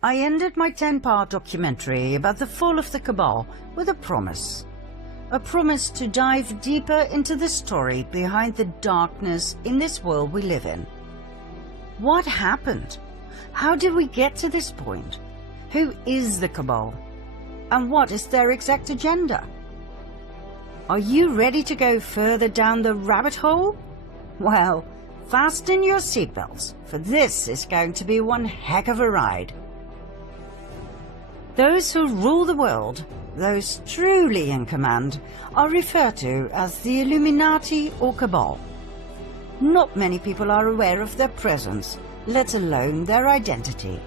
I ended my 10-part documentary about the fall of the Cabal with a promise. A promise to dive deeper into the story behind the darkness in this world we live in. What happened? How did we get to this point? Who is the Cabal? And what is their exact agenda? Are you ready to go further down the rabbit hole? Well, fasten your seatbelts, for this is going to be one heck of a ride. Those who rule the world, those truly in command, are referred to as the Illuminati or Cabal. Not many people are aware of their presence, let alone their identity.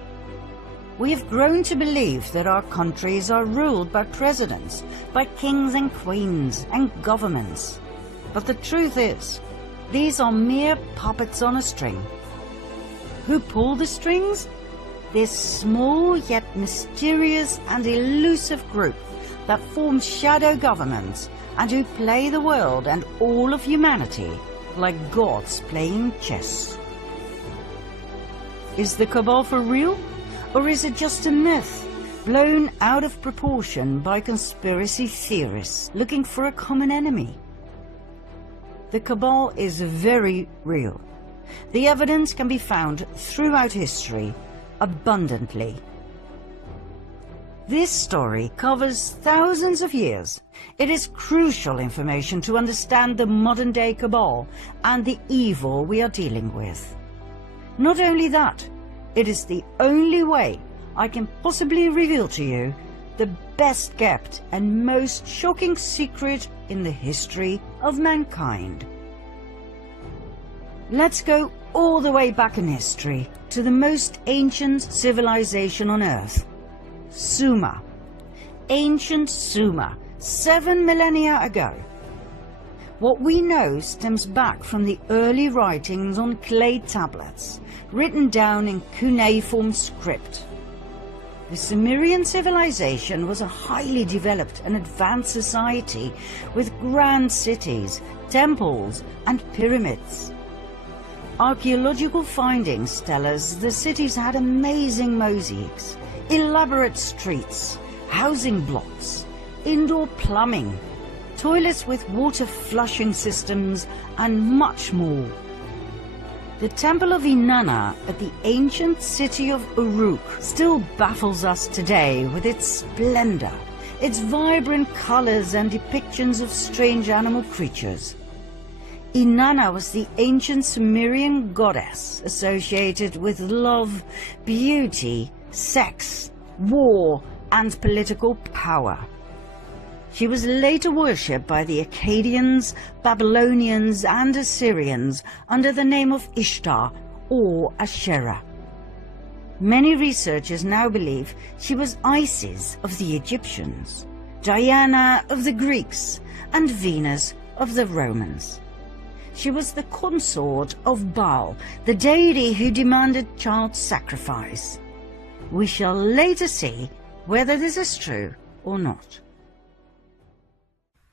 We have grown to believe that our countries are ruled by presidents, by kings and queens and governments. But the truth is, these are mere puppets on a string. Who pull the strings? This small yet mysterious and elusive group that forms shadow governments and who play the world and all of humanity like gods playing chess. Is the Cabal for real? Or is it just a myth, blown out of proportion by conspiracy theorists looking for a common enemy? The Cabal is very real. The evidence can be found throughout history, abundantly. This story covers thousands of years. It is crucial information to understand the modern-day Cabal and the evil we are dealing with. Not only that, it is the only way I can possibly reveal to you the best kept and most shocking secret in the history of mankind. Let's go all the way back in history to the most ancient civilization on Earth, Sumer. Ancient Sumer, 7 millennia ago. What we know stems back from the early writings on clay tablets, written down in cuneiform script. The Sumerian civilization was a highly developed and advanced society with grand cities, temples, and pyramids. Archaeological findings tell us the cities had amazing mosaics, elaborate streets, housing blocks, indoor plumbing, toilets with water flushing systems, and much more. The Temple of Inanna at the ancient city of Uruk still baffles us today with its splendor, its vibrant colors and depictions of strange animal creatures. Inanna was the ancient Sumerian goddess associated with love, beauty, sex, war, and political power. She was later worshipped by the Akkadians, Babylonians, and Assyrians under the name of Ishtar or Asherah. Many researchers now believe she was Isis of the Egyptians, Diana of the Greeks, and Venus of the Romans. She was the consort of Baal, the deity who demanded child sacrifice. We shall later see whether this is true or not.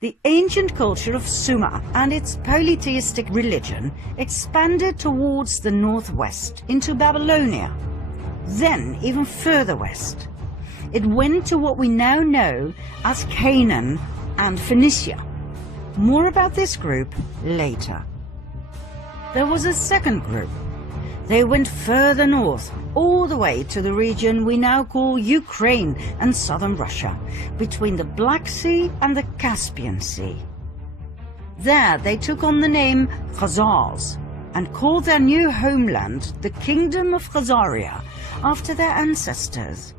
The ancient culture of Sumer and its polytheistic religion expanded towards the northwest into Babylonia, then even further west. It went to what we now know as Canaan and Phoenicia. More about this group later. There was a second group. They went further north, all the way to the region we now call Ukraine and southern Russia, between the Black Sea and the Caspian Sea. There they took on the name Khazars and called their new homeland the Kingdom of Khazaria, after their ancestors.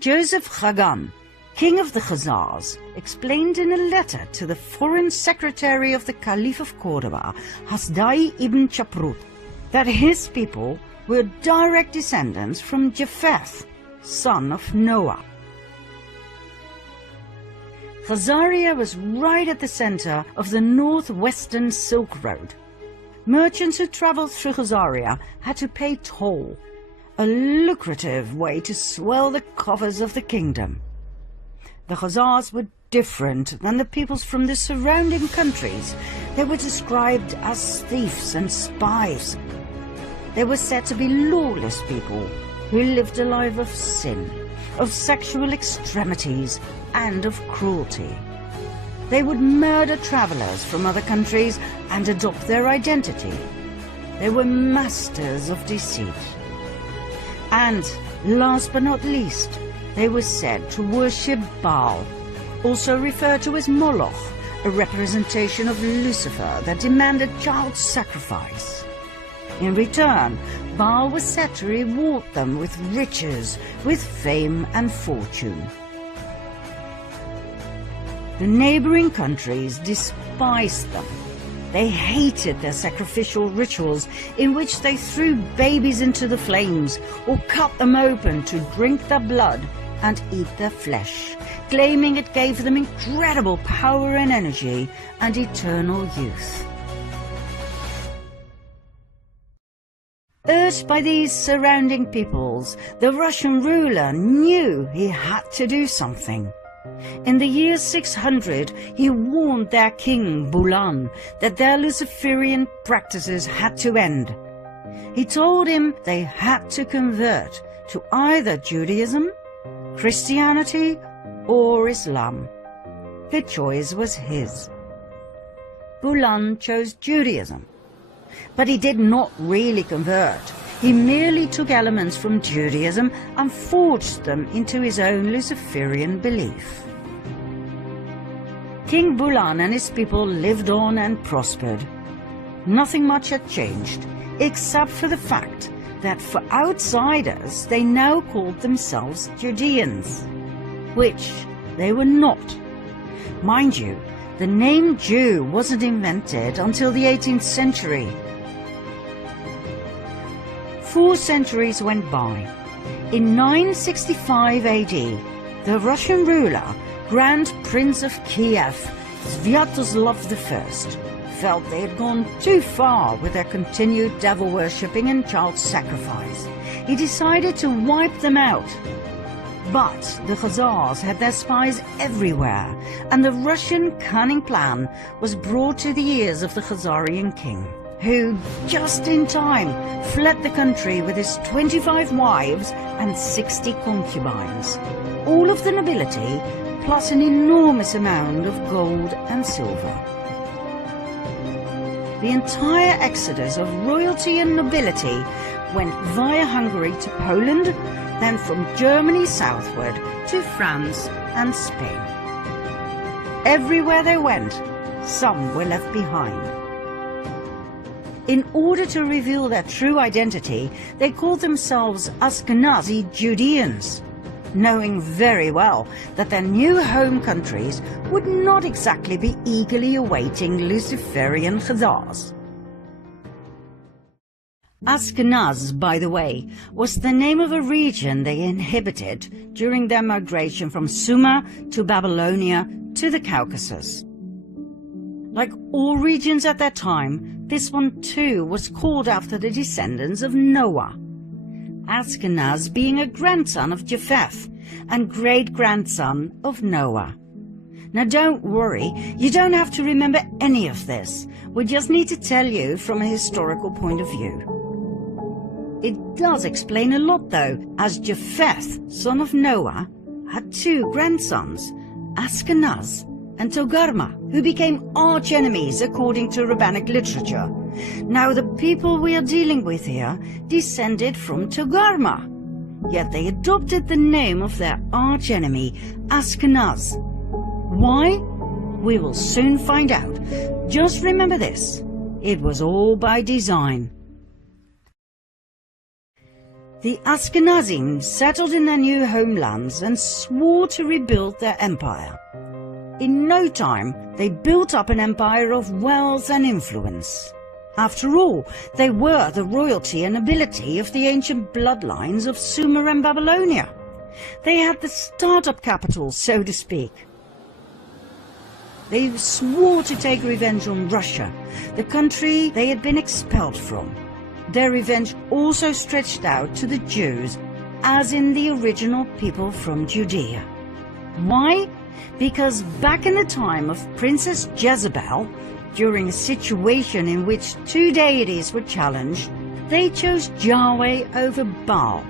Joseph Chagan, king of the Khazars, explained in a letter to the foreign secretary of the Caliph of Cordoba, Hasdai ibn Chaprut, that his people were direct descendants from Japheth, son of Noah. Khazaria was right at the center of the northwestern Silk Road. Merchants who traveled through Khazaria had to pay toll, a lucrative way to swell the coffers of the kingdom. The Khazars were different than the peoples from the surrounding countries. They were described as thieves and spies. They were said to be lawless people, who lived a life of sin, of sexual extremities, and of cruelty. They would murder travelers from other countries and adopt their identity. They were masters of deceit. And, last but not least, they were said to worship Baal, also referred to as Moloch, a representation of Lucifer that demanded child sacrifice. In return, Baal was said to reward them with riches, with fame and fortune. The neighboring countries despised them. They hated their sacrificial rituals in which they threw babies into the flames or cut them open to drink their blood and eat their flesh, claiming it gave them incredible power and energy and eternal youth. Urged by these surrounding peoples, the Russian ruler knew he had to do something. In the year 600, he warned their king, Bulan, that their Luciferian practices had to end. He told him they had to convert to either Judaism, Christianity, or Islam. The choice was his. Bulan chose Judaism. But he did not really convert. He merely took elements from Judaism and forged them into his own Luciferian belief. King Bulan and his people lived on and prospered. Nothing much had changed, except for the fact that for outsiders they now called themselves Judeans, which they were not. Mind you, the name Jew wasn't invented until the 18th century. 4 centuries went by. In 965 AD, the Russian ruler, Grand Prince of Kiev, Sviatoslav I, felt they had gone too far with their continued devil-worshipping and child sacrifice. He decided to wipe them out. But the Khazars had their spies everywhere, and the Russian cunning plan was brought to the ears of the Khazarian king, who, just in time, fled the country with his 25 wives and 60 concubines, all of the nobility, plus an enormous amount of gold and silver. The entire exodus of royalty and nobility went via Hungary to Poland, then from Germany southward to France and Spain. Everywhere they went, some were left behind. In order to reveal their true identity, they called themselves Ashkenazi Judeans, knowing very well that their new home countries would not exactly be eagerly awaiting Luciferian Khazars. Ashkenaz, by the way, was the name of a region they inhabited during their migration from Sumer to Babylonia to the Caucasus. Like all regions at that time, this one too was called after the descendants of Noah, Ashkenaz being a grandson of Japheth and great-grandson of Noah. Now don't worry, you don't have to remember any of this. We just need to tell you from a historical point of view. It does explain a lot though, as Japheth, son of Noah, had 2 grandsons, Ashkenaz and Togarma, who became arch-enemies according to rabbinic literature. Now the people we are dealing with here descended from Togarma, yet they adopted the name of their arch-enemy, Ashkenaz. Why? We will soon find out. Just remember this, it was all by design. The Ashkenazim settled in their new homelands and swore to rebuild their empire. In no time, they built up an empire of wealth and influence. After all, they were the royalty and nobility of the ancient bloodlines of Sumer and Babylonia. They had the startup capital, so to speak. They swore to take revenge on Russia, the country they had been expelled from. Their revenge also stretched out to the Jews, as in the original people from Judea. Why? Because back in the time of Princess Jezebel, during a situation in which 2 deities were challenged, they chose Yahweh over Baal.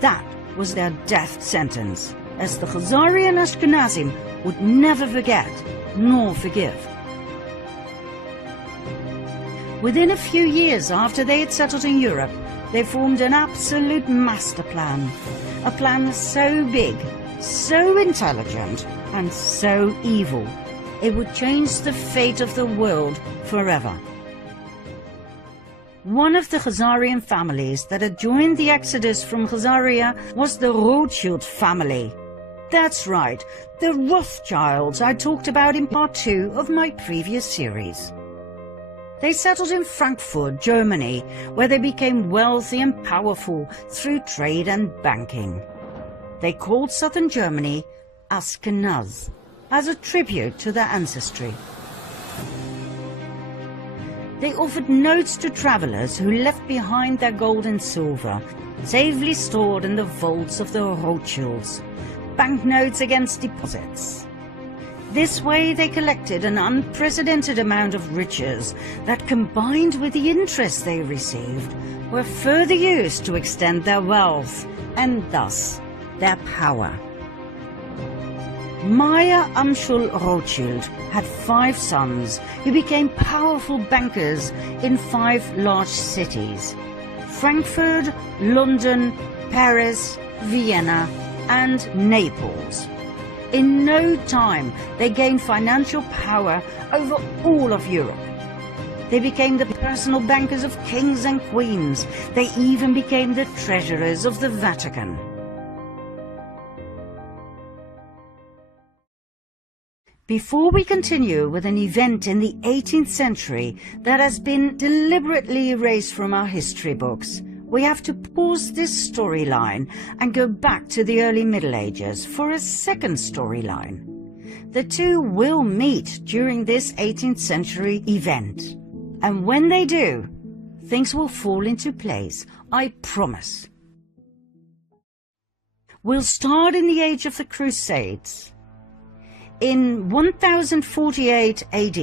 That was their death sentence, as the Khazarian Ashkenazim would never forget nor forgive. Within a few years after they had settled in Europe, they formed an absolute master plan. A plan so big, so intelligent, and so evil, it would change the fate of the world forever. One of the Khazarian families that had joined the exodus from Khazaria was the Rothschild family. That's right, the Rothschilds I talked about in part 2 of my previous series. They settled in Frankfurt, Germany, where they became wealthy and powerful through trade and banking. They called southern Germany Ashkenaz, as a tribute to their ancestry. They offered notes to travelers who left behind their gold and silver, safely stored in the vaults of the Rothschilds, banknotes against deposits. This way they collected an unprecedented amount of riches that, combined with the interest they received, were further used to extend their wealth and thus their power. Meyer Amschel Rothschild had 5 sons who became powerful bankers in 5 large cities: Frankfurt, London, Paris, Vienna, and Naples. In no time, they gained financial power over all of Europe. They became the personal bankers of kings and queens. They even became the treasurers of the Vatican. Before we continue with an event in the 18th century that has been deliberately erased from our history books, we have to pause this storyline and go back to the early Middle Ages for a second storyline. The two will meet during this 18th century event. And when they do, things will fall into place, I promise. We'll start in the age of the Crusades. In 1048 AD,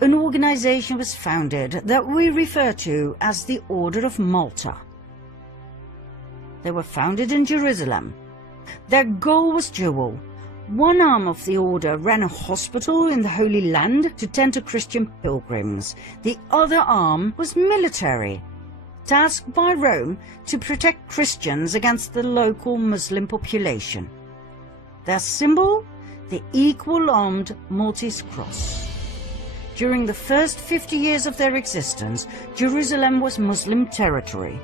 an organization was founded that we refer to as the Order of Malta. They were founded in Jerusalem. Their goal was dual. One arm of the order ran a hospital in the Holy Land to tend to Christian pilgrims. The other arm was military, tasked by Rome to protect Christians against the local Muslim population. Their symbol? The equal-armed Maltese cross. During the first 50 years of their existence, Jerusalem was Muslim territory.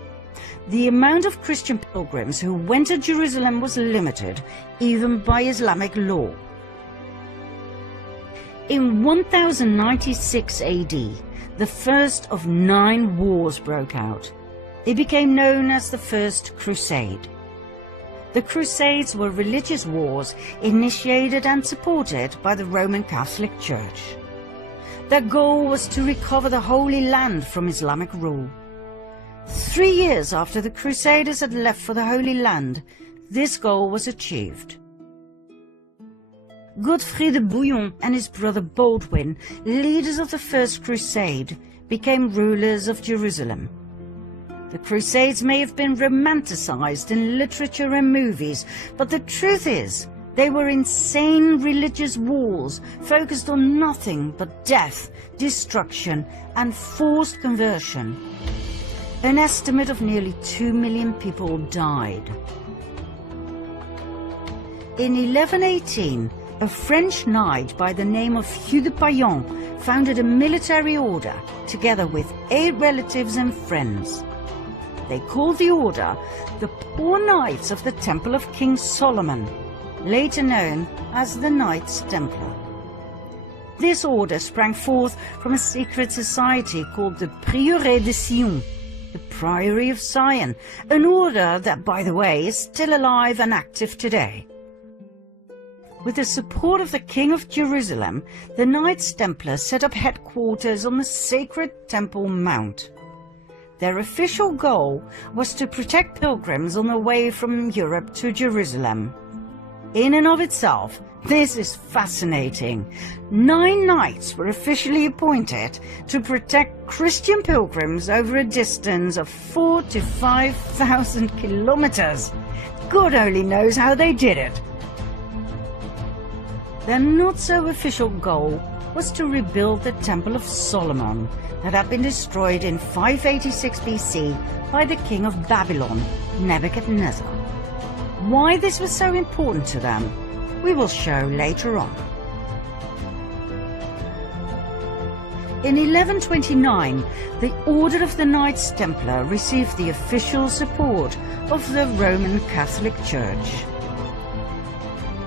The amount of Christian pilgrims who went to Jerusalem was limited, even by Islamic law. In 1096 AD, the first of 9 wars broke out. They became known as the First Crusade. The Crusades were religious wars initiated and supported by the Roman Catholic Church. Their goal was to recover the Holy Land from Islamic rule. 3 years after the Crusaders had left for the Holy Land, this goal was achieved. Godfrey de Bouillon and his brother Baldwin, leaders of the First Crusade, became rulers of Jerusalem. The Crusades may have been romanticized in literature and movies, but the truth is, they were insane religious wars focused on nothing but death, destruction, and forced conversion. An estimate of nearly 2 million people died. In 1118, a French knight by the name of Hugh de Payan founded a military order together with 8 relatives and friends. They called the order the Poor Knights of the Temple of King Solomon, later known as the Knights Templar. This order sprang forth from a secret society called the Prieuré de Sion, the Priory of Zion, an order that, by the way, is still alive and active today. With the support of the King of Jerusalem, the Knights Templar set up headquarters on the sacred Temple Mount. Their official goal was to protect pilgrims on their way from Europe to Jerusalem. In and of itself, this is fascinating. 9 knights were officially appointed to protect Christian pilgrims over a distance of 4,000 to 5,000 kilometers. God only knows how they did it. Their not-so-official goal was to rebuild the Temple of Solomon that had been destroyed in 586 BC by the king of Babylon, Nebuchadnezzar. Why this was so important to them, we will show later on. In 1129, the Order of the Knights Templar received the official support of the Roman Catholic Church.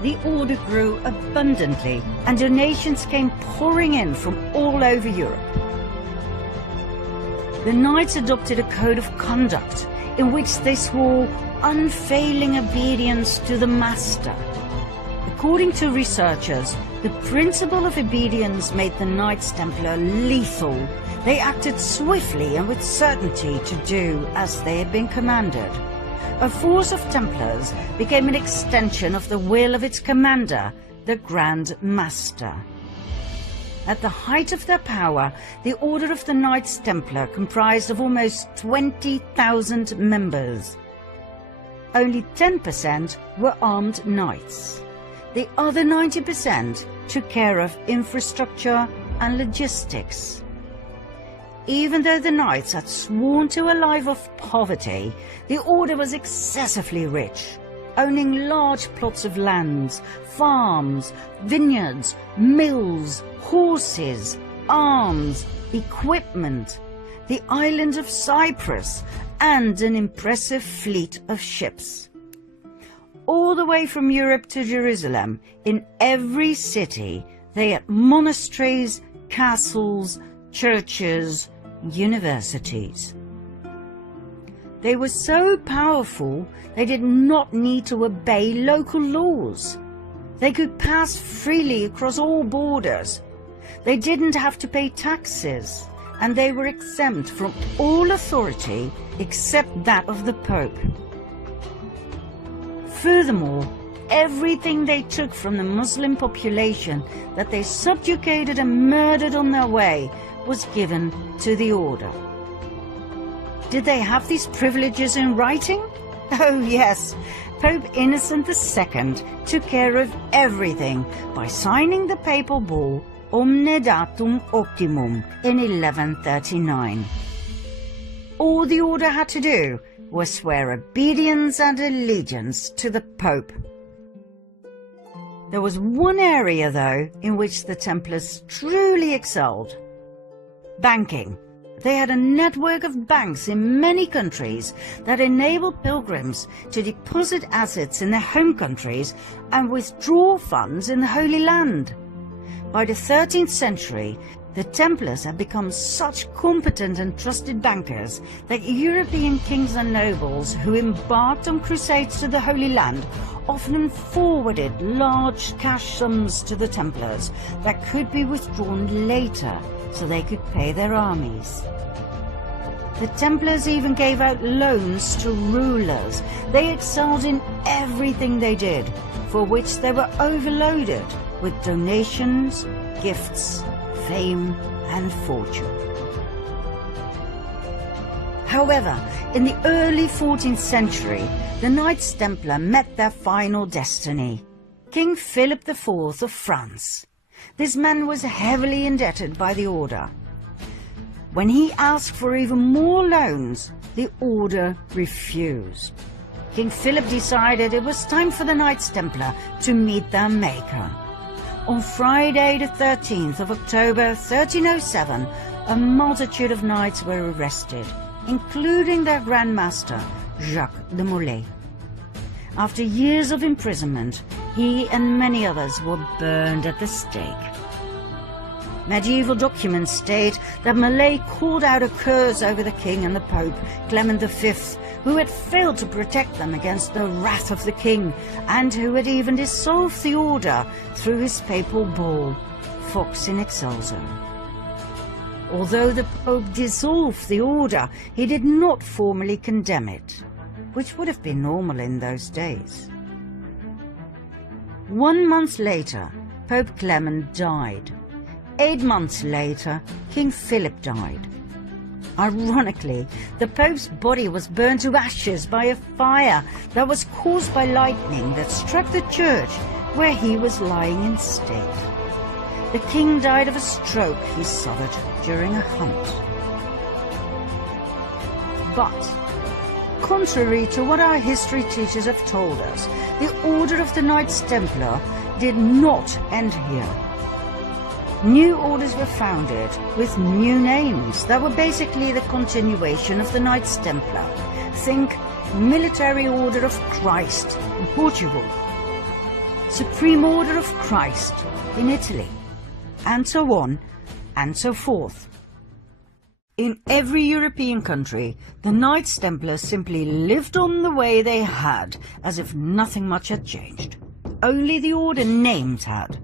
The order grew abundantly, and donations came pouring in from all over Europe. The knights adopted a code of conduct in which they swore unfailing obedience to the master. According to researchers, the principle of obedience made the Knights Templar lethal. They acted swiftly and with certainty to do as they had been commanded. A force of Templars became an extension of the will of its commander, the Grand Master. At the height of their power, the Order of the Knights Templar comprised of almost 20,000 members. Only 10% were armed knights. The other 90% took care of infrastructure and logistics. Even though the knights had sworn to a life of poverty, the order was excessively rich, owning large plots of lands, farms, vineyards, mills, horses, arms, equipment, the island of Cyprus, and an impressive fleet of ships. All the way from Europe to Jerusalem, in every city, they had monasteries, castles, churches, universities. They were so powerful they did not need to obey local laws. They could pass freely across all borders. They didn't have to pay taxes, and they were exempt from all authority except that of the Pope. Furthermore, everything they took from the Muslim population that they subjugated and murdered on their way was given to the order. Did they have these privileges in writing? Oh yes, Pope Innocent II took care of everything by signing the papal bull Omne Datum Optimum in 1139. All the order had to do was swear obedience and allegiance to the Pope. There was one area, though, in which the Templars truly excelled: banking. They had a network of banks in many countries that enabled pilgrims to deposit assets in their home countries and withdraw funds in the Holy Land. By the 13th century, the Templars had become such competent and trusted bankers that European kings and nobles who embarked on crusades to the Holy Land often forwarded large cash sums to the Templars that could be withdrawn later so they could pay their armies. The Templars even gave out loans to rulers. They excelled in everything they did, for which they were overloaded with donations, gifts, fame and fortune. However, in the early 14th century, the Knights Templar met their final destiny: King Philip IV of France. This man was heavily indebted by the order. When he asked for even more loans, the order refused. King Philip decided it was time for the Knights Templar to meet their maker. On Friday the 13th of October 1307, a multitude of knights were arrested, including their Grand Master, Jacques de Molay. After years of imprisonment, he and many others were burned at the stake. Medieval documents state that Molay called out a curse over the king and the Pope, Clement V, who had failed to protect them against the wrath of the king, and who had even dissolved the order through his papal bull, Vox in Excelso. Although the Pope dissolved the order, he did not formally condemn it, which would have been normal in those days. 1 month later, Pope Clement died. 8 months later, King Philip died. Ironically, the Pope's body was burned to ashes by a fire that was caused by lightning that struck the church where he was lying instead. The king died of a stroke he suffered during a hunt. But, contrary to what our history teachers have told us, the Order of the Knights Templar did not end here. New orders were founded with new names that were basically the continuation of the Knights Templar. Think Military Order of Christ in Portugal, Supreme Order of Christ in Italy, and so on and so forth. In every European country, the Knights Templar simply lived on the way they had, as if nothing much had changed. Only the order names had.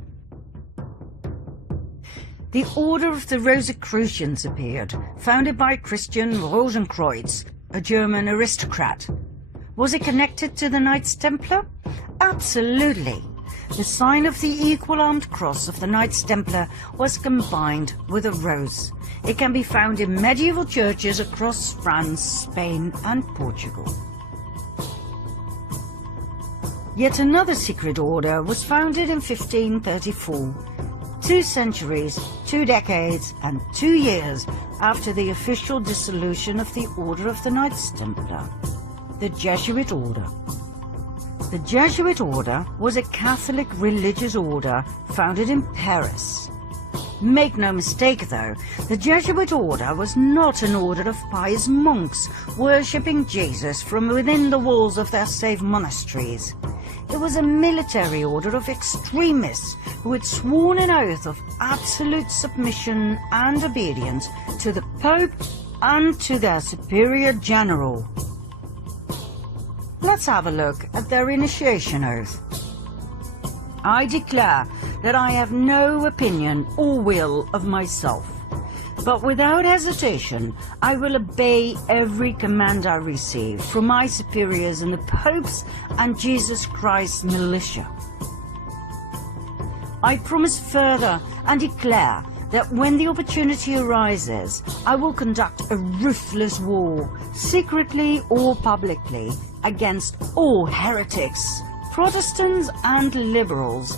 The Order of the Rosicrucians appeared, founded by Christian Rosenkreuz, a German aristocrat. Was it connected to the Knights Templar? Absolutely. The sign of the equal-armed cross of the Knights Templar was combined with a rose. It can be found in medieval churches across France, Spain and Portugal. Yet another secret order was founded in 1534. 2 centuries, 2 decades and 2 years after the official dissolution of the Order of the Knights Templar, the Jesuit Order. The Jesuit Order was a Catholic religious order founded in Paris. Make no mistake though, the Jesuit Order was not an order of pious monks worshipping Jesus from within the walls of their safe monasteries. It was a military order of extremists who had sworn an oath of absolute submission and obedience to the Pope and to their superior general. Let's have a look at their initiation oath. I declare that I have no opinion or will of myself, but without hesitation I will obey every command I receive from my superiors in the Pope's and Jesus Christ's militia. I promise further and declare that when the opportunity arises, I will conduct a ruthless war, secretly or publicly, against all heretics, Protestants and liberals,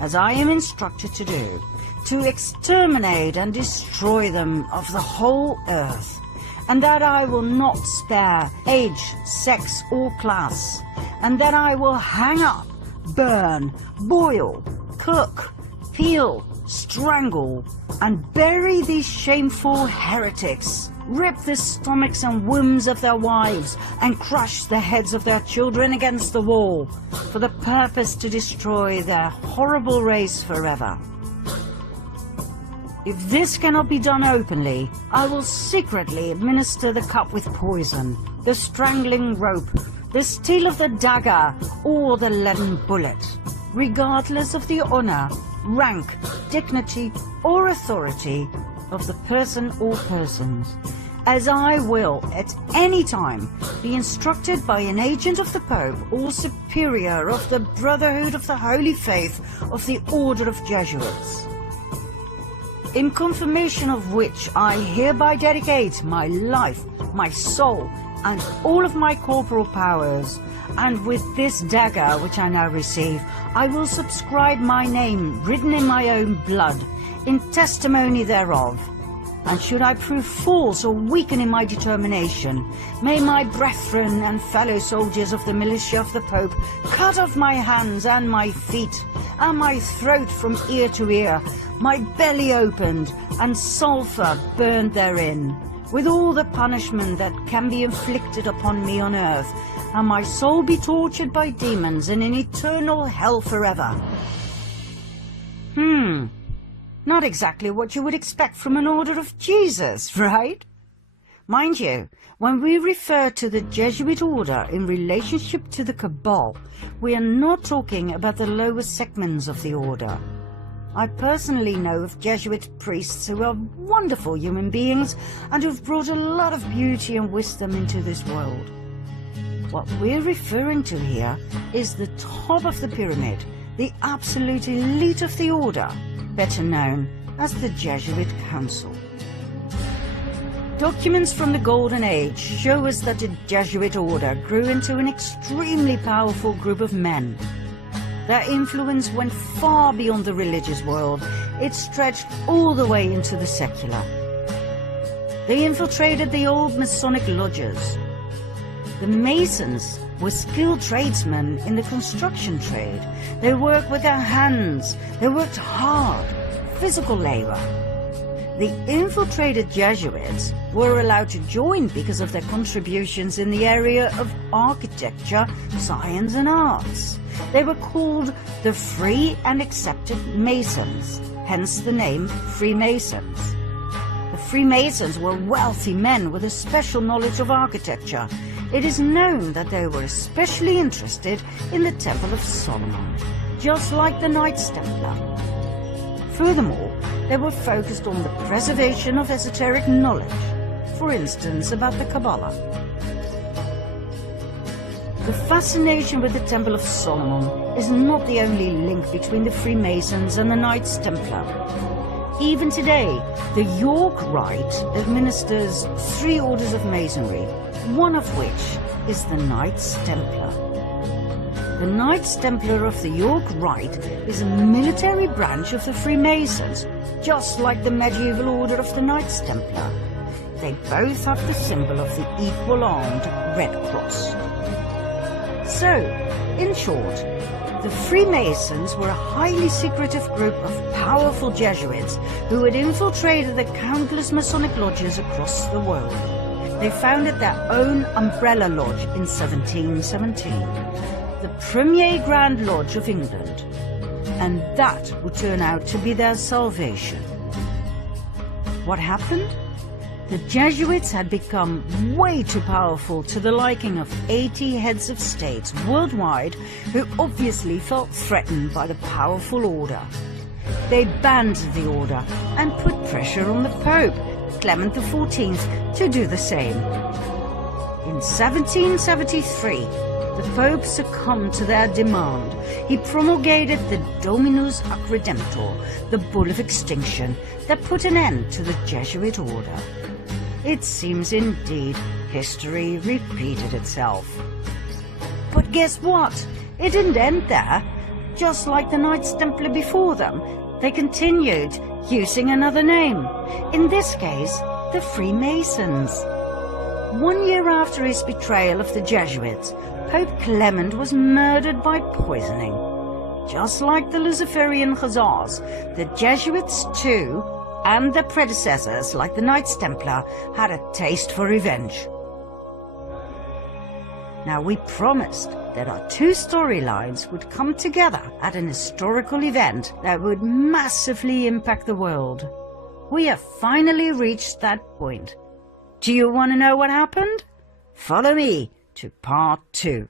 as I am instructed to do, to exterminate and destroy them of the whole earth, and that I will not spare age, sex or class, and that I will hang up, burn, boil, cook, peel, strangle, and bury these shameful heretics, rip the stomachs and wombs of their wives, and crush the heads of their children against the wall, for the purpose to destroy their horrible race forever. If this cannot be done openly, I will secretly administer the cup with poison, the strangling rope, the steel of the dagger, or the leaden bullet, regardless of the honor, rank, dignity, or authority of the person or persons, as I will at any time be instructed by an agent of the Pope or superior of the Brotherhood of the Holy Faith of the Order of Jesuits, in confirmation of which I hereby dedicate my life, my soul, and all of my corporal powers, and with this dagger which I now receive, I will subscribe my name written in my own blood, in testimony thereof. And should I prove false or weaken in my determination, may my brethren and fellow soldiers of the militia of the Pope cut off my hands and my feet, and my throat from ear to ear, my belly opened, and sulphur burned therein, with all the punishment that can be inflicted upon me on earth, and my soul be tortured by demons in an eternal hell forever. Not exactly what you would expect from an order of Jesus, right? Mind you, when we refer to the Jesuit order in relationship to the Cabal, we are not talking about the lower segments of the order. I personally know of Jesuit priests who are wonderful human beings and who've brought a lot of beauty and wisdom into this world. What we're referring to here is the top of the pyramid, the absolute elite of the order, better known as the Jesuit Council. Documents from the Golden Age show us that the Jesuit order grew into an extremely powerful group of men. Their influence went far beyond the religious world. It stretched all the way into the secular. They infiltrated the old Masonic lodges. The Masons were skilled tradesmen in the construction trade. They worked with their hands. They worked hard, physical labor. The infiltrated Jesuits were allowed to join because of their contributions in the area of architecture, science and arts. They were called the Free and Accepted Masons, hence the name Freemasons. The Freemasons were wealthy men with a special knowledge of architecture. It is known that they were especially interested in the Temple of Solomon, just like the Knights Templar. Furthermore, they were focused on the preservation of esoteric knowledge, for instance about the Kabbalah. The fascination with the Temple of Solomon is not the only link between the Freemasons and the Knights Templar. Even today, the York Rite administers 3 orders of Masonry, one of which is the Knights Templar. The Knights Templar of the York Rite is a military branch of the Freemasons, just like the medieval order of the Knights Templar. They both have the symbol of the equal-armed Red Cross. So, in short, the Freemasons were a highly secretive group of powerful Jesuits who had infiltrated the countless Masonic lodges across the world. They founded their own umbrella lodge in 1717. The Premier Grand Lodge of England, and that would turn out to be their salvation. What happened? The Jesuits had become way too powerful to the liking of 80 heads of states worldwide who obviously felt threatened by the powerful order. They banned the order and put pressure on the Pope, Clement XIV, to do the same. In 1773, the Pope succumbed to their demand. He promulgated the Dominus Ac Redemptor, the Bull of Extinction, that put an end to the Jesuit order. It seems indeed history repeated itself. But guess what? It didn't end there. Just like the Knights Templar before them, they continued using another name. In this case, the Freemasons. 1 year after his betrayal of the Jesuits, Pope Clement was murdered by poisoning. Just like the Luciferian Khazars, the Jesuits too, and their predecessors like the Knights Templar, had a taste for revenge. Now we promised that our 2 storylines would come together at an historical event that would massively impact the world. We have finally reached that point. Do you want to know what happened? Follow me to part 2.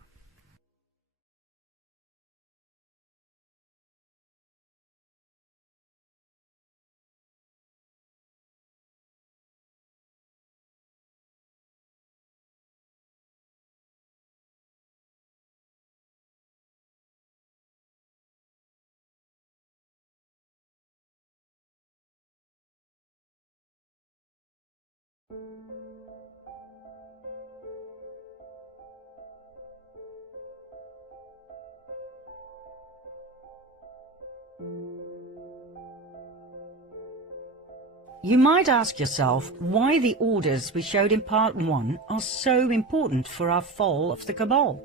You might ask yourself why the orders we showed in part 1 are so important for our fall of the Cabal.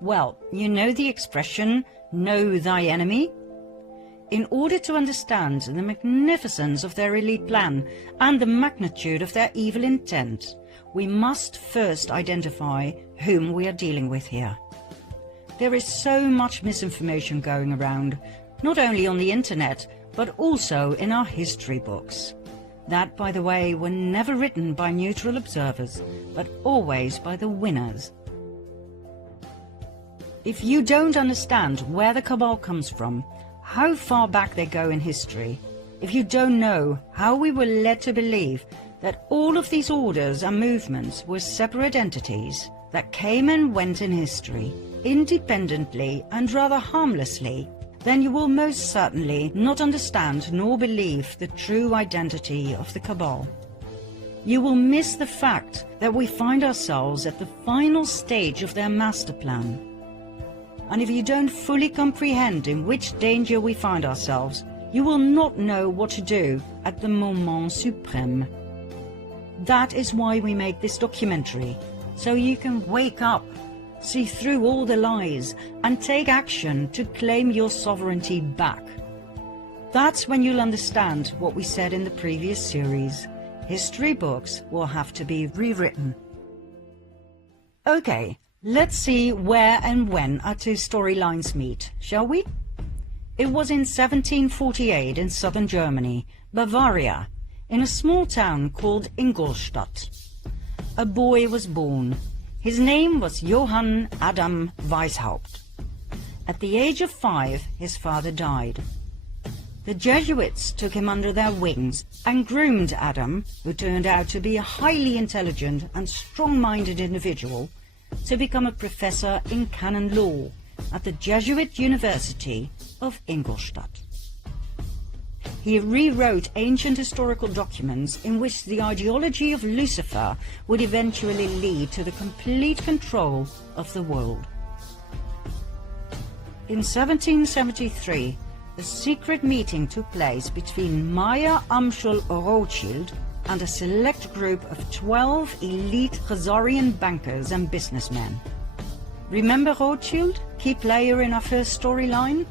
Well, you know the expression, know thy enemy? In order to understand the magnificence of their elite plan and the magnitude of their evil intent, we must first identify whom we are dealing with here. There is so much misinformation going around, not only on the internet, but also in our history books. That, by the way, were never written by neutral observers, but always by the winners. If you don't understand where the Cabal comes from, how far back they go in history, if you don't know how we were led to believe that all of these orders and movements were separate entities that came and went in history, independently and rather harmlessly, then you will most certainly not understand nor believe the true identity of the Cabal. You will miss the fact that we find ourselves at the final stage of their master plan. And if you don't fully comprehend in which danger we find ourselves, you will not know what to do at the moment suprême. That is why we make this documentary, so you can wake up, see through all the lies, and take action to claim your sovereignty back. That's when you'll understand what we said in the previous series. History books will have to be rewritten. Okay, let's see where and when our two storylines meet, shall we? It was in 1748 in southern Germany, Bavaria, in a small town called Ingolstadt. A boy was born. His name was Johann Adam Weishaupt. At the age of 5, his father died. The Jesuits took him under their wings and groomed Adam, who turned out to be a highly intelligent and strong-minded individual, to become a professor in canon law at the Jesuit University of Ingolstadt. He rewrote ancient historical documents in which the ideology of Lucifer would eventually lead to the complete control of the world. In 1773, a secret meeting took place between Meyer Amschel Rothschild and a select group of 12 elite Khazarian bankers and businessmen. Remember Rothschild, key player in our first storyline?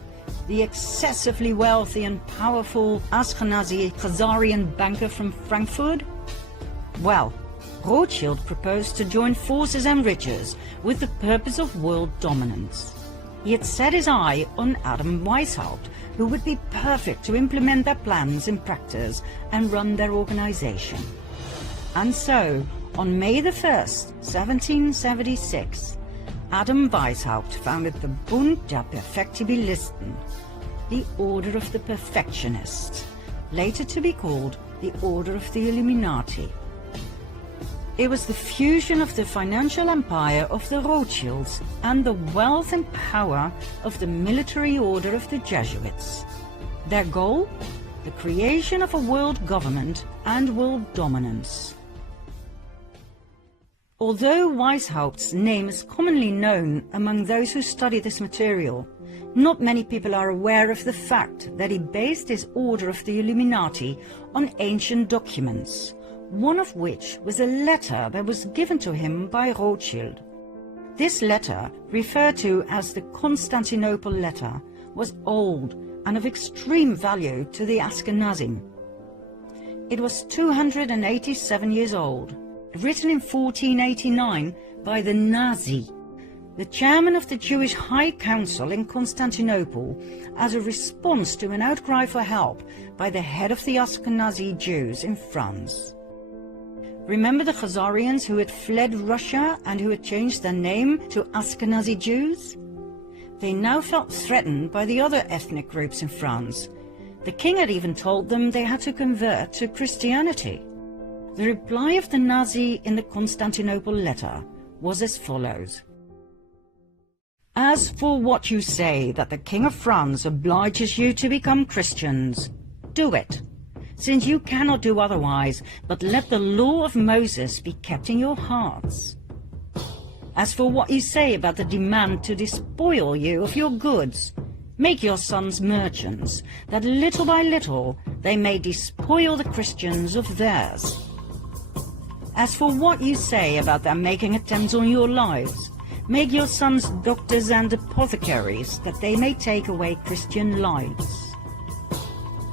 The excessively wealthy and powerful Ashkenazi Khazarian banker from Frankfurt? Well, Rothschild proposed to join forces and riches with the purpose of world dominance. He had set his eye on Adam Weishaupt, who would be perfect to implement their plans in practice and run their organization. And so, on May the 1st, 1776, Adam Weishaupt founded the Bund der Perfektibilisten, the Order of the Perfectionists, later to be called the Order of the Illuminati. It was the fusion of the financial empire of the Rothschilds and the wealth and power of the military order of the Jesuits. Their goal? The creation of a world government and world dominance. Although Weishaupt's name is commonly known among those who study this material, not many people are aware of the fact that he based his Order of the Illuminati on ancient documents, one of which was a letter that was given to him by Rothschild. This letter, referred to as the Constantinople letter, was old and of extreme value to the Ashkenazim. It was 287 years old, written in 1489 by the Nazi, the chairman of the Jewish High Council in Constantinople, as a response to an outcry for help by the head of the Ashkenazi Jews in France. Remember the Khazarians who had fled Russia and who had changed their name to Ashkenazi Jews? They now felt threatened by the other ethnic groups in France. The king had even told them they had to convert to Christianity. The reply of the Nazi in the Constantinople letter was as follows. As for what you say that the King of France obliges you to become Christians, do it, since you cannot do otherwise, but let the law of Moses be kept in your hearts. As for what you say about the demand to despoil you of your goods, make your sons merchants, that little by little they may despoil the Christians of theirs. As for what you say about their making attempts on your lives, make your sons doctors and apothecaries, that they may take away Christian lives.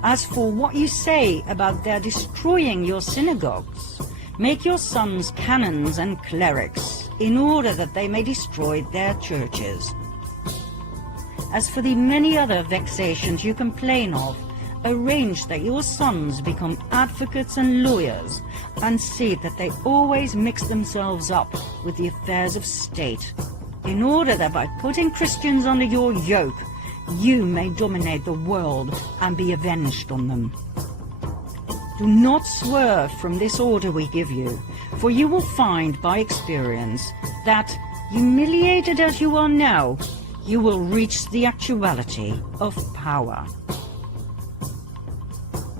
As for what you say about their destroying your synagogues, make your sons canons and clerics, in order that they may destroy their churches. As for the many other vexations you complain of, arrange that your sons become advocates and lawyers, and see that they always mix themselves up with the affairs of state, in order that by putting Christians under your yoke, you may dominate the world and be avenged on them. Do not swerve from this order we give you, for you will find by experience that, humiliated as you are now, you will reach the actuality of power.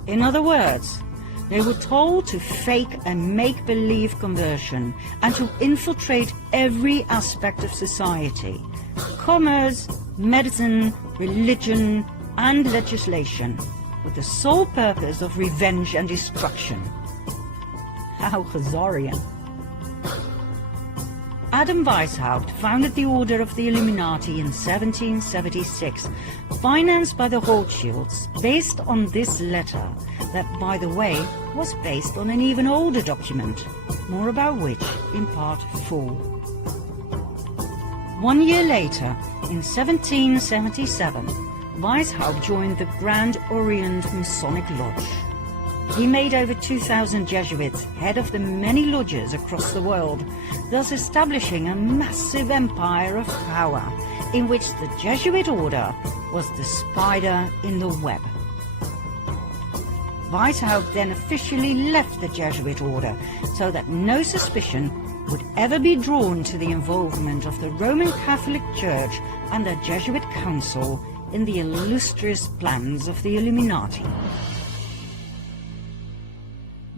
In other words, they were told to fake a make-believe conversion and to infiltrate every aspect of society: commerce, medicine, religion, and legislation, with the sole purpose of revenge and destruction. How Khazarian. Adam Weishaupt founded the Order of the Illuminati in 1776, financed by the Rothschilds, based on this letter that, by the way, was based on an even older document, more about which in Part 4. 1 year later, in 1777, Weishaupt joined the Grand Orient Masonic Lodge. He made over 2,000 Jesuits head of the many lodges across the world, thus establishing a massive empire of power, in which the Jesuit order was the spider in the web. Weishaupt then officially left the Jesuit order, so that no suspicion would ever be drawn to the involvement of the Roman Catholic Church and the Jesuit Council in the illustrious plans of the Illuminati.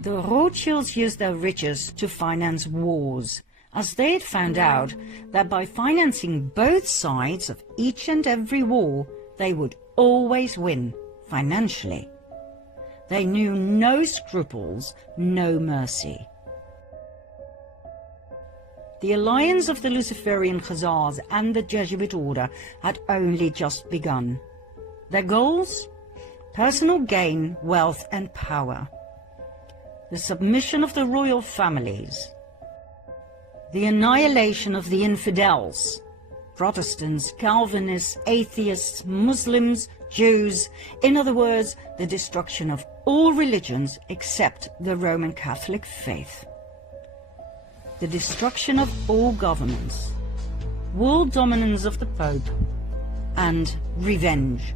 The Rothschilds used their riches to finance wars, as they had found out that by financing both sides of each and every war, they would always win financially. They knew no scruples, no mercy. The alliance of the Luciferian Khazars and the Jesuit order had only just begun. Their goals? Personal gain, wealth and power. The submission of the royal families. The annihilation of the infidels. Protestants, Calvinists, atheists, Muslims, Jews, in other words, the destruction of all religions except the Roman Catholic faith. The destruction of all governments, world dominance of the Pope, and revenge.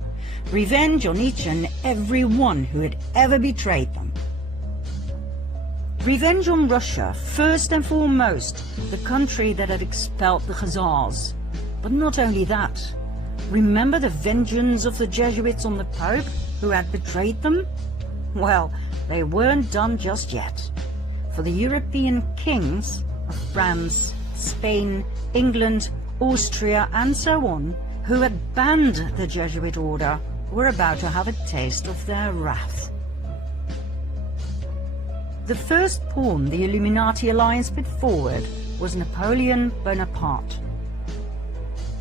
Revenge on each and every one who had ever betrayed them. Revenge on Russia, first and foremost, the country that had expelled the Khazars. But not only that. Remember the vengeance of the Jesuits on the Pope, who had betrayed them? Well, they weren't done just yet. For the European kings of France, Spain, England, Austria, and so on, who had banned the Jesuit order, were about to have a taste of their wrath. The first pawn the Illuminati alliance put forward was Napoleon Bonaparte.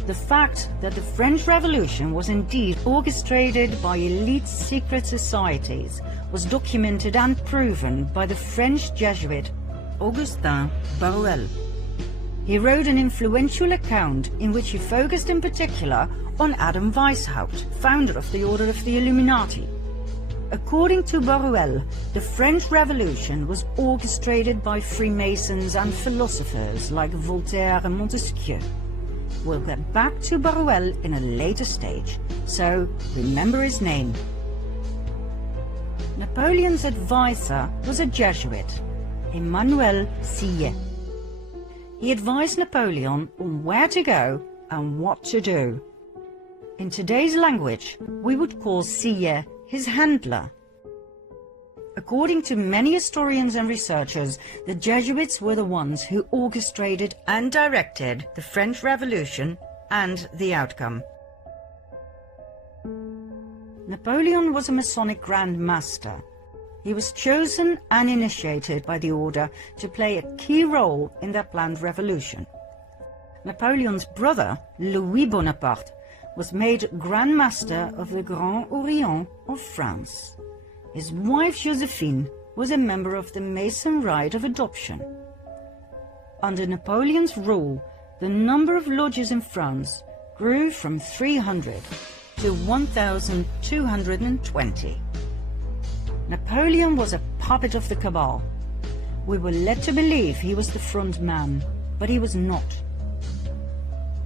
The fact that the French Revolution was indeed orchestrated by elite secret societies was documented and proven by the French Jesuit Augustin Baruel. He wrote an influential account in which he focused in particular on Adam Weishaupt, founder of the Order of the Illuminati. According to Baruel, the French Revolution was orchestrated by Freemasons and philosophers like Voltaire and Montesquieu. We'll get back to Baruel in a later stage, so remember his name. Napoleon's advisor was a Jesuit, Emmanuel Sillet. He advised Napoleon on where to go and what to do. In today's language, we would call Sillet his handler. According to many historians and researchers, the Jesuits were the ones who orchestrated and directed the French Revolution and the outcome. Napoleon was a Masonic Grand Master. He was chosen and initiated by the order to play a key role in their planned revolution. Napoleon's brother, Louis Bonaparte, was made Grand Master of the Grand Orient of France. His wife Josephine was a member of the Mason Rite of Adoption. Under Napoleon's rule, the number of lodges in France grew from 300 to 1,220. Napoleon was a puppet of the cabal. We were led to believe he was the front man, but he was not.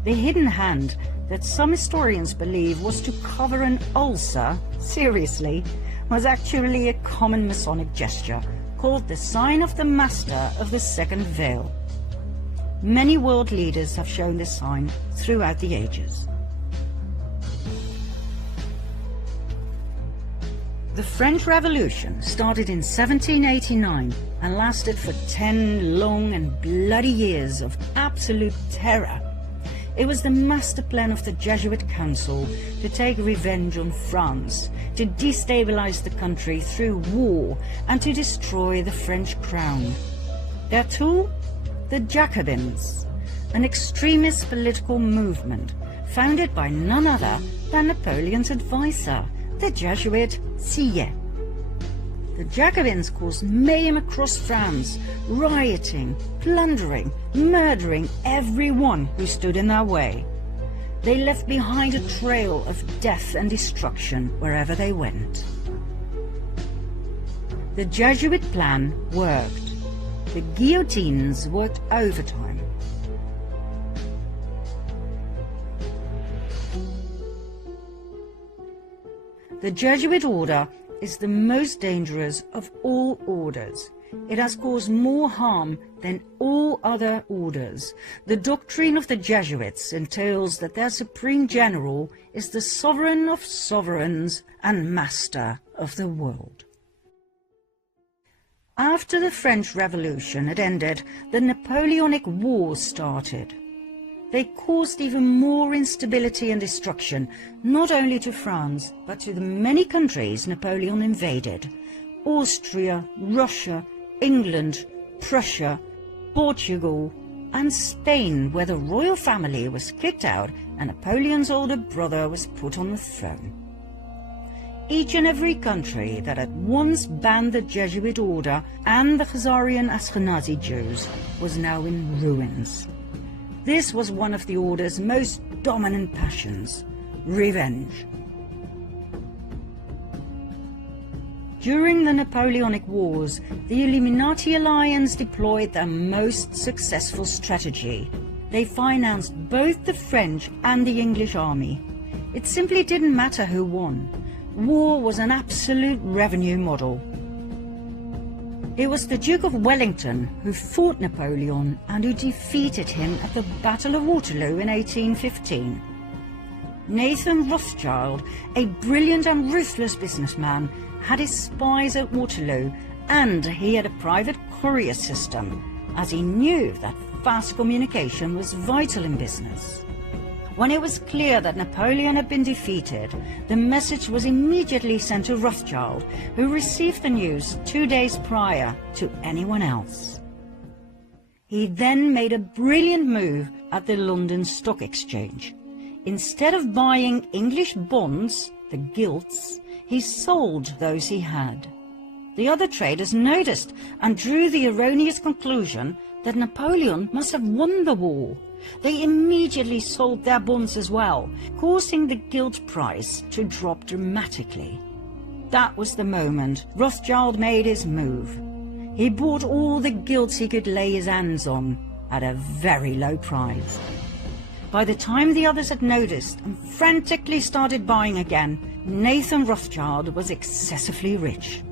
The hidden hand that some historians believe was to cover an ulcer, seriously, was actually a common Masonic gesture called the sign of the Master of the Second Veil. Many world leaders have shown this sign throughout the ages. The French Revolution started in 1789 and lasted for 10 long and bloody years of absolute terror. It was the master plan of the Jesuit Council to take revenge on France, to destabilize the country through war and to destroy the French crown. Their tool? The Jacobins, an extremist political movement founded by none other than Napoleon's advisor, the Jesuit Sieyès. The Jacobins caused mayhem across France, rioting, plundering, murdering everyone who stood in their way. They left behind a trail of death and destruction wherever they went. The Jesuit plan worked. The guillotines worked overtime. The Jesuit order is the most dangerous of all orders. It has caused more harm than all other orders. The doctrine of the Jesuits entails that their supreme general is the sovereign of sovereigns and master of the world. After the French Revolution had ended, the Napoleonic Wars started. They caused even more instability and destruction, not only to France, but to the many countries Napoleon invaded: Austria, Russia, England, Prussia, Portugal, and Spain, where the royal family was kicked out and Napoleon's older brother was put on the throne. Each and every country that had once banned the Jesuit order and the Khazarian Ashkenazi Jews was now in ruins. This was one of the order's most dominant passions: revenge. During the Napoleonic Wars, the Illuminati alliance deployed their most successful strategy. They financed both the French and the English army. It simply didn't matter who won. War was an absolute revenue model. It was the Duke of Wellington who fought Napoleon and who defeated him at the Battle of Waterloo in 1815. Nathan Rothschild, a brilliant and ruthless businessman, had his spies at Waterloo, and he had a private courier system, as he knew that fast communication was vital in business. When it was clear that Napoleon had been defeated, the message was immediately sent to Rothschild, who received the news 2 days prior to anyone else. He then made a brilliant move at the London Stock Exchange. Instead of buying English bonds, the gilts, he sold those he had. The other traders noticed and drew the erroneous conclusion that Napoleon must have won the war. They immediately sold their bonds as well, causing the gilt price to drop dramatically. That was the moment Rothschild made his move. He bought all the gilts he could lay his hands on at a very low price. By the time the others had noticed and frantically started buying again, Nathan Rothschild was excessively rich.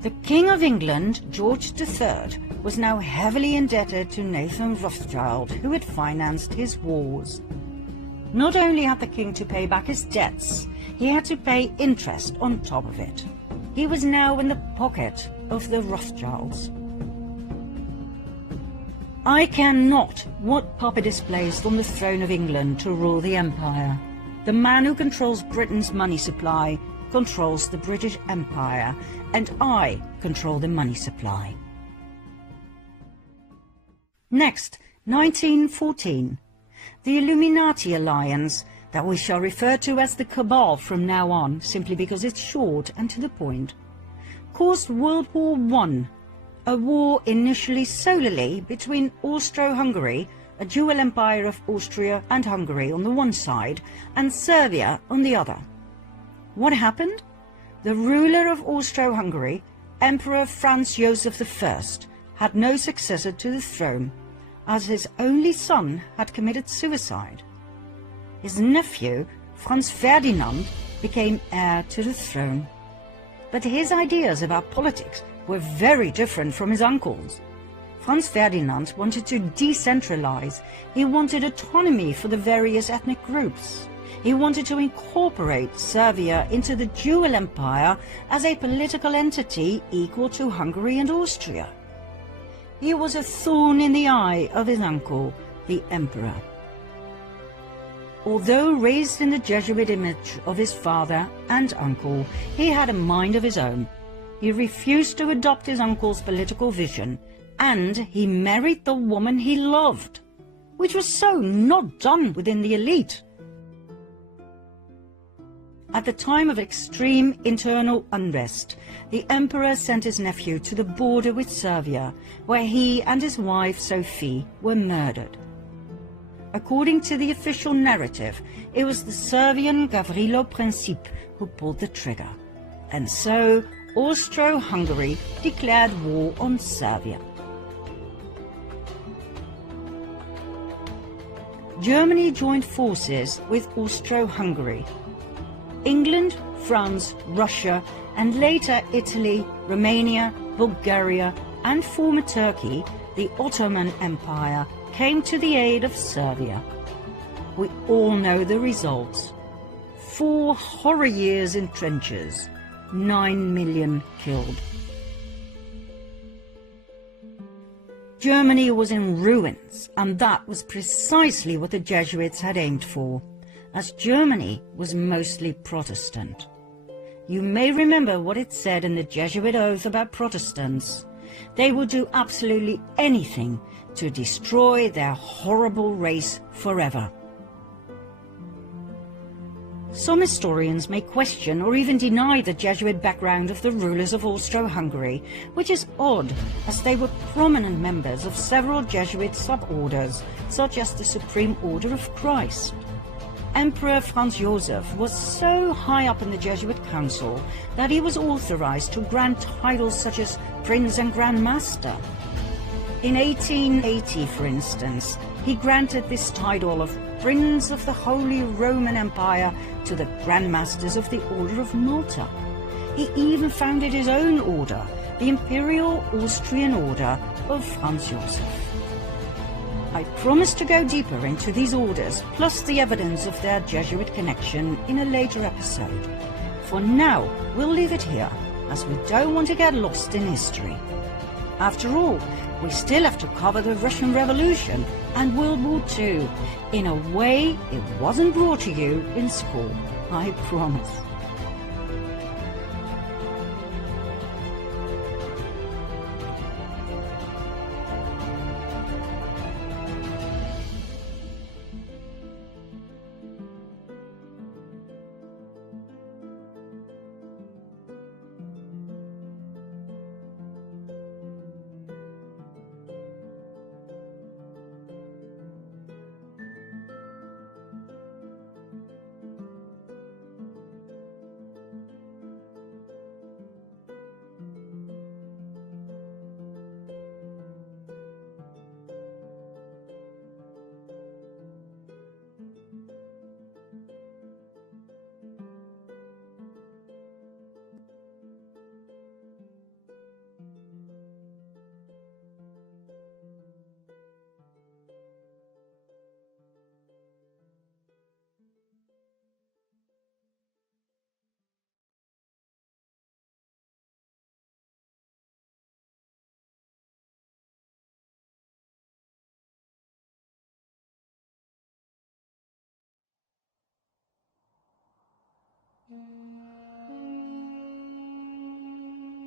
The King of England, George III, was now heavily indebted to Nathan Rothschild, who had financed his wars. Not only had the king to pay back his debts, he had to pay interest on top of it. He was now in the pocket of the Rothschilds. I care not what puppet is placed on the throne of England to rule the empire. The man who controls Britain's money supply controls the British Empire, and I control the money supply. Next, 1914. The Illuminati alliance, that we shall refer to as the Cabal from now on, simply because it's short and to the point, caused World War I, a war initially solely between Austro-Hungary, a dual empire of Austria and Hungary on the one side, and Serbia on the other. What happened? The ruler of Austro-Hungary, Emperor Franz Joseph I, had no successor to the throne, as his only son had committed suicide. His nephew, Franz Ferdinand, became heir to the throne. But his ideas about politics were very different from his uncle's. Franz Ferdinand wanted to decentralize. He wanted autonomy for the various ethnic groups. He wanted to incorporate Serbia into the dual empire as a political entity equal to Hungary and Austria. He was a thorn in the eye of his uncle, the emperor. Although raised in the Jesuit image of his father and uncle, he had a mind of his own. He refused to adopt his uncle's political vision, and he married the woman he loved, which was so not done within the elite. At the time of extreme internal unrest, the emperor sent his nephew to the border with Serbia, where he and his wife Sophie were murdered. According to the official narrative, it was the Serbian Gavrilo Princip who pulled the trigger, and so Austro-Hungary declared war on Serbia. Germany joined forces with Austro-Hungary. England, France, Russia, and later Italy, Romania, Bulgaria, and former Turkey, the Ottoman Empire, came to the aid of Serbia. We all know the results. 4 horror years in trenches, 9 million killed. Germany was in ruins, and that was precisely what the Jesuits had aimed for, as Germany was mostly Protestant. You may remember what it said in the Jesuit oath about Protestants. They would do absolutely anything to destroy their horrible race forever. Some historians may question or even deny the Jesuit background of the rulers of Austro-Hungary, which is odd, as they were prominent members of several Jesuit suborders, such as the Supreme Order of Christ. Emperor Franz Joseph was so high up in the Jesuit council that he was authorized to grant titles such as Prince and Grand Master. In 1880, for instance, he granted this title of Prince of the Holy Roman Empire to the Grand Masters of the Order of Malta. He even founded his own order, the Imperial Austrian Order of Franz Joseph. I promise to go deeper into these orders, plus the evidence of their Jesuit connection, in a later episode. For now, we'll leave it here, as we don't want to get lost in history. After all, we still have to cover the Russian Revolution and World War II, in a way it wasn't brought to you in school, I promise.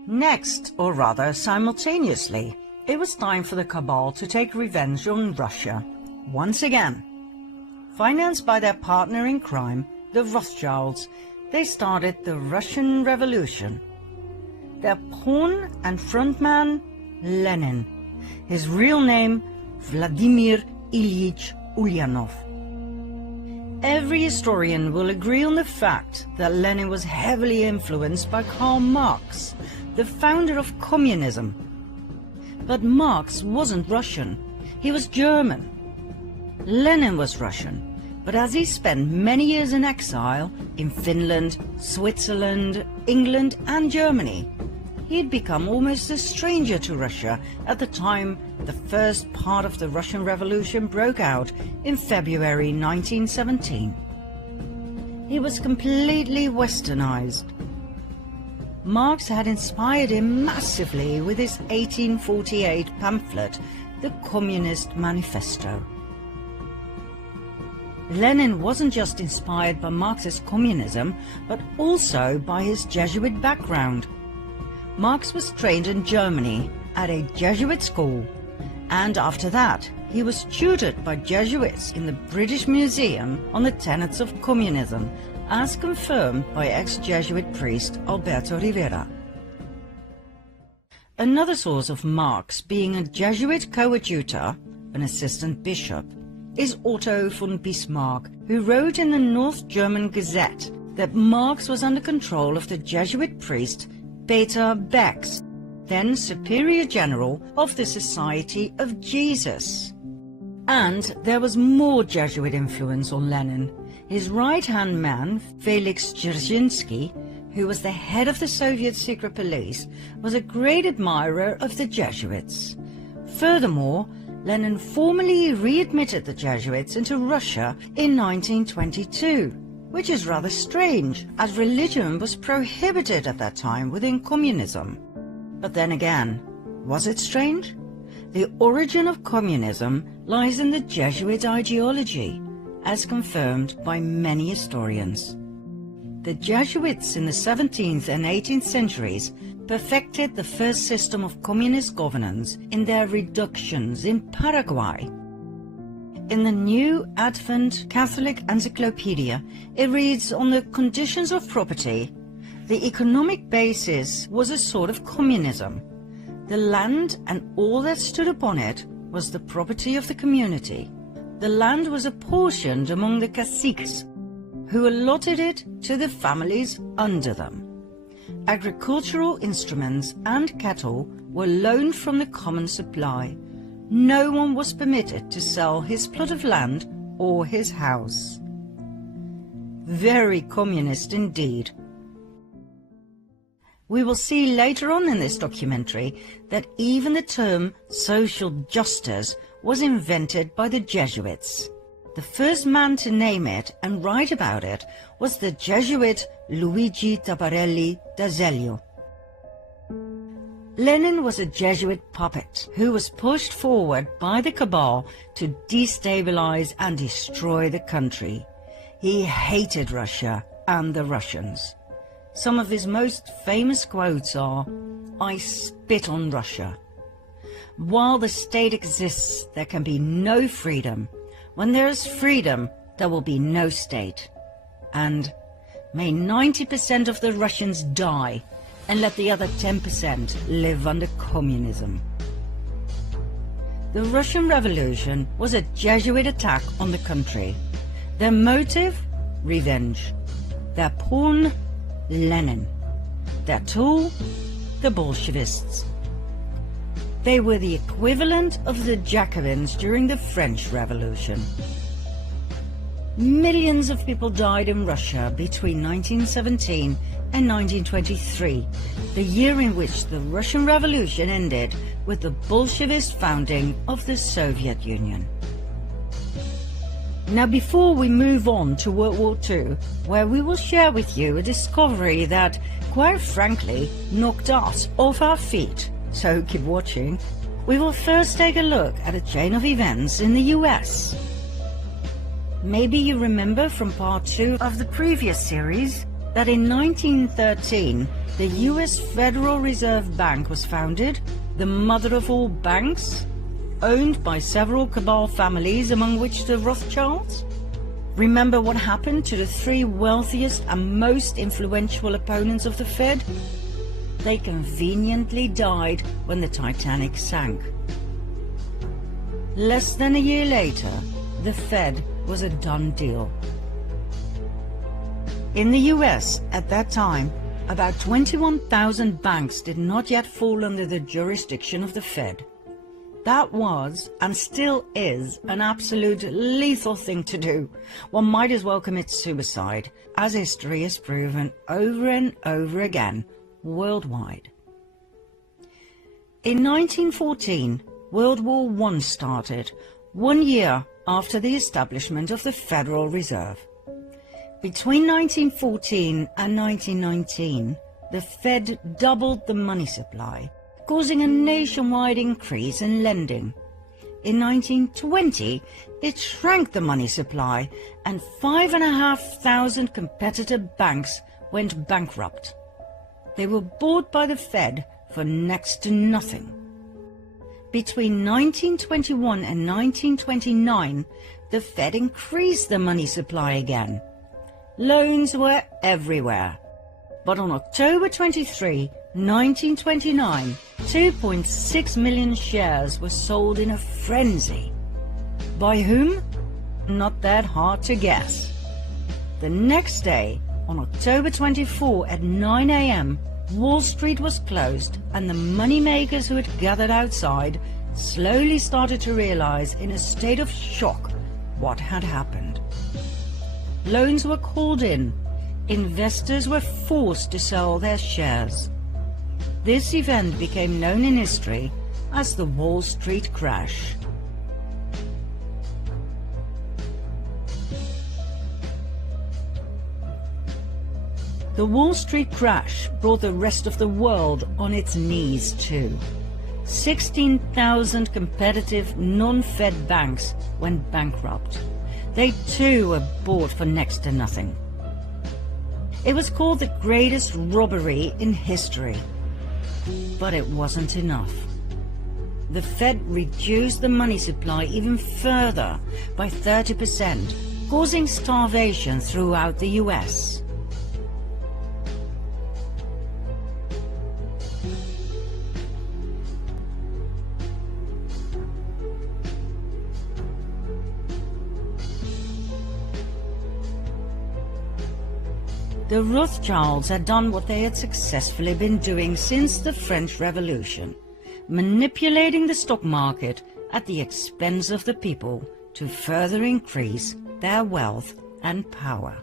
Next, or rather simultaneously, it was time for the cabal to take revenge on Russia, once again. Financed by their partner in crime, the Rothschilds, they started the Russian Revolution. Their pawn and frontman, Lenin. His real name, Vladimir Ilyich Ulyanov. Every historian will agree on the fact that Lenin was heavily influenced by Karl Marx, the founder of communism. But Marx wasn't Russian, he was German. Lenin was Russian, but as he spent many years in exile in Finland, Switzerland, England and Germany, he had become almost a stranger to Russia at the time the first part of the Russian Revolution broke out in February 1917. He was completely westernized. Marx had inspired him massively with his 1848 pamphlet, the Communist Manifesto. Lenin wasn't just inspired by Marxist communism, but also by his Jesuit background. Marx was trained in Germany at a Jesuit school, and after that he was tutored by Jesuits in the British Museum on the tenets of communism, as confirmed by ex-Jesuit priest Alberto Rivera. Another source of Marx being a Jesuit coadjutor, an assistant bishop, is Otto von Bismarck, who wrote in the North German Gazette that Marx was under control of the Jesuit priest Peter Becks, then Superior General of the Society of Jesus. And there was more Jesuit influence on Lenin. His right-hand man, Felix Dzerzhinsky, who was the head of the Soviet secret police, was a great admirer of the Jesuits. Furthermore, Lenin formally readmitted the Jesuits into Russia in 1922, which is rather strange, as religion was prohibited at that time within communism. But then again, was it strange? The origin of communism lies in the Jesuit ideology, as confirmed by many historians. The Jesuits in the 17th and 18th centuries perfected the first system of communist governance in their reductions in Paraguay. In the New Advent Catholic Encyclopedia, it reads, on the conditions of property, the economic basis was a sort of communism. The land and all that stood upon it was the property of the community. The land was apportioned among the caciques, who allotted it to the families under them. Agricultural instruments and cattle were loaned from the common supply. No one was permitted to sell his plot of land or his house. Very communist indeed. We will see later on in this documentary that even the term social justice was invented by the Jesuits. The first man to name it and write about it was the Jesuit Luigi Tabarelli d'Azeglio. Lenin was a Jesuit puppet who was pushed forward by the cabal to destabilize and destroy the country. He hated Russia and the Russians. Some of his most famous quotes are, "I spit on Russia. While the state exists, there can be no freedom. When there is freedom, there will be no state." And, "May 90% of the Russians die, and let the other 10% live under communism." The Russian Revolution was a Jesuit attack on the country. Their motive? Revenge. Their pawn? Lenin. Their tool? The Bolshevists. They were the equivalent of the Jacobins during the French Revolution. Millions of people died in Russia between 1917 and 1923, the year in which the Russian Revolution ended with the Bolshevist founding of the Soviet Union. Now, before we move on to World War II, where we will share with you a discovery that, quite frankly, knocked us off our feet, so keep watching, we will first take a look at a chain of events in the US. Maybe you remember from part 2 of the previous series that in 1913 the US Federal Reserve Bank was founded, the mother of all banks, owned by several cabal families, among which the Rothschilds. Remember what happened to the 3 wealthiest and most influential opponents of the Fed? They conveniently died when the Titanic sank. Less than a year later, the Fed was a done deal. In the US at that time, about 21,000 banks did not yet fall under the jurisdiction of the Fed. That was, and still is, an absolute lethal thing to do. One might as well commit suicide, as history has proven over and over again, worldwide. In 1914, World War I started, 1 year after the establishment of the Federal Reserve. Between 1914 and 1919, the Fed doubled the money supply, causing a nationwide increase in lending. In 1920, it shrank the money supply, and 5,500 competitor banks went bankrupt. They were bought by the Fed for next to nothing. Between 1921 and 1929, the Fed increased the money supply again. Loans were everywhere. But on October 23, 1929, 2.6 million shares were sold in a frenzy. By whom? Not that hard to guess. The next day, on October 24 at 9 a.m., Wall Street was closed, and the moneymakers who had gathered outside slowly started to realize in a state of shock what had happened. Loans were called in. Investors were forced to sell their shares. This event became known in history as the Wall Street crash. The Wall Street crash brought the rest of the world on its knees too. 16,000 competitive non-Fed banks went bankrupt. They too were bought for next to nothing. It was called the greatest robbery in history. But it wasn't enough. The Fed reduced the money supply even further by 30%, causing starvation throughout the US. The Rothschilds had done what they had successfully been doing since the French Revolution, manipulating the stock market at the expense of the people to further increase their wealth and power.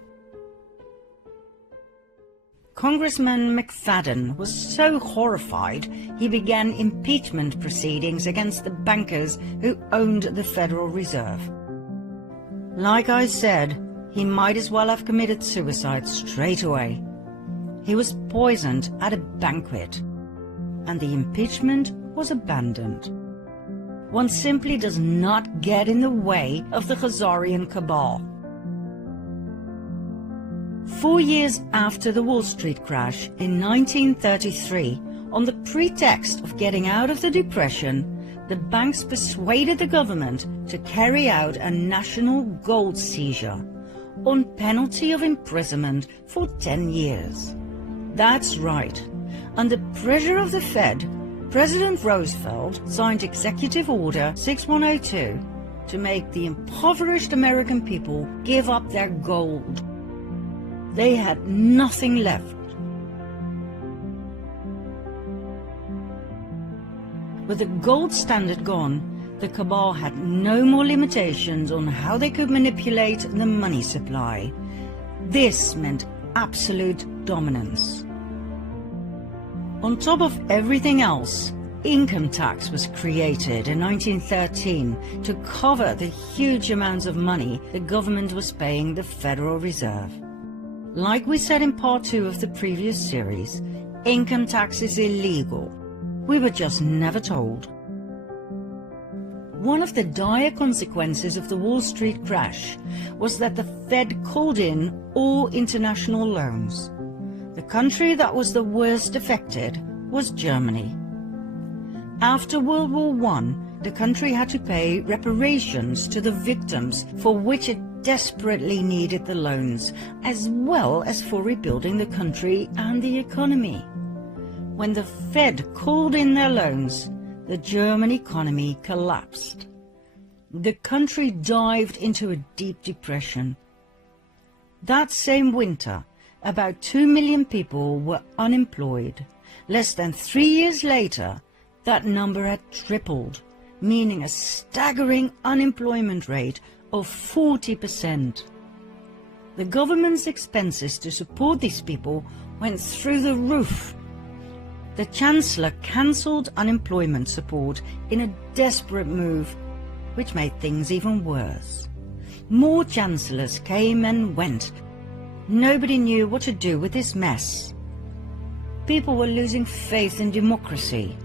Congressman McFadden was so horrified he began impeachment proceedings against the bankers who owned the Federal Reserve. Like I said, he might as well have committed suicide straight away. He was poisoned at a banquet, and the impeachment was abandoned. One simply does not get in the way of the Khazarian cabal. 4 years after the Wall Street crash in 1933, on the pretext of getting out of the Depression, the banks persuaded the government to carry out a national gold seizure on penalty of imprisonment for 10 years. That's right. Under pressure of the Fed, President Roosevelt signed Executive Order 6102 to make the impoverished American people give up their gold. They had nothing left. With the gold standard gone, the cabal had no more limitations on how they could manipulate the money supply. This meant absolute dominance. On top of everything else, income tax was created in 1913 to cover the huge amounts of money the government was paying the Federal Reserve. Like we said in part 2 of the previous series, income tax is illegal. We were just never told. One of the dire consequences of the Wall Street crash was that the Fed called in all international loans. The country that was the worst affected was Germany. After World War I, the country had to pay reparations to the victims, for which it desperately needed the loans, as well as for rebuilding the country and the economy. When the Fed called in their loans, the German economy collapsed. The country dived into a deep depression. That same winter, about 2 million people were unemployed. Less than 3 years later, that number had tripled, meaning a staggering unemployment rate of 40%. The government's expenses to support these people went through the roof. the Chancellor cancelled unemployment support in a desperate move, which made things even worse. More chancellors came and went. Nobody knew what to do with this mess. People were losing faith in democracy,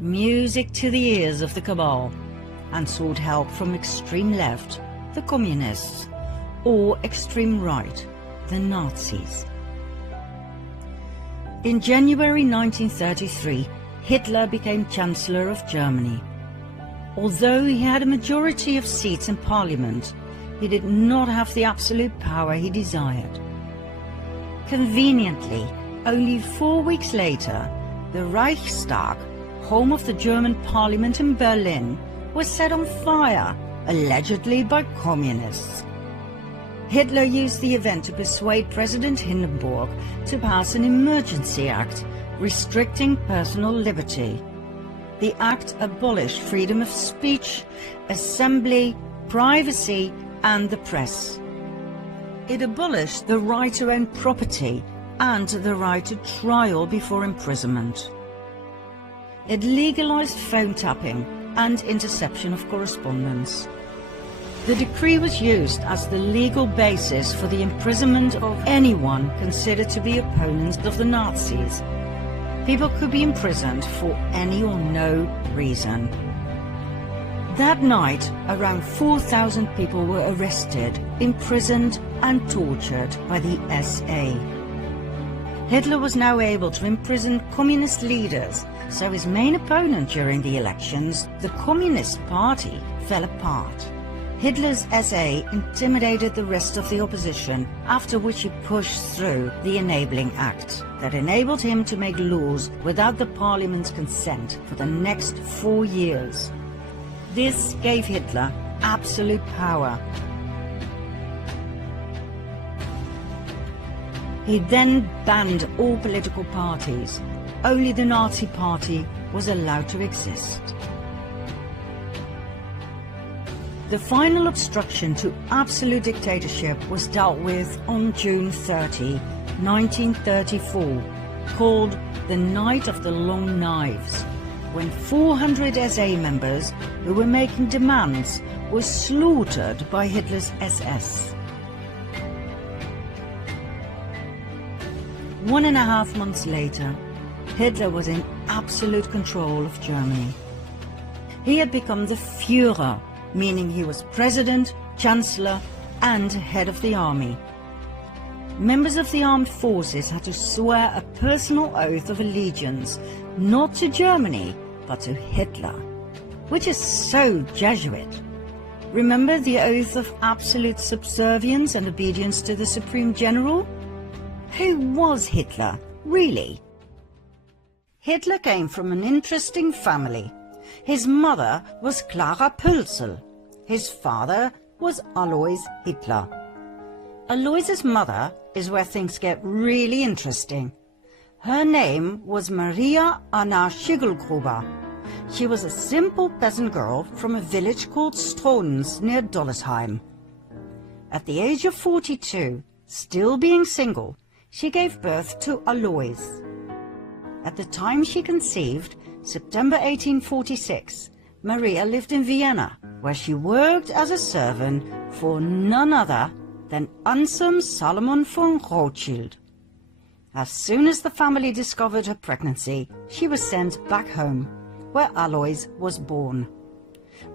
music to the ears of the cabal, and sought help from extreme left, the communists, or extreme right, the Nazis. In January 1933, Hitler became Chancellor of Germany. Although he had a majority of seats in Parliament, he did not have the absolute power he desired. Conveniently, only 4 weeks later, the Reichstag, home of the German Parliament in Berlin, was set on fire, allegedly by communists. Hitler used the event to persuade President Hindenburg to pass an emergency act restricting personal liberty. The act abolished freedom of speech, assembly, privacy, and the press. It abolished the right to own property and the right to trial before imprisonment. It legalized phone tapping and interception of correspondence. The decree was used as the legal basis for the imprisonment of anyone considered to be opponents of the Nazis. People could be imprisoned for any or no reason. That night, around 4,000 people were arrested, imprisoned and tortured by the SA. Hitler was now able to imprison communist leaders, so his main opponent during the elections, the Communist Party, fell apart. Hitler's SA intimidated the rest of the opposition, after which he pushed through the Enabling Act that enabled him to make laws without the parliament's consent for the next 4 years. This gave Hitler absolute power. He then banned all political parties. Only the Nazi Party was allowed to exist. The final obstruction to absolute dictatorship was dealt with on June 30, 1934, called the Night of the Long Knives, when 400 SA members who were making demands were slaughtered by Hitler's SS. 1.5 months later, Hitler was in absolute control of Germany. He had become the Führer, meaning he was president, chancellor, and head of the army. Members of the armed forces had to swear a personal oath of allegiance, not to Germany, but to Hitler, which is so Jesuit. Remember the oath of absolute subservience and obedience to the Supreme General? Who was Hitler, really? Hitler came from an interesting family. His mother was Clara Pölzl. His father was Alois Hitler. Alois's mother is where things get really interesting. Her name was Maria Anna Schiggelgruber. She was a simple peasant girl from a village called Stronens near Dollersheim. At the age of 42, still being single, she gave birth to Alois. At the time she conceived, September 1846, Maria lived in Vienna, where she worked as a servant for none other than Anselm Salomon von Rothschild. As soon as the family discovered her pregnancy, she was sent back home, where Alois was born.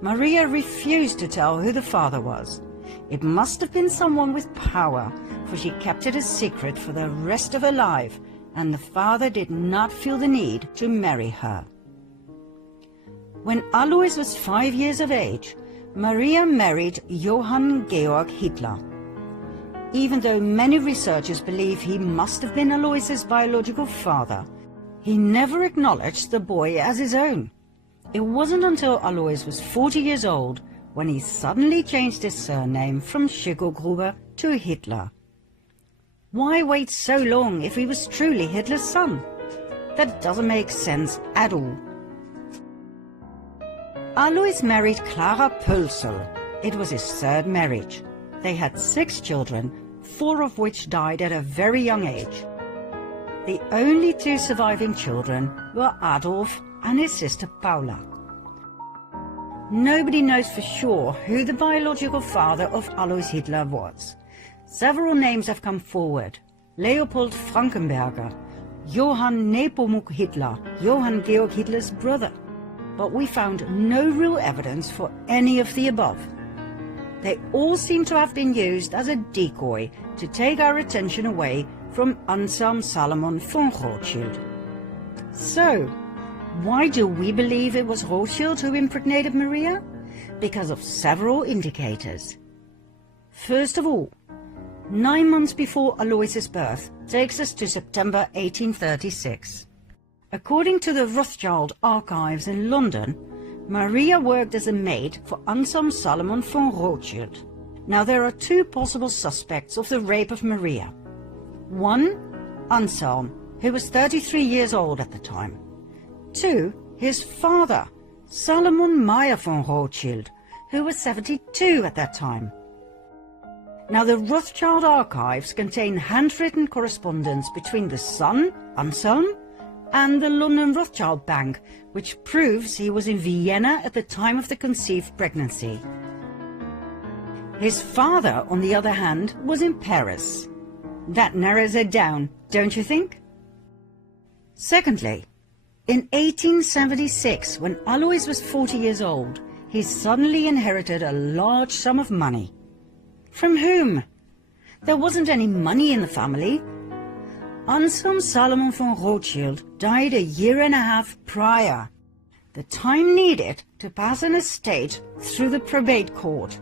Maria refused to tell who the father was. It must have been someone with power, for she kept it a secret for the rest of her life, and the father did not feel the need to marry her. When Alois was 5 years of age, Maria married Johann Georg Hitler. Even though many researchers believe he must have been Alois's biological father, he never acknowledged the boy as his own. It wasn't until Alois was 40 years old when he suddenly changed his surname from Schiggelgruber to Hitler. Why wait so long if he was truly Hitler's son? That doesn't make sense at all. Alois married Clara Pölzl. It was his third marriage. They had 6 children, 4 of which died at a very young age. The only two surviving children were Adolf and his sister Paula. Nobody knows for sure who the biological father of Alois Hitler was. Several names have come forward: Leopold Frankenberger, Johann Nepomuk Hitler, Johann Georg Hitler's brother. But we found no real evidence for any of the above. They all seem to have been used as a decoy to take our attention away from Anselm Salomon von Rothschild. So, why do we believe it was Rothschild who impregnated Maria? Because of several indicators. First of all, 9 months before Alois's birth takes us to September 1836. According to the Rothschild archives in London, Maria worked as a maid for Anselm Salomon von Rothschild. Now there are two possible suspects of the rape of Maria. One, Anselm, who was 33 years old at the time. Two, his father, Salomon Meyer von Rothschild, who was 72 at that time. Now the Rothschild archives contain handwritten correspondence between the son, Anselm, and the London Rothschild Bank, which proves he was in Vienna at the time of the conceived pregnancy. His father, on the other hand, was in Paris. That narrows it down, don't you think? Secondly, in 1876, when Alois was 40 years old, he suddenly inherited a large sum of money. From whom? There wasn't any money in the family. Anselm Salomon von Rothschild died a year and a half prior, the time needed to pass an estate through the probate court.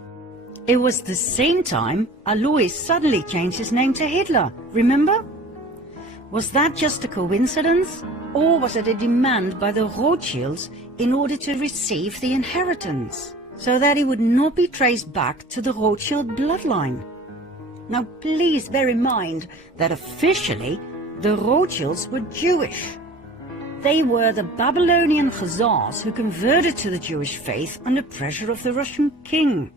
It was the same time Alois suddenly changed his name to Hitler, remember? Was that just a coincidence, or was it a demand by the Rothschilds in order to receive the inheritance, so that he would not be traced back to the Rothschild bloodline? Now please bear in mind that officially the Rothschilds were Jewish. They were the Babylonian Khazars who converted to the Jewish faith under pressure of the Russian king.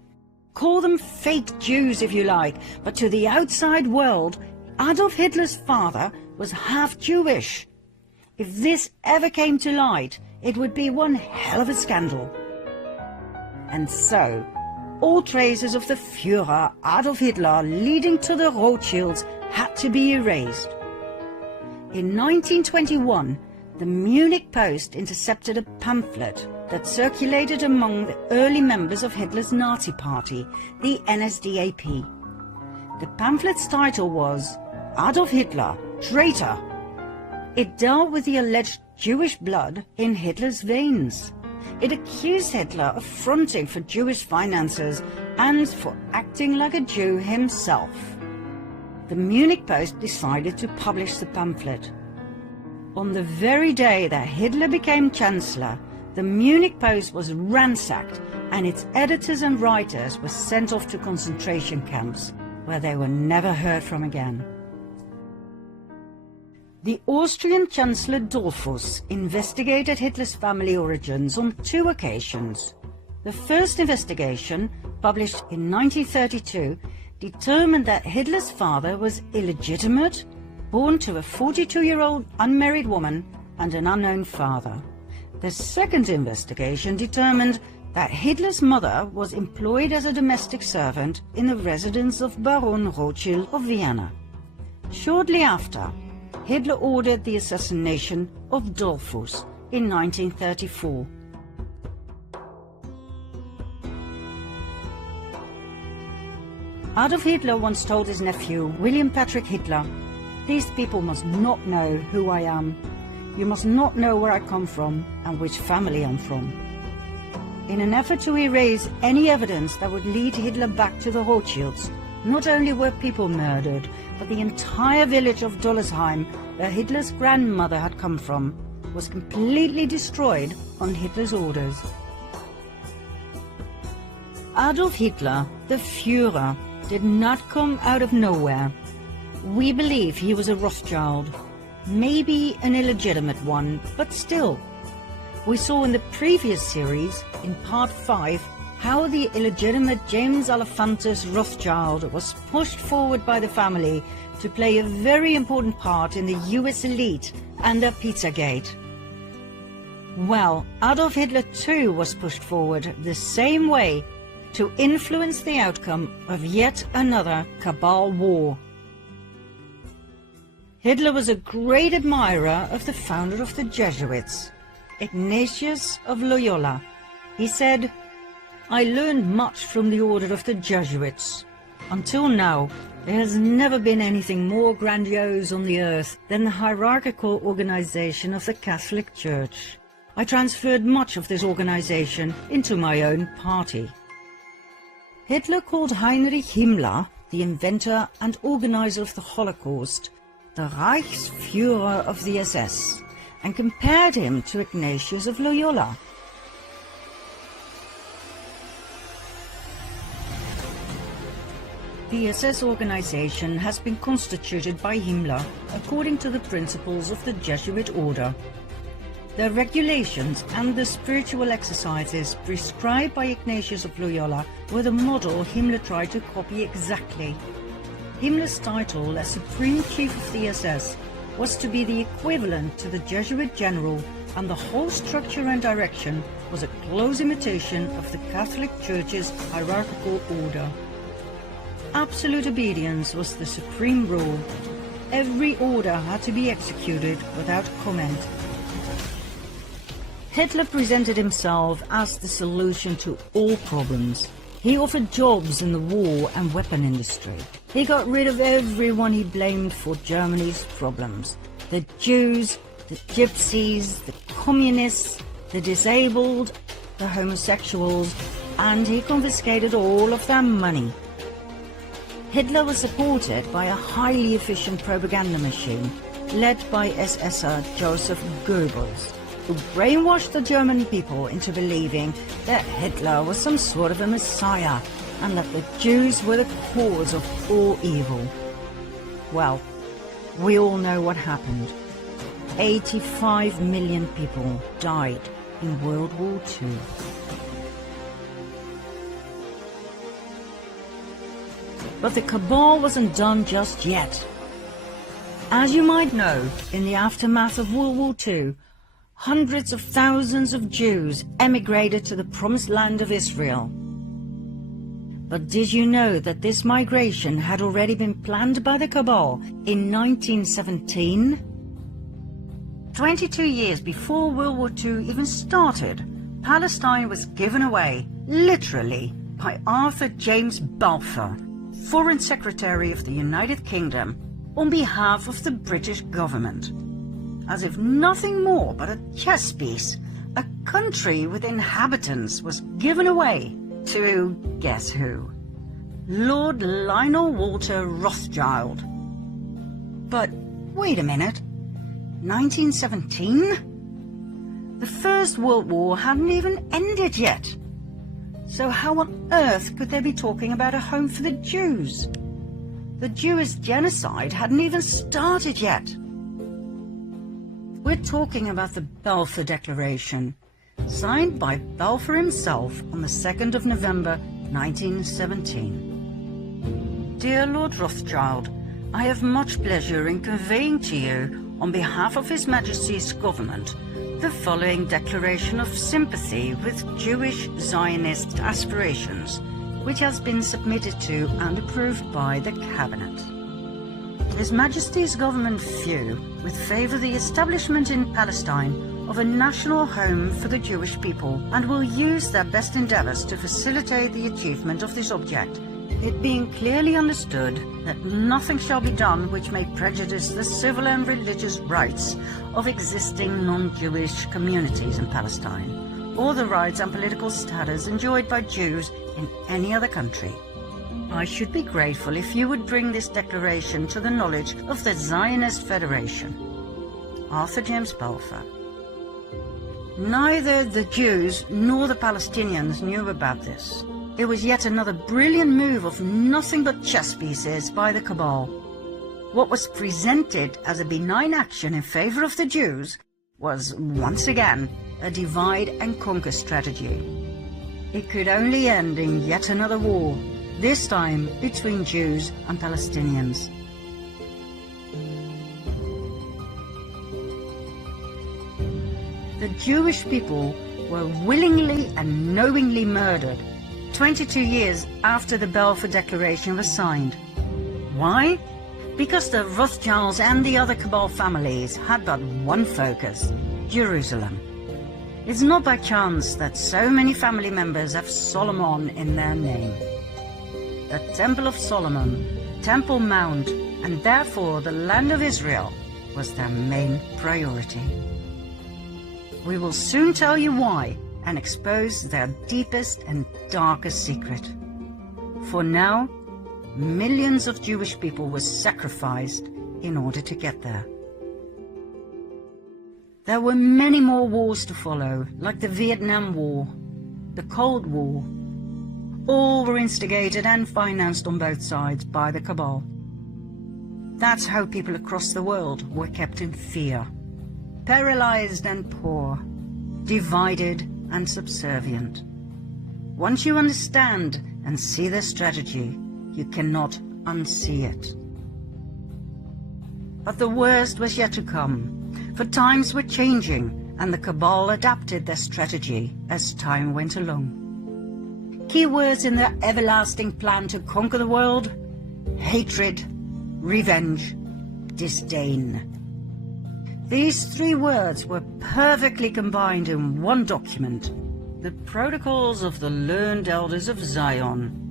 Call them fake Jews if you like, but to the outside world, Adolf Hitler's father was half Jewish. If this ever came to light, it would be one hell of a scandal. And so, all traces of the Führer Adolf Hitler leading to the Rothschilds had to be erased. In 1921, the Munich Post intercepted a pamphlet that circulated among the early members of Hitler's Nazi party, the NSDAP. The pamphlet's title was Adolf Hitler, Traitor. It dealt with the alleged Jewish blood in Hitler's veins. It accused Hitler of fronting for Jewish finances and for acting like a Jew himself. The Munich Post decided to publish the pamphlet. On the very day that Hitler became Chancellor, the Munich Post was ransacked and its editors and writers were sent off to concentration camps, where they were never heard from again. The Austrian Chancellor Dollfuss investigated Hitler's family origins on two occasions. The first investigation, published in 1932, determined that Hitler's father was illegitimate, born to a 42-year-old unmarried woman and an unknown father. The second investigation determined that Hitler's mother was employed as a domestic servant in the residence of Baron Rothschild of Vienna. Shortly after, Hitler ordered the assassination of Dollfuss in 1934. Adolf Hitler once told his nephew, William Patrick Hitler, "These people must not know who I am. You must not know where I come from and which family I'm from." In an effort to erase any evidence that would lead Hitler back to the Rothschilds, not only were people murdered, but the entire village of Dollersheim, where Hitler's grandmother had come from, was completely destroyed on Hitler's orders. Adolf Hitler, the Führer, did not come out of nowhere. We believe he was a Rothschild, maybe an illegitimate one, but still. We saw in the previous series, in part 5, how the illegitimate James Alefantis Rothschild was pushed forward by the family to play a very important part in the US elite and the Pizzagate. Well, Adolf Hitler too was pushed forward the same way to influence the outcome of yet another cabal war. Hitler was a great admirer of the founder of the Jesuits, Ignatius of Loyola. He said, "I learned much from the order of the Jesuits. Until now, there has never been anything more grandiose on the earth than the hierarchical organization of the Catholic Church. I transferred much of this organization into my own party." Hitler called Heinrich Himmler, the inventor and organizer of the Holocaust, the Reichsführer of the SS, and compared him to Ignatius of Loyola. The SS organization has been constituted by Himmler according to the principles of the Jesuit order. The regulations and the spiritual exercises prescribed by Ignatius of Loyola were the model Himmler tried to copy exactly. Himmler's title as Supreme Chief of the SS was to be the equivalent to the Jesuit general, and the whole structure and direction was a close imitation of the Catholic Church's hierarchical order. Absolute obedience was the supreme rule. Every order had to be executed without comment. Hitler presented himself as the solution to all problems. He offered jobs in the war and weapon industry. He got rid of everyone he blamed for Germany's problems. The Jews, the Gypsies, the Communists, the disabled, the homosexuals, and he confiscated all of their money. Hitler was supported by a highly efficient propaganda machine led by SSer Joseph Goebbels, who brainwashed the German people into believing that Hitler was some sort of a messiah and that the Jews were the cause of all evil. Well, we all know what happened. 85 million people died in World War II. But the cabal wasn't done just yet. As you might know, in the aftermath of World War II, hundreds of thousands of Jews emigrated to the promised land of Israel. But did you know that this migration had already been planned by the cabal in 1917? 22 years before World War II even started, Palestine was given away, literally, by Arthur James Balfour, Foreign Secretary of the United Kingdom, on behalf of the British government. As if nothing more but a chess piece, a country with inhabitants was given away to, guess who? Lord Lionel Walter Rothschild. But wait a minute, 1917? The First World War hadn't even ended yet. So how on earth could they be talking about a home for the Jews? The Jewish genocide hadn't even started yet. We're talking about the Balfour Declaration, signed by Balfour himself on the 2nd of November 1917. Dear Lord Rothschild, I have much pleasure in conveying to you, on behalf of His Majesty's government, the following declaration of sympathy with Jewish Zionist aspirations, which has been submitted to and approved by the Cabinet. His Majesty's government view with favour the establishment in Palestine of a national home for the Jewish people, and will use their best endeavours to facilitate the achievement of this object, it being clearly understood that nothing shall be done which may prejudice the civil and religious rights of existing non-Jewish communities in Palestine, or the rights and political status enjoyed by Jews in any other country. I should be grateful if you would bring this declaration to the knowledge of the Zionist Federation. Arthur James Balfour. Neither the Jews nor the Palestinians knew about this. It was yet another brilliant move of nothing but chess pieces by the cabal. What was presented as a benign action in favor of the Jews was, once again, a divide and conquer strategy. It could only end in yet another war, this time between Jews and Palestinians. The Jewish people were willingly and knowingly murdered 22 years after the Balfour Declaration was signed. Why? Because the Rothschilds and the other cabal families had but one focus: Jerusalem. It's not by chance that so many family members have Solomon in their name. The Temple of Solomon, Temple Mount, and therefore the land of Israel was their main priority. We will soon tell you why and expose their deepest and darkest secret. For now, millions of Jewish people were sacrificed in order to get there. There were many more wars to follow, like the Vietnam War, the Cold War. All were instigated and financed on both sides by the cabal. That's how people across the world were kept in fear, paralyzed and poor, divided and subservient. Once you understand and see their strategy, you cannot unsee it. But the worst was yet to come, for times were changing and the cabal adapted their strategy as time went along. Key words in their everlasting plan to conquer the world: hatred, revenge, disdain. These three words were perfectly combined in one document, the Protocols of the Learned Elders of Zion.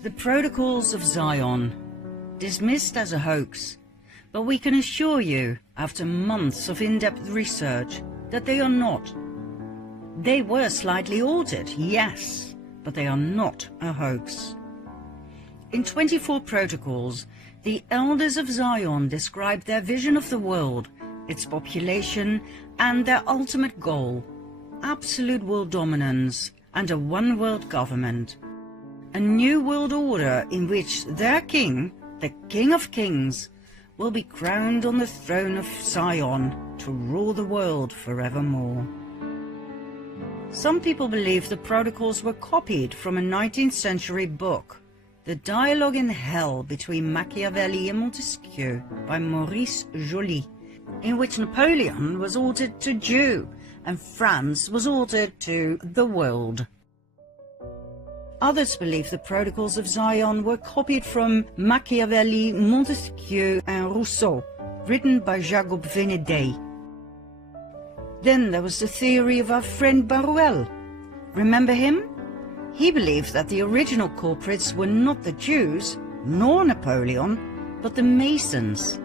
The Protocols of Zion, dismissed as a hoax, but we can assure you, after months of in-depth research, that they are not. They were slightly altered, yes, but they are not a hoax. In 24 protocols, the Elders of Zion described their vision of the world, its population, and their ultimate goal: absolute world dominance and a one-world government. A new world order in which their king, the King of Kings, will be crowned on the throne of Zion to rule the world forevermore. Some people believe the protocols were copied from a 19th century book, The Dialogue in Hell between Machiavelli and Montesquieu by Maurice Joly, in which Napoleon was ordered to Jew and France was ordered to the world. Others believe the Protocols of Zion were copied from Machiavelli, Montesquieu and Rousseau, written by Jacob Venedey. Then there was the theory of our friend Baruel. Remember him? He believed that the original culprits were not the Jews, nor Napoleon, but the Masons.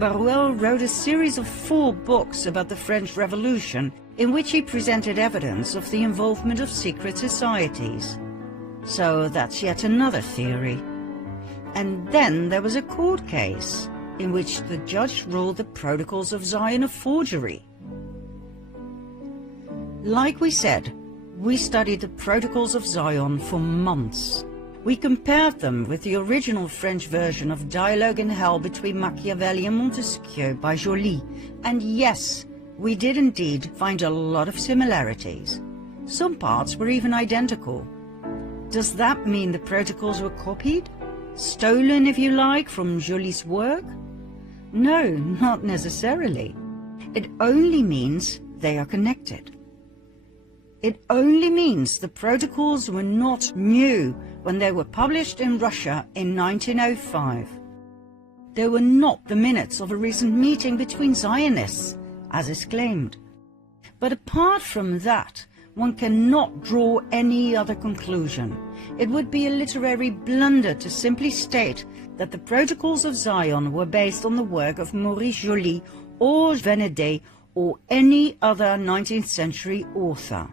Baruel wrote a series of 4 books about the French Revolution, in which he presented evidence of the involvement of secret societies. So that's yet another theory. And then there was a court case, in which the judge ruled the Protocols of Zion a forgery. Like we said, we studied the Protocols of Zion for months. We compared them with the original French version of Dialogue in Hell between Machiavelli and Montesquieu by Joly, and yes, we did indeed find a lot of similarities. Some parts were even identical. Does that mean the protocols were copied? Stolen, if you like, from Jolie's work? No, not necessarily. It only means they are connected. It only means the protocols were not new when they were published in Russia in 1905. They were not the minutes of a recent meeting between Zionists, as is claimed. But apart from that, one cannot draw any other conclusion. It would be a literary blunder to simply state that the Protocols of Zion were based on the work of Maurice Joly or Venedey or any other 19th century author.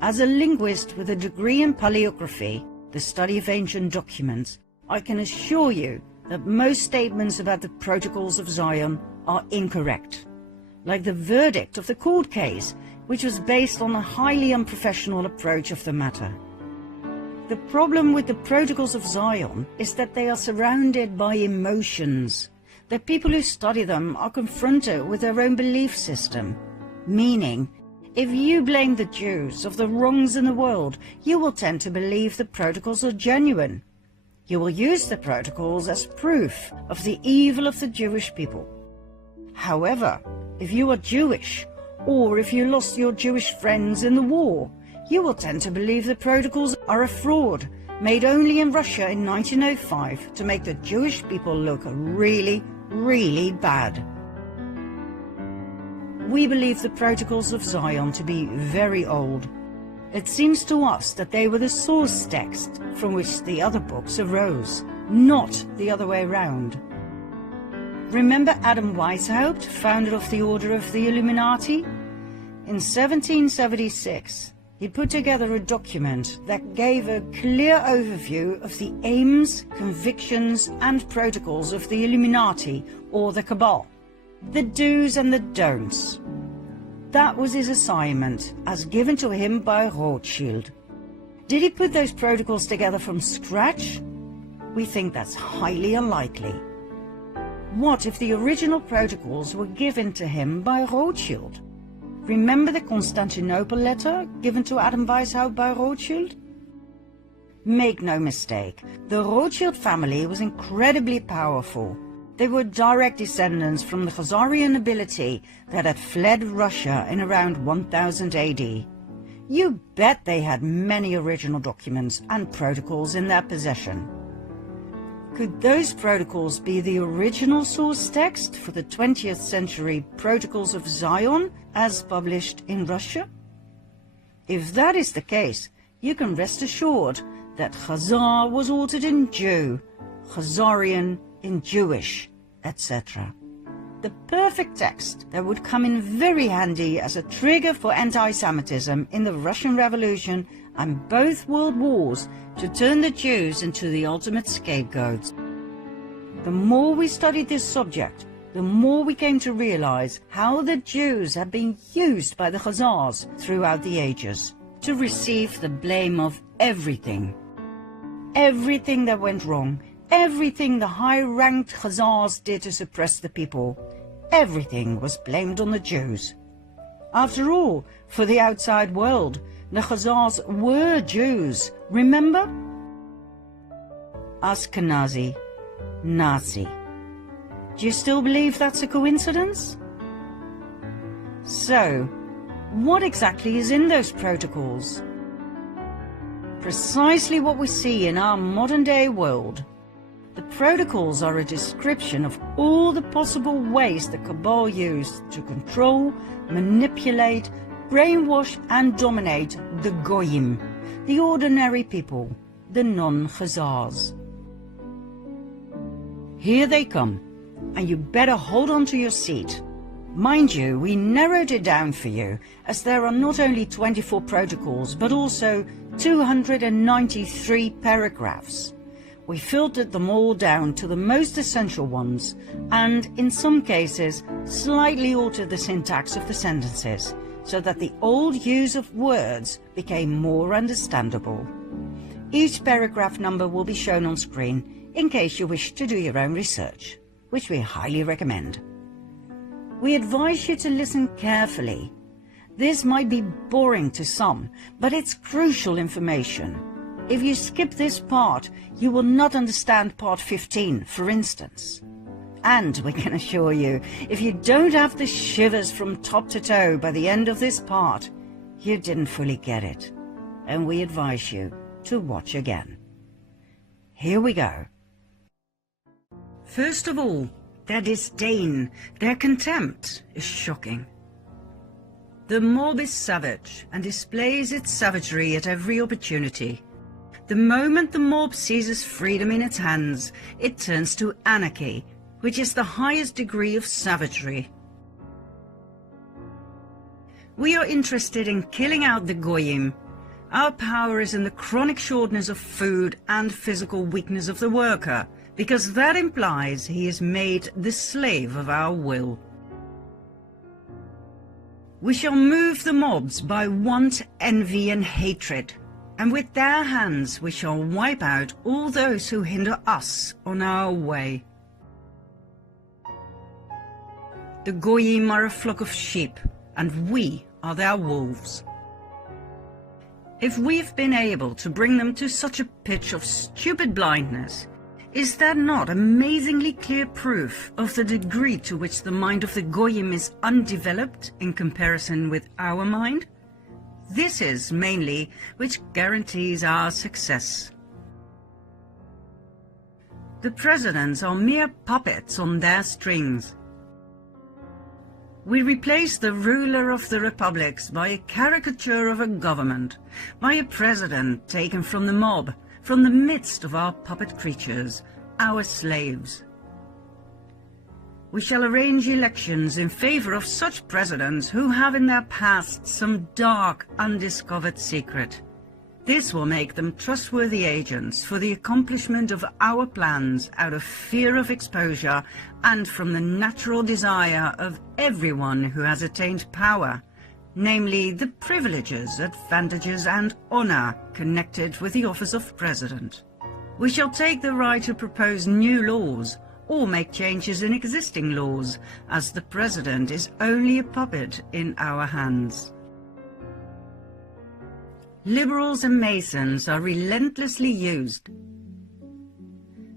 As a linguist with a degree in paleography, the study of ancient documents, I can assure you that most statements about the Protocols of Zion are incorrect, like the verdict of the court case, which was based on a highly unprofessional approach of the matter. The problem with the Protocols of Zion is that they are surrounded by emotions. The people who study them are confronted with their own belief system, meaning, if you blame the Jews of the wrongs in the world, you will tend to believe the Protocols are genuine. You will use the Protocols as proof of the evil of the Jewish people. However, if you are Jewish, or if you lost your Jewish friends in the war, you will tend to believe the Protocols are a fraud made only in Russia in 1905 to make the Jewish people look really, really bad. We believe the Protocols of Zion to be very old. It seems to us that they were the source text from which the other books arose, not the other way around. Remember Adam Weishaupt, founder of the Order of the Illuminati? In 1776, he put together a document that gave a clear overview of the aims, convictions and protocols of the Illuminati or the Cabal, the do's and the don'ts. That was his assignment, as given to him by Rothschild. Did he put those protocols together from scratch? We think that's highly unlikely. What if the original protocols were given to him by Rothschild? Remember the Constantinople letter given to Adam Weishaupt by Rothschild? Make no mistake, the Rothschild family was incredibly powerful. They were direct descendants from the Khazarian nobility that had fled Russia in around 1000 AD. You bet they had many original documents and protocols in their possession. Could those protocols be the original source text for the 20th century Protocols of Zion as published in Russia? If that is the case, you can rest assured that Khazar was altered in Jew, Khazarian in Jewish, etc. The perfect text that would come in very handy as a trigger for anti-Semitism in the Russian Revolution and both world wars to turn the Jews into the ultimate scapegoats. The more we studied this subject, the more we came to realize how the Jews had been used by the Khazars throughout the ages to receive the blame of everything. Everything that went wrong, everything the high-ranked Khazars did to suppress the people, everything was blamed on the Jews. After all, for the outside world, the Khazars were Jews, remember? Ashkenazi, Nazi. Do you still believe that's a coincidence? So, what exactly is in those protocols? Precisely what we see in our modern-day world. The protocols are a description of all the possible ways the Cabal used to control, manipulate, brainwash and dominate the Goyim, the ordinary people, the non-Khazars. Here they come, and you better hold on to your seat. Mind you, we narrowed it down for you, as there are not only 24 protocols, but also 293 paragraphs. We filtered them all down to the most essential ones, and in some cases, slightly altered the syntax of the sentences, so that the old use of words became more understandable. Each paragraph number will be shown on screen, in case you wish to do your own research, which we highly recommend. We advise you to listen carefully. This might be boring to some, but it's crucial information. If you skip this part, you will not understand part 15, for instance. And we can assure you, if you don't have the shivers from top to toe by the end of this part, you didn't fully get it. And we advise you to watch again. Here we go. First of all, their disdain, their contempt is shocking. The mob is savage and displays its savagery at every opportunity. The moment the mob seizes freedom in its hands, it turns to anarchy, which is the highest degree of savagery. We are interested in killing out the goyim. Our power is in the chronic shortness of food and physical weakness of the worker, because that implies he is made the slave of our will. We shall move the mobs by want, envy and hatred, and with their hands we shall wipe out all those who hinder us on our way. The goyim are a flock of sheep, and we are their wolves. If we've been able to bring them to such a pitch of stupid blindness, is that not amazingly clear proof of the degree to which the mind of the goyim is undeveloped in comparison with our mind? This is mainly which guarantees our success. The presidents are mere puppets on their strings. We replace the ruler of the republics by a caricature of a government, by a president taken from the mob, from the midst of our puppet creatures, our slaves. We shall arrange elections in favor of such presidents who have in their past some dark, undiscovered secret. This will make them trustworthy agents for the accomplishment of our plans out of fear of exposure and from the natural desire of everyone who has attained power, namely the privileges, advantages and honor connected with the office of president. We shall take the right to propose new laws or make changes in existing laws, as the president is only a puppet in our hands. Liberals and Masons are relentlessly used.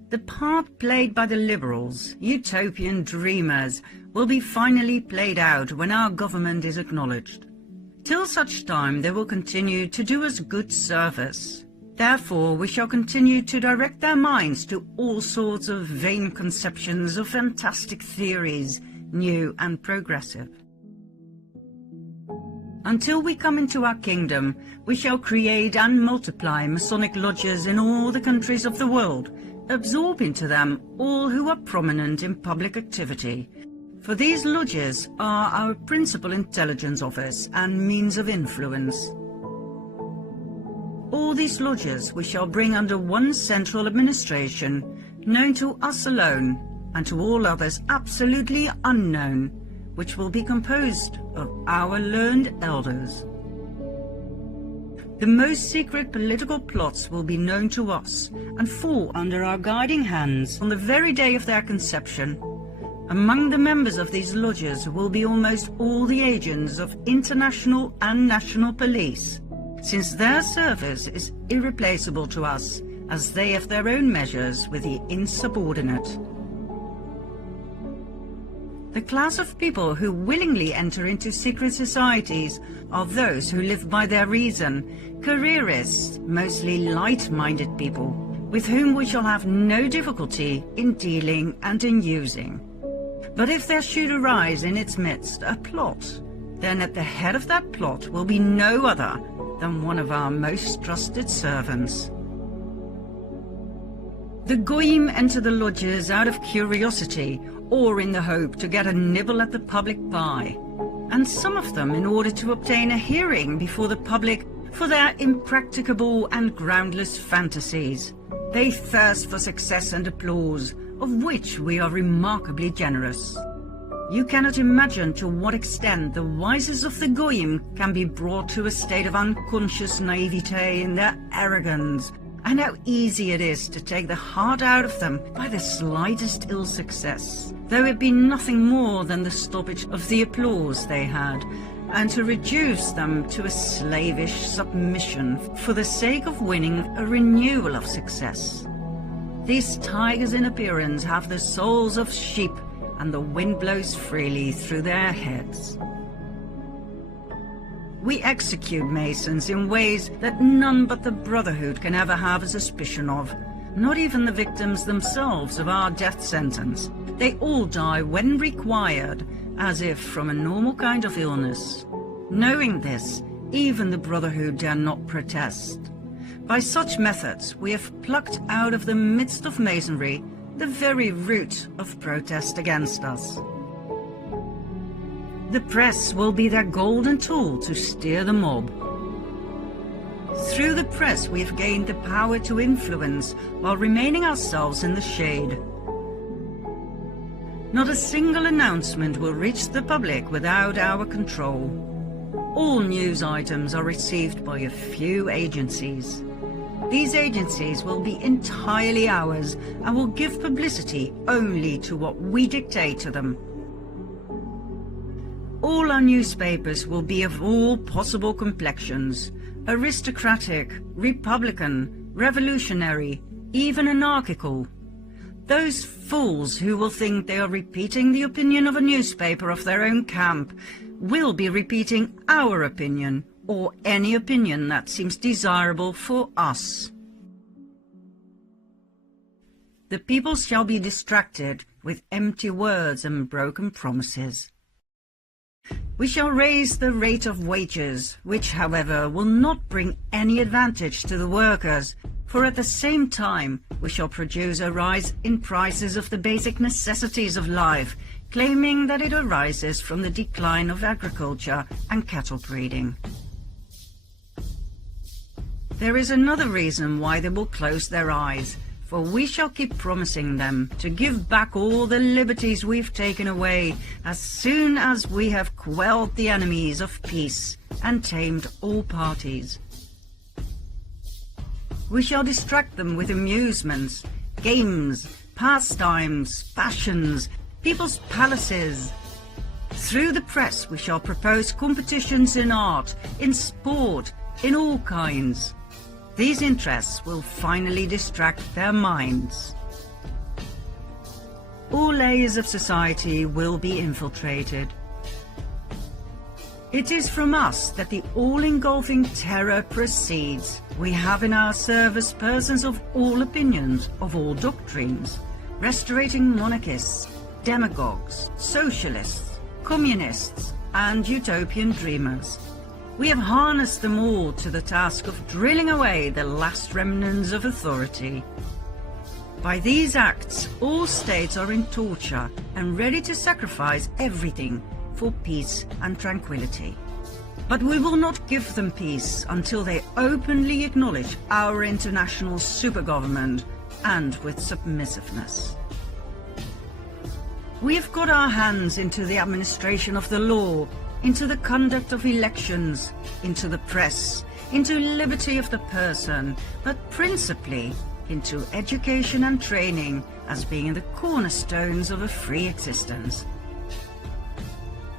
The part played by the liberals, utopian dreamers, will be finally played out when our government is acknowledged. Till such time they will continue to do us good service. Therefore we shall continue to direct their minds to all sorts of vain conceptions of fantastic theories, new and progressive. Until we come into our kingdom, we shall create and multiply Masonic lodges in all the countries of the world, absorb into them all who are prominent in public activity. For these lodges are our principal intelligence office and means of influence. All these lodges we shall bring under one central administration, known to us alone, and to all others absolutely unknown, which will be composed of our learned elders. The most secret political plots will be known to us and fall under our guiding hands on the very day of their conception. Among the members of these lodges will be almost all the agents of international and national police, since their service is irreplaceable to us, as they have their own measures with the insubordinate. The class of people who willingly enter into secret societies are those who live by their reason, careerists, mostly light-minded people, with whom we shall have no difficulty in dealing and in using. But if there should arise in its midst a plot, then at the head of that plot will be no other than one of our most trusted servants. The goyim enter the lodges out of curiosity or in the hope to get a nibble at the public pie, and some of them in order to obtain a hearing before the public for their impracticable and groundless fantasies. They thirst for success and applause, of which we are remarkably generous. You cannot imagine to what extent the wisest of the goyim can be brought to a state of unconscious naivete in their arrogance, and how easy it is to take the heart out of them by the slightest ill success, though it be nothing more than the stoppage of the applause they had, and to reduce them to a slavish submission for the sake of winning a renewal of success. These tigers in appearance have the souls of sheep, and the wind blows freely through their heads. We execute Masons in ways that none but the Brotherhood can ever have a suspicion of, not even the victims themselves of our death sentence. They all die when required, as if from a normal kind of illness. Knowing this, even the Brotherhood dare not protest. By such methods, we have plucked out of the midst of Masonry the very root of protest against us. The press will be their golden tool to steer the mob. Through the press we have gained the power to influence while remaining ourselves in the shade. Not a single announcement will reach the public without our control. All news items are received by a few agencies. These agencies will be entirely ours and will give publicity only to what we dictate to them. All our newspapers will be of all possible complexions: aristocratic, republican, revolutionary, even anarchical. Those fools who will think they are repeating the opinion of a newspaper of their own camp will be repeating our opinion, or any opinion that seems desirable for us. The people shall be distracted with empty words and broken promises. We shall raise the rate of wages, which, however, will not bring any advantage to the workers, for at the same time we shall produce a rise in prices of the basic necessities of life, claiming that it arises from the decline of agriculture and cattle breeding. There is another reason why they will close their eyes, for we shall keep promising them to give back all the liberties we've taken away as soon as we have quelled the enemies of peace and tamed all parties. We shall distract them with amusements, games, pastimes, fashions, people's palaces. Through the press we shall propose competitions in art, in sport, in all kinds. These interests will finally distract their minds. All layers of society will be infiltrated. It is from us that the all-engulfing terror proceeds. We have in our service persons of all opinions, of all doctrines, restorating monarchists, demagogues, socialists, communists, and utopian dreamers. We have harnessed them all to the task of drilling away the last remnants of authority. By these acts, all states are in torture and ready to sacrifice everything for peace and tranquility. But we will not give them peace until they openly acknowledge our international supergovernment, and with submissiveness. We have got our hands into the administration of the law, into the conduct of elections, into the press, into liberty of the person, but principally into education and training as being the cornerstones of a free existence.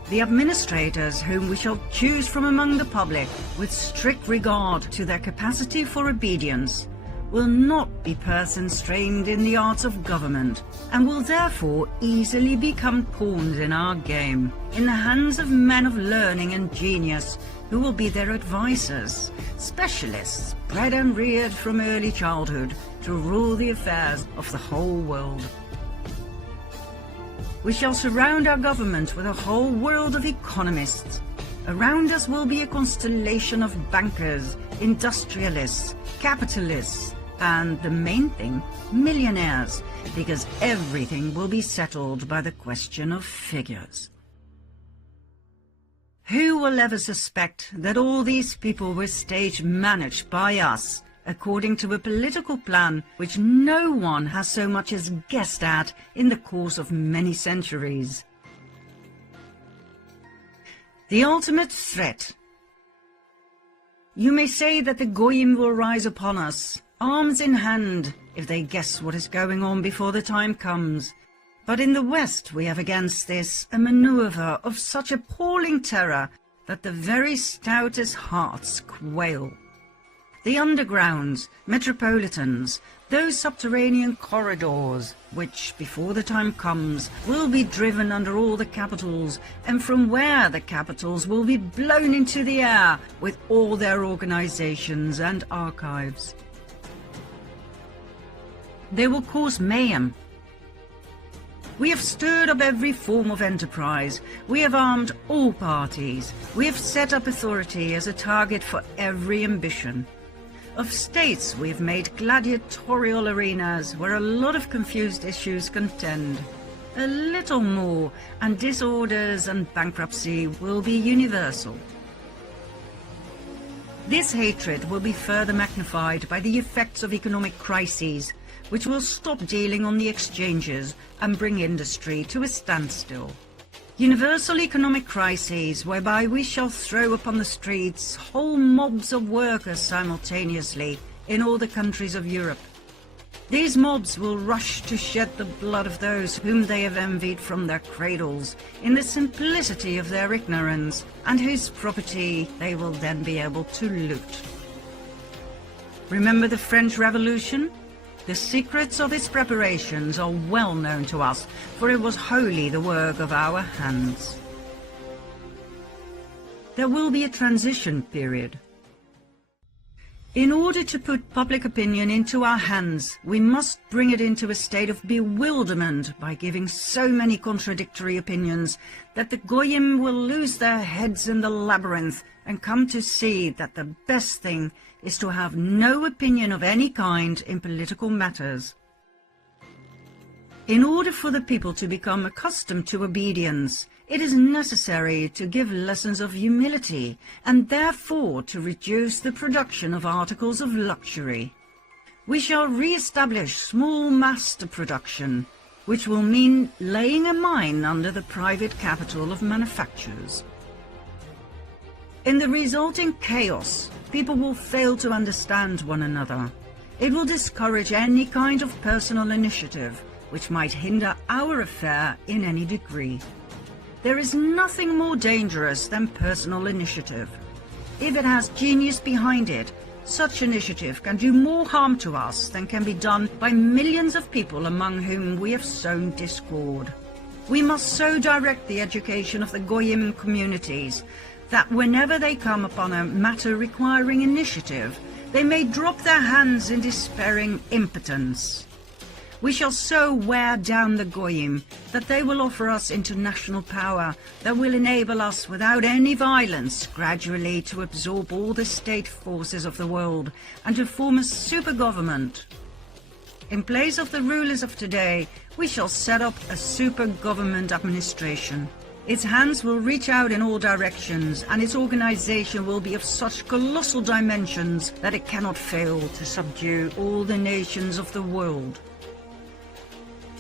The administrators whom we shall choose from among the public, with strict regard to their capacity for obedience, will not be persons trained in the arts of government, and will therefore easily become pawns in our game, in the hands of men of learning and genius, who will be their advisers, specialists bred and reared from early childhood to rule the affairs of the whole world. We shall surround our government with a whole world of economists. Around us will be a constellation of bankers, industrialists, capitalists, and the main thing, millionaires, because everything will be settled by the question of figures. Who will ever suspect that all these people were stage managed by us, according to a political plan which no one has so much as guessed at in the course of many centuries? The ultimate threat. You may say that the Goyim will rise upon us. arms in hand, if they guess what is going on before the time comes. But in the West we have against this a maneuver of such appalling terror that the very stoutest hearts quail. The undergrounds, metropolitans, those subterranean corridors, which, before the time comes, will be driven under all the capitals, and from where the capitals will be blown into the air with all their organizations and archives. They will cause mayhem. We have stirred up every form of enterprise. We have armed all parties. We have set up authority as a target for every ambition. Of states we have made gladiatorial arenas where a lot of confused issues contend. A little more, and disorders and bankruptcy will be universal. This hatred will be further magnified by the effects of economic crises, which will stop dealing on the exchanges and bring industry to a standstill. Universal economic crises whereby we shall throw upon the streets whole mobs of workers simultaneously in all the countries of Europe. These mobs will rush to shed the blood of those whom they have envied from their cradles in the simplicity of their ignorance, and whose property they will then be able to loot. Remember the French Revolution? The secrets of its preparations are well known to us, for it was wholly the work of our hands. There will be a transition period. In order to put public opinion into our hands, we must bring it into a state of bewilderment by giving so many contradictory opinions that the goyim will lose their heads in the labyrinth and come to see that the best thing is to have no opinion of any kind in political matters. In order for the people to become accustomed to obedience, it is necessary to give lessons of humility, and therefore to reduce the production of articles of luxury. We shall re-establish small master production, which will mean laying a mine under the private capital of manufacturers. In the resulting chaos, people will fail to understand one another. It will discourage any kind of personal initiative, which might hinder our affair in any degree. There is nothing more dangerous than personal initiative. If it has genius behind it, such initiative can do more harm to us than can be done by millions of people among whom we have sown discord. We must so direct the education of the goyim communities that whenever they come upon a matter requiring initiative, they may drop their hands in despairing impotence. We shall so wear down the goyim that they will offer us international power that will enable us without any violence gradually to absorb all the state forces of the world and to form a super government. In place of the rulers of today, we shall set up a super government administration. Its hands will reach out in all directions, and its organization will be of such colossal dimensions that it cannot fail to subdue all the nations of the world.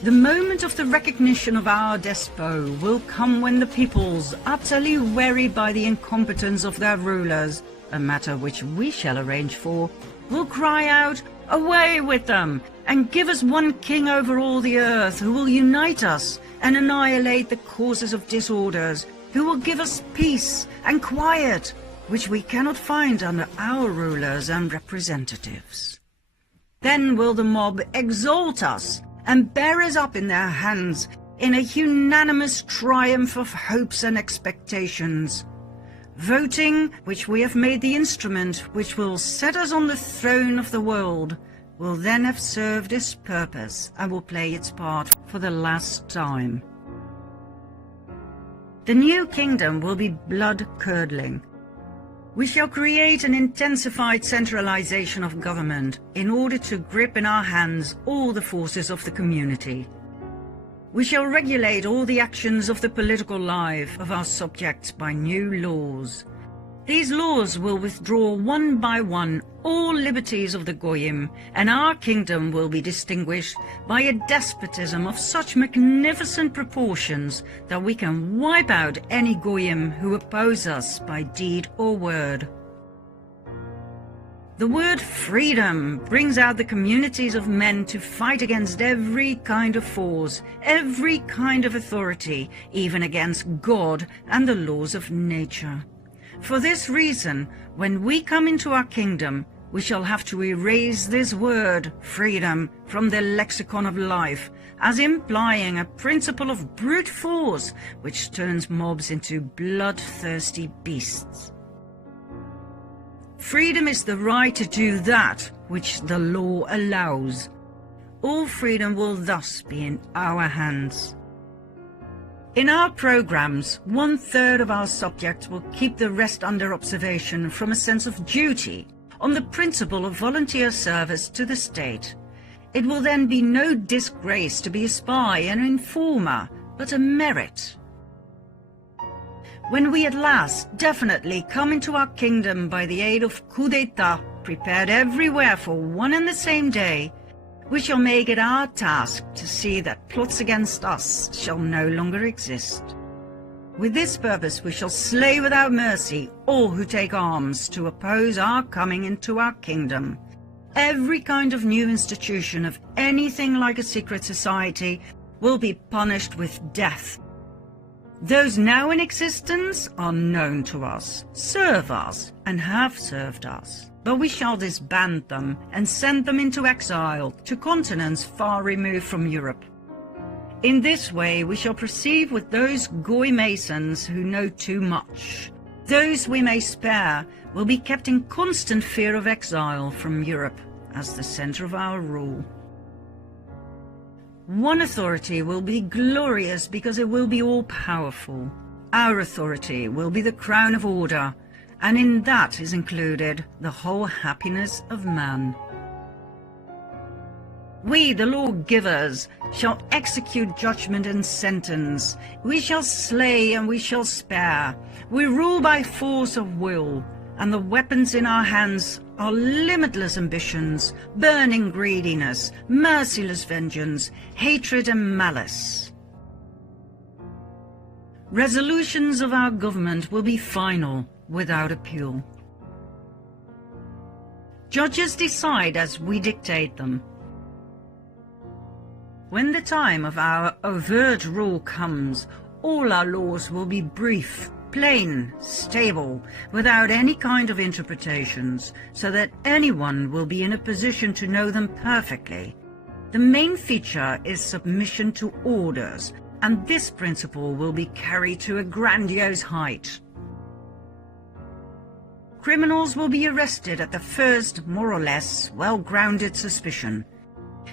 The moment of the recognition of our despot will come when the peoples, utterly wearied by the incompetence of their rulers, a matter which we shall arrange for, will cry out, "Away with them, and give us one king over all the earth who will unite us and annihilate the causes of disorders, who will give us peace and quiet, which we cannot find under our rulers and representatives." Then will the mob exalt us and bear us up in their hands in a unanimous triumph of hopes and expectations. Voting, which we have made the instrument which will set us on the throne of the world, will then have served its purpose and will play its part for the last time. The new kingdom will be blood-curdling. We shall create an intensified centralization of government in order to grip in our hands all the forces of the community. We shall regulate all the actions of the political life of our subjects by new laws. These laws will withdraw one by one all liberties of the goyim, and our kingdom will be distinguished by a despotism of such magnificent proportions that we can wipe out any goyim who oppose us by deed or word. The word freedom brings out the communities of men to fight against every kind of force, every kind of authority, even against God and the laws of nature. For this reason, when we come into our kingdom, we shall have to erase this word, freedom, from the lexicon of life, as implying a principle of brute force which turns mobs into bloodthirsty beasts. Freedom is the right to do that which the law allows. All freedom will thus be in our hands. In our programs, 1/3 of our subjects will keep the rest under observation from a sense of duty, on the principle of volunteer service to the state. It will then be no disgrace to be a spy and an informer, but a merit. When we at last definitely come into our kingdom by the aid of coup d'etat, prepared everywhere for one and the same day, we shall make it our task to see that plots against us shall no longer exist. With this purpose we shall slay without mercy all who take arms to oppose our coming into our kingdom. Every kind of new institution of anything like a secret society will be punished with death. Those now in existence are known to us, serve us, and have served us. But we shall disband them and send them into exile to continents far removed from Europe. In this way we shall proceed with those Goy Masons who know too much. Those we may spare will be kept in constant fear of exile from Europe as the center of our rule. One authority will be glorious because it will be all-powerful. Our authority will be the crown of order, and in that is included the whole happiness of man. We, the lawgivers, shall execute judgment and sentence. We shall slay and we shall spare. We rule by force of will, and the weapons in our hands are limitless ambitions, burning greediness, merciless vengeance, hatred and malice. Resolutions of our government will be final, without appeal. Judges decide as we dictate them. When the time of our overt rule comes, all our laws will be brief, plain, stable, without any kind of interpretations, so that anyone will be in a position to know them perfectly. The main feature is submission to orders, and this principle will be carried to a grandiose height. Criminals will be arrested at the first, more or less, well-grounded suspicion.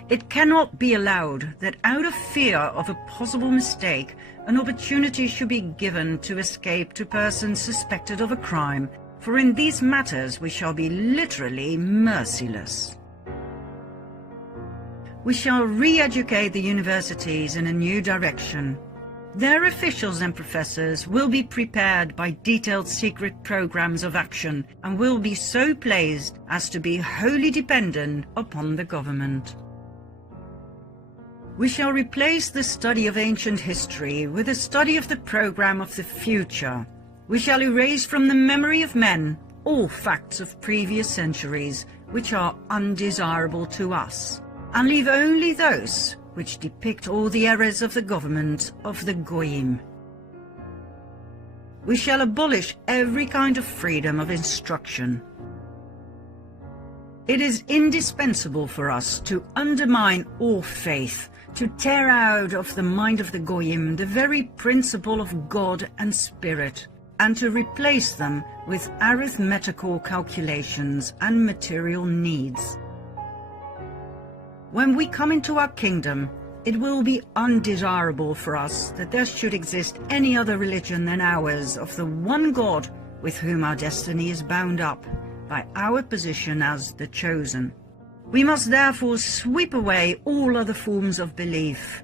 It cannot be allowed that out of fear of a possible mistake, an opportunity should be given to escape to persons suspected of a crime, for in these matters we shall be literally merciless. We shall re-educate the universities in a new direction. Their officials and professors will be prepared by detailed secret programs of action and will be so placed as to be wholly dependent upon the government. We shall replace the study of ancient history with a study of the program of the future. We shall erase from the memory of men all facts of previous centuries which are undesirable to us, and leave only those which depict all the errors of the government of the Goyim. We shall abolish every kind of freedom of instruction. It is indispensable for us to undermine all faith, to tear out of the mind of the Goyim the very principle of God and Spirit, and to replace them with arithmetical calculations and material needs. When we come into our kingdom, it will be undesirable for us that there should exist any other religion than ours of the one God with whom our destiny is bound up by our position as the chosen. We must therefore sweep away all other forms of belief.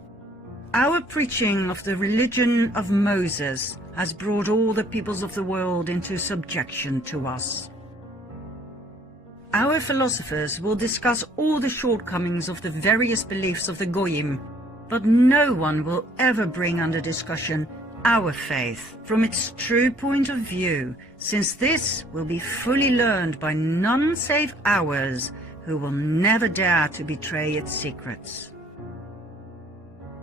Our preaching of the religion of Moses has brought all the peoples of the world into subjection to us. Our philosophers will discuss all the shortcomings of the various beliefs of the Goyim, but no one will ever bring under discussion our faith from its true point of view, since this will be fully learned by none save ours, who will never dare to betray its secrets.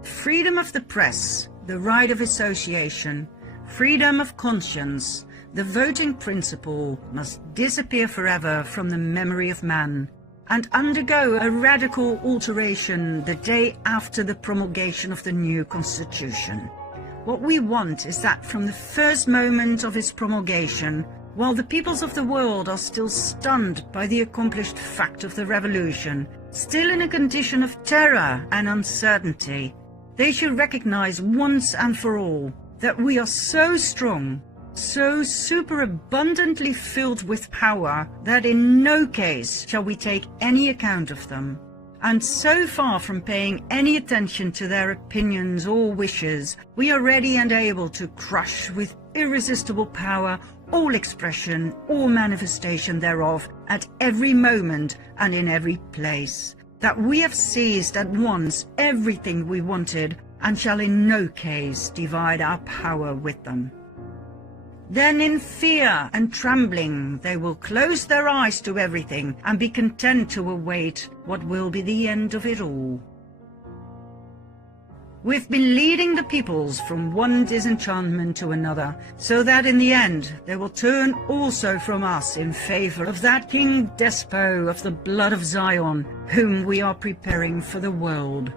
Freedom of the press, the right of association, freedom of conscience, the voting principle must disappear forever from the memory of man, and undergo a radical alteration the day after the promulgation of the new constitution. What we want is that from the first moment of its promulgation, while the peoples of the world are still stunned by the accomplished fact of the revolution, still in a condition of terror and uncertainty, they should recognize once and for all that we are so strong, so superabundantly filled with power, that in no case shall we take any account of them, and so far from paying any attention to their opinions or wishes, we are ready and able to crush with irresistible power all expression or manifestation thereof at every moment and in every place, that we have seized at once everything we wanted, and shall in no case divide our power with them. Then in fear and trembling they will close their eyes to everything and be content to await what will be the end of it all. We've been leading the peoples from one disenchantment to another, so that in the end they will turn also from us in favor of that King Despot of the blood of Zion, whom we are preparing for the world.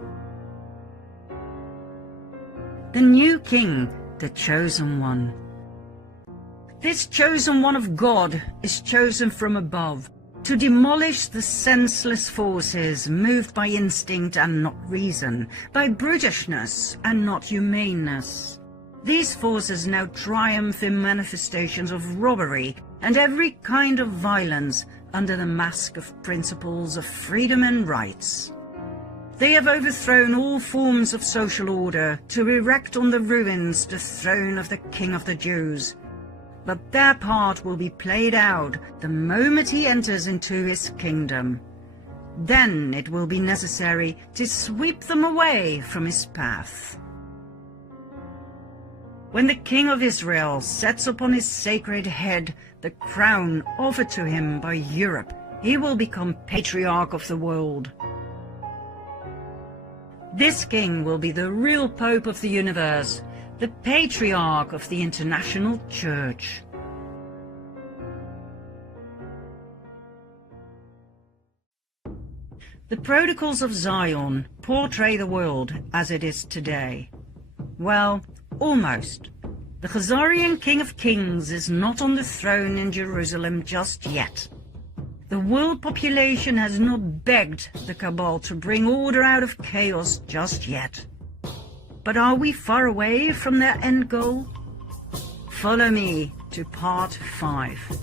The new king, the chosen one. This chosen one of God is chosen from above, to demolish the senseless forces moved by instinct and not reason, by brutishness and not humaneness. These forces now triumph in manifestations of robbery and every kind of violence under the mask of principles of freedom and rights. They have overthrown all forms of social order to erect on the ruins the throne of the King of the Jews. But their part will be played out the moment he enters into his kingdom. Then it will be necessary to sweep them away from his path. When the King of Israel sets upon his sacred head the crown offered to him by Europe, he will become patriarch of the world. This king will be the real Pope of the universe, the patriarch of the international church. The protocols of Zion portray the world as it is today. Well, almost. The Khazarian King of Kings is not on the throne in Jerusalem just yet. The world population has not begged the cabal to bring order out of chaos just yet. But are we far away from their end goal? Follow me to part 5.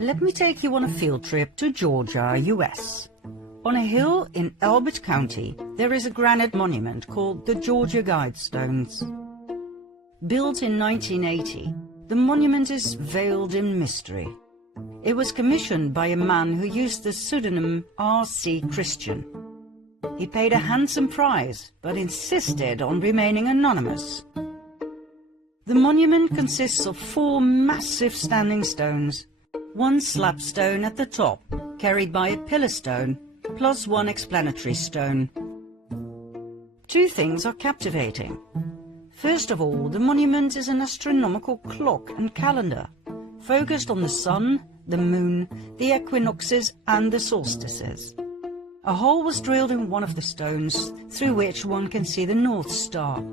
Let me take you on a field trip to Georgia, US. On a hill in Elbert County, there is a granite monument called the Georgia Guidestones. Built in 1980, the monument is veiled in mystery. It was commissioned by a man who used the pseudonym R.C. Christian. He paid a handsome price, but insisted on remaining anonymous. The monument consists of 4 massive standing stones, 1 slab stone at the top, carried by a pillar stone, plus 1 explanatory stone. 2 things are captivating. First of all, the monument is an astronomical clock and calendar, focused on the sun, the moon, the equinoxes and the solstices. A hole was drilled in one of the stones, through which one can see the North Star.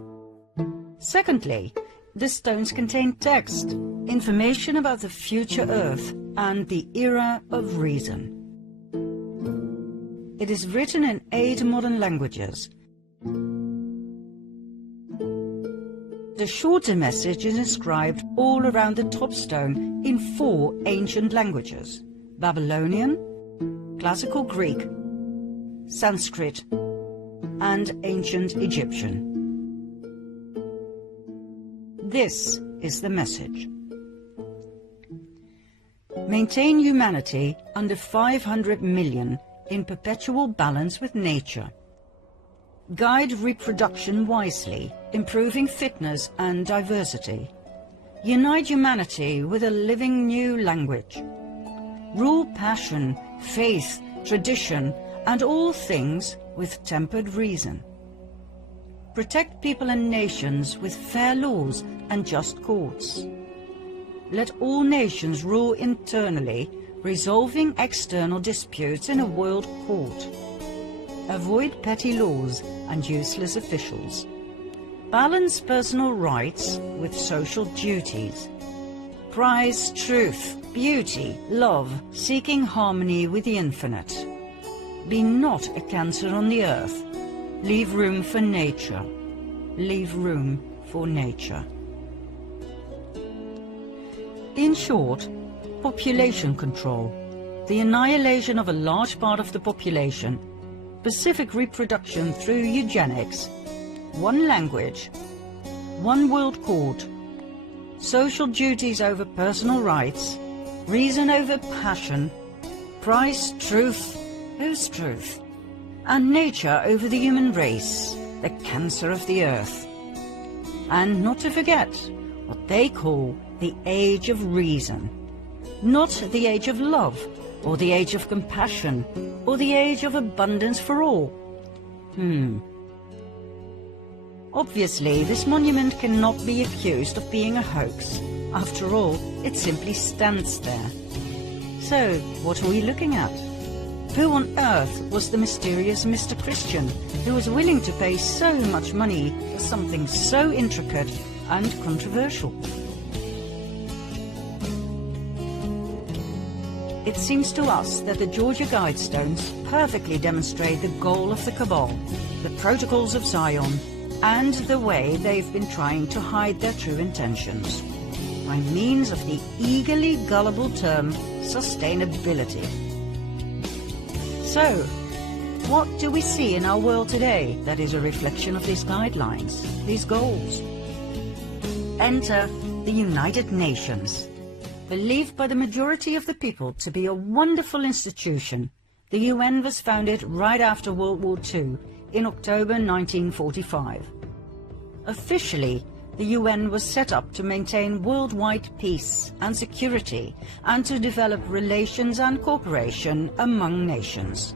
Secondly, the stones contain text, information about the future Earth and the era of reason. It is written in 8 modern languages. The shorter message is inscribed all around the top stone in 4 ancient languages: Babylonian, Classical Greek, Sanskrit, and Ancient Egyptian. This is the message. Maintain humanity under 500 million in perpetual balance with nature. Guide reproduction wisely, improving fitness and diversity. Unite humanity with a living new language. Rule passion, faith, tradition, and all things with tempered reason. Protect people and nations with fair laws and just courts. Let all nations rule internally, resolving external disputes in a world court. Avoid petty laws and useless officials. Balance personal rights with social duties. Prize truth, beauty, love, seeking harmony with the infinite. Be not a cancer on the earth. Leave room for nature. Leave room for nature. In short, population control, the annihilation of a large part of the population, pacific reproduction through eugenics, one language, one world court, social duties over personal rights, reason over passion, prize truth, whose truth, and nature over the human race, the cancer of the earth. And not to forget what they call the age of reason, not the age of love, or the age of compassion, or the age of abundance for all. Obviously, this monument cannot be accused of being a hoax. After all, it simply stands there. So, what are we looking at? Who on earth was the mysterious Mr. Christian who was willing to pay so much money for something so intricate and controversial? It seems to us that the Georgia Guidestones perfectly demonstrate the goal of the Cabal, the protocols of Zion, and the way they've been trying to hide their true intentions, by means of the eagerly gullible term sustainability. So, what do we see in our world today that is a reflection of these guidelines, these goals? Enter the United Nations. Believed by the majority of the people to be a wonderful institution, the UN was founded right after World War II in October 1945. Officially, the UN was set up to maintain worldwide peace and security and to develop relations and cooperation among nations.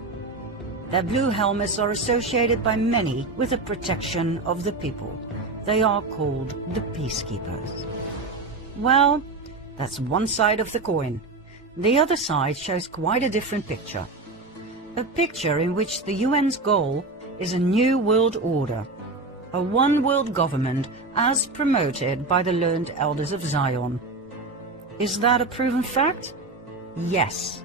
Their blue helmets are associated by many with the protection of the people. They are called the peacekeepers. Well, that's one side of the coin. The other side shows quite a different picture. A picture in which the UN's goal is a new world order, a one-world government as promoted by the learned elders of Zion. Is that a proven fact? Yes.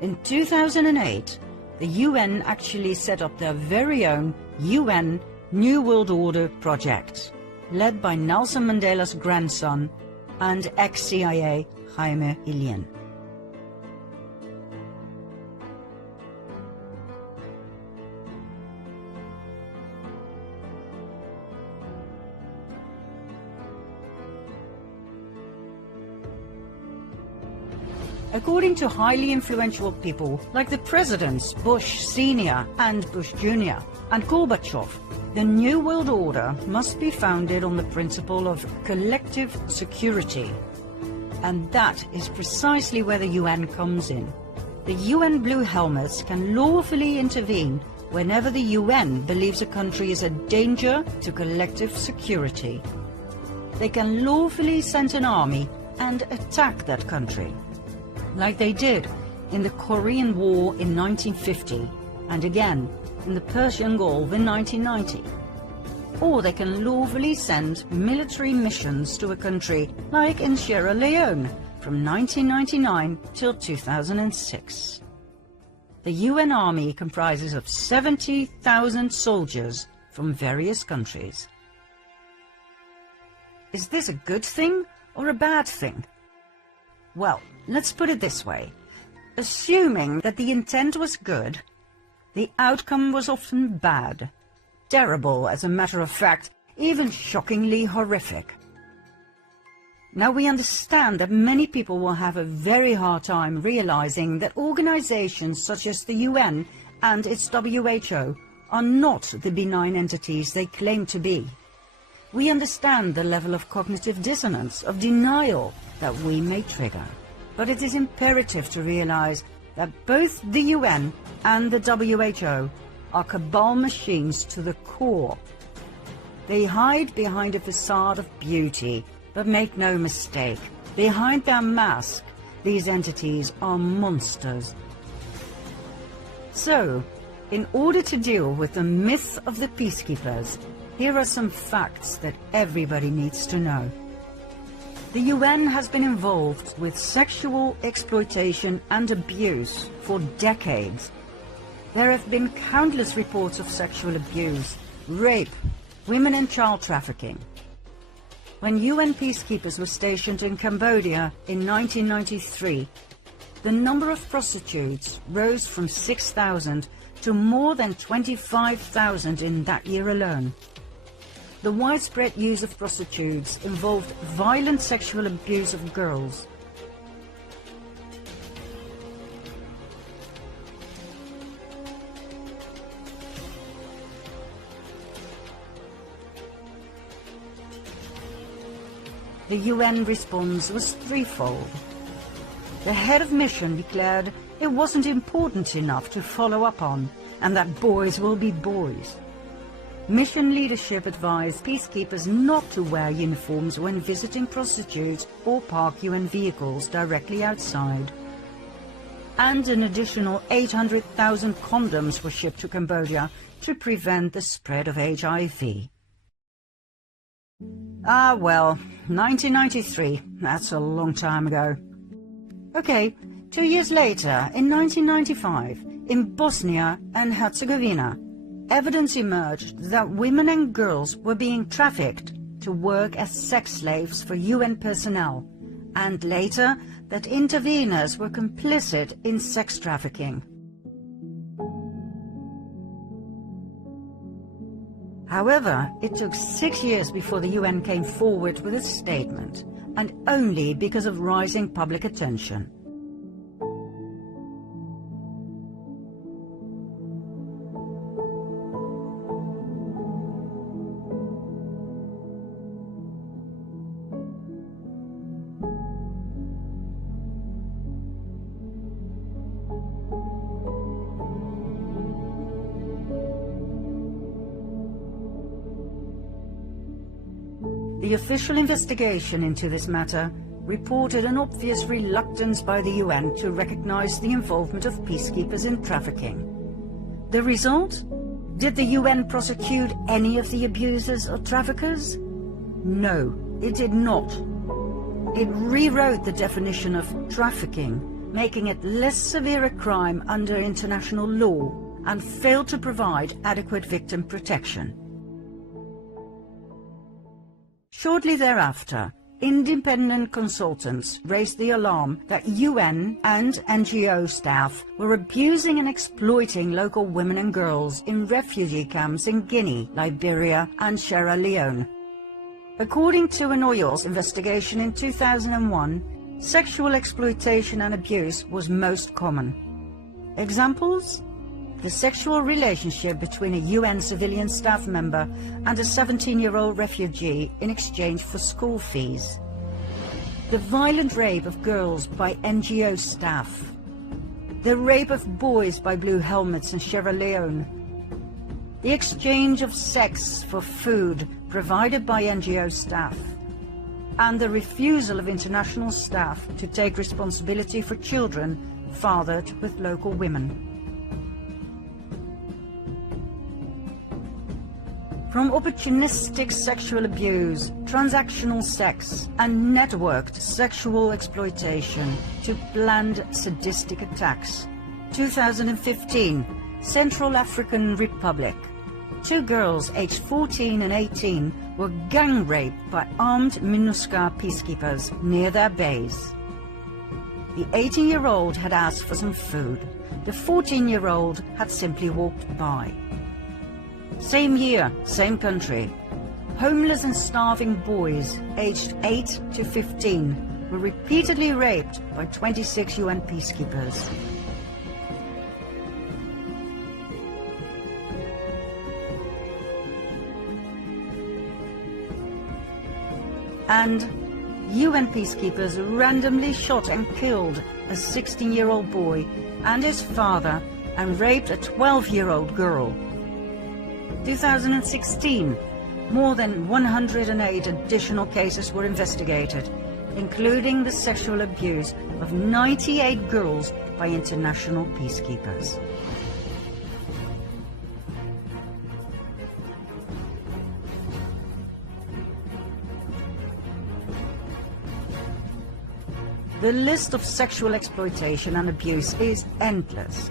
In 2008, the UN actually set up their very own UN New World Order project, led by Nelson Mandela's grandson and ex-CIA Jaime Ilian. According to highly influential people like the presidents Bush Sr. and Bush Jr. and Gorbachev, the New World Order must be founded on the principle of collective security. And that is precisely where the UN comes in. The UN Blue Helmets can lawfully intervene whenever the UN believes a country is a danger to collective security. They can lawfully send an army and attack that country, like they did in the Korean War in 1950 and again in the Persian Gulf in 1990. Or they can lawfully send military missions to a country like in Sierra Leone from 1999 till 2006. The UN Army comprises of 70,000 soldiers from various countries. Is this a good thing or a bad thing? Well, let's put it this way. Assuming that the intent was good, the outcome was often bad, terrible as a matter of fact, even shockingly horrific. Now we understand that many people will have a very hard time realizing that organizations such as the UN and its WHO are not the benign entities they claim to be. We understand the level of cognitive dissonance, of denial that we may trigger. But it is imperative to realize that both the UN and the WHO are cabal machines to the core. They hide behind a facade of beauty, but make no mistake, behind their mask, these entities are monsters. So, in order to deal with the myth of the peacekeepers, here are some facts that everybody needs to know. The UN has been involved with sexual exploitation and abuse for decades. There have been countless reports of sexual abuse, rape, women and child trafficking. When UN peacekeepers were stationed in Cambodia in 1993, the number of prostitutes rose from 6,000 to more than 25,000 in that year alone. The widespread use of prostitutes involved violent sexual abuse of girls. The UN response was threefold. The head of mission declared it wasn't important enough to follow up on, and that boys will be boys. Mission leadership advised peacekeepers not to wear uniforms when visiting prostitutes or park UN vehicles directly outside. And an additional 800,000 condoms were shipped to Cambodia to prevent the spread of HIV. Ah well, 1993, that's a long time ago. Okay, 2 years later, in 1995, in Bosnia and Herzegovina, evidence emerged that women and girls were being trafficked to work as sex slaves for UN personnel, and later that interveners were complicit in sex trafficking. However, it took 6 years before the UN came forward with a statement, and only because of rising public attention. The official investigation into this matter reported an obvious reluctance by the UN to recognize the involvement of peacekeepers in trafficking. The result? Did the UN prosecute any of the abusers or traffickers? No, it did not. It rewrote the definition of trafficking, making it less severe a crime under international law, and failed to provide adequate victim protection. Shortly thereafter, independent consultants raised the alarm that UN and NGO staff were abusing and exploiting local women and girls in refugee camps in Guinea, Liberia and Sierra Leone. According to an OIOS investigation in 2001, sexual exploitation and abuse was most common. Examples? The sexual relationship between a UN civilian staff member and a 17-year-old refugee in exchange for school fees. The violent rape of girls by NGO staff. The rape of boys by Blue Helmets in Sierra Leone. The exchange of sex for food provided by NGO staff. And the refusal of international staff to take responsibility for children fathered with local women. From opportunistic sexual abuse, transactional sex, and networked sexual exploitation to planned sadistic attacks. 2015, Central African Republic. 2 girls aged 14 and 18 were gang raped by armed MINUSCA peacekeepers near their base. The 18-year-old had asked for some food. The 14-year-old had simply walked by. Same year, same country. Homeless and starving boys aged 8 to 15 were repeatedly raped by 26 UN peacekeepers. And UN peacekeepers randomly shot and killed a 16-year-old boy and his father and raped a 12-year-old girl. 2016, more than 108 additional cases were investigated, including the sexual abuse of 98 girls by international peacekeepers. The list of sexual exploitation and abuse is endless.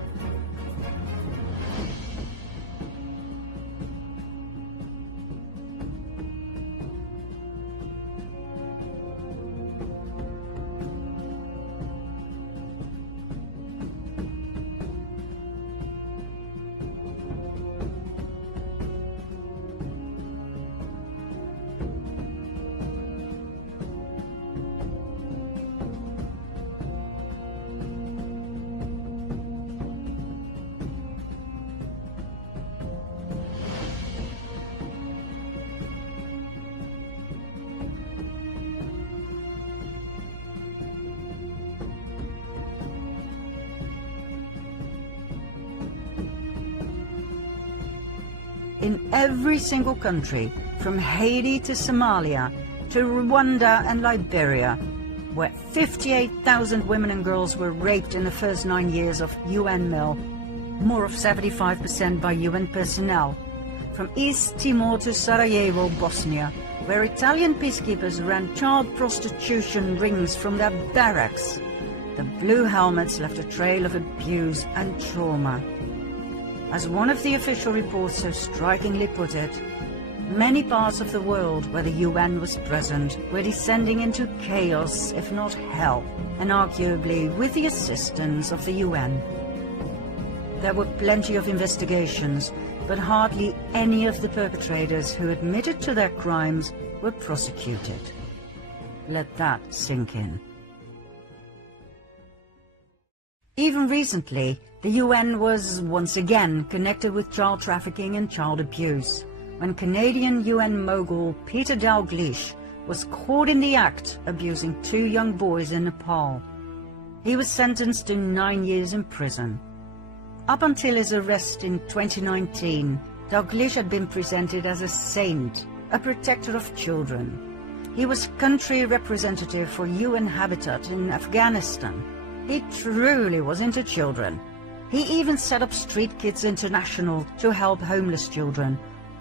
In every single country, from Haiti to Somalia to Rwanda and Liberia, where 58,000 women and girls were raped in the first 9 years of UN MIL, more of 75% by UN personnel. From East Timor to Sarajevo, Bosnia, where Italian peacekeepers ran child prostitution rings from their barracks, the blue helmets left a trail of abuse and trauma. As one of the official reports so strikingly put it, many parts of the world where the UN was present were descending into chaos, if not hell, and arguably with the assistance of the UN. There were plenty of investigations, but hardly any of the perpetrators who admitted to their crimes were prosecuted. Let that sink in. Even recently, the UN was once again connected with child trafficking and child abuse, when Canadian UN mogul Peter Dalglish was caught in the act abusing 2 young boys in Nepal. He was sentenced to 9 years in prison. Up until his arrest in 2019, Dalglish had been presented as a saint, a protector of children. He was country representative for UN Habitat in Afghanistan. He truly was into children. He even set up Street Kids International to help homeless children.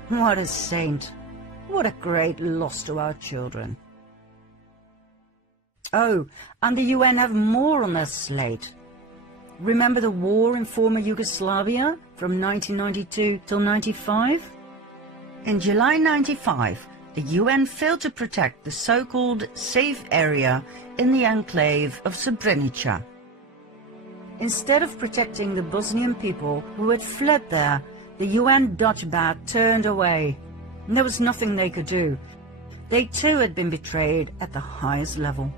What a saint. What a great loss to our children. Oh, and the UN have more on their slate. Remember the war in former Yugoslavia from 1992 till 95? In July 95, the UN failed to protect the so-called safe area in the enclave of Srebrenica. Instead of protecting the Bosnian people who had fled there, the UN Dutch bat turned away. There was nothing they could do. They too had been betrayed at the highest level.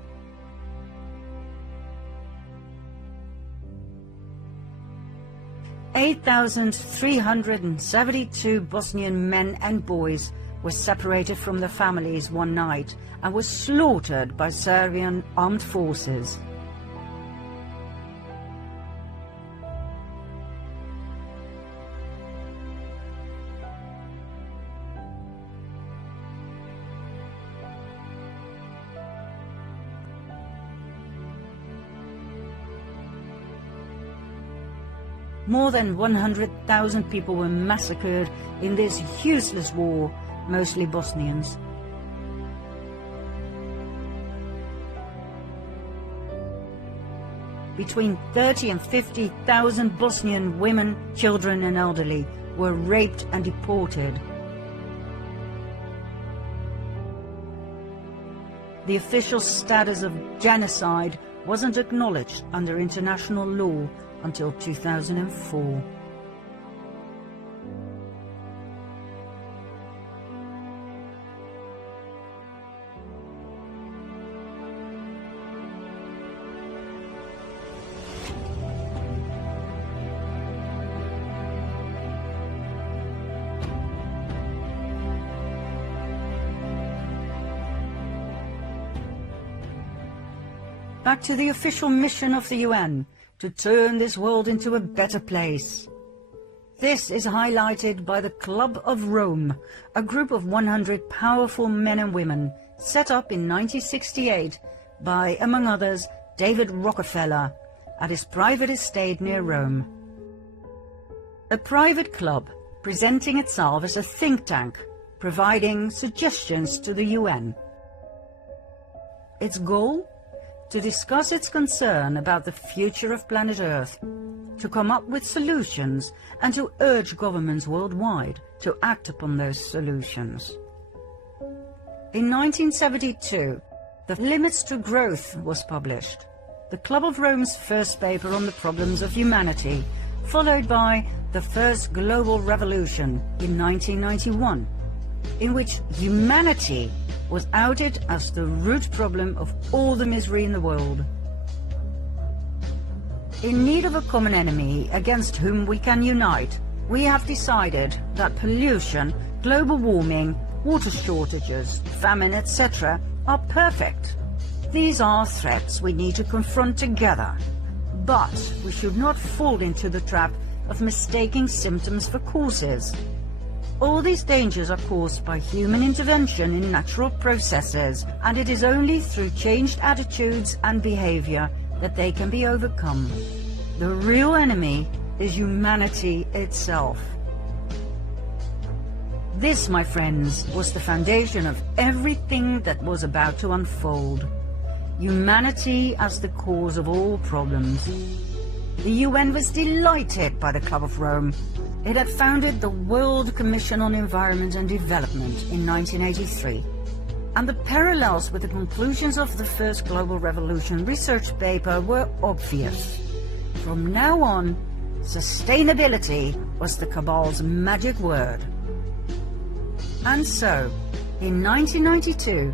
"8,372 Bosnian men and boys were separated from their families one night and were slaughtered by Serbian armed forces. More than 100,000 people were massacred in this useless war, mostly Bosnians. between 30 and 50,000 Bosnian women, children and elderly were raped and deported. The official status of genocide wasn't acknowledged under international law until 2004. Back to the official mission of the UN, to turn this world into a better place. This is highlighted by the Club of Rome, a group of 100 powerful men and women set up in 1968 by, among others, David Rockefeller at his private estate near Rome. A private club presenting itself as a think tank, providing suggestions to the UN. Its goal? To discuss its concern about the future of planet Earth, to come up with solutions and to urge governments worldwide to act upon those solutions. In 1972, The Limits to Growth was published, the Club of Rome's first paper on the problems of humanity, followed by the First Global Revolution in 1991, in which humanity was outed as the root problem of all the misery in the world. In need of a common enemy against whom we can unite, we have decided that pollution, global warming, water shortages, famine, etc. are perfect. These are threats we need to confront together. But we should not fall into the trap of mistaking symptoms for causes. All these dangers are caused by human intervention in natural processes, and it is only through changed attitudes and behavior that they can be overcome. The real enemy is humanity itself. This, my friends, was the foundation of everything that was about to unfold. Humanity as the cause of all problems. The UN was delighted by the Club of Rome. It had founded the World Commission on Environment and Development in 1983, and the parallels with the conclusions of the First Global Revolution research paper were obvious. From now on, sustainability was the cabal's magic word. And so, in 1992,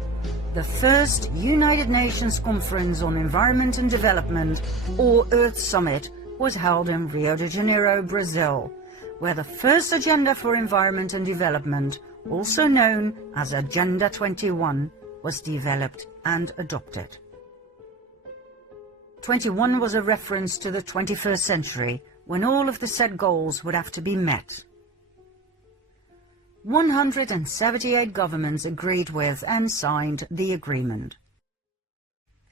the first United Nations Conference on Environment and Development, or Earth Summit, was held in Rio de Janeiro, Brazil, where the first Agenda for Environment and Development, also known as Agenda 21, was developed and adopted. 21 was a reference to the 21st century, when all of the set goals would have to be met. 178 governments agreed with and signed the agreement.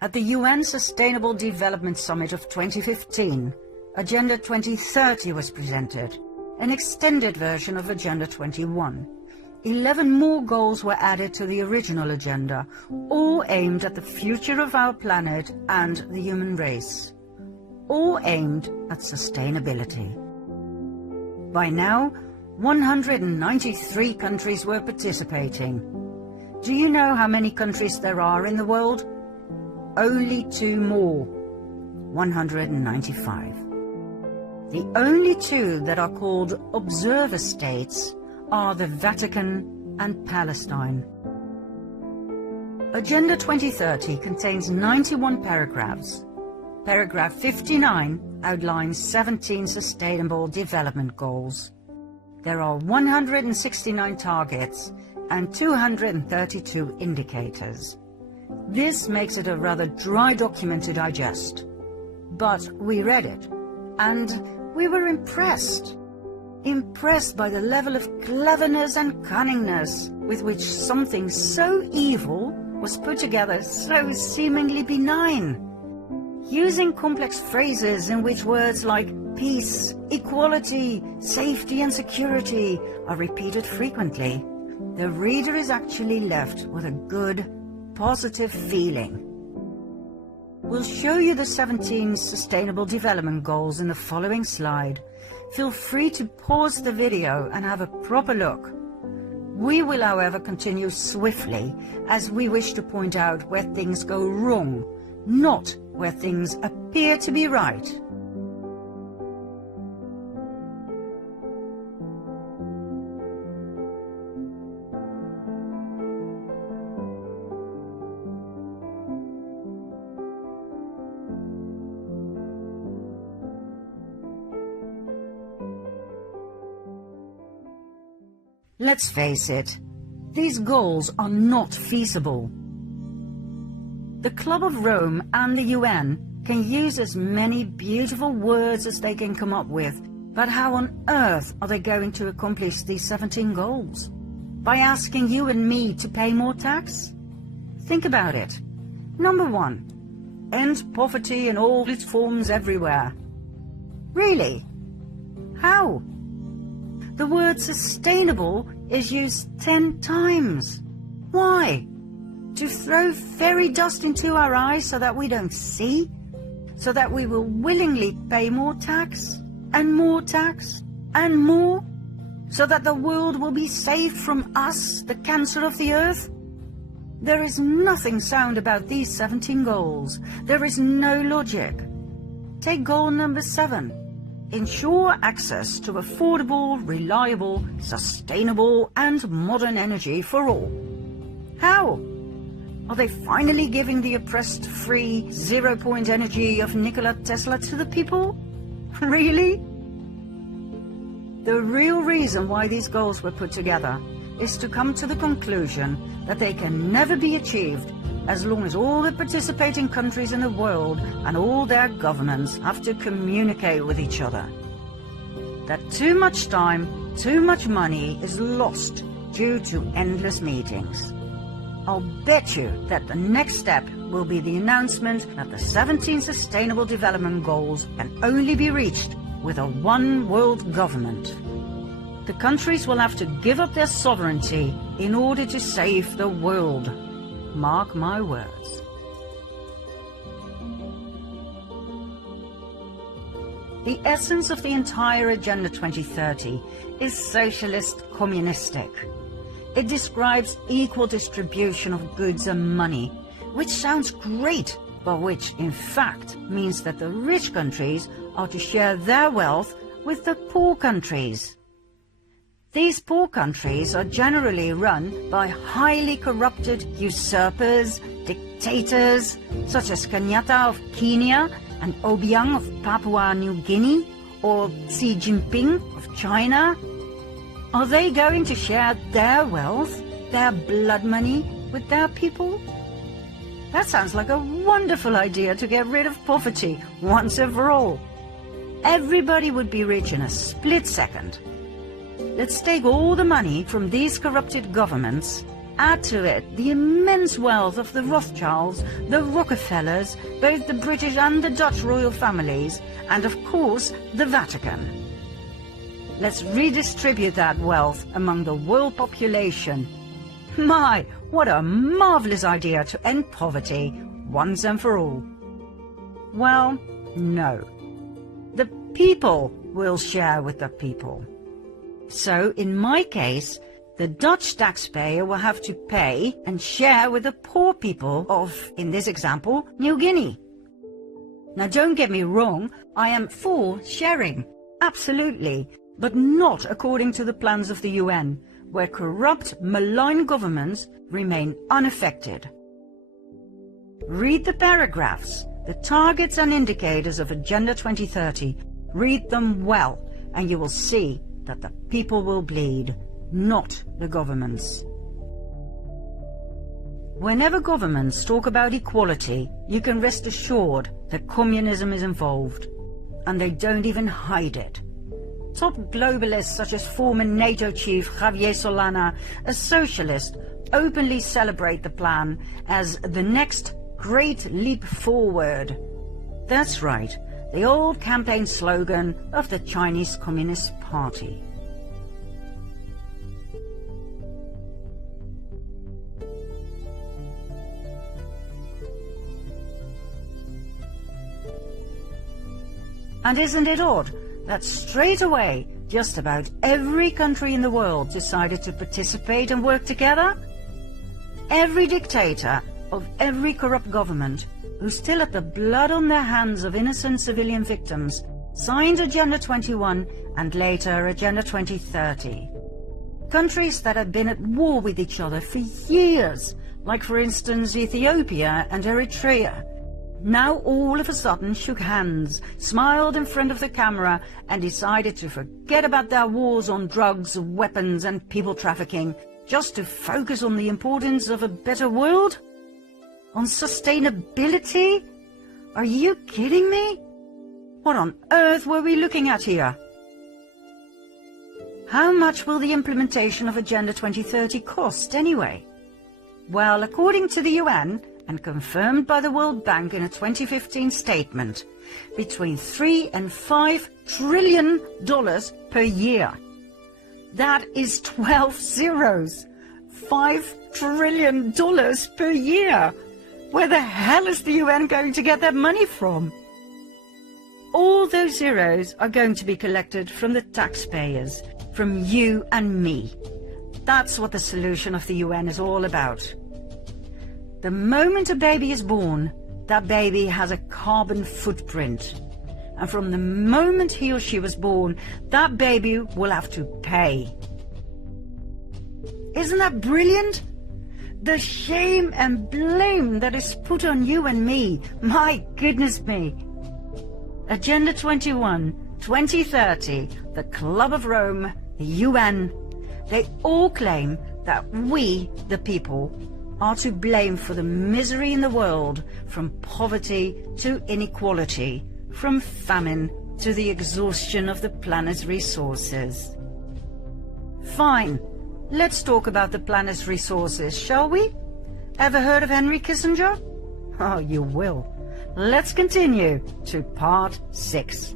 At the UN Sustainable Development Summit of 2015, Agenda 2030 was presented, an extended version of Agenda 21. 11 more goals were added to the original agenda, all aimed at the future of our planet and the human race, all aimed at sustainability. By now, 193 countries were participating. Do you know how many countries there are in the world? Only 2 more, 195. The only 2 that are called observer states are the Vatican and Palestine. Agenda 2030 contains 91 paragraphs. Paragraph 59 outlines 17 Sustainable Development Goals. There are 169 targets and 232 indicators. This makes it a rather dry document to digest. But we read it, and we were impressed. Impressed by the level of cleverness and cunningness with which something so evil was put together so seemingly benign. Using complex phrases in which words like peace, equality, safety and security are repeated frequently, the reader is actually left with a good, positive feeling. We'll show you the 17 Sustainable Development Goals in the following slide. Feel free to pause the video and have a proper look. We will, however, continue swiftly as we wish to point out where things go wrong, not where things appear to be right. Let's face it, these goals are not feasible. The Club of Rome and the UN can use as many beautiful words as they can come up with, but how on earth are they going to accomplish these 17 goals? By asking you and me to pay more tax? Think about it. Number 1, end poverty in all its forms everywhere. Really? How? The word sustainable is used 10 times. Why? To throw fairy dust into our eyes so that we don't see? So that we will willingly pay more tax? And more tax? And more? So that the world will be saved from us, the cancer of the earth? There is nothing sound about these 17 goals. There is no logic. Take goal number 7. Ensure access to affordable, reliable, sustainable and modern energy for all. How? Are they finally giving the oppressed free zero-point energy of Nikola Tesla to the people? Really? The real reason why these goals were put together is to come to the conclusion that they can never be achieved as long as all the participating countries in the world and all their governments have to communicate with each other. That too much time, too much money is lost due to endless meetings. I'll bet you that the next step will be the announcement that the 17 Sustainable Development Goals can only be reached with a one world government. The countries will have to give up their sovereignty in order to save the world. Mark my words. The essence of the entire Agenda 2030 is socialist communistic. It describes equal distribution of goods and money, which sounds great, but which in fact means that the rich countries are to share their wealth with the poor countries. These poor countries are generally run by highly corrupted usurpers, dictators, such as Kenyatta of Kenya and Obiang of Papua New Guinea, or Xi Jinping of China. Are they going to share their wealth, their blood money, with their people? That sounds like a wonderful idea to get rid of poverty once and for all. Everybody would be rich in a split second. Let's take all the money from these corrupted governments, add to it the immense wealth of the Rothschilds, the Rockefellers, both the British and the Dutch royal families, and of course the Vatican. Let's redistribute that wealth among the world population. My, what a marvelous idea to end poverty once and for all. Well, no. The people will share with the people. So, in my case, the Dutch taxpayer will have to pay and share with the poor people of, in this example, New Guinea. Now, don't get me wrong, I am for sharing, absolutely, but not according to the plans of the UN, where corrupt, malign governments remain unaffected. Read the paragraphs, the targets and indicators of Agenda 2030. Read them well, and you will see that the people will bleed, not the governments. Whenever governments talk about equality, you can rest assured that communism is involved, and they don't even hide it. Top globalists such as former NATO chief Javier Solana, a socialist, openly celebrate the plan as the next great leap forward. That's right, the old campaign slogan of the Chinese Communist Party. And isn't it odd that straight away just about every country in the world decided to participate and work together? Every dictator of every corrupt government who still had the blood on their hands of innocent civilian victims signed Agenda 21 and later Agenda 2030. Countries that had been at war with each other for years, like for instance Ethiopia and Eritrea, now all of a sudden shook hands, smiled in front of the camera and decided to forget about their wars on drugs, weapons and people trafficking, just to focus on the importance of a better world? On sustainability? Are you kidding me? What on earth were we looking at here? How much will the implementation of Agenda 2030 cost anyway? Well, according to the UN, and confirmed by the World Bank in a 2015 statement, between $3 and $5 trillion per year. That is 12 zeros. $5 trillion per year. Where the hell is the UN going to get that money from? All those zeros are going to be collected from the taxpayers, from you and me. That's what the solution of the UN is all about. The moment a baby is born, that baby has a carbon footprint. And from the moment he or she was born, that baby will have to pay. Isn't that brilliant? The shame and blame that is put on you and me, my goodness me. Agenda 21, 2030, the Club of Rome, the UN, they all claim that we, the people, are to blame for the misery in the world, from poverty to inequality, from famine to the exhaustion of the planet's resources. Fine, let's talk about the planet's resources, shall we? Ever heard of Henry Kissinger? Oh, you will. Let's continue to part 6.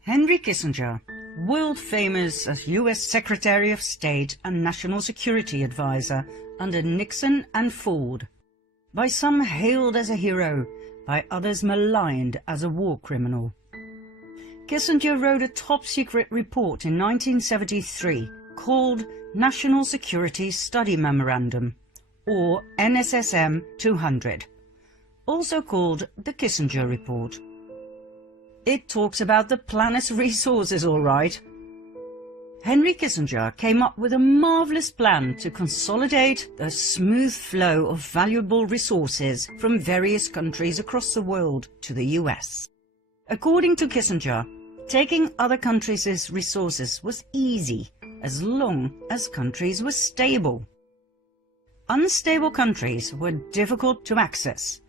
Henry Kissinger, world famous as US Secretary of State and National Security Advisor under Nixon and Ford. By some hailed as a hero, by others maligned as a war criminal. Kissinger wrote a top-secret report in 1973 called National Security Study Memorandum, or NSSM 200, also called the Kissinger Report. It talks about the planet's resources, all right. Henry Kissinger came up with a marvelous plan to consolidate the smooth flow of valuable resources from various countries across the world to the US. According to Kissinger, taking other countries' resources was easy as long as countries were stable. Unstable countries were difficult to access.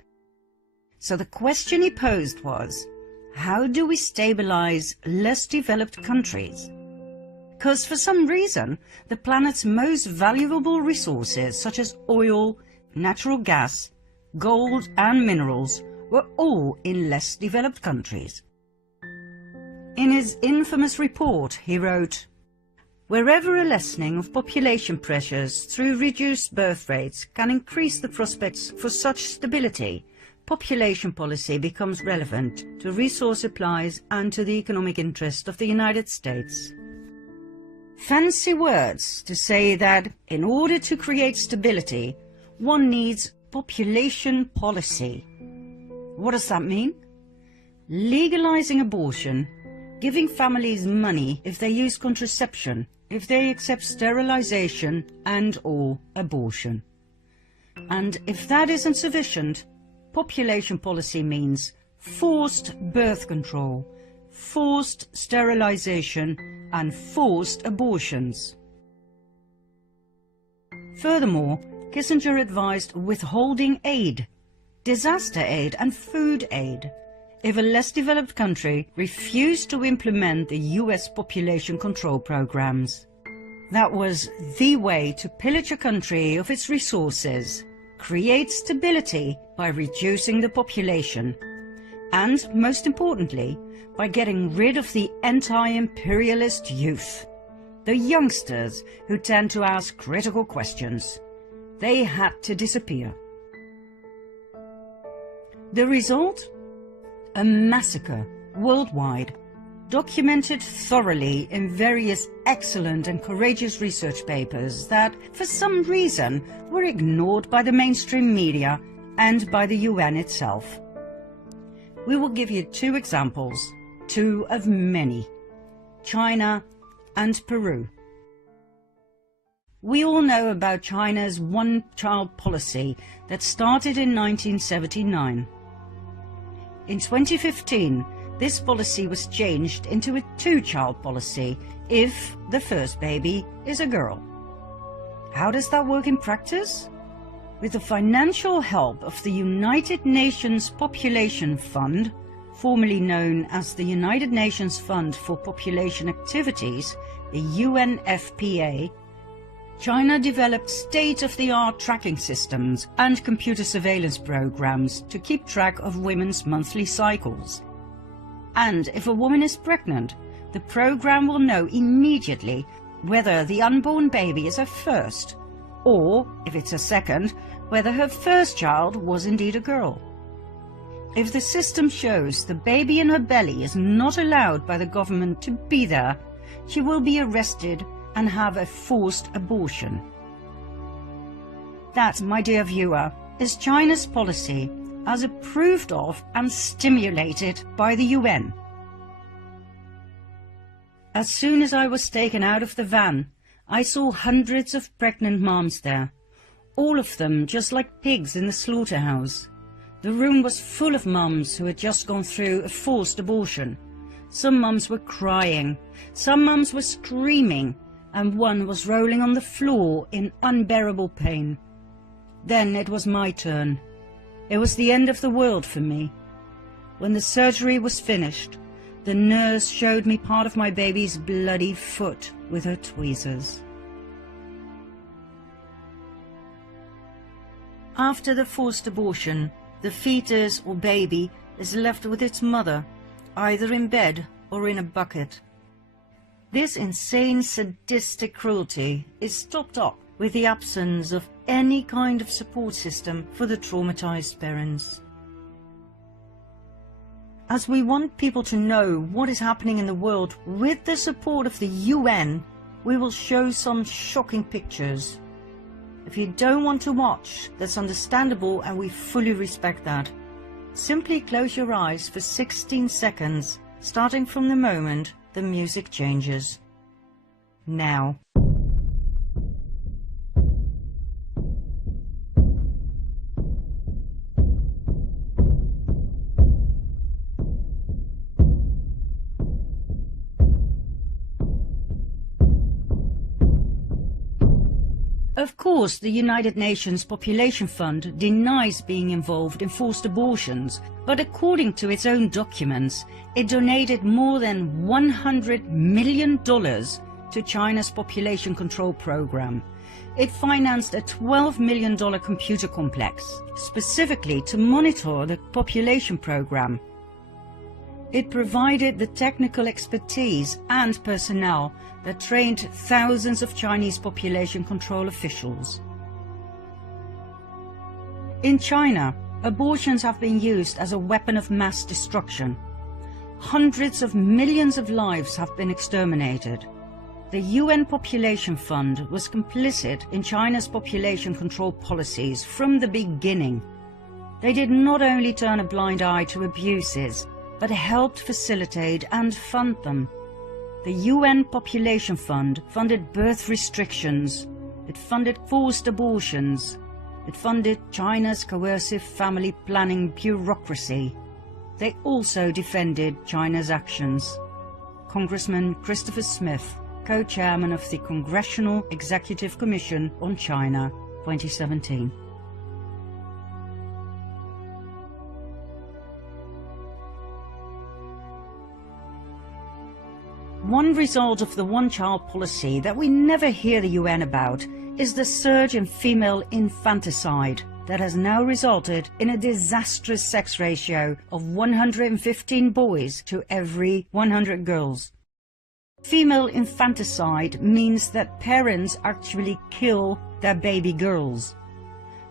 So the question he posed was, how do we stabilize less developed countries? Because for some reason, the planet's most valuable resources, such as oil, natural gas, gold and minerals, were all in less developed countries. In his infamous report, he wrote, "Wherever a lessening of population pressures through reduced birth rates can increase the prospects for such stability, population policy becomes relevant to resource supplies and to the economic interest of the United States." Fancy words to say that in order to create stability, one needs population policy. What does that mean? Legalizing abortion, giving families money if they use contraception, if they accept sterilization and/or abortion. And if that isn't sufficient, population policy means forced birth control, forced sterilization, and forced abortions. Furthermore, Kissinger advised withholding aid, disaster aid and food aid, if a less developed country refused to implement the US population control programs. That was the way to pillage a country of its resources, create stability by reducing the population, and, most importantly, by getting rid of the anti-imperialist youth, the youngsters who tend to ask critical questions. They had to disappear. The result? A massacre worldwide, documented thoroughly in various excellent and courageous research papers that, for some reason, were ignored by the mainstream media and by the UN itself. We will give you two examples, two of many: China and Peru. We all know about China's one-child policy that started in 1979. In 2015, this policy was changed into a two-child policy if the first baby is a girl. How does that work in practice? With the financial help of the United Nations Population Fund, formerly known as the United Nations Fund for Population Activities, the UNFPA, China developed state-of-the-art tracking systems and computer surveillance programs to keep track of women's monthly cycles. And if a woman is pregnant, the program will know immediately whether the unborn baby is her first, or, if it's a second, whether her first child was indeed a girl. If the system shows the baby in her belly is not allowed by the government to be there, she will be arrested and have a forced abortion. That, my dear viewer, is China's policy as approved of and stimulated by the UN. As soon as I was taken out of the van, I saw hundreds of pregnant moms there, all of them just like pigs in the slaughterhouse. The room was full of mums who had just gone through a forced abortion. Some mums were crying, some mums were screaming, and one was rolling on the floor in unbearable pain. Then it was my turn. It was the end of the world for me. When the surgery was finished, the nurse showed me part of my baby's bloody foot with her tweezers. After the forced abortion, the fetus or baby is left with its mother, either in bed or in a bucket. This insane sadistic cruelty is topped up with the absence of any kind of support system for the traumatized parents. As we want people to know what is happening in the world with the support of the UN, we will show some shocking pictures. If you don't want to watch, that's understandable and we fully respect that. Simply close your eyes for 16 seconds, starting from the moment the music changes. Now. Of course, the United Nations Population Fund denies being involved in forced abortions, but according to its own documents, it donated more than $100 million to China's population control program. It financed a $12 million computer complex, specifically to monitor the population program. It provided the technical expertise and personnel that trained thousands of Chinese population control officials. In China, abortions have been used as a weapon of mass destruction. Hundreds of millions of lives have been exterminated. The UN Population Fund was complicit in China's population control policies from the beginning. They did not only turn a blind eye to abuses, but helped facilitate and fund them. The UN Population Fund funded birth restrictions, it funded forced abortions, it funded China's coercive family planning bureaucracy. They also defended China's actions. Congressman Christopher Smith, co-chairman of the Congressional Executive Commission on China, 2017. One result of the one-child policy that we never hear the UN about is the surge in female infanticide that has now resulted in a disastrous sex ratio of 115 boys to every 100 girls. Female infanticide means that parents actually kill their baby girls.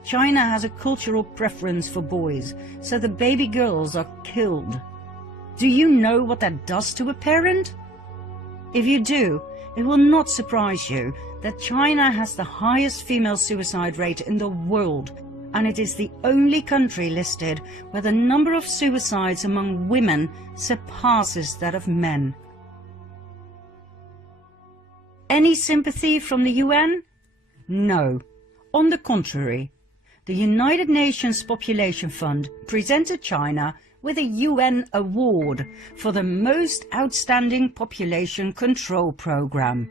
China has a cultural preference for boys, so the baby girls are killed. Do you know what that does to a parent? If you do, it will not surprise you that China has the highest female suicide rate in the world, and it is the only country listed where the number of suicides among women surpasses that of men. Any sympathy from the UN? No. On the contrary, the United Nations Population Fund presented China with a UN award for the most outstanding population control program.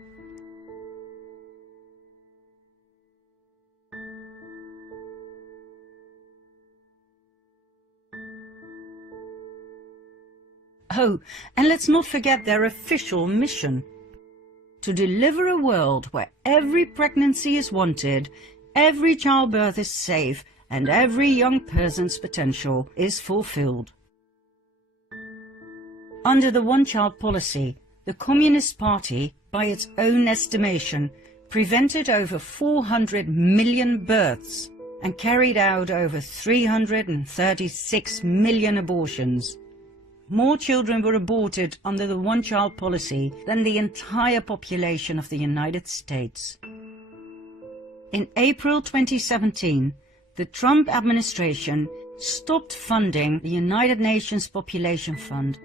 Oh, and let's not forget their official mission: to deliver a world where every pregnancy is wanted, every childbirth is safe, and every young person's potential is fulfilled. Under the one-child policy, the Communist Party, by its own estimation, prevented over 400 million births and carried out over 336 million abortions. More children were aborted under the one-child policy than the entire population of the United States. In April 2017, the Trump administration stopped funding the United Nations Population Fund.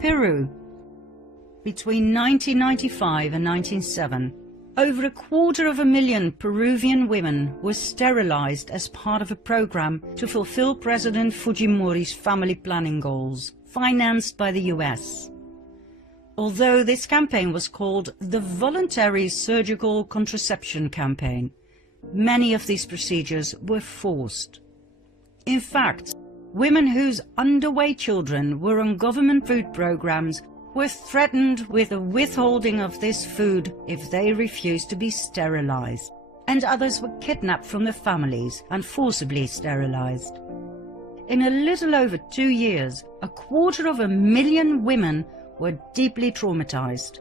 Peru. Between 1995 and 1907, over 250,000 Peruvian women were sterilized as part of a program to fulfill President Fujimori's family planning goals, financed by the US. Although this campaign was called the Voluntary Surgical Contraception Campaign, many of these procedures were forced. In fact, women whose underway children were on government food programs were threatened with the withholding of this food if they refused to be sterilized, and others were kidnapped from their families and forcibly sterilized. In a little over 2 years, 250,000 women were deeply traumatized.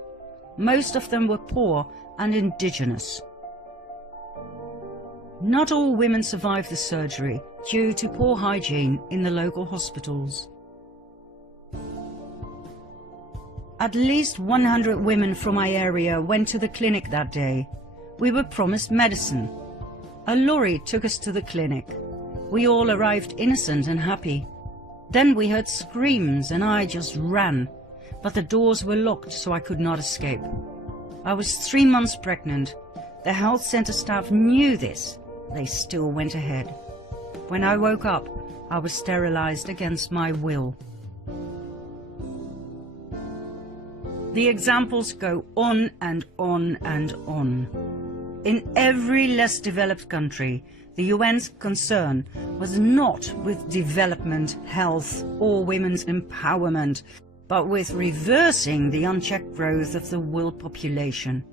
Most of them were poor and indigenous. Not all women survived the surgery due to poor hygiene in the local hospitals. At least 100 women from my area went to the clinic that day. We were promised medicine. A lorry took us to the clinic. We all arrived innocent and happy. Then we heard screams and I just ran, but the doors were locked so I could not escape. I was 3 months pregnant. The health center staff knew this. They still went ahead. When I woke up, I was sterilized against my will. The examples go on and on and on. In every less developed country, the UN's concern was not with development, health, or women's empowerment, but with reversing the unchecked growth of the world population.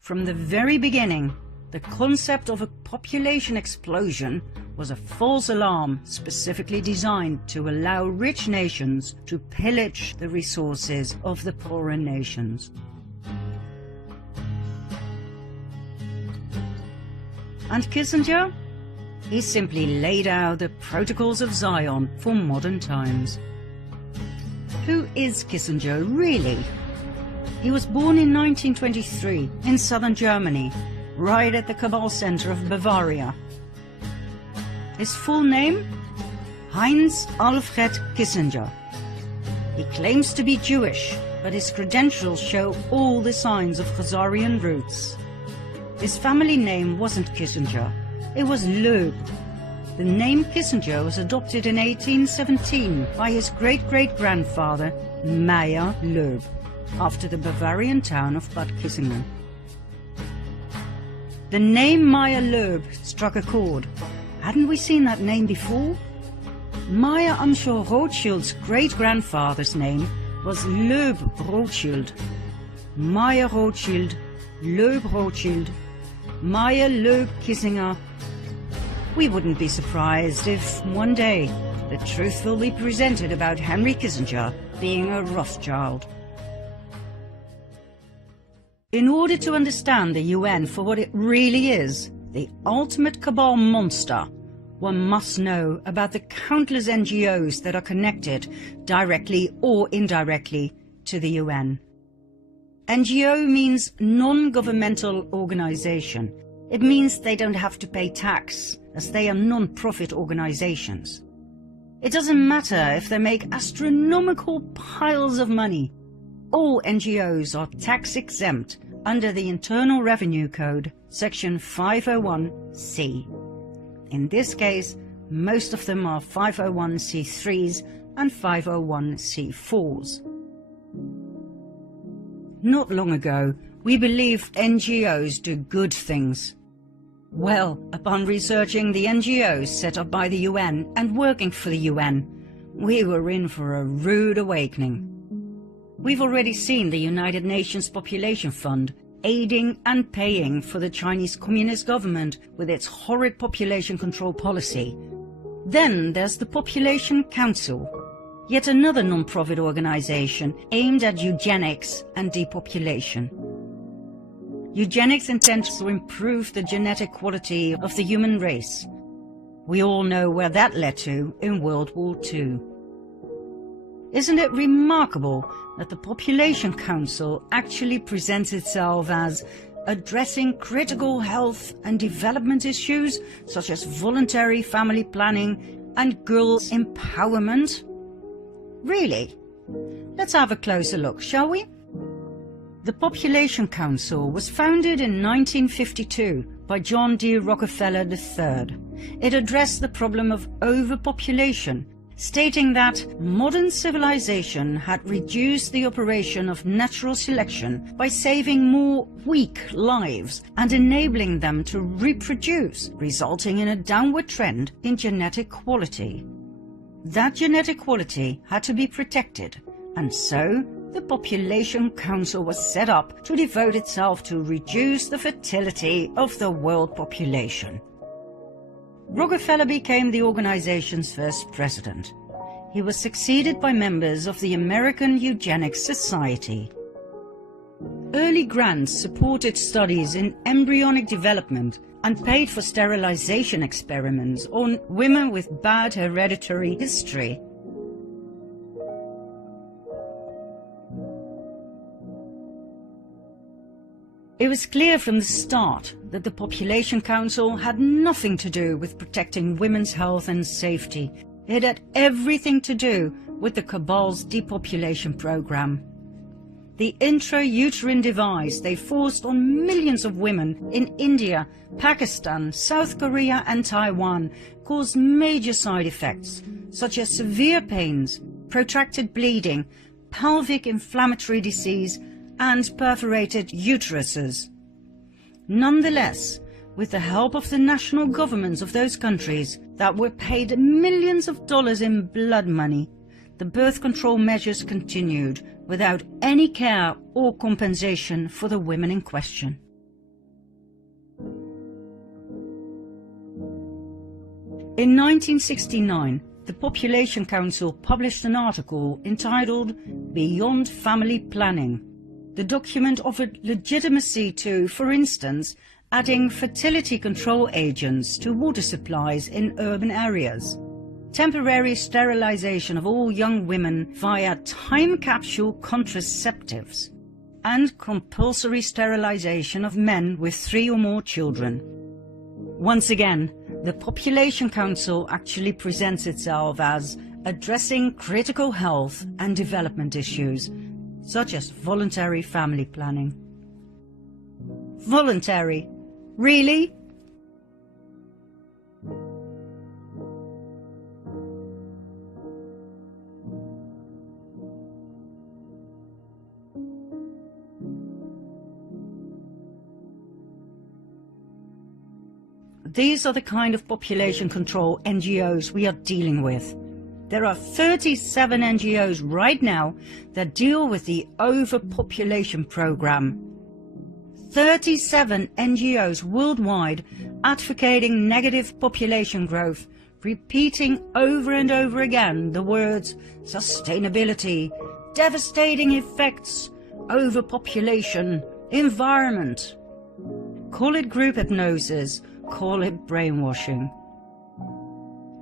From the very beginning, the concept of a population explosion was a false alarm specifically designed to allow rich nations to pillage the resources of the poorer nations. And Kissinger? He simply laid out the protocols of Zion for modern times. Who is Kissinger really? He was born in 1923 in southern Germany, right at the cabal center of Bavaria. His full name? Heinz Alfred Kissinger. He claims to be Jewish, but his credentials show all the signs of Khazarian roots. His family name wasn't Kissinger, it was Loeb. The name Kissinger was adopted in 1817 by his great-great-grandfather, Meyer Loeb, after the Bavarian town of Bad Kissingen. The name Meyer Loeb struck a chord. Hadn't we seen that name before? Meyer Amschel Rothschild's great-grandfather's name was Loeb Rothschild. Meyer Rothschild, Loeb Rothschild, Meyer Loeb Kissinger. We wouldn't be surprised if one day the truth will be presented about Henry Kissinger being a Rothschild. In order to understand the UN for what it really is, the ultimate cabal monster, one must know about the countless NGOs that are connected, directly or indirectly, to the UN. NGO means non-governmental organization. It means they don't have to pay tax, as they are non-profit organizations. It doesn't matter if they make astronomical piles of money. All NGOs are tax exempt under the Internal Revenue Code, Section 501(c). In this case, most of them are 501(c)(3)s and 501(c)(4)s. Not long ago, we believed NGOs do good things. Well, upon researching the NGOs set up by the UN and working for the UN, we were in for a rude awakening. We've already seen the United Nations Population Fund aiding and paying for the Chinese Communist government with its horrid population control policy. Then there's the Population Council, yet another non-profit organization aimed at eugenics and depopulation. Eugenics intends to improve the genetic quality of the human race. We all know where that led to in World War II. Isn't it remarkable that the Population Council actually presents itself as addressing critical health and development issues such as voluntary family planning and girls' empowerment? Really? Let's have a closer look, shall we? The Population Council was founded in 1952 by John D. Rockefeller III. It addressed the problem of overpopulation, stating that modern civilization had reduced the operation of natural selection by saving more weak lives and enabling them to reproduce, resulting in a downward trend in genetic quality. That genetic quality had to be protected, and so the Population Council was set up to devote itself to reduce the fertility of the world population. Rockefeller became the organization's first president. He was succeeded by members of the American Eugenics Society. Early grants supported studies in embryonic development and paid for sterilization experiments on women with bad hereditary history. It was clear from the start that the Population Council had nothing to do with protecting women's health and safety. It had everything to do with the cabal's depopulation program. The intrauterine device they forced on millions of women in India, Pakistan, South Korea and Taiwan caused major side effects, such as severe pains, protracted bleeding, pelvic inflammatory disease, and perforated uteruses. Nonetheless, with the help of the national governments of those countries that were paid millions of dollars in blood money, the birth control measures continued without any care or compensation for the women in question. In 1969, the Population Council published an article entitled "Beyond Family Planning." The document offered legitimacy to, for instance, adding fertility control agents to water supplies in urban areas, temporary sterilization of all young women via time capsule contraceptives, and compulsory sterilization of men with 3 or more children. Once again, the Population Council actually presents itself as addressing critical health and development issues, such as voluntary family planning. Voluntary? Really? These are the kind of population control NGOs we are dealing with. There are 37 NGOs right now that deal with the overpopulation program. 37 NGOs worldwide advocating negative population growth, repeating over and over again the words sustainability, devastating effects, overpopulation, environment. Call it group hypnosis, call it brainwashing.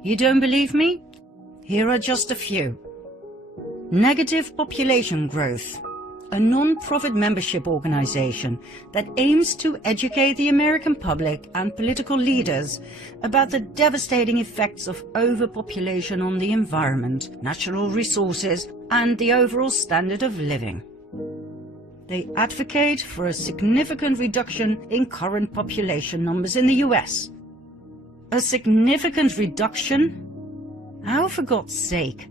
You don't believe me? Here are just a few. Negative Population Growth, a non-profit membership organization that aims to educate the American public and political leaders about the devastating effects of overpopulation on the environment, natural resources, and the overall standard of living. They advocate for a significant reduction in current population numbers in the US. A significant reduction? How, for God's sake?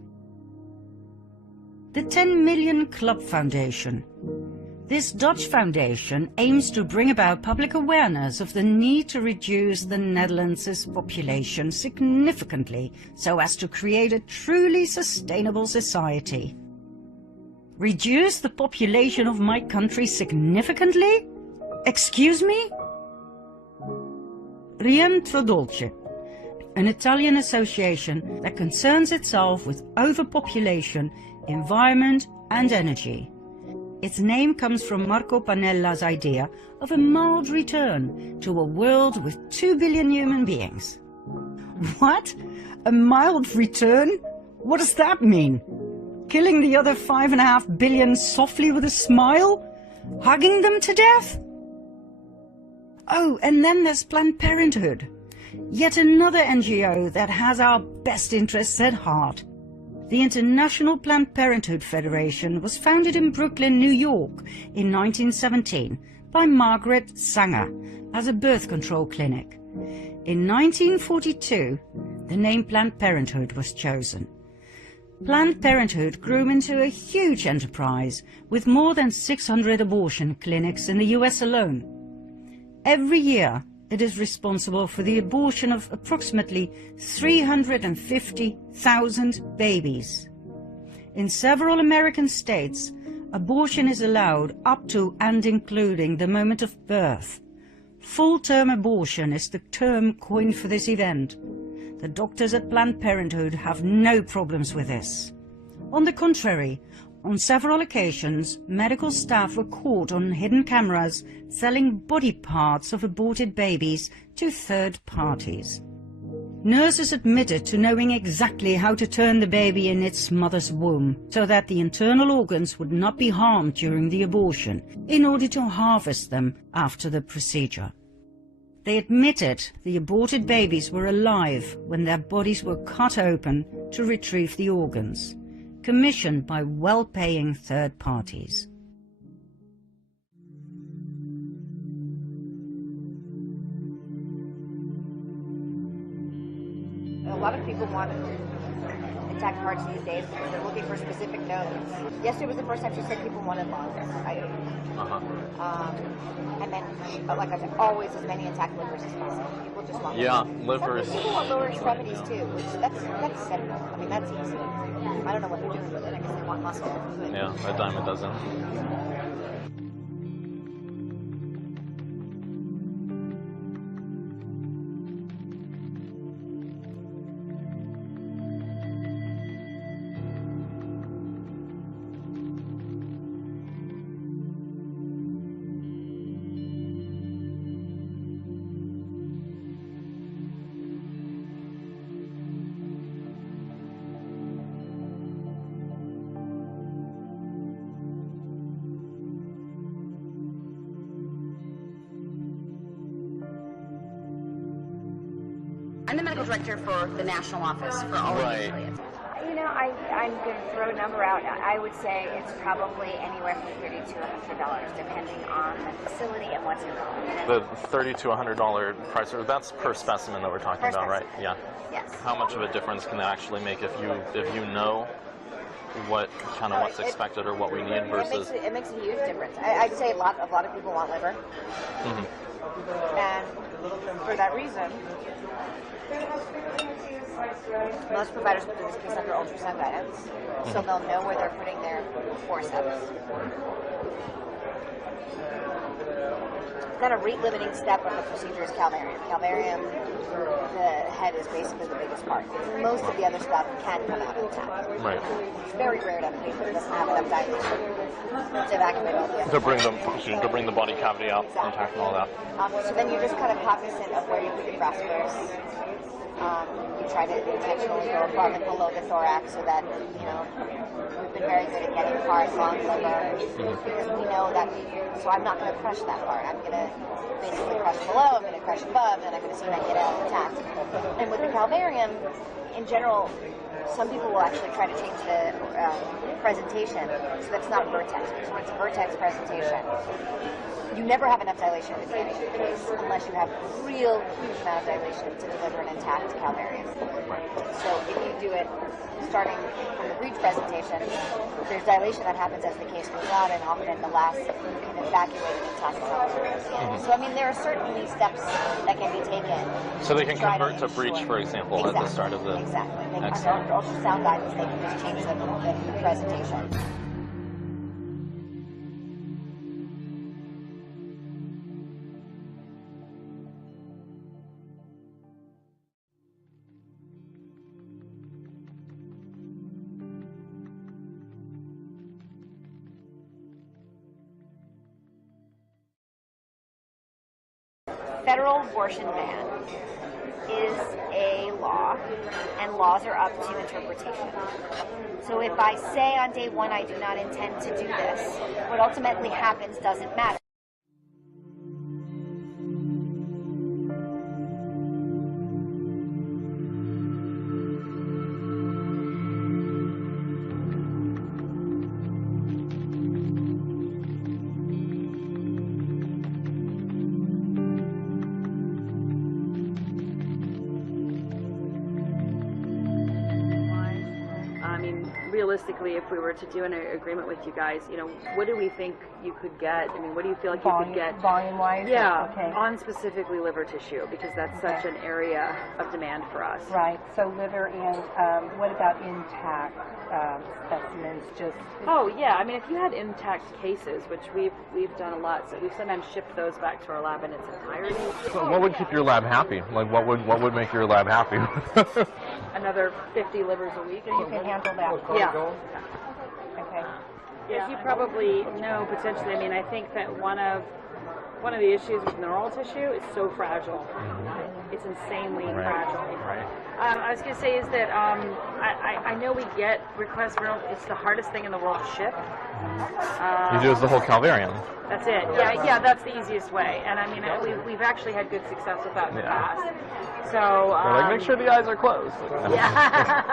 The 10 Million Club Foundation. This Dutch foundation aims to bring about public awareness of the need to reduce the Netherlands' population significantly so as to create a truly sustainable society. Reduce the population of my country significantly? Excuse me? Rientro Dolce, an Italian association that concerns itself with overpopulation, environment and energy. Its name comes from Marco Panella's idea of a mild return to a world with 2 billion human beings. What? A mild return? What does that mean? Killing the other 5.5 billion softly with a smile? Hugging them to death? Oh, and then there's Planned Parenthood. Yet another NGO that has our best interests at heart. The International Planned Parenthood Federation was founded in Brooklyn, New York in 1917 by Margaret Sanger as a birth control clinic. In 1942, the name Planned Parenthood was chosen. Planned Parenthood grew into a huge enterprise with more than 600 abortion clinics in the US alone. Every year, it is responsible for the abortion of approximately 350,000 babies. In several American states, abortion is allowed up to and including the moment of birth. Full-term abortion is the term coined for this event. The doctors at Planned Parenthood have no problems with this. On the contrary, on several occasions, medical staff were caught on hidden cameras selling body parts of aborted babies to third parties. Nurses admitted to knowing exactly how to turn the baby in its mother's womb so that the internal organs would not be harmed during the abortion, in order to harvest them after the procedure. They admitted the aborted babies were alive when their bodies were cut open to retrieve the organs, commissioned by well-paying third parties. A lot of people want intact hearts these days because they're looking for specific nodes. Yesterday was the first time she said people wanted lungs. And then, like I said, always as many intact livers as possible. People just want livers. People want lower extremities too, which that's simple. I mean, that's easy. I don't know what they're doing with it. I guess they want muscle. Yeah, a dime a dozen. medical director for the national office for all of the affiliates. You know, I'm going to throw a number out. I would say it's probably anywhere from $30 to $100, depending on the facility and what's involved. The $30 to $100 price, that's per specimen that we're talking about, right? Yeah. Yes. How much of a difference can that actually make if you know what what's expected or what we need versus? It makes a huge difference. I'd say a lot of people want liver, and for that reason, most providers will do this case under ultrasound guidance, so they'll know where they're putting their forceps. Then a rate-limiting step of the procedure is calvarium. Calvarium, the head is basically the biggest part. Most of the other stuff can come out intact. Right. It's very rare to have a patient that doesn't have enough dilation to evacuate all the other To bring the body cavity out intact and all that. So then you're just kind of cognizant of where you put your vasculars. You try to intentionally go above and below the thorax so that, we've been very good at getting parts on liver because we know that, so I'm not going to crush that part. I'm going to basically crush below, I'm going to crush above, and I'm going to see if I can get it out intact. And with the calvarium, in general, some people will actually try to change the presentation so that's not a vertex. When it's a vertex presentation, you never have enough dilation in the beginning of the case unless you have a real huge amount of dilation to deliver an intact calvarium. So if you do it starting from the breech presentation, there's dilation that happens as the case goes on, and often in the last you can evacuate an intact calvarium. So I mean, there are certainly steps that can be taken. So they can convert to breech, for example, at the start of the... Exactly. Under ultrasound guidance, they can just change the presentation. Federal abortion ban is a law, and laws are up to interpretation. So if I say on day one I do not intend to do this, what ultimately happens doesn't matter. Realistically, if we were to do an agreement with you guys, what do we think you could get? I mean, what do you feel like you could get? Volume-wise? Yeah, okay. On specifically liver tissue, because that's such an area of demand for us. Right, so liver and what about intact specimens? Oh, yeah, I mean, if you had intact cases, which we've done a lot, so we've sometimes shipped those back to our lab in its entirety. So what would keep your lab happy? Like, what would make your lab happy? Another 50 livers a week. You can handle that? Yeah. Okay. As you probably know, potentially, I mean, I think that one of the issues with neural tissue is so fragile. It's insanely fragile. Right. I was going to say is that I know we get requests for it's the hardest thing in the world to ship. You do is the whole calvarium. That's it. Yeah, that's the easiest way. And I mean, we've actually had good success with that in the past. So make sure the eyes are closed. Yeah.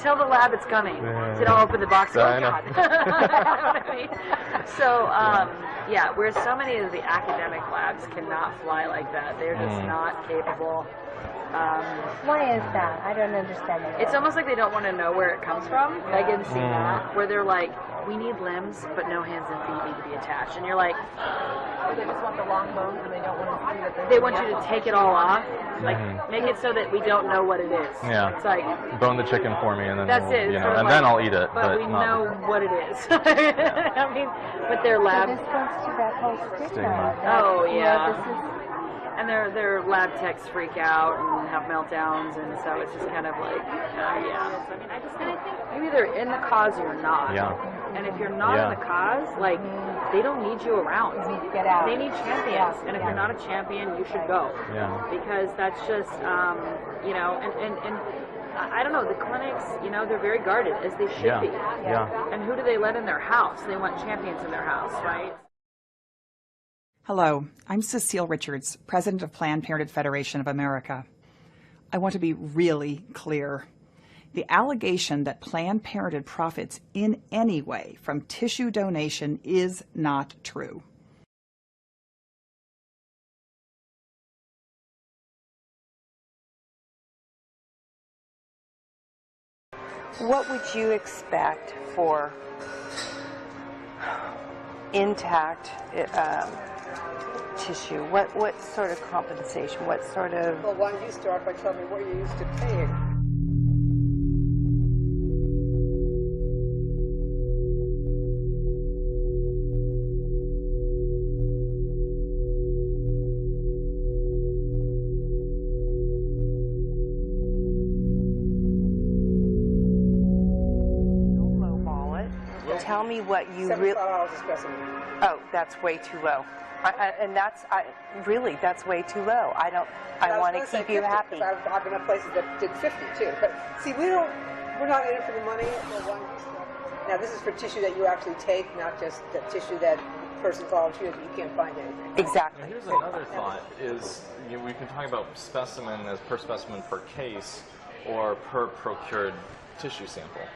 Tell the lab it's coming. Did I open the box? Oh God. I mean? So where so many of the academic labs cannot fly like that. They're just not capable. Why is that? I don't understand that. It's almost like they don't want to know where it comes from. I can see that. Where they're like, we need limbs, but no hands and feet need to be attached. And you're like, they just want the long bones and they don't want to see that they want you to take it all off. Like, make it so that we don't know what it is. Yeah. It's like, bone the chicken for me, and then that's it. and then I'll eat it. But we know what it is. I mean, but their lab. So this goes to that whole stigma. Oh yeah. And their lab techs freak out and have meltdowns, and so it's just kind of like, I mean, I think you're either in the cause or you're not. Yeah. And if you're not in the cause, like, they don't need you around. You need to get out. They need champions, and if you're not a champion, you should go. Yeah. Because that's just, and I don't know, the clinics, they're very guarded, as they should be. Yeah. And who do they let in their house? They want champions in their house, right? Hello, I'm Cecile Richards, President of Planned Parenthood Federation of America. I want to be really clear. The allegation that Planned Parenthood profits in any way from tissue donation is not true. What would you expect for intact tissue? What sort of compensation? What sort of... Well, why don't you start by telling me what you're used to paying? Don't lowball it. Tell me what you really... $75 a specimen. Oh, that's way too low. And that's way too low. I want to keep you happy. I've been at places that did 50 too. But see, we're not in it for the money. Now this is for tissue that you actually take, not just the tissue that the person volunteers that you can't find anything. Exactly. Now, here's another thought: is we can talk about specimen as per specimen per case, or per procured tissue sample,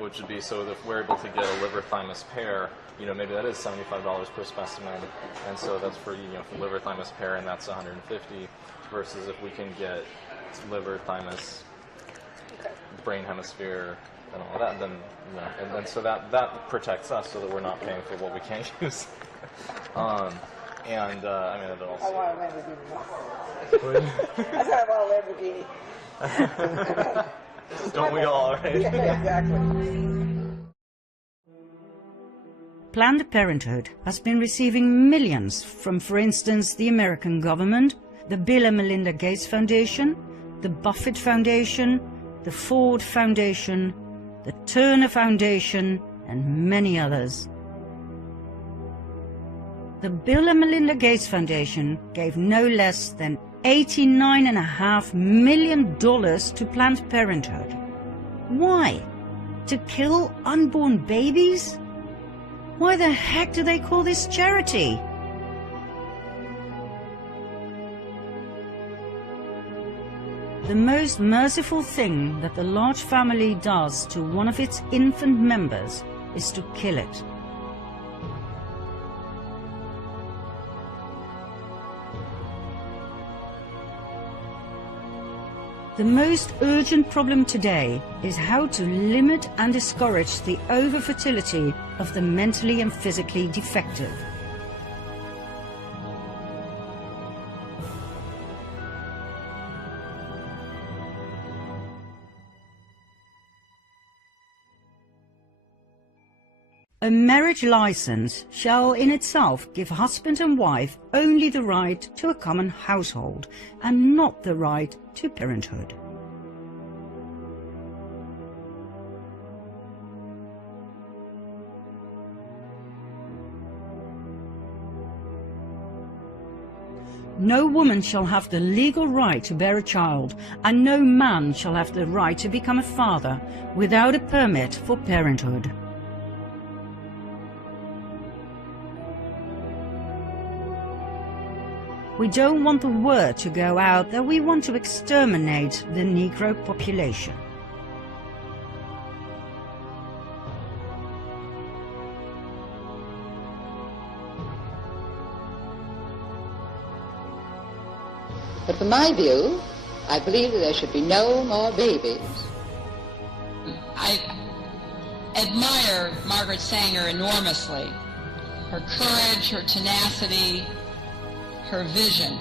which would be so that if we're able to get a liver thymus pair. Maybe that is $75 per specimen, and so that's for for liver thymus pair, and that's $150. Versus if we can get liver thymus, brain hemisphere, and all that, then and then so that protects us, so that we're not paying for what we can't use. I mean, it also. I want a Lamborghini. I said I want a Lamborghini. Don't we all, right? Yeah, exactly. Planned Parenthood has been receiving millions from, for instance, the American government, the Bill and Melinda Gates Foundation, the Buffett Foundation, the Ford Foundation, the Turner Foundation, and many others. The Bill and Melinda Gates Foundation gave no less than $89.5 million to Planned Parenthood. Why? To kill unborn babies? Why the heck do they call this charity? The most merciful thing that the large family does to one of its infant members is to kill it. The most urgent problem today is how to limit and discourage the over-fertility of the mentally and physically defective. A marriage license shall in itself give husband and wife only the right to a common household and not the right to parenthood. No woman shall have the legal right to bear a child, and no man shall have the right to become a father without a permit for parenthood. We don't want the word to go out that we want to exterminate the Negro population. But from my view, I believe that there should be no more babies. I admire Margaret Sanger enormously. Her courage, her tenacity, her vision.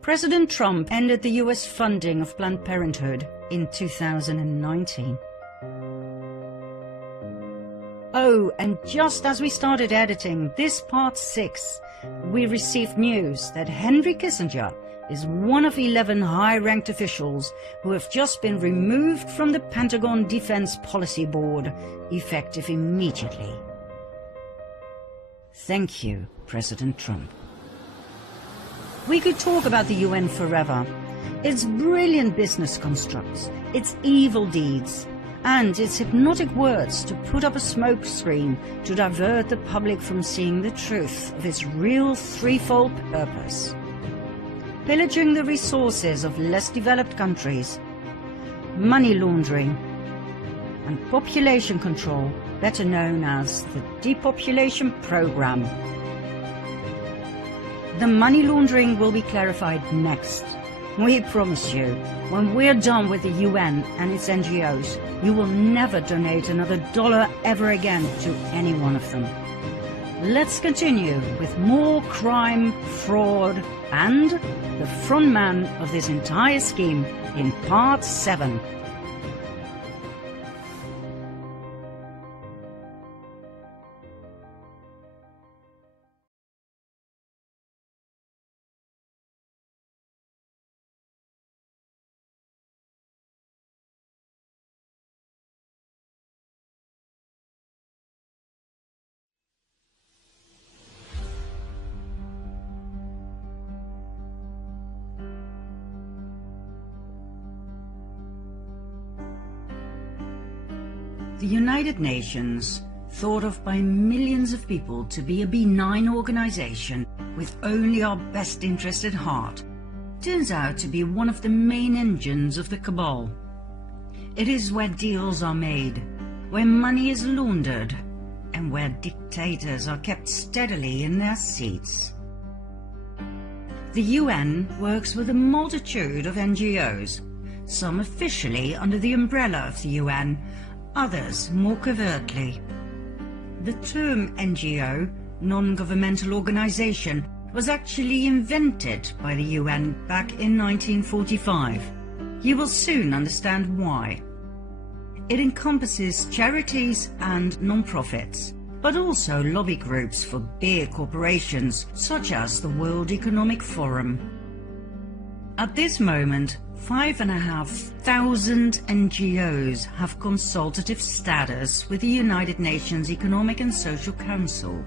President Trump ended the US funding of Planned Parenthood in 2019. Oh, and just as we started editing this part 6, we received news that Henry Kissinger is one of 11 high-ranked officials who have just been removed from the Pentagon Defense Policy Board, effective immediately. Thank you, President Trump. We could talk about the UN forever, its brilliant business constructs, its evil deeds, and its hypnotic words to put up a smokescreen to divert the public from seeing the truth of its real threefold purpose. Pillaging the resources of less developed countries, money laundering, and population control, better known as the depopulation program. The money laundering will be clarified next. We promise you, when we're done with the UN and its NGOs, you will never donate another dollar ever again to any one of them. Let's continue with more crime, fraud, and the front man of this entire scheme in part 7. The United Nations, thought of by millions of people to be a benign organization with only our best interest at heart, turns out to be one of the main engines of the cabal. It is where deals are made, where money is laundered, and where dictators are kept steadily in their seats. The UN works with a multitude of NGOs, some officially under the umbrella of the UN, others more covertly. The term NGO, non-governmental organization, was actually invented by the UN back in 1945. You will soon understand why. It encompasses charities and non-profits, but also lobby groups for big corporations such as the World Economic Forum. At this moment, 5,500 NGOs have consultative status with the United Nations Economic and Social Council.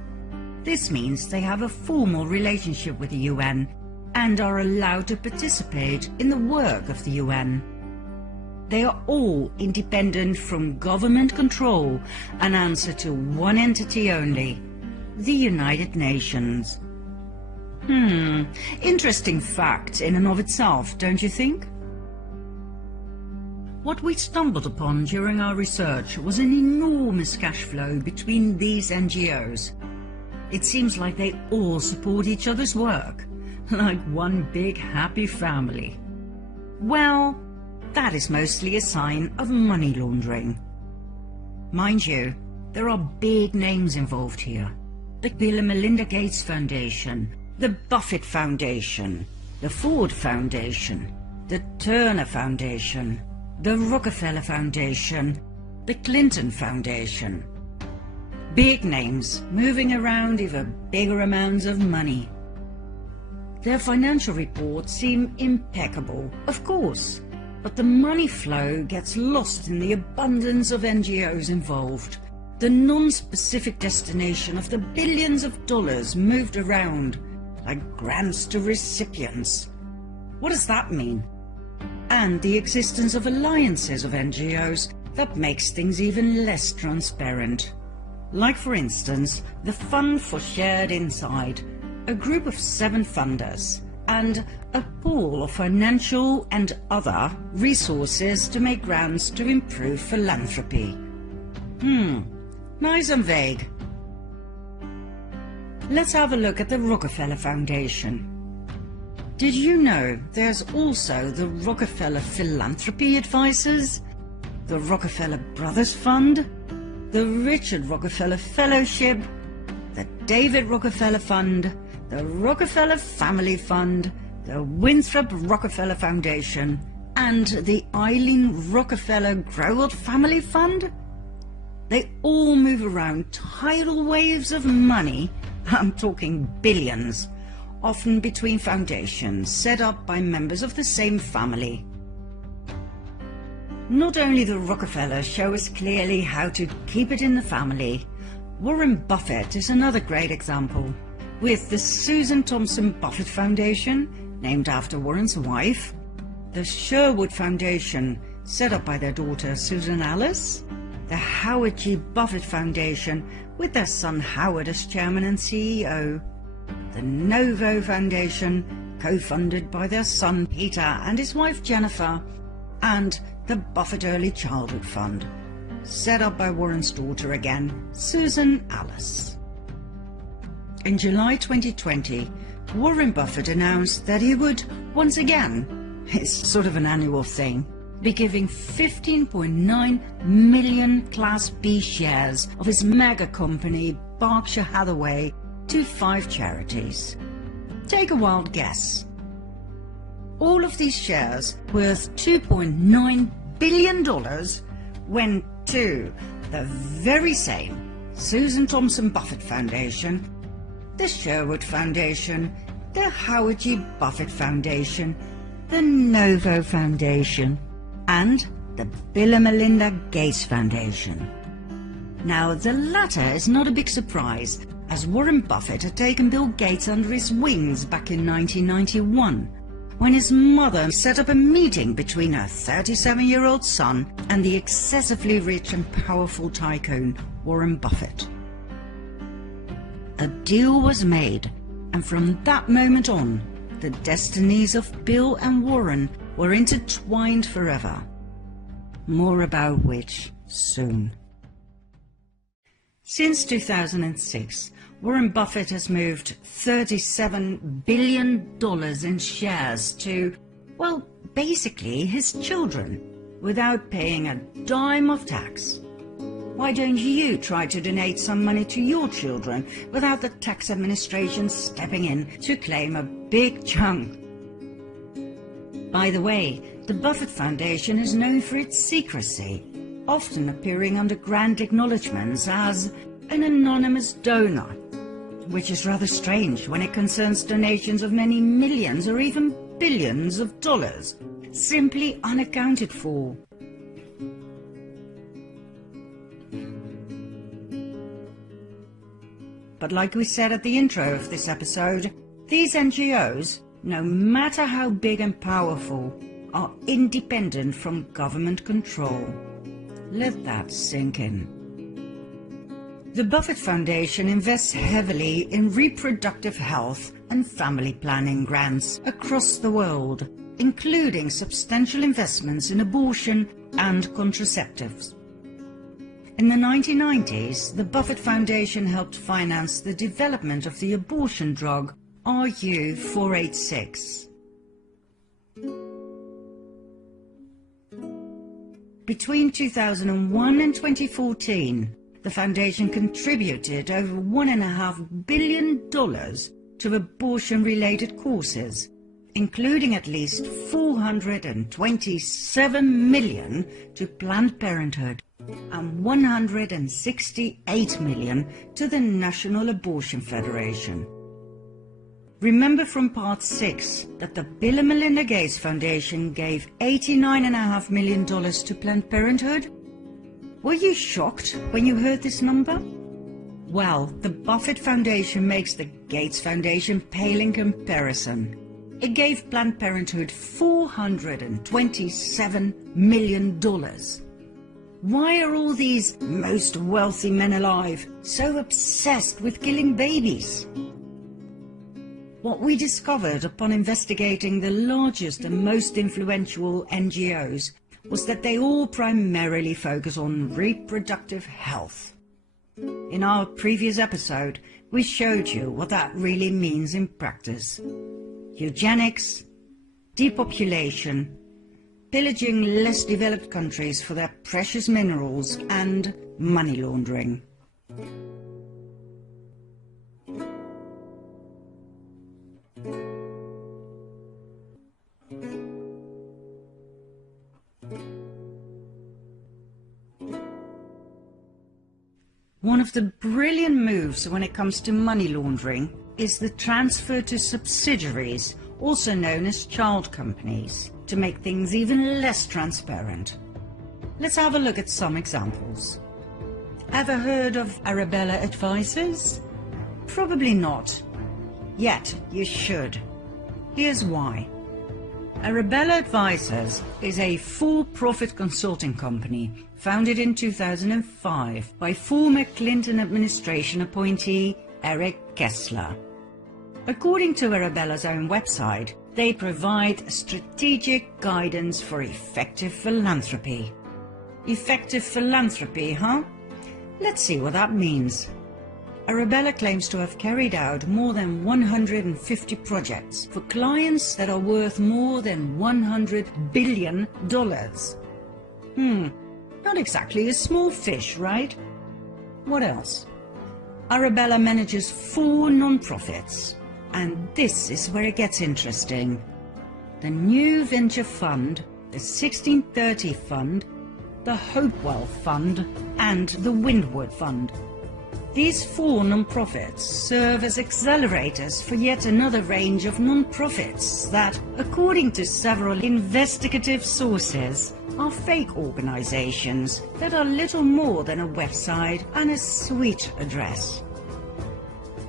This means they have a formal relationship with the UN and are allowed to participate in the work of the UN. They are all independent from government control and answer to one entity only, the United Nations. Interesting fact in and of itself, don't you think? What we stumbled upon during our research was an enormous cash flow between these NGOs. It seems like they all support each other's work, like one big happy family. Well, that is mostly a sign of money laundering. Mind you, there are big names involved here. The Bill and Melinda Gates Foundation, the Buffett Foundation, the Ford Foundation, the Turner Foundation, the Rockefeller Foundation, the Clinton Foundation. Big names moving around even bigger amounts of money. Their financial reports seem impeccable, of course, but the money flow gets lost in the abundance of NGOs involved. The non-specific destination of the billions of dollars moved around like grants to recipients. What does that mean? And the existence of alliances of NGOs that makes things even less transparent. Like, for instance, the Fund for Shared Insight, a group of 7 funders, and a pool of financial and other resources to make grants to improve philanthropy. Nice and vague. Let's have a look at the Rockefeller Foundation. Did you know there's also the Rockefeller Philanthropy Advisors, the Rockefeller Brothers Fund, the Richard Rockefeller Fellowship, the David Rockefeller Fund, the Rockefeller Family Fund, the Winthrop Rockefeller Foundation, and the Eileen Rockefeller Growell Family Fund? They all move around tidal waves of money, I'm talking billions, often between foundations set up by members of the same family. Not only the Rockefellers show us clearly how to keep it in the family, Warren Buffett is another great example, with the Susan Thompson Buffett Foundation, named after Warren's wife, the Sherwood Foundation, set up by their daughter Susan Alice, the Howard G. Buffett Foundation, with their son Howard as chairman and CEO, the Novo Foundation, co-funded by their son Peter and his wife Jennifer, and the Buffett Early Childhood Fund, set up by Warren's daughter again, Susan Alice. In July 2020, Warren Buffett announced that he would, once again, it's sort of an annual thing, be giving 15.9 million Class B shares of his mega company Berkshire Hathaway to 5 charities. Take a wild guess. All of these shares, worth $2.9 billion, went to the very same Susan Thompson Buffett Foundation, the Sherwood Foundation, the Howard G. Buffett Foundation, the Novo Foundation, and the Bill and Melinda Gates Foundation. Now, the latter is not a big surprise, as Warren Buffett had taken Bill Gates under his wings back in 1991, when his mother set up a meeting between her 37-year-old son and the excessively rich and powerful tycoon Warren Buffett. A deal was made, and from that moment on, the destinies of Bill and Warren were intertwined forever. More about which soon. Since 2006, Warren Buffett has moved $37 billion in shares to, well, basically his children, without paying a dime of tax. Why don't you try to donate some money to your children without the tax administration stepping in to claim a big chunk? By the way, the Buffett Foundation is known for its secrecy, often appearing under grand acknowledgements as an anonymous donor, which is rather strange when it concerns donations of many millions or even billions of dollars, simply unaccounted for. But like we said at the intro of this episode, these NGOs, no matter how big and powerful, are independent from government control. Let that sink in. The Buffett Foundation invests heavily in reproductive health and family planning grants across the world, including substantial investments in abortion and contraceptives. In the 1990s, the Buffett Foundation helped finance the development of the abortion drug RU486. Between 2001 and 2014, the foundation contributed over $1.5 billion to abortion-related causes, including at least $427 million to Planned Parenthood and $168 million to the National Abortion Federation. Remember from Part 6 that the Bill and Melinda Gates Foundation gave $89.5 million to Planned Parenthood? Were you shocked when you heard this number? Well, the Buffett Foundation makes the Gates Foundation pale in comparison. It gave Planned Parenthood $427 million. Why are all these most wealthy men alive so obsessed with killing babies? What we discovered upon investigating the largest and most influential NGOs was that they all primarily focus on reproductive health. In our previous episode, we showed you what that really means in practice. Eugenics, depopulation, pillaging less developed countries for their precious minerals, and money laundering. One of the brilliant moves when it comes to money laundering is the transfer to subsidiaries, also known as child companies, to make things even less transparent. Let's have a look at some examples. Ever heard of Arabella Advisors? Probably not. Yet you should. Here's why. Arabella Advisors is a for-profit consulting company founded in 2005 by former Clinton administration appointee Eric Kessler. According to Arabella's own website, they provide strategic guidance for effective philanthropy. Effective philanthropy, huh? Let's see what that means. Arabella claims to have carried out more than 150 projects for clients that are worth more than $100 billion. Not exactly a small fish, right? What else? Arabella manages 4 non-profits, and this is where it gets interesting. The New Venture Fund, the 1630 Fund, the Hopewell Fund, and the Windward Fund. These 4 non-profits serve as accelerators for yet another range of non-profits that, according to several investigative sources, are fake organizations that are little more than a website and a suite address.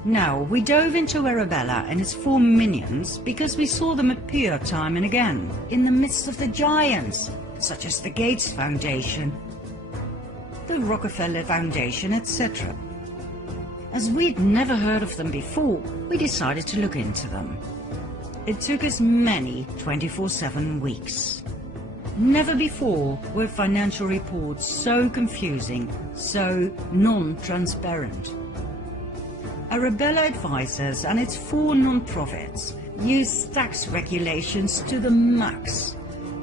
Now, we dove into Arabella and its 4 minions because we saw them appear time and again in the midst of the giants, such as the Gates Foundation, the Rockefeller Foundation, etc. As we'd never heard of them before, we decided to look into them. It took us many 24/7 weeks. Never before were financial reports so confusing, so non-transparent. Arabella Advisors and its 4 non-profits use tax regulations to the max,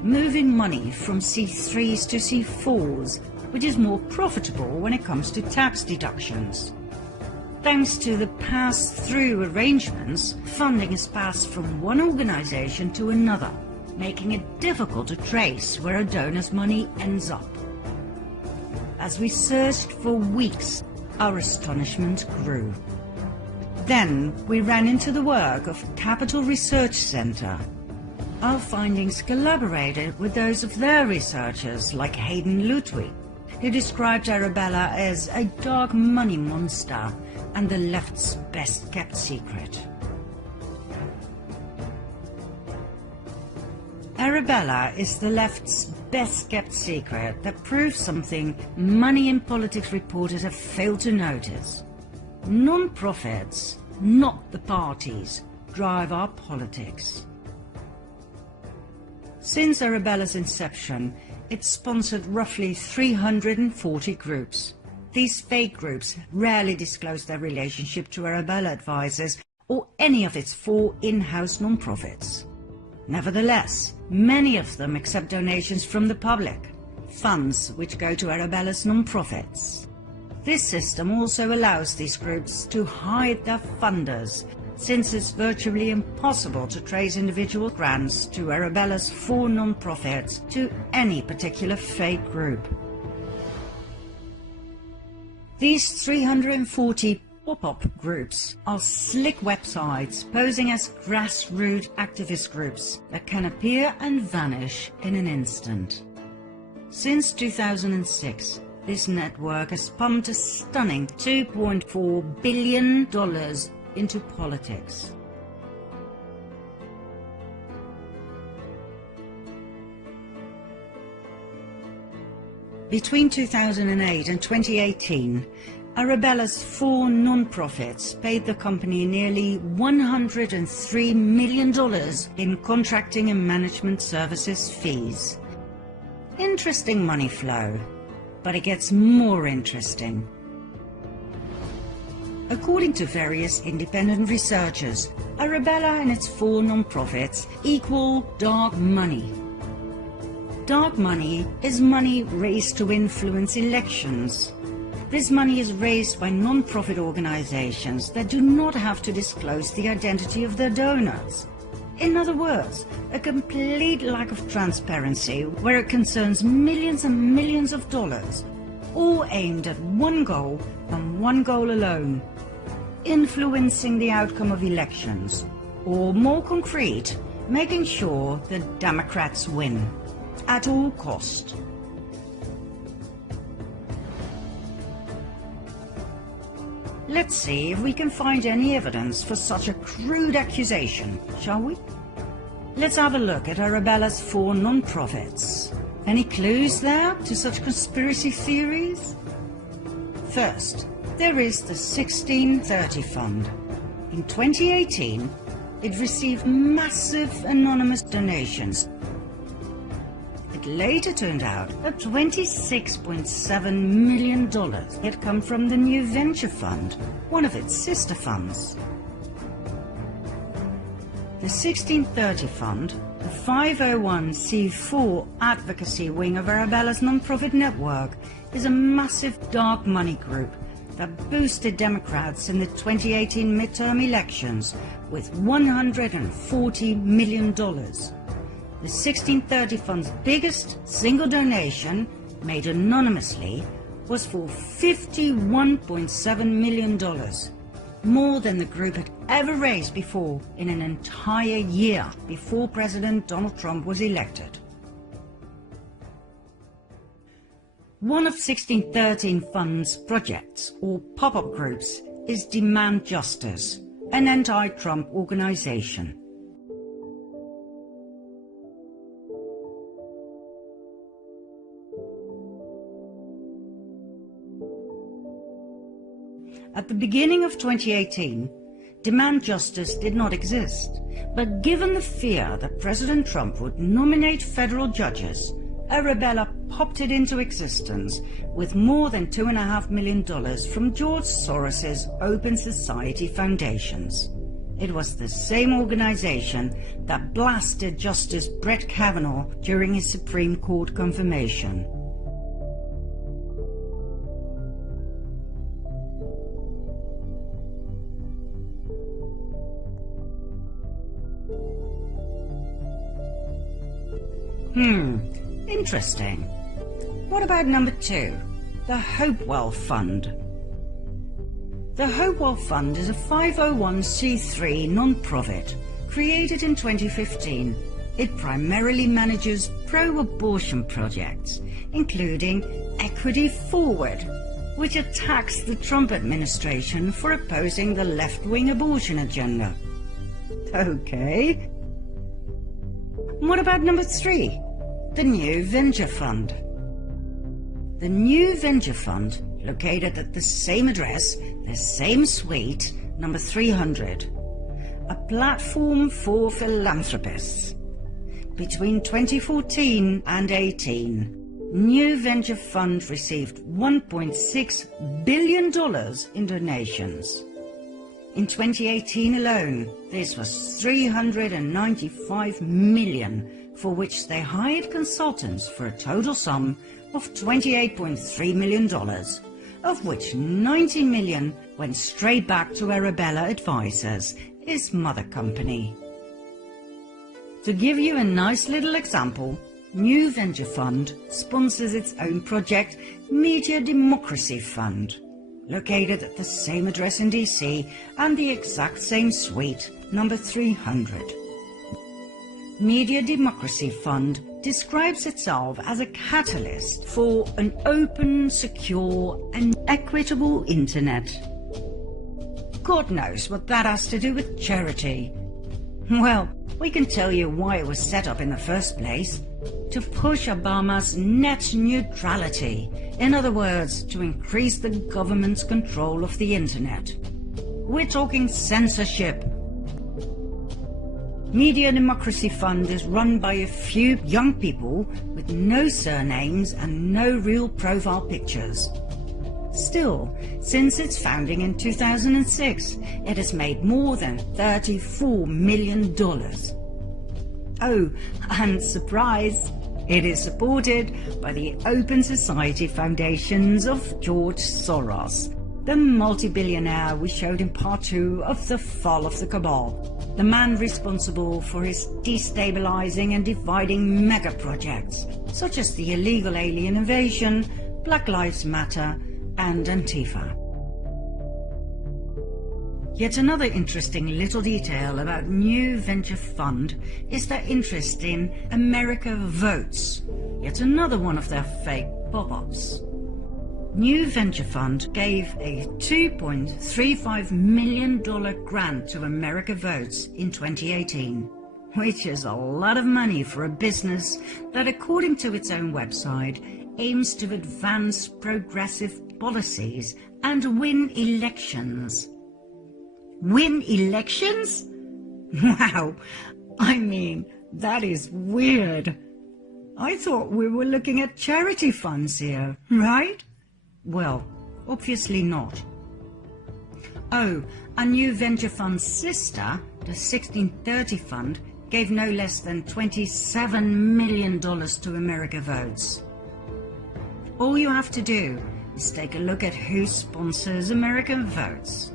moving money from C3s to C4s, which is more profitable when it comes to tax deductions. Thanks to the pass-through arrangements, funding is passed from one organization to another, making it difficult to trace where a donor's money ends up. As we searched for weeks, our astonishment grew. Then we ran into the work of Capital Research Center. Our findings collaborated with those of their researchers like Hayden Ludwig, who described Arabella as a dark money monster and the left's best-kept secret. Arabella is the left's best-kept secret that proves something money and politics reporters have failed to notice. Non-profits, not the parties, drive our politics. Since Arabella's inception, it's sponsored roughly 340 groups. These fake groups rarely disclose their relationship to Arabella Advisors or any of its 4 in-house non-profits. Nevertheless, many of them accept donations from the public, funds which go to Arabella's non-profits. This system also allows these groups to hide their funders, since it's virtually impossible to trace individual grants to Arabella's 4 non-profits to any particular fake group. These 340 pop-up groups are slick websites posing as grassroots activist groups that can appear and vanish in an instant. Since 2006, this network has pumped a stunning $2.4 billion into politics. Between 2008 and 2018, Arabella's 4 non-profits paid the company nearly $103 million in contracting and management services fees. Interesting money flow, but it gets more interesting. According to various independent researchers, Arabella and its 4 non-profits equal dark money. Dark money is money raised to influence elections. This money is raised by non-profit organizations that do not have to disclose the identity of their donors. In other words, a complete lack of transparency where it concerns millions and millions of dollars, all aimed at one goal and one goal alone: influencing the outcome of elections, or more concrete, making sure the Democrats win at all cost. Let's see if we can find any evidence for such a crude accusation, shall we? let's have a look at Arabella's 4 non-profits. Any clues there to such conspiracy theories? First, there is the 1630 Fund. In 2018, it received massive anonymous donations. It later turned out that $26.7 million had come from the New Venture Fund, one of its sister funds. The 1630 Fund, the 501c4 advocacy wing of Arabella's non-profit network, is a massive dark money group that boosted Democrats in the 2018 midterm elections with $140 million. The 1630 Fund's biggest single donation, made anonymously, was for $51.7 million, more than the group had ever raised before in an entire year before President Donald Trump was elected. One of 1613 Fund's projects, or pop-up groups, is Demand Justice, an anti-Trump organization. At the beginning of 2018, Demand Justice did not exist, but given the fear that President Trump would nominate federal judges, Arabella popped it into existence with more than $2.5 million from George Soros's Open Society Foundations. It was the same organization that blasted Justice Brett Kavanaugh during his Supreme Court confirmation. Interesting. What about number 2, the Hopewell Fund? The Hopewell Fund is a 501c3 non-profit created in 2015. It primarily manages pro-abortion projects, including Equity Forward, which attacks the Trump administration for opposing the left-wing abortion agenda. Okay. What about number 3? The New Venture Fund. The New Venture Fund, located at the same address, the same suite, number 300, a platform for philanthropists. Between 2014 and 18, New Venture Fund received $1.6 billion in donations. In 2018 alone, this was $395 million, for which they hired consultants for a total sum of $28.3 million, of which $90 million went straight back to Arabella Advisors, his mother company. To give you a nice little example, New Venture Fund sponsors its own project, Media Democracy Fund, located at the same address in DC and the exact same suite, number 300. Media Democracy Fund describes itself as a catalyst for an open, secure and equitable internet. God knows what that has to do with charity. Well, we can tell you why it was set up in the first place: to push Obama's net neutrality. In other words, to increase the government's control of the internet. We're talking censorship. Media Democracy Fund is run by a few young people with no surnames and no real profile pictures. Still, since its founding in 2006, it has made more than $34 million. Oh, and surprise! It is supported by the Open Society Foundations of George Soros, the multi-billionaire we showed in part 2 of The Fall of the Cabal, the man responsible for his destabilizing and dividing mega projects, such as the illegal alien invasion, Black Lives Matter, and Antifa. Yet another interesting little detail about New Venture Fund is their interest in America Votes, yet another one of their fake pop-ups. New Venture Fund gave a $2.35 million grant to America Votes in 2018. which is a lot of money for a business that, according to its own website, aims to advance progressive policies and win elections. Win elections? Wow, I mean, that is weird. I thought we were looking at charity funds here, right? Well, obviously not. Oh, a new venture fund's sister, the 1630 Fund, gave no less than $27 million to America Votes. All you have to do is take a look at who sponsors American Votes.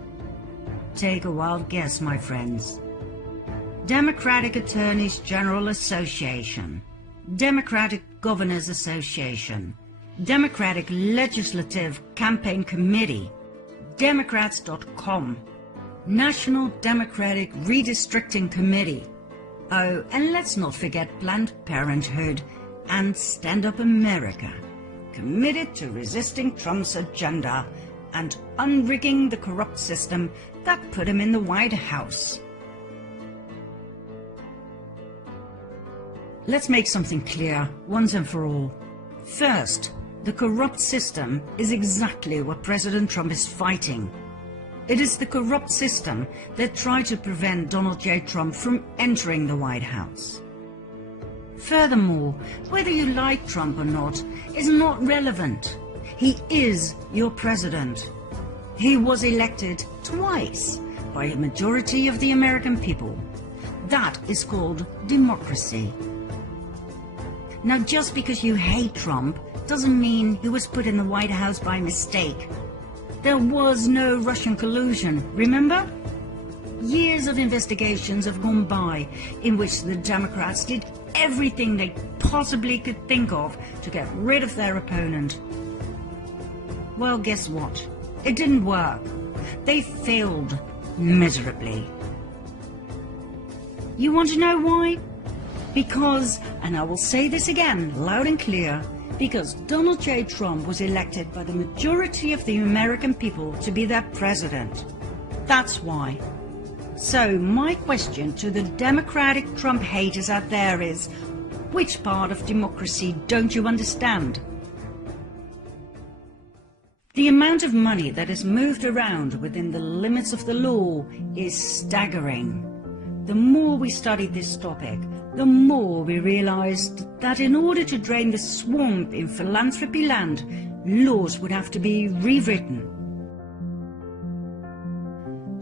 Take a wild guess, my friends. Democratic Attorneys General Association, Democratic Governors Association, Democratic Legislative Campaign Committee, Democrats.com, National Democratic Redistricting Committee. Oh, and let's not forget Planned Parenthood and Stand Up America, committed to resisting Trump's agenda and unrigging the corrupt system that put him in the White House. Let's make something clear, once and for all. First, the corrupt system is exactly what President Trump is fighting. It is the corrupt system that tried to prevent Donald J. Trump from entering the White House. Furthermore, whether you like Trump or not is not relevant. He is your president. He was elected twice by a majority of the American people. That is called democracy. Now, just because you hate Trump doesn't mean he was put in the White House by mistake. There was no Russian collusion, remember? Years of investigations have gone by in which the Democrats did everything they possibly could think of to get rid of their opponent. Well, guess what? It didn't work. They failed miserably. You want to know why? Because, and I will say this again loud and clear, because Donald J. Trump was elected by the majority of the American people to be their president. That's why. So my question to the Democratic Trump haters out there is, which part of democracy don't you understand? The amount of money that is moved around within the limits of the law is staggering. The more we studied this topic, the more we realized that in order to drain the swamp in philanthropy land, laws would have to be rewritten.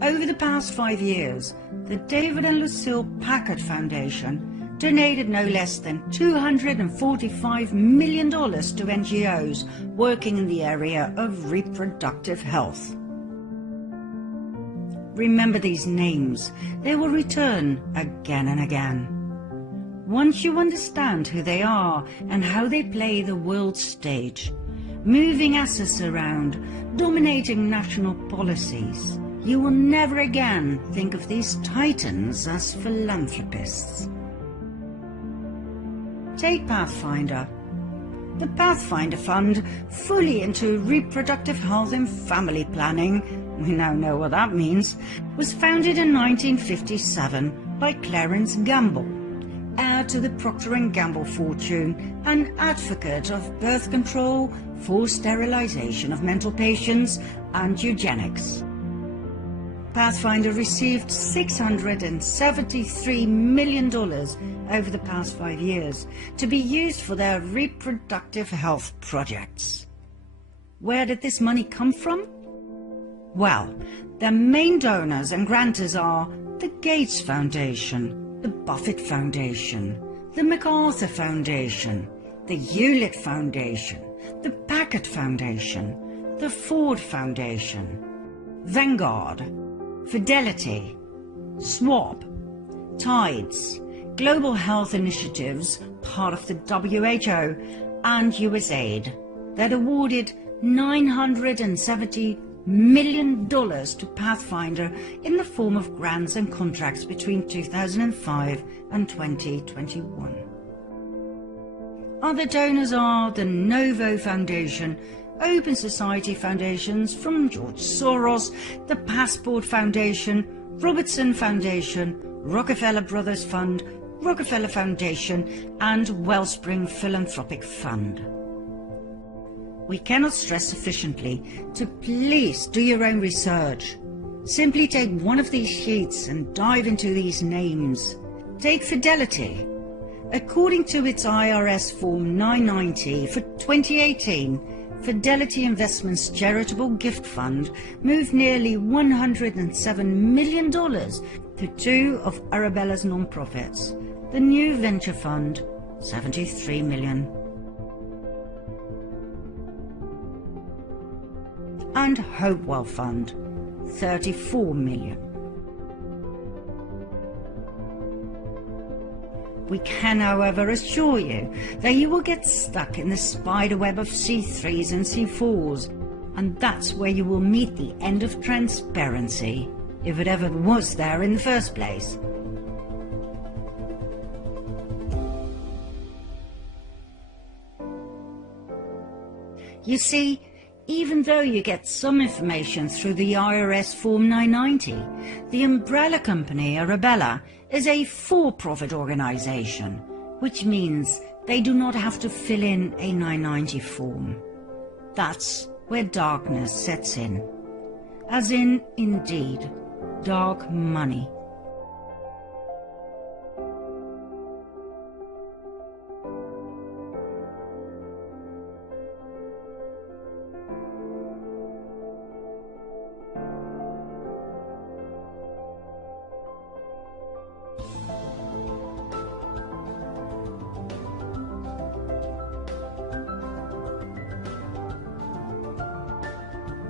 Over the past 5 years, the David and Lucille Packard Foundation donated no less than $245 million to NGOs working in the area of reproductive health. Remember these names. They will return again and again. Once you understand who they are and how they play the world stage, moving assets around, dominating national policies, you will never again think of these titans as philanthropists. Take Pathfinder. The Pathfinder Fund, fully into reproductive health and family planning, we now know what that means, was founded in 1957 by Clarence Gamble, heir to the Procter & Gamble fortune, an advocate of birth control, forced sterilization of mental patients, and eugenics. Pathfinder received $673 million over the past 5 years to be used for their reproductive health projects. Where did this money come from? Well, their main donors and grantors are the Gates Foundation, the Buffett Foundation, the MacArthur Foundation, the Hewlett Foundation, the Packard Foundation, the Ford Foundation, Vanguard, Fidelity, SWAP, Tides, Global Health Initiatives, part of the WHO, and USAID, that awarded $970 million to Pathfinder in the form of grants and contracts between 2005 and 2021. Other donors are the Novo Foundation, Open Society Foundations from George Soros, the Passport Foundation, Robertson Foundation, Rockefeller Brothers Fund, Rockefeller Foundation, and Wellspring Philanthropic Fund. We cannot stress sufficiently to please do your own research. Simply take one of these sheets and dive into these names. Take Fidelity. According to its IRS Form 990 for 2018, Fidelity Investments Charitable Gift Fund moved nearly $107 million to two of Arabella's nonprofits. The New Venture Fund, $73 million. And Hopewell Fund, $34 million. We can, however, assure you that you will get stuck in the spider web of C3s and C4s, and that's where you will meet the end of transparency, if it ever was there in the first place. You see, even though you get some information through the IRS Form 990, the umbrella company Arabella is a for-profit organization, which means they do not have to fill in a 990 form. That's where darkness sets in. As in, indeed, dark money.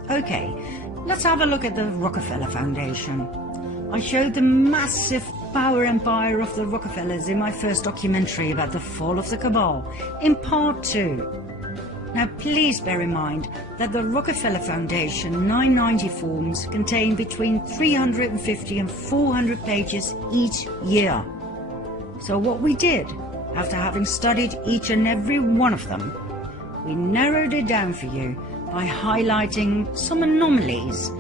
Okay, let's have a look at the Rockefeller Foundation. I showed the massive power empire of the Rockefellers in my first documentary about the fall of the cabal, in part 2. Now please bear in mind that the Rockefeller Foundation 990 forms contain between 350 and 400 pages each year. So what we did, after having studied each and every one of them, we narrowed it down for you by highlighting some anomalies,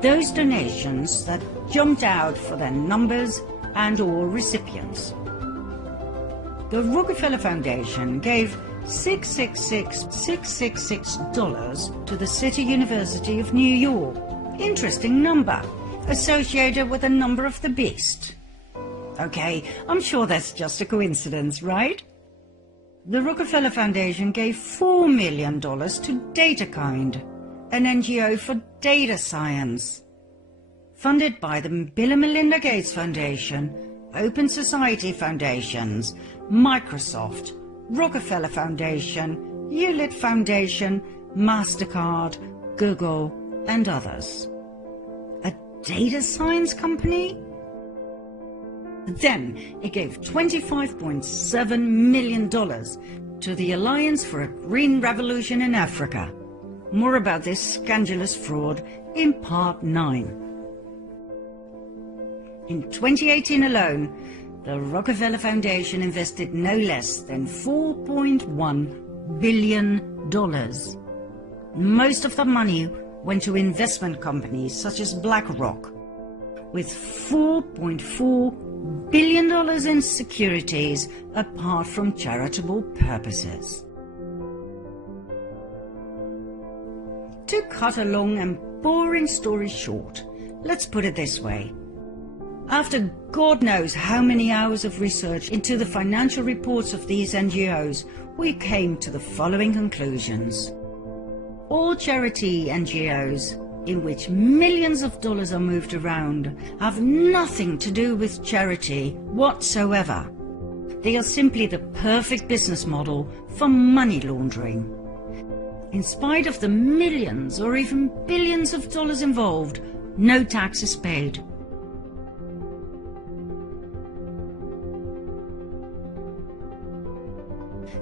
those donations that jumped out for their numbers and or recipients. The Rockefeller Foundation gave $666,666 to the City University of New York. Interesting number, associated with the number of the beast. Okay, I'm sure that's just a coincidence, right? The Rockefeller Foundation gave $4 million to DataKind, an NGO for data science. Funded by the Bill and Melinda Gates Foundation, Open Society Foundations, Microsoft, Rockefeller Foundation, Hewlett Foundation, MasterCard, Google, and others. A data science company? Then it gave $25.7 million to the Alliance for a Green Revolution in Africa. More about this scandalous fraud in part 9. In 2018 alone, the Rockefeller Foundation invested no less than $4.1 billion. Most of the money went to investment companies such as BlackRock, with $4.4 billion in securities apart from charitable purposes. To cut a long and boring story short, let's put it this way. After God knows how many hours of research into the financial reports of these NGOs, we came to the following conclusions. All charity NGOs in which millions of dollars are moved around have nothing to do with charity whatsoever. They are simply the perfect business model for money laundering. In spite of the millions or even billions of dollars involved, no tax is paid.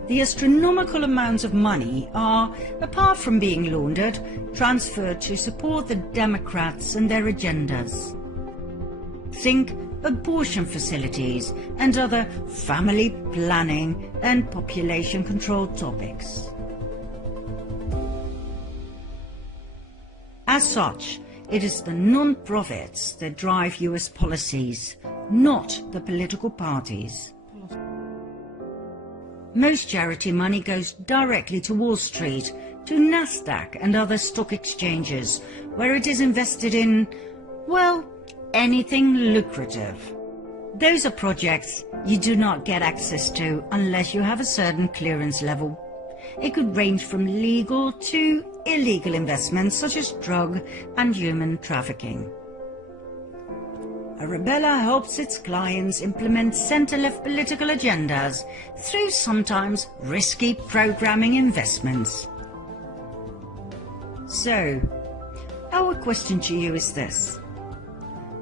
The astronomical amounts of money are, apart from being laundered, transferred to support the Democrats and their agendas. Think abortion facilities and other family planning and population control topics. As such, it is the non-profits that drive US policies, not the political parties. Most charity money goes directly to Wall Street, to NASDAQ and other stock exchanges, where it is invested in, well, anything lucrative. Those are projects you do not get access to unless you have a certain clearance level. It could range from legal to illegal investments such as drug and human trafficking. Arabella helps its clients implement centre-left political agendas through sometimes risky programming investments. So, our question to you is this.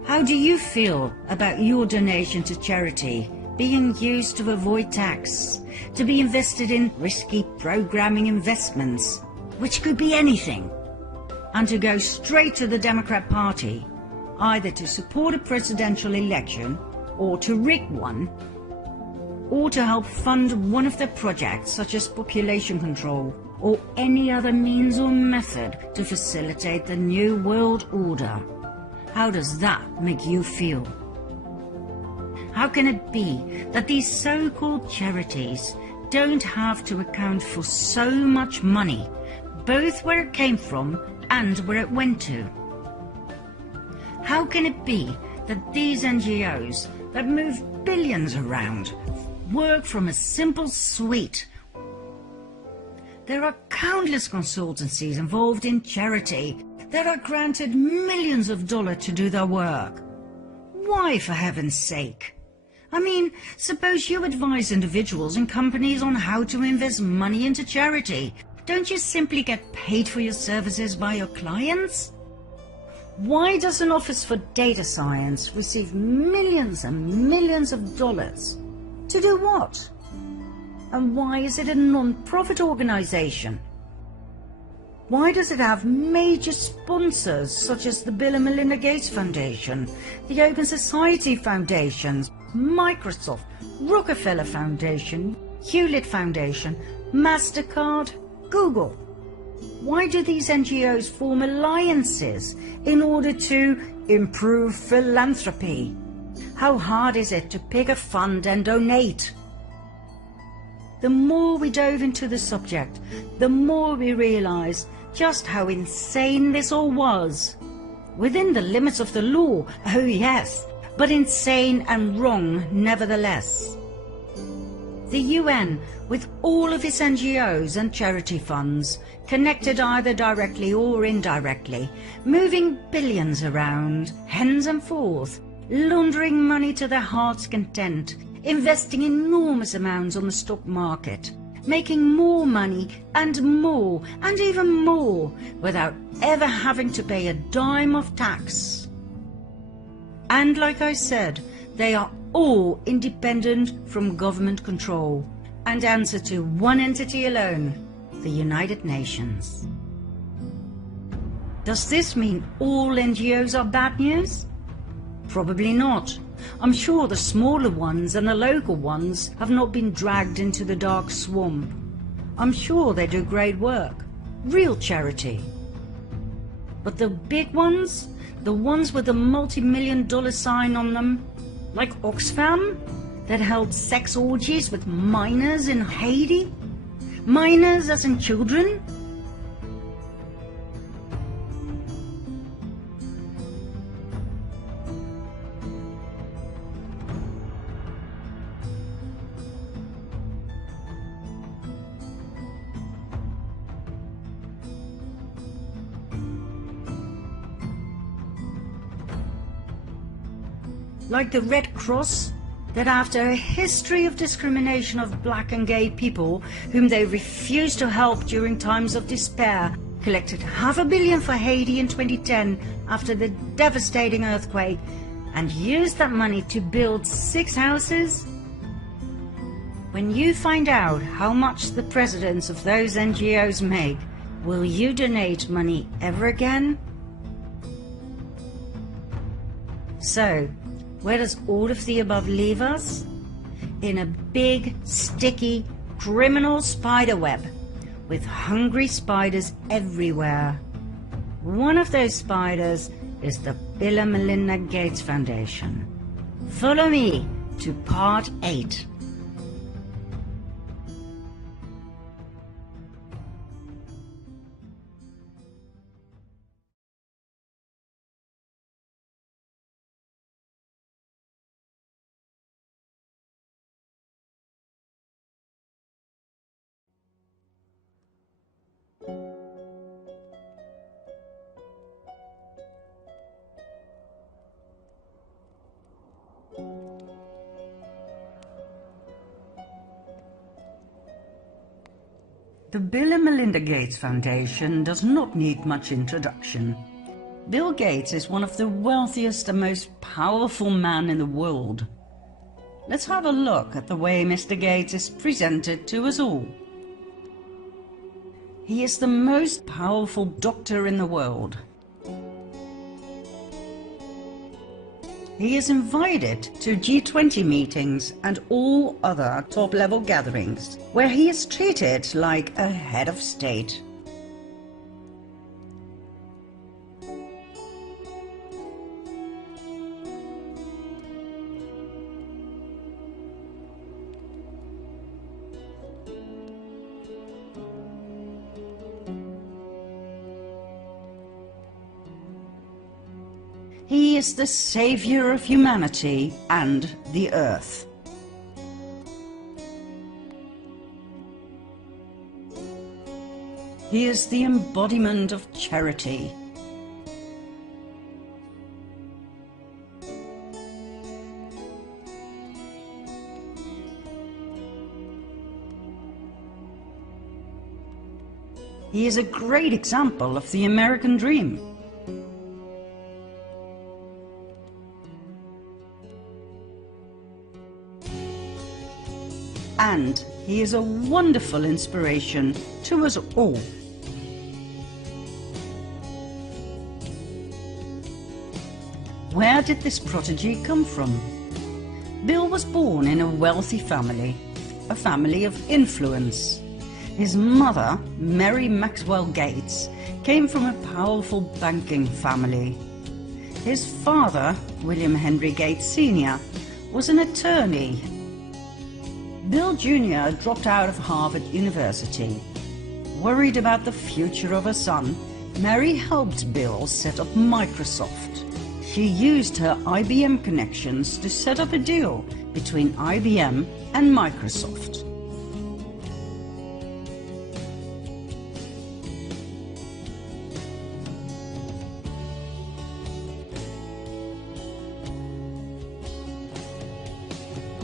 How do you feel about your donation to charity being used to avoid tax, to be invested in risky programming investments, which could be anything, and to go straight to the Democrat Party, either to support a presidential election or to rig one, or to help fund one of their projects such as population control or any other means or method to facilitate the New World Order? How does that make you feel? How can it be that these so-called charities don't have to account for so much money, both where it came from and where it went to? How can it be that these NGOs that move billions around work from a simple suite? There are countless consultancies involved in charity that are granted millions of dollars to do their work. Why, for heaven's sake? I mean, suppose you advise individuals and companies on how to invest money into charity. Don't you simply get paid for your services by your clients? Why does an Office for Data Science receive millions and millions of dollars? To do what? And why is it a non-profit organization? Why does it have major sponsors such as the Bill and Melinda Gates Foundation, the Open Society Foundations, Microsoft, Rockefeller Foundation, Hewlett Foundation, MasterCard, Google? Why do these NGOs form alliances in order to improve philanthropy? How hard is it to pick a fund and donate? The more we dove into the subject, the more we realized just how insane this all was. Within the limits of the law, oh yes, but insane and wrong nevertheless. The UN, with all of its NGOs and charity funds, connected either directly or indirectly, moving billions around, hens and forth, laundering money to their heart's content, investing enormous amounts on the stock market, making more money and even more without ever having to pay a dime of tax. And like I said, they are all independent from government control and answer to one entity alone, the United Nations. Does this mean all NGOs are bad news? Probably not. I'm sure the smaller ones and the local ones have not been dragged into the dark swamp. I'm sure they do great work, real charity. But the big ones, the ones with the multi-million-dollar sign on them, like Oxfam, that held sex orgies with minors in Haiti? Minors as in children? Like the Red Cross, that after a history of discrimination of black and gay people whom they refused to help during times of despair, collected $500 million for Haiti in 2010 after the devastating earthquake and used that money to build 6 houses? When you find out how much the presidents of those NGOs make, will you donate money ever again? So, where does all of the above leave us? In a big, sticky, criminal spider web with hungry spiders everywhere. One of those spiders is the Bill and Melinda Gates Foundation. Follow me to part 8. The Bill and Melinda Gates Foundation does not need much introduction. Bill Gates is one of the wealthiest and most powerful men in the world. Let's have a look at the way Mr. Gates is presented to us all. He is the most powerful doctor in the world. He is invited to G20 meetings and all other top-level gatherings, where he is treated like a head of state. He is the savior of humanity and the earth. He is the embodiment of charity. He is a great example of the American dream. And he is a wonderful inspiration to us all. Where did this prodigy come from? Bill was born in a wealthy family, a family of influence. His mother, Mary Maxwell Gates, came from a powerful banking family. His father, William Henry Gates Sr., was an attorney. Bill Jr. dropped out of Harvard University. Worried about the future of her son, Mary helped Bill set up Microsoft. She used her IBM connections to set up a deal between IBM and Microsoft.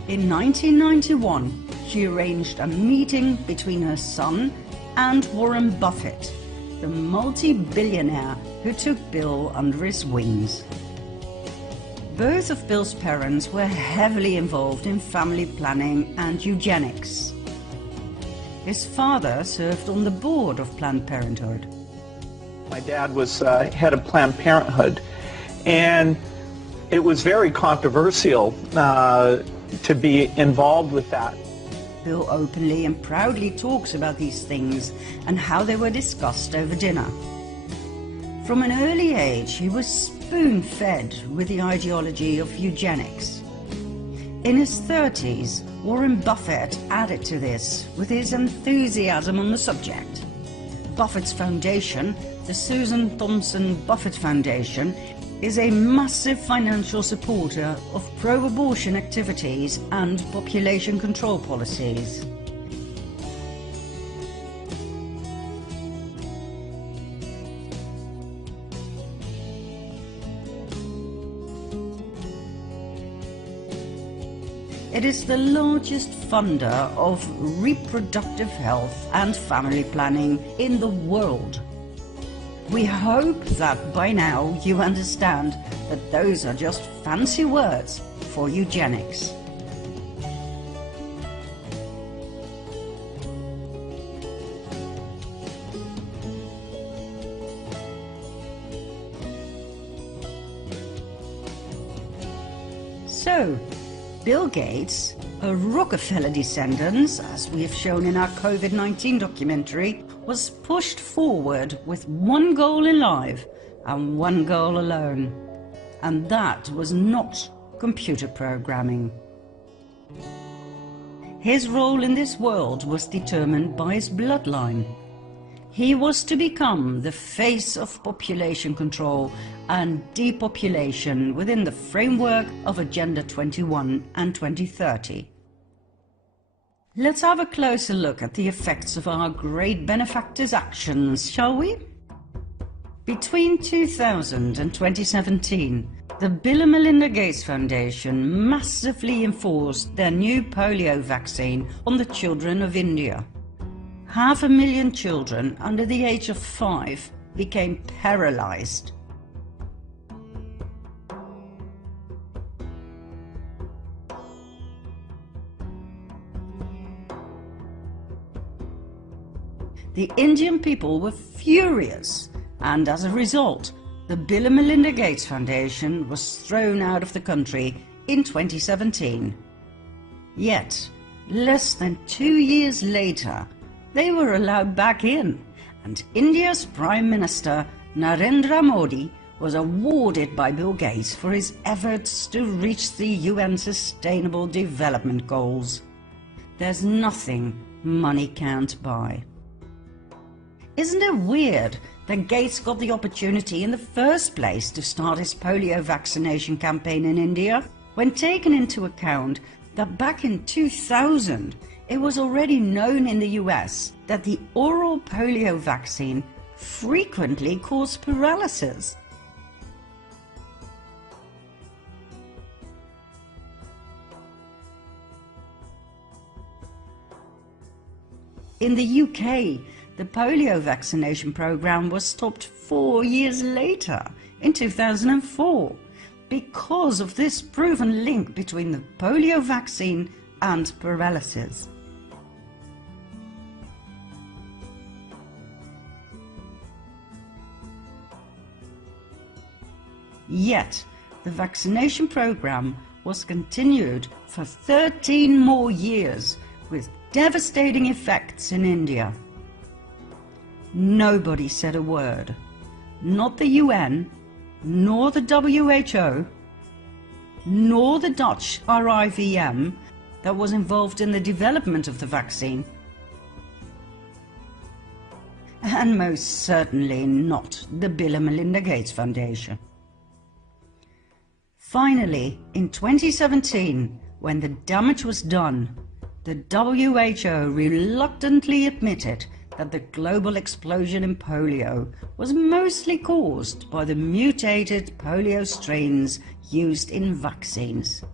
In 1991, she arranged a meeting between her son and Warren Buffett, the multi-billionaire who took Bill under his wings. Both of Bill's parents were heavily involved in family planning and eugenics. His father served on the board of Planned Parenthood. My dad was head of Planned Parenthood, and it was very controversial to be involved with that. Bill openly and proudly talks about these things and how they were discussed over dinner. From an early age, he was spoon-fed with the ideology of eugenics. In his 30s, Warren Buffett added to this with his enthusiasm on the subject. Buffett's foundation, the Susan Thompson Buffett Foundation, is a massive financial supporter of pro-abortion activities and population control policies. It is the largest funder of reproductive health and family planning in the world. We hope that by now you understand that those are just fancy words for eugenics. So, Bill Gates, a Rockefeller descendant, as we have shown in our COVID-19 documentary, was pushed forward with one goal in life and one goal alone, and that was not computer programming. His role in this world was determined by his bloodline. He was to become the face of population control and depopulation within the framework of Agenda 21 and 2030. Let's have a closer look at the effects of our great benefactor's actions, shall we? Between 2000 and 2017, the Bill and Melinda Gates Foundation massively enforced their new polio vaccine on the children of India. 500,000 children under the age of 5 became paralyzed. The Indian people were furious, and as a result, the Bill and Melinda Gates Foundation was thrown out of the country in 2017. Yet, less than 2 years later, they were allowed back in, and India's Prime Minister Narendra Modi was awarded by Bill Gates for his efforts to reach the UN Sustainable Development Goals. There's nothing money can't buy. Isn't it weird that Gates got the opportunity in the first place to start his polio vaccination campaign in India, when taken into account that back in 2000 it was already known in the US that the oral polio vaccine frequently caused paralysis? In the UK, the polio vaccination program was stopped 4 years later, in 2004, because of this proven link between the polio vaccine and paralysis. Yet, the vaccination program was continued for 13 more years, with devastating effects in India. Nobody said a word, not the UN, nor the WHO, nor the Dutch RIVM that was involved in the development of the vaccine, and most certainly not the Bill and Melinda Gates Foundation. Finally, in 2017, when the damage was done, the WHO reluctantly admitted that the global explosion in polio was mostly caused by the mutated polio strains used in vaccines.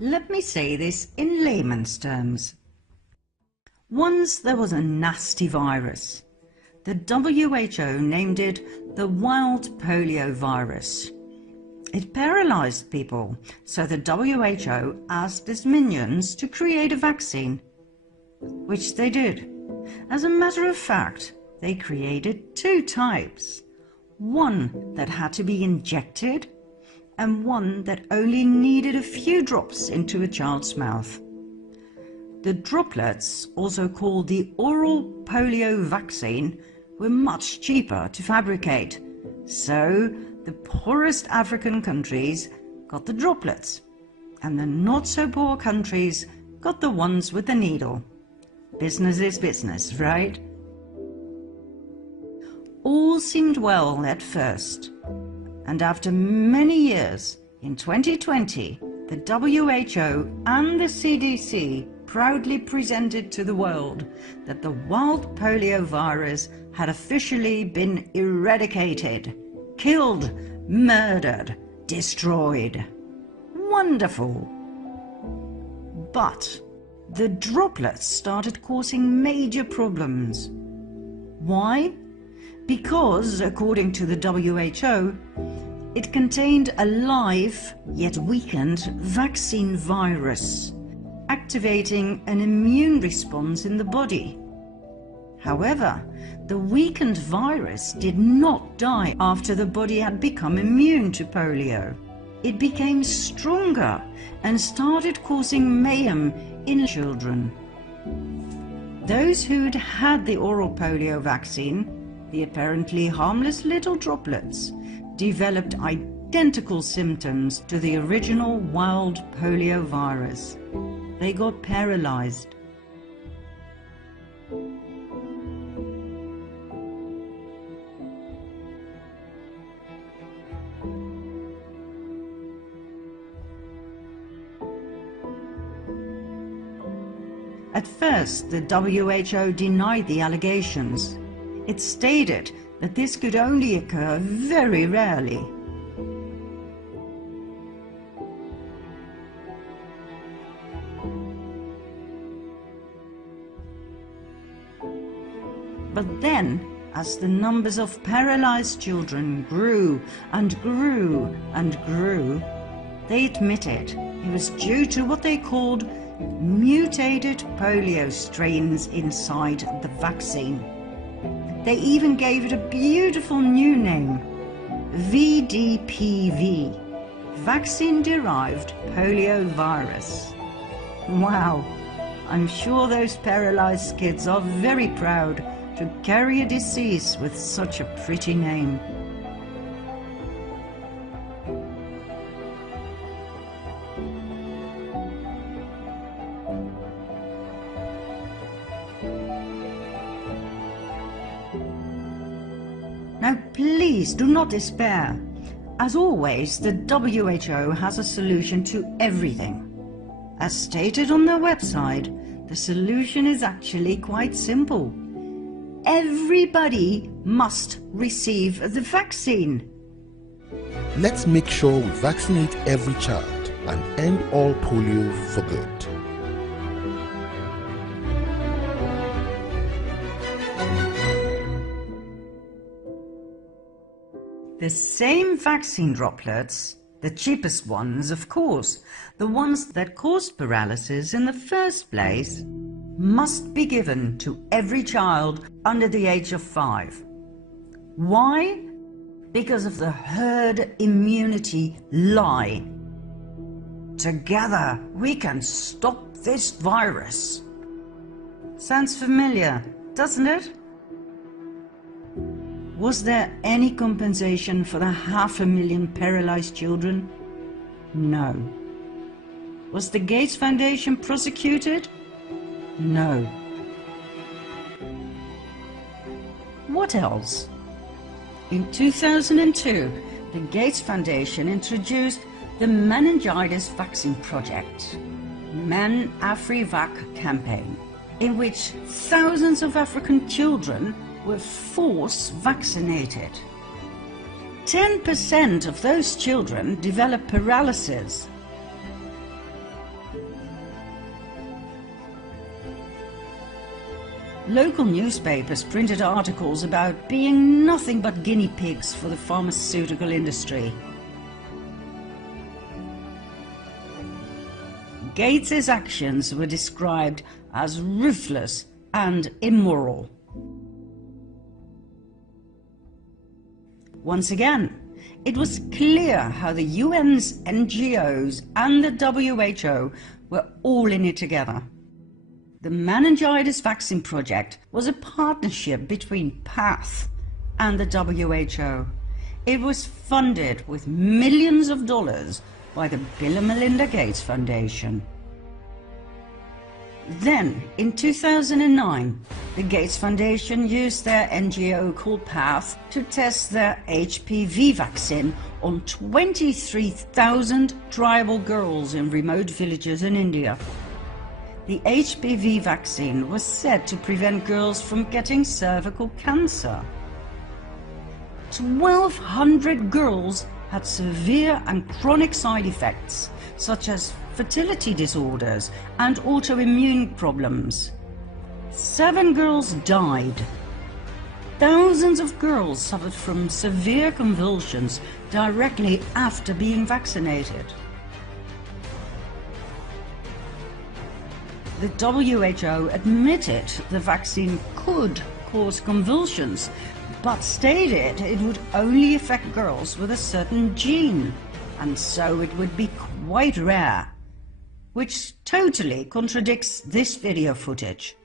Let me say this in layman's terms. Once there was a nasty virus. The WHO named it the wild polio virus. It paralyzed people, so the WHO asked its minions to create a vaccine, which they did. As a matter of fact, they created 2 types, one that had to be injected and one that only needed a few drops into a child's mouth. The droplets, also called the oral polio vaccine, were much cheaper to fabricate, so the poorest African countries got the droplets, and the not-so-poor countries got the ones with the needle. Business is business, right? All seemed well at first, and after many years, in 2020, the WHO and the CDC proudly presented to the world that the wild polio virus had officially been eradicated, killed, murdered, destroyed. Wonderful! But the droplets started causing major problems. Why? Because, according to the WHO, it contained a live, yet weakened, vaccine virus, activating an immune response in the body. However, the weakened virus did not die after the body had become immune to polio. It became stronger and started causing mayhem in children. Those who'd had the oral polio vaccine, the apparently harmless little droplets, developed identical symptoms to the original wild polio virus. They got paralyzed. At first, the WHO denied the allegations. It stated that this could only occur very rarely. But then, as the numbers of paralyzed children grew and grew and grew, they admitted it was due to what they called mutated polio strains inside the vaccine. They even gave it a beautiful new name, VDPV, vaccine-derived poliovirus. Wow, I'm sure those paralyzed kids are very proud to carry a disease with such a pretty name. Now please do not despair. As always, the WHO has a solution to everything. As stated on their website, the solution is actually quite simple. Everybody must receive the vaccine. Let's make sure we vaccinate every child and end all polio for good. The same vaccine droplets, the cheapest ones of course, the ones that caused paralysis in the first place, must be given to every child under the age of 5. Why? Because of the herd immunity lie. Together we can stop this virus. Sounds familiar, doesn't it? Was there any compensation for the 500,000 paralyzed children? No. Was the Gates Foundation prosecuted? No. What else? In 2002, the Gates Foundation introduced the Meningitis Vaccine Project, Men-Afri-Vac campaign, in which thousands of African children were force vaccinated. 10% of those children developed paralysis. Local newspapers printed articles about being nothing but guinea pigs for the pharmaceutical industry. Gates's actions were described as ruthless and immoral. Once again, it was clear how the UN's NGOs and the WHO were all in it together. The Meningitis Vaccine Project was a partnership between PATH and the WHO. It was funded with millions of dollars by the Bill and Melinda Gates Foundation. Then, in 2009, the Gates Foundation used their NGO called PATH to test their HPV vaccine on 23,000 tribal girls in remote villages in India. The HPV vaccine was said to prevent girls from getting cervical cancer. 1,200 girls had severe and chronic side effects, such as fertility disorders and autoimmune problems. 7 girls died. Thousands of girls suffered from severe convulsions directly after being vaccinated. The WHO admitted the vaccine could cause convulsions, but stated it would only affect girls with a certain gene, and so it would be quite rare, which totally contradicts this video footage.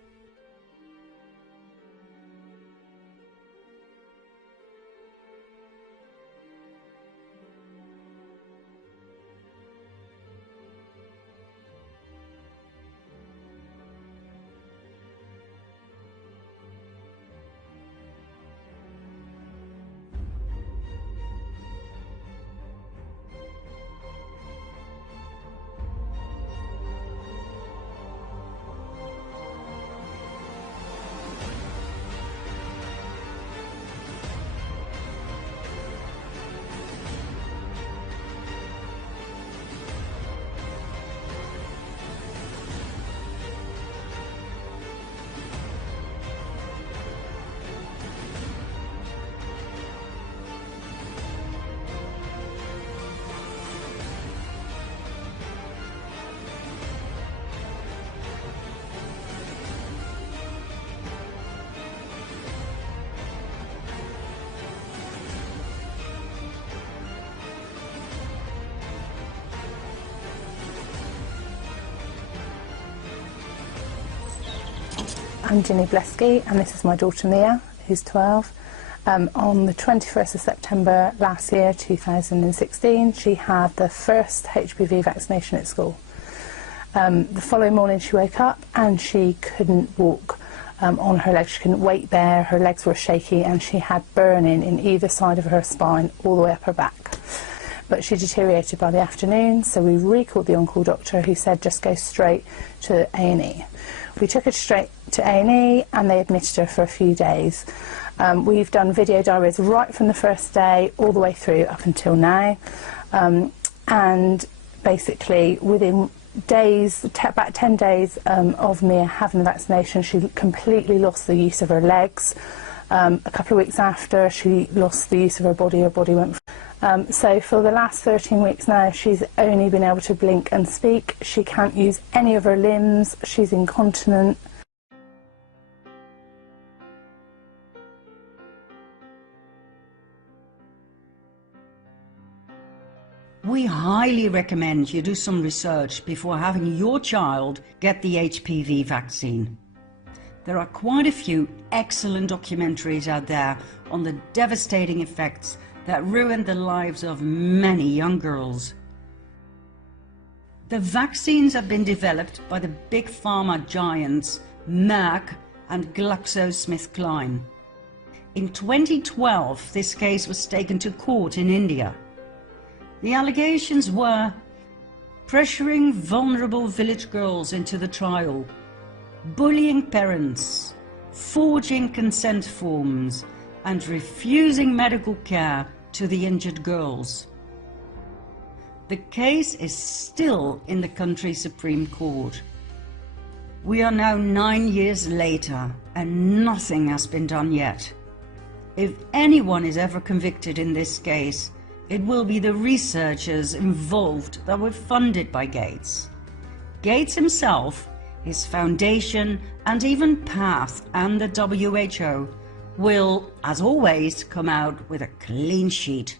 I'm Ginny Blesky, and this is my daughter Mia, who's 12. On the 21st of September last year, 2016, she had the first HPV vaccination at school. The following morning she woke up and she couldn't walk on her legs. She couldn't weight bear, her legs were shaky, and she had burning in either side of her spine all the way up her back. But she deteriorated by the afternoon, so we recalled the on-call doctor, who said just go straight to A&E. We took her straight to A&E and they admitted her for a few days. We've done video diaries right from the first day all the way through up until now, and basically within days, about 10 days of Mia having the vaccination, she completely lost the use of her legs. A couple of weeks after, she lost the use of her body went. So for the last 13 weeks now, she's only been able to blink and speak. She can't use any of her limbs. She's incontinent. We highly recommend you do some research before having your child get the HPV vaccine. There are quite a few excellent documentaries out there on the devastating effects that ruined the lives of many young girls. The vaccines have been developed by the big pharma giants Merck and GlaxoSmithKline. In 2012, this case was taken to court in India. The allegations were pressuring vulnerable village girls into the trial, bullying parents, forging consent forms, and refusing medical care to the injured girls. The case is still in the country's Supreme Court. We are now 9 years later and nothing has been done yet. If anyone is ever convicted in this case, it will be the researchers involved that were funded by Gates. Gates himself, his foundation, and even PATH and the WHO will, as always, come out with a clean sheet.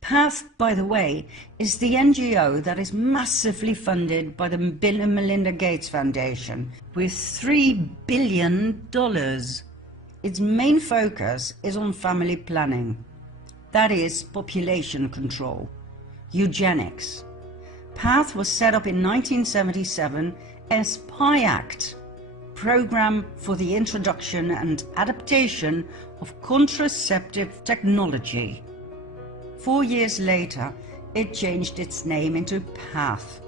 PATH, by the way, is the NGO that is massively funded by the Bill and Melinda Gates Foundation with $3 billion. Its main focus is on family planning. That is population control, eugenics. PATH was set up in 1977 as PIACT, Program for the Introduction and Adaptation of Contraceptive Technology. 4 years later, it changed its name into PATH.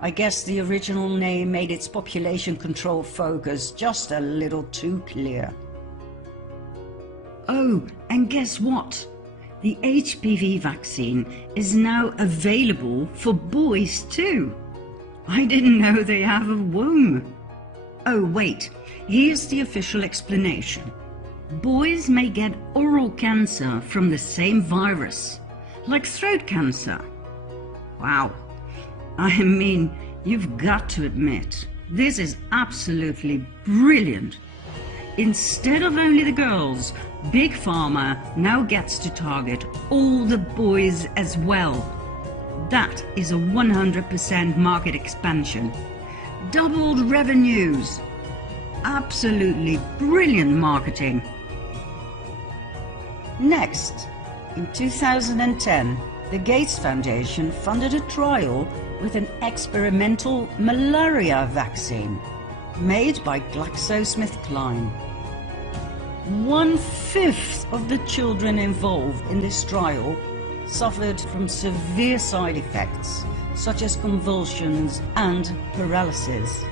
I guess the original name made its population control focus just a little too clear. Oh, and guess what? The HPV vaccine is now available for boys too. I didn't know they have a womb. Oh wait, here's the official explanation. Boys may get oral cancer from the same virus, like throat cancer. Wow. I mean, you've got to admit, this is absolutely brilliant. Instead of only the girls, Big Pharma now gets to target all the boys as well. That is a 100% market expansion. Doubled revenues. Absolutely brilliant marketing. Next, in 2010, the Gates Foundation funded a trial with an experimental malaria vaccine made by GlaxoSmithKline. 1/5 of the children involved in this trial suffered from severe side effects, such as convulsions and paralysis.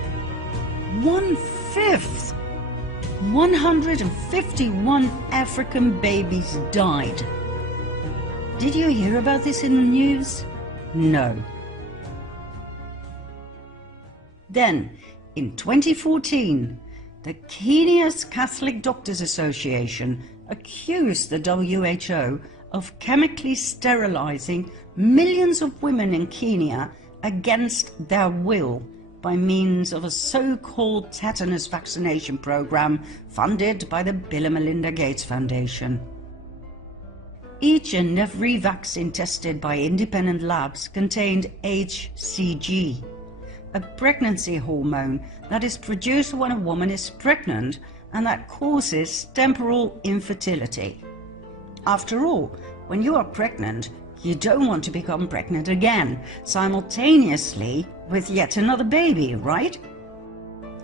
1/5! 151 African babies died. Did you hear about this in the news? No. Then, in 2014, the Kenya's Catholic Doctors Association accused the WHO of chemically sterilizing millions of women in Kenya against their will by means of a so-called tetanus vaccination program funded by the Bill and Melinda Gates Foundation. Each and every vaccine tested by independent labs contained HCG, a pregnancy hormone that is produced when a woman is pregnant and that causes temporal infertility. After all, when you are pregnant, you don't want to become pregnant again, simultaneously with yet another baby, right?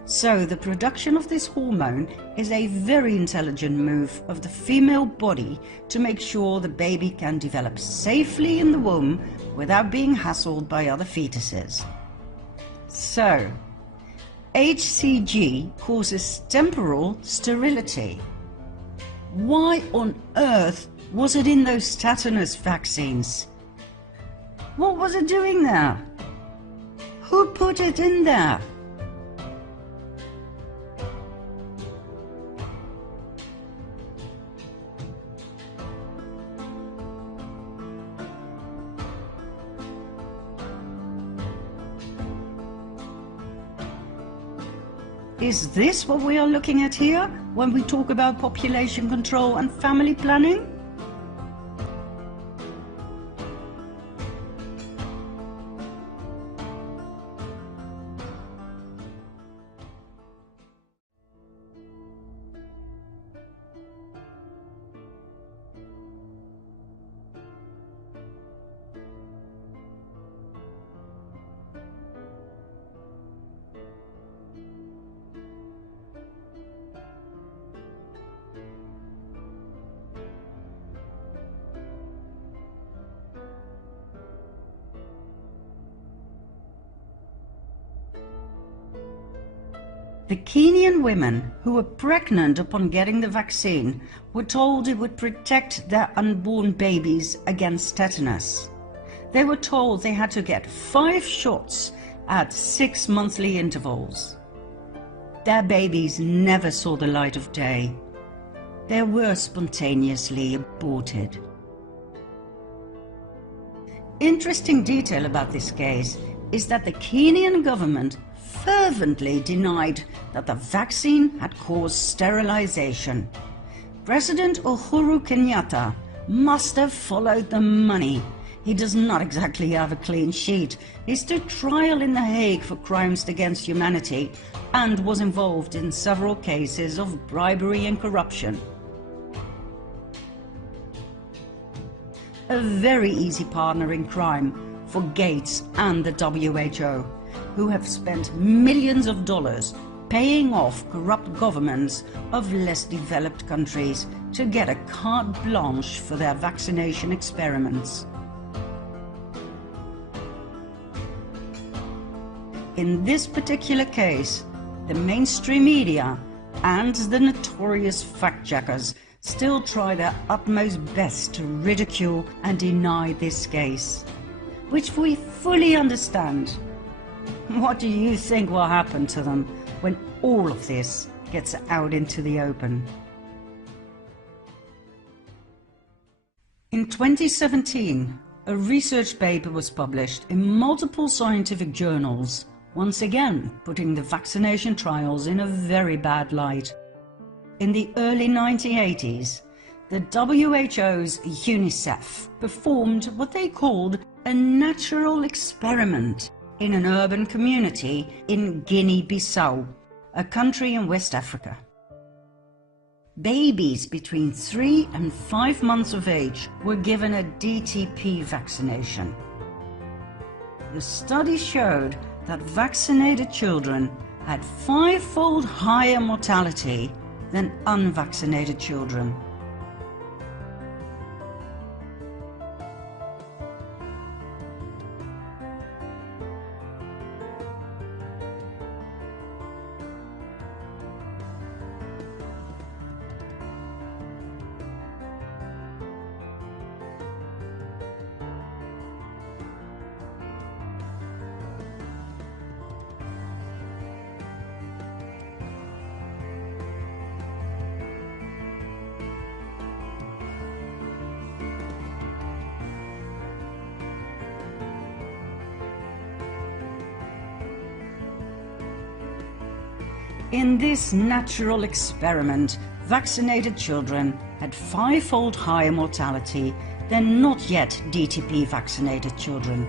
So the production of this hormone is a very intelligent move of the female body to make sure the baby can develop safely in the womb without being hassled by other fetuses. So, HCG causes temporal sterility. Why on earth was it in those tetanus vaccines? What was it doing there? Who put it in there? Is this what we are looking at here when we talk about population control and family planning? The Kenyan women who were pregnant upon getting the vaccine were told it would protect their unborn babies against tetanus. They were told they had to get 5 shots at 6 monthly intervals. Their babies never saw the light of day. They were spontaneously aborted. Interesting detail about this case is that the Kenyan government fervently denied that the vaccine had caused sterilization. President Uhuru Kenyatta must have followed the money. He does not exactly have a clean sheet. He stood trial in The Hague for crimes against humanity and was involved in several cases of bribery and corruption. A very easy partner in crime for Gates and the WHO, who have spent millions of dollars paying off corrupt governments of less developed countries to get a carte blanche for their vaccination experiments. In this particular case, the mainstream media and the notorious fact-checkers still try their utmost best to ridicule and deny this case, which we fully understand. What do you think will happen to them when all of this gets out into the open? In 2017, a research paper was published in multiple scientific journals, once again putting the vaccination trials in a very bad light. In the early 1980s, the WHO's UNICEF performed what they called a natural experiment in an urban community in Guinea-Bissau, a country in West Africa. Babies between 3 and 5 months of age were given a DTP vaccination. The study showed that vaccinated children had 5-fold higher mortality than unvaccinated children. In this natural experiment, vaccinated children had 5-fold higher mortality than not yet DTP vaccinated children.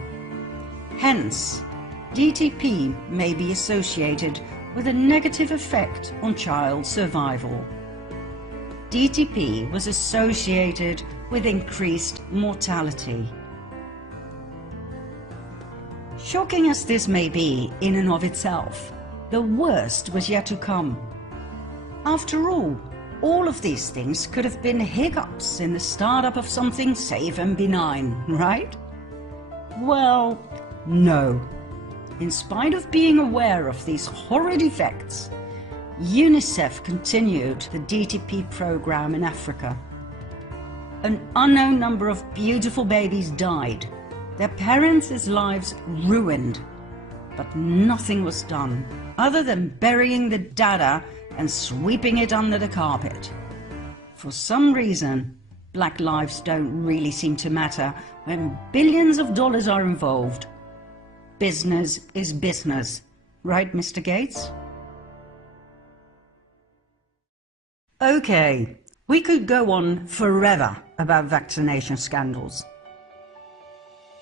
Hence, DTP may be associated with a negative effect on child survival. DTP was associated with increased mortality. Shocking as this may be in and of itself, the worst was yet to come. After all of these things could have been hiccups in the startup of something safe and benign, right? Well, no. In spite of being aware of these horrid effects, UNICEF continued the DTP program in Africa. An unknown number of beautiful babies died, their parents' lives ruined, but nothing was done other than burying the data and sweeping it under the carpet. For some reason, black lives don't really seem to matter when billions of dollars are involved. Business is business, right, Mr. Gates? Okay, we could go on forever about vaccination scandals.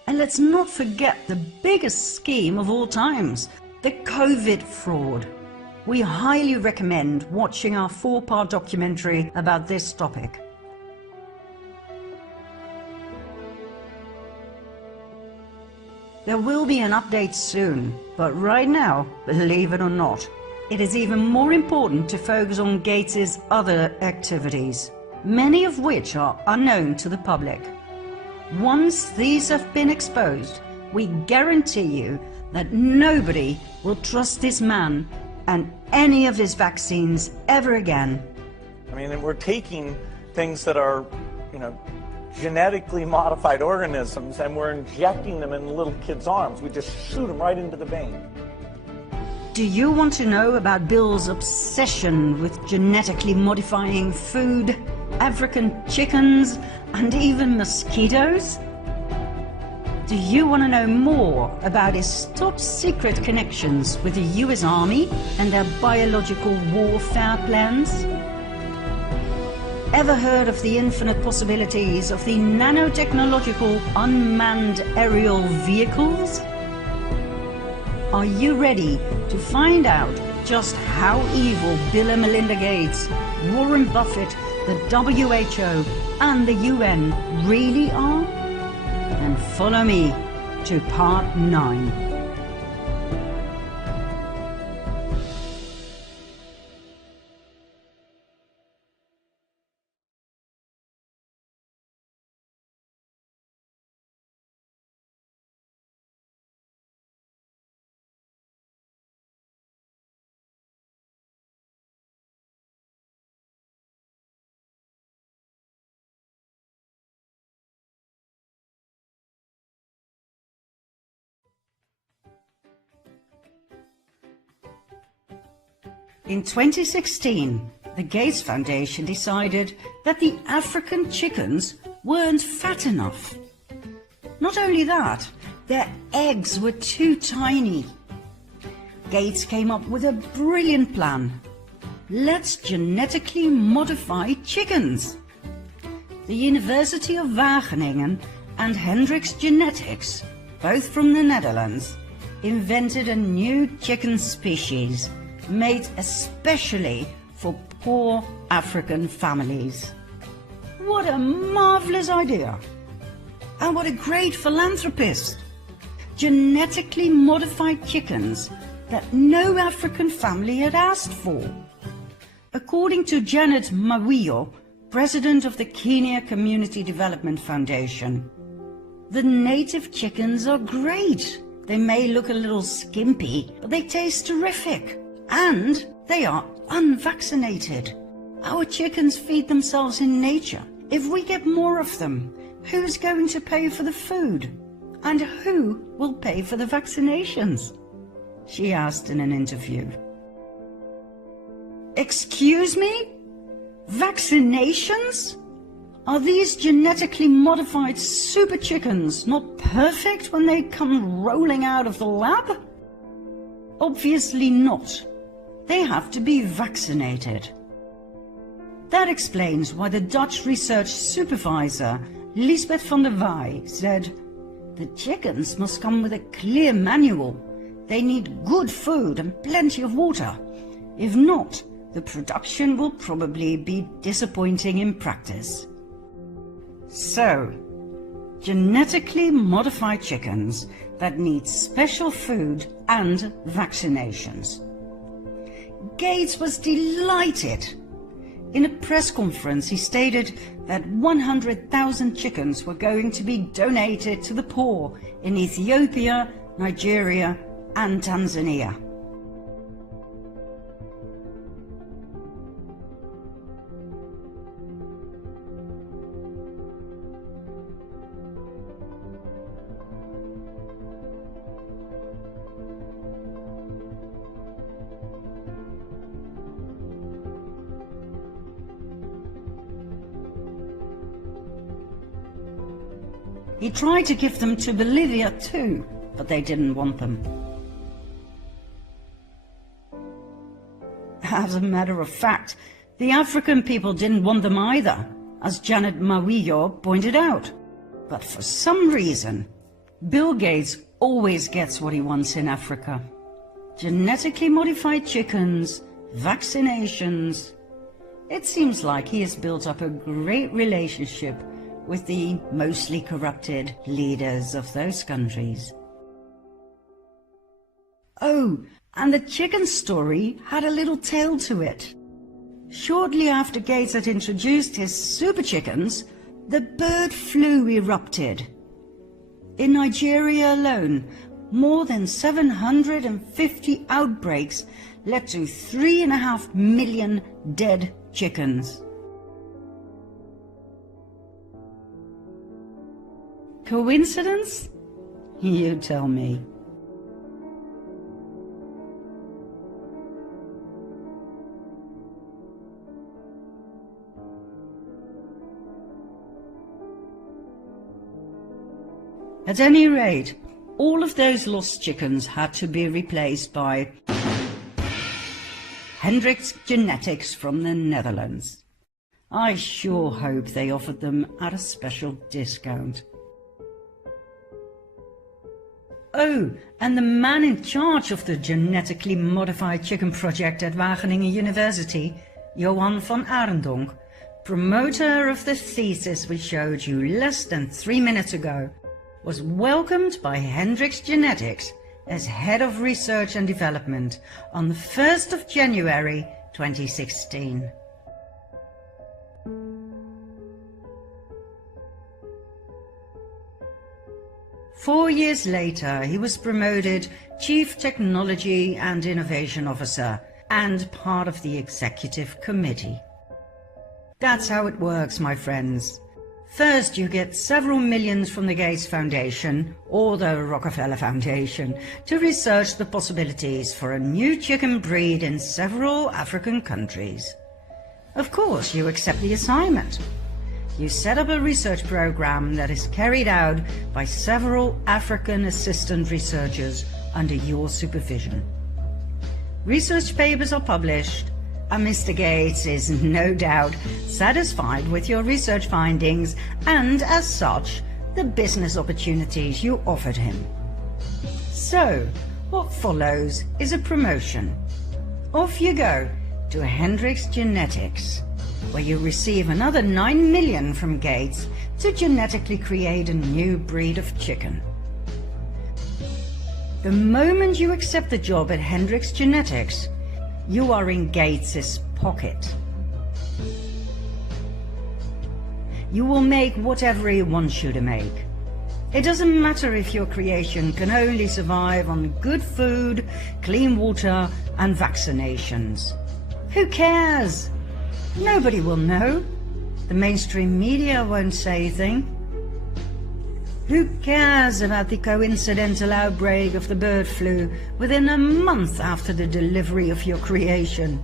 And let's not forget the biggest scheme of all times, the COVID fraud. We highly recommend watching our 4-part documentary about this topic. There will be an update soon, but right now, believe it or not, it is even more important to focus on Gates's other activities, many of which are unknown to the public. Once these have been exposed, we guarantee you that nobody will trust this man and any of his vaccines ever again. I mean, we're taking things that are, genetically modified organisms, and we're injecting them in little kids' arms. We just shoot them right into the vein. Do you want to know about Bill's obsession with genetically modifying food, African chickens, and even mosquitoes? Do you want to know more about his top-secret connections with the US Army and their biological warfare plans? Ever heard of the infinite possibilities of the nanotechnological unmanned aerial vehicles? Are you ready to find out just how evil Bill and Melinda Gates, Warren Buffett, the WHO and the UN really are? Then follow me to part 9. In 2016, the Gates Foundation decided that the African chickens weren't fat enough. Not only that, their eggs were too tiny. Gates came up with a brilliant plan. Let's genetically modify chickens. The University of Wageningen and Hendrix Genetics, both from the Netherlands, invented a new chicken species made especially for poor African families. What a marvelous idea! And what a great philanthropist! Genetically modified chickens that no African family had asked for. According to Janet Mawio, president of the Kenya Community Development Foundation, the native chickens are great. They may look a little skimpy, but they taste terrific. And they are unvaccinated. Our chickens feed themselves in nature. If we get more of them, who's going to pay for the food? And who will pay for the vaccinations? She asked in an interview. Excuse me? Vaccinations? Are these genetically modified super chickens not perfect when they come rolling out of the lab? Obviously not. They have to be vaccinated. That explains why the Dutch research supervisor, Lisbeth van der Waay, said, "The chickens must come with a clear manual. They need good food and plenty of water. If not, the production will probably be disappointing in practice. So, genetically modified chickens that need special food and vaccinations. Gates was delighted. In a press conference, he stated that 100,000 chickens were going to be donated to the poor in Ethiopia, Nigeria, and Tanzania. He tried to give them to Bolivia too, but they didn't want them. As a matter of fact, the African people didn't want them either, as Janet Mawillo pointed out. But for some reason, Bill Gates always gets what he wants in Africa. Genetically modified chickens, vaccinations. It seems like he has built up a great relationship with the mostly corrupted leaders of those countries. Oh, and the chicken story had a little tail to it. Shortly after Gates had introduced his super chickens, the bird flu erupted. In Nigeria alone, more than 750 outbreaks led to 3.5 million dead chickens. Coincidence? You tell me. At any rate, all of those lost chickens had to be replaced by Hendrix Genetics from the Netherlands. I sure hope they offered them at a special discount. Oh, and the man in charge of the genetically modified chicken project at Wageningen University, Johan van Arendonk, promoter of the thesis we showed you less than 3 minutes ago, was welcomed by Hendrix Genetics as Head of Research and Development on the 1st of January 2016. Four years later, he was promoted Chief Technology and Innovation Officer and part of the Executive Committee. That's how it works, my friends. First, you get several millions from the Gates Foundation or the Rockefeller Foundation to research the possibilities for a new chicken breed in several African countries. Of course, you accept the assignment. You set up a research program that is carried out by several African assistant researchers under your supervision. Research papers are published, and Mr. Gates is no doubt satisfied with your research findings and, as such, the business opportunities you offered him. So, what follows is a promotion. Off you go to Hendrix Genetics, where you receive another 9 million from Gates to genetically create a new breed of chicken. The moment you accept the job at Hendrix Genetics, you are in Gates's pocket. You will make whatever he wants you to make. It doesn't matter if your creation can only survive on good food, clean water, and vaccinations. Who cares? Nobody will know. The mainstream media won't say a thing. Who cares about the coincidental outbreak of the bird flu within a month after the delivery of your creation?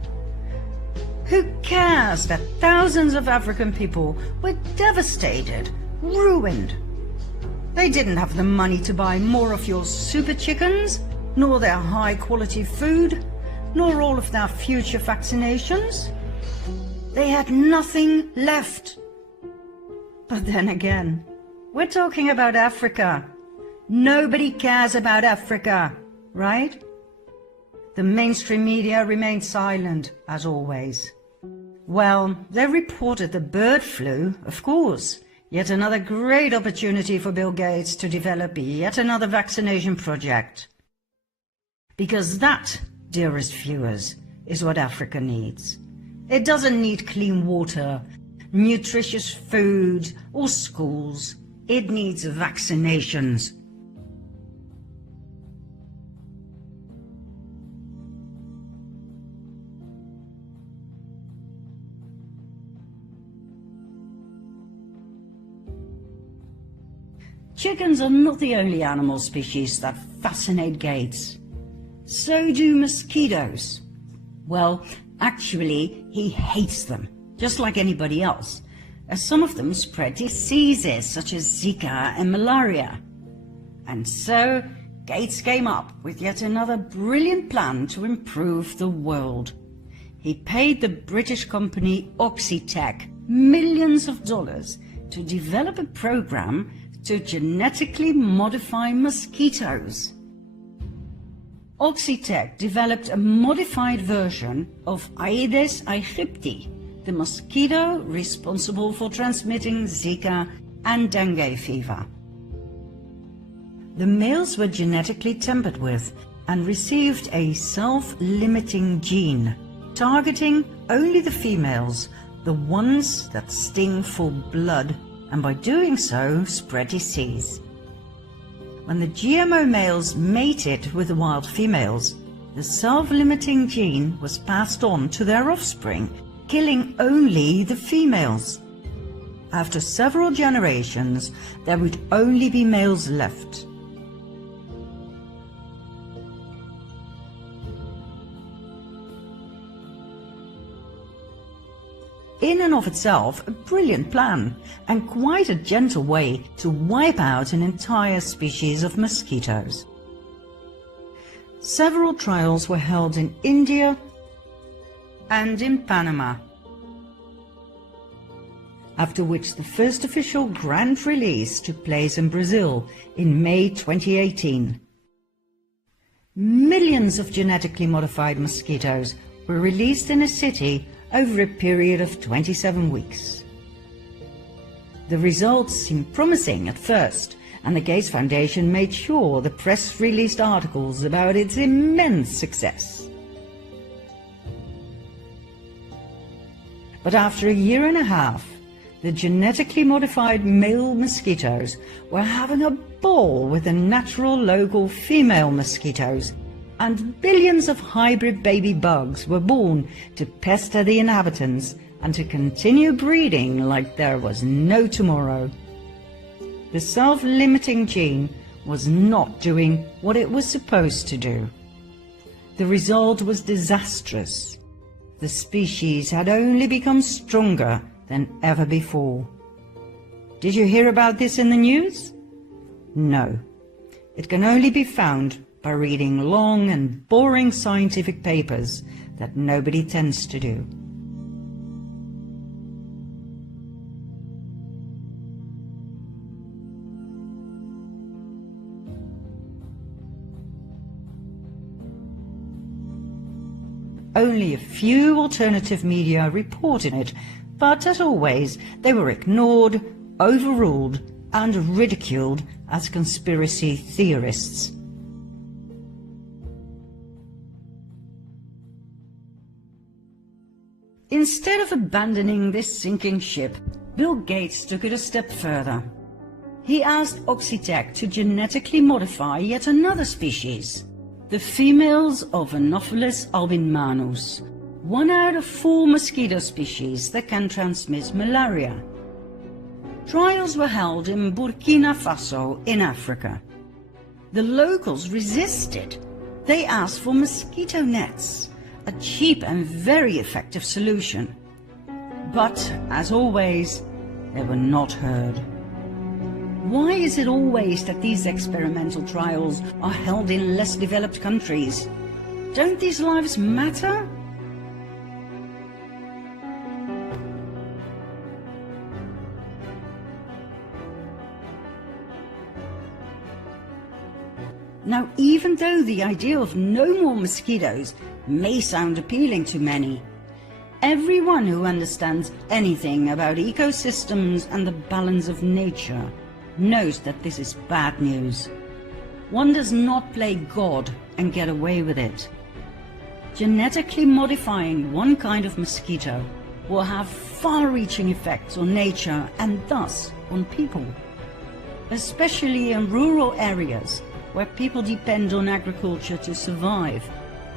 Who cares that thousands of African people were devastated, ruined? They didn't have the money to buy more of your super chickens, nor their high-quality food, nor all of their future vaccinations. They had nothing left. But then again, we're talking about Africa. Nobody cares about Africa. right? The mainstream media remained silent, as always. Well, they reported the bird flu, of course. Yet another great opportunity for Bill Gates to develop yet another vaccination project. Because that, dearest viewers, is what Africa needs. It doesn't need clean water, nutritious food, or schools. It needs vaccinations. Chickens are not the only animal species that fascinate Gates. So do mosquitoes. Well, actually, he hates them, just like anybody else, as some of them spread diseases such as Zika and malaria. And so, Gates came up with yet another brilliant plan to improve the world. He paid the British company Oxitec millions of dollars to develop a program to genetically modify mosquitoes. Oxitec developed a modified version of Aedes aegypti, the mosquito responsible for transmitting Zika and dengue fever. The males were genetically tampered with and received a self-limiting gene, targeting only the females, the ones that sting for blood, and by doing so spread disease. When the GMO males mated with the wild females, the self-limiting gene was passed on to their offspring, killing only the females. After several generations, there would only be males left. In and of itself, a brilliant plan, and quite a gentle way to wipe out an entire species of mosquitoes. Several trials were held in India and in Panama, after which the first official grand release took place in Brazil in May 2018. Millions of genetically modified mosquitoes were released in a city over a period of 27 weeks. The results seemed promising at first, and the Gates Foundation made sure the press released articles about its immense success. But after a year and a half, the genetically modified male mosquitoes were having a ball with the natural local female mosquitoes, and billions of hybrid baby bugs were born to pester the inhabitants and to continue breeding like there was no tomorrow. The self-limiting gene was not doing what it was supposed to do. The result was disastrous. The species had only become stronger than ever before. Did you hear about this in the news? No. It can only be found by reading long and boring scientific papers that nobody tends to do. Only a few alternative media reported it, but as always, they were ignored, overruled, and ridiculed as conspiracy theorists. Instead of abandoning this sinking ship, Bill Gates took it a step further. He asked Oxitec to genetically modify yet another species, the females of Anopheles albinmanus, 1 out of 4 mosquito species that can transmit malaria. Trials were held in Burkina Faso in Africa. The locals resisted. They asked for mosquito nets, a cheap and very effective solution. But, as always, they were not heard. Why is it always that these experimental trials are held in less developed countries? Don't these lives matter? Now, even though the idea of no more mosquitoes may sound appealing to many, everyone who understands anything about ecosystems and the balance of nature knows that this is bad news. One does not play God and get away with it. Genetically modifying one kind of mosquito will have far-reaching effects on nature and thus on people, especially in rural areas where people depend on agriculture to survive.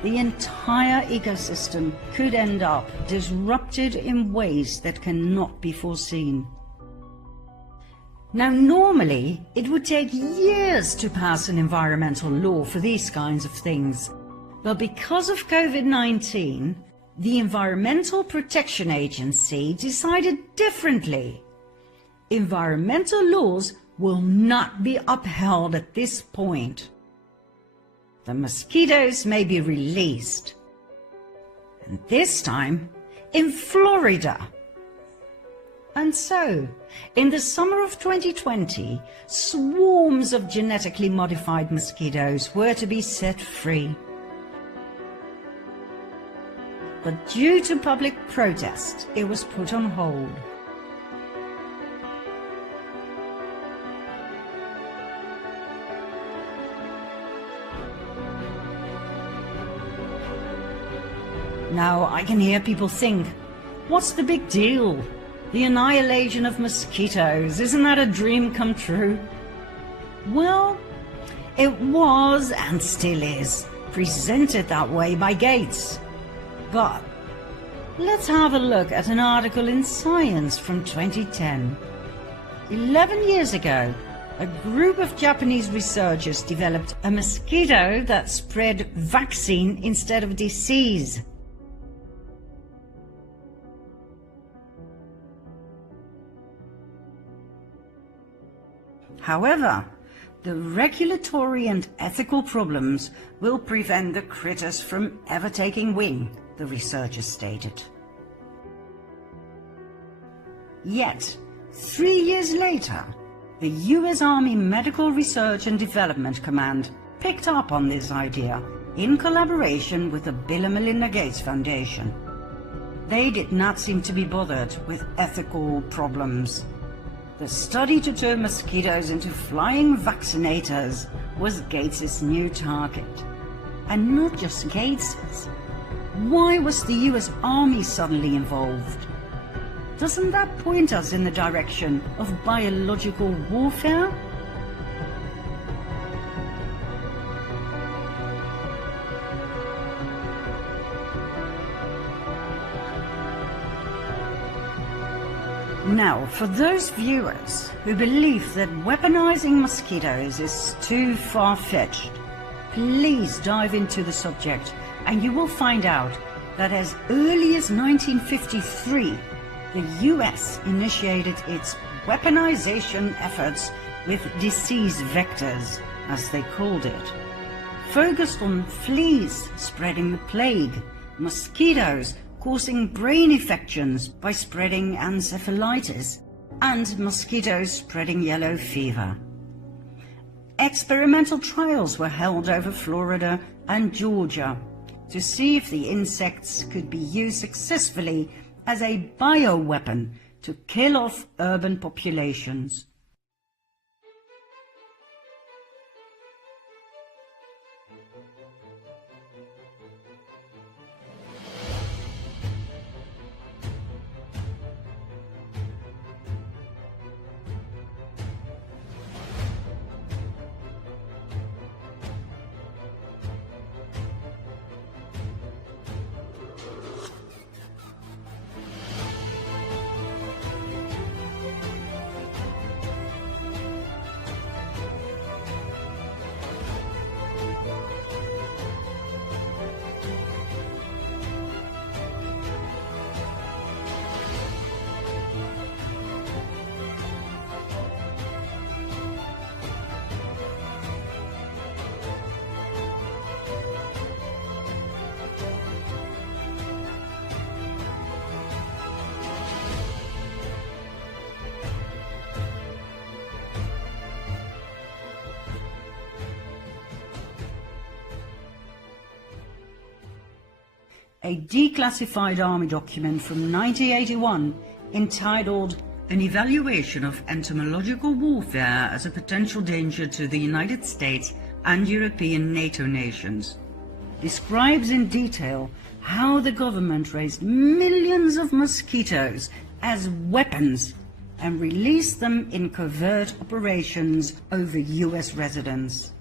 The entire ecosystem could end up disrupted in ways that cannot be foreseen. Now, normally, it would take years to pass an environmental law for these kinds of things. But because of COVID-19, the Environmental Protection Agency decided differently. Environmental laws will not be upheld at this point. The mosquitoes may be released. And this time, in Florida. And so, in the summer of 2020, swarms of genetically modified mosquitoes were to be set free. But due to public protest, it was put on hold. Now, I can hear people think, what's the big deal? The annihilation of mosquitoes, isn't that a dream come true? Well, it was and still is presented that way by Gates. But let's have a look at an article in Science from 2010. 11 years ago, a group of Japanese researchers developed a mosquito that spread vaccine instead of disease. However, the regulatory and ethical problems will prevent the critters from ever taking wing, the researchers stated. Yet, 3 years later, the US Army Medical Research and Development Command picked up on this idea in collaboration with the Bill and Melinda Gates Foundation. They did not seem to be bothered with ethical problems. The study to turn mosquitoes into flying vaccinators was Gates's new target. And not just Gates's. Why was the US Army suddenly involved? Doesn't that point us in the direction of biological warfare? Now, for those viewers who believe that weaponizing mosquitoes is too far-fetched, please dive into the subject and you will find out that as early as 1953, the US initiated its weaponization efforts with disease vectors, as they called it, focused on fleas spreading the plague, mosquitoes causing brain infections by spreading encephalitis, and mosquitoes spreading yellow fever. Experimental trials were held over Florida and Georgia to see if the insects could be used successfully as a bioweapon to kill off urban populations. a declassified Army document from 1981 entitled An Evaluation of Entomological Warfare as a Potential Danger to the United States and European NATO nations, describes in detail how the government raised millions of mosquitoes as weapons and released them in covert operations over US residents.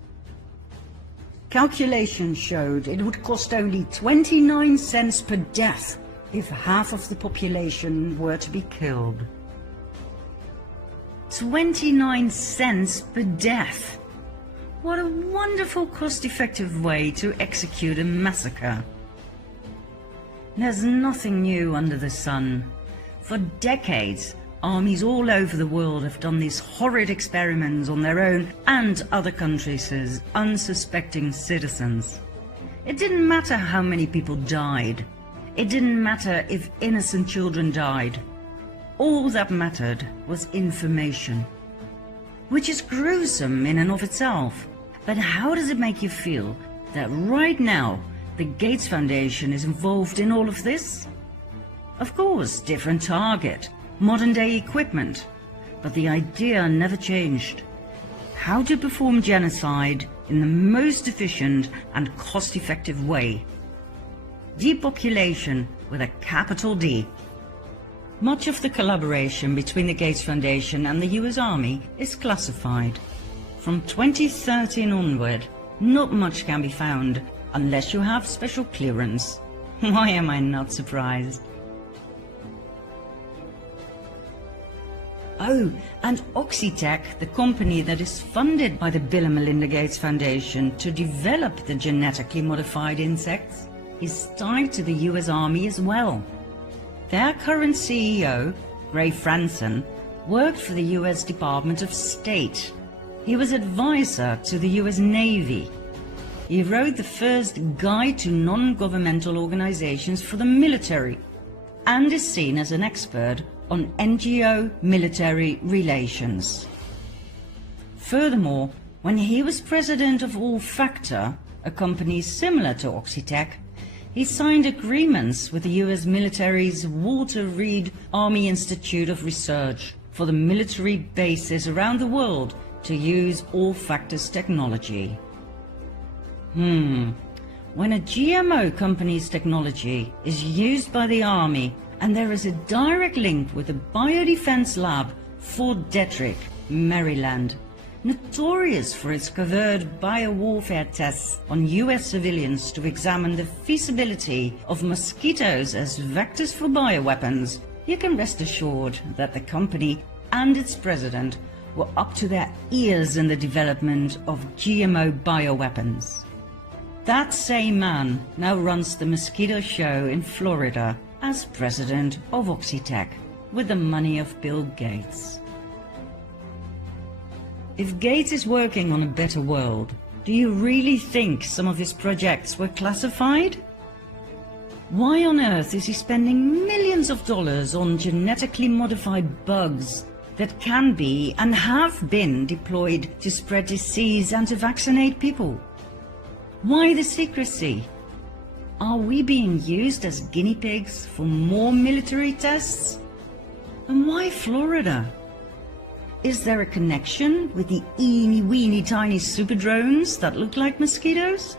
Calculations showed it would cost only 29 cents per death if half of the population were to be killed. 29 cents per death! What a wonderful cost-effective way to execute a massacre. There's nothing new under the sun. For decades, armies all over the world have done these horrid experiments on their own and other countries' unsuspecting citizens. It didn't matter how many people died. It didn't matter if innocent children died. All that mattered was information, which is gruesome in and of itself. But how does it make you feel that right now the Gates Foundation is involved in all of this? Of course, different target, modern-day equipment, but the idea never changed. How to perform genocide in the most efficient and cost-effective way. Depopulation with a capital D. Much of the collaboration between the Gates Foundation and the US Army is classified. From 2013 onward, not much can be found unless you have special clearance. Why am I not surprised? Oh, and Oxitec, the company that is funded by the Bill and Melinda Gates Foundation to develop the genetically modified insects, is tied to the US Army as well. Their current CEO, Ray Franson, worked for the US Department of State. He was advisor to the US Navy. He wrote the first guide to non-governmental organizations for the military and is seen as an expert on NGO-military relations. Furthermore, when he was president of Allfactor, a company similar to Oxitec, he signed agreements with the US military's Walter Reed Army Institute of Research for the military bases around the world to use Allfactor's technology. When a GMO company's technology is used by the Army and there is a direct link with the Biodefense Lab, Fort Detrick, Maryland, notorious for its covert biowarfare tests on US civilians to examine the feasibility of mosquitoes as vectors for bioweapons, you can rest assured that the company and its president were up to their ears in the development of GMO bioweapons. That same man now runs the mosquito show in Florida as president of Oxitec with the money of Bill Gates. If Gates is working on a better world, do you really think some of his projects were classified? Why on earth is he spending millions of dollars on genetically modified bugs that can be and have been deployed to spread disease and to vaccinate people? Why the secrecy? Are we being used as guinea pigs for more military tests? And why Florida? Is there a connection with the eeny-weeny tiny super drones that look like mosquitoes?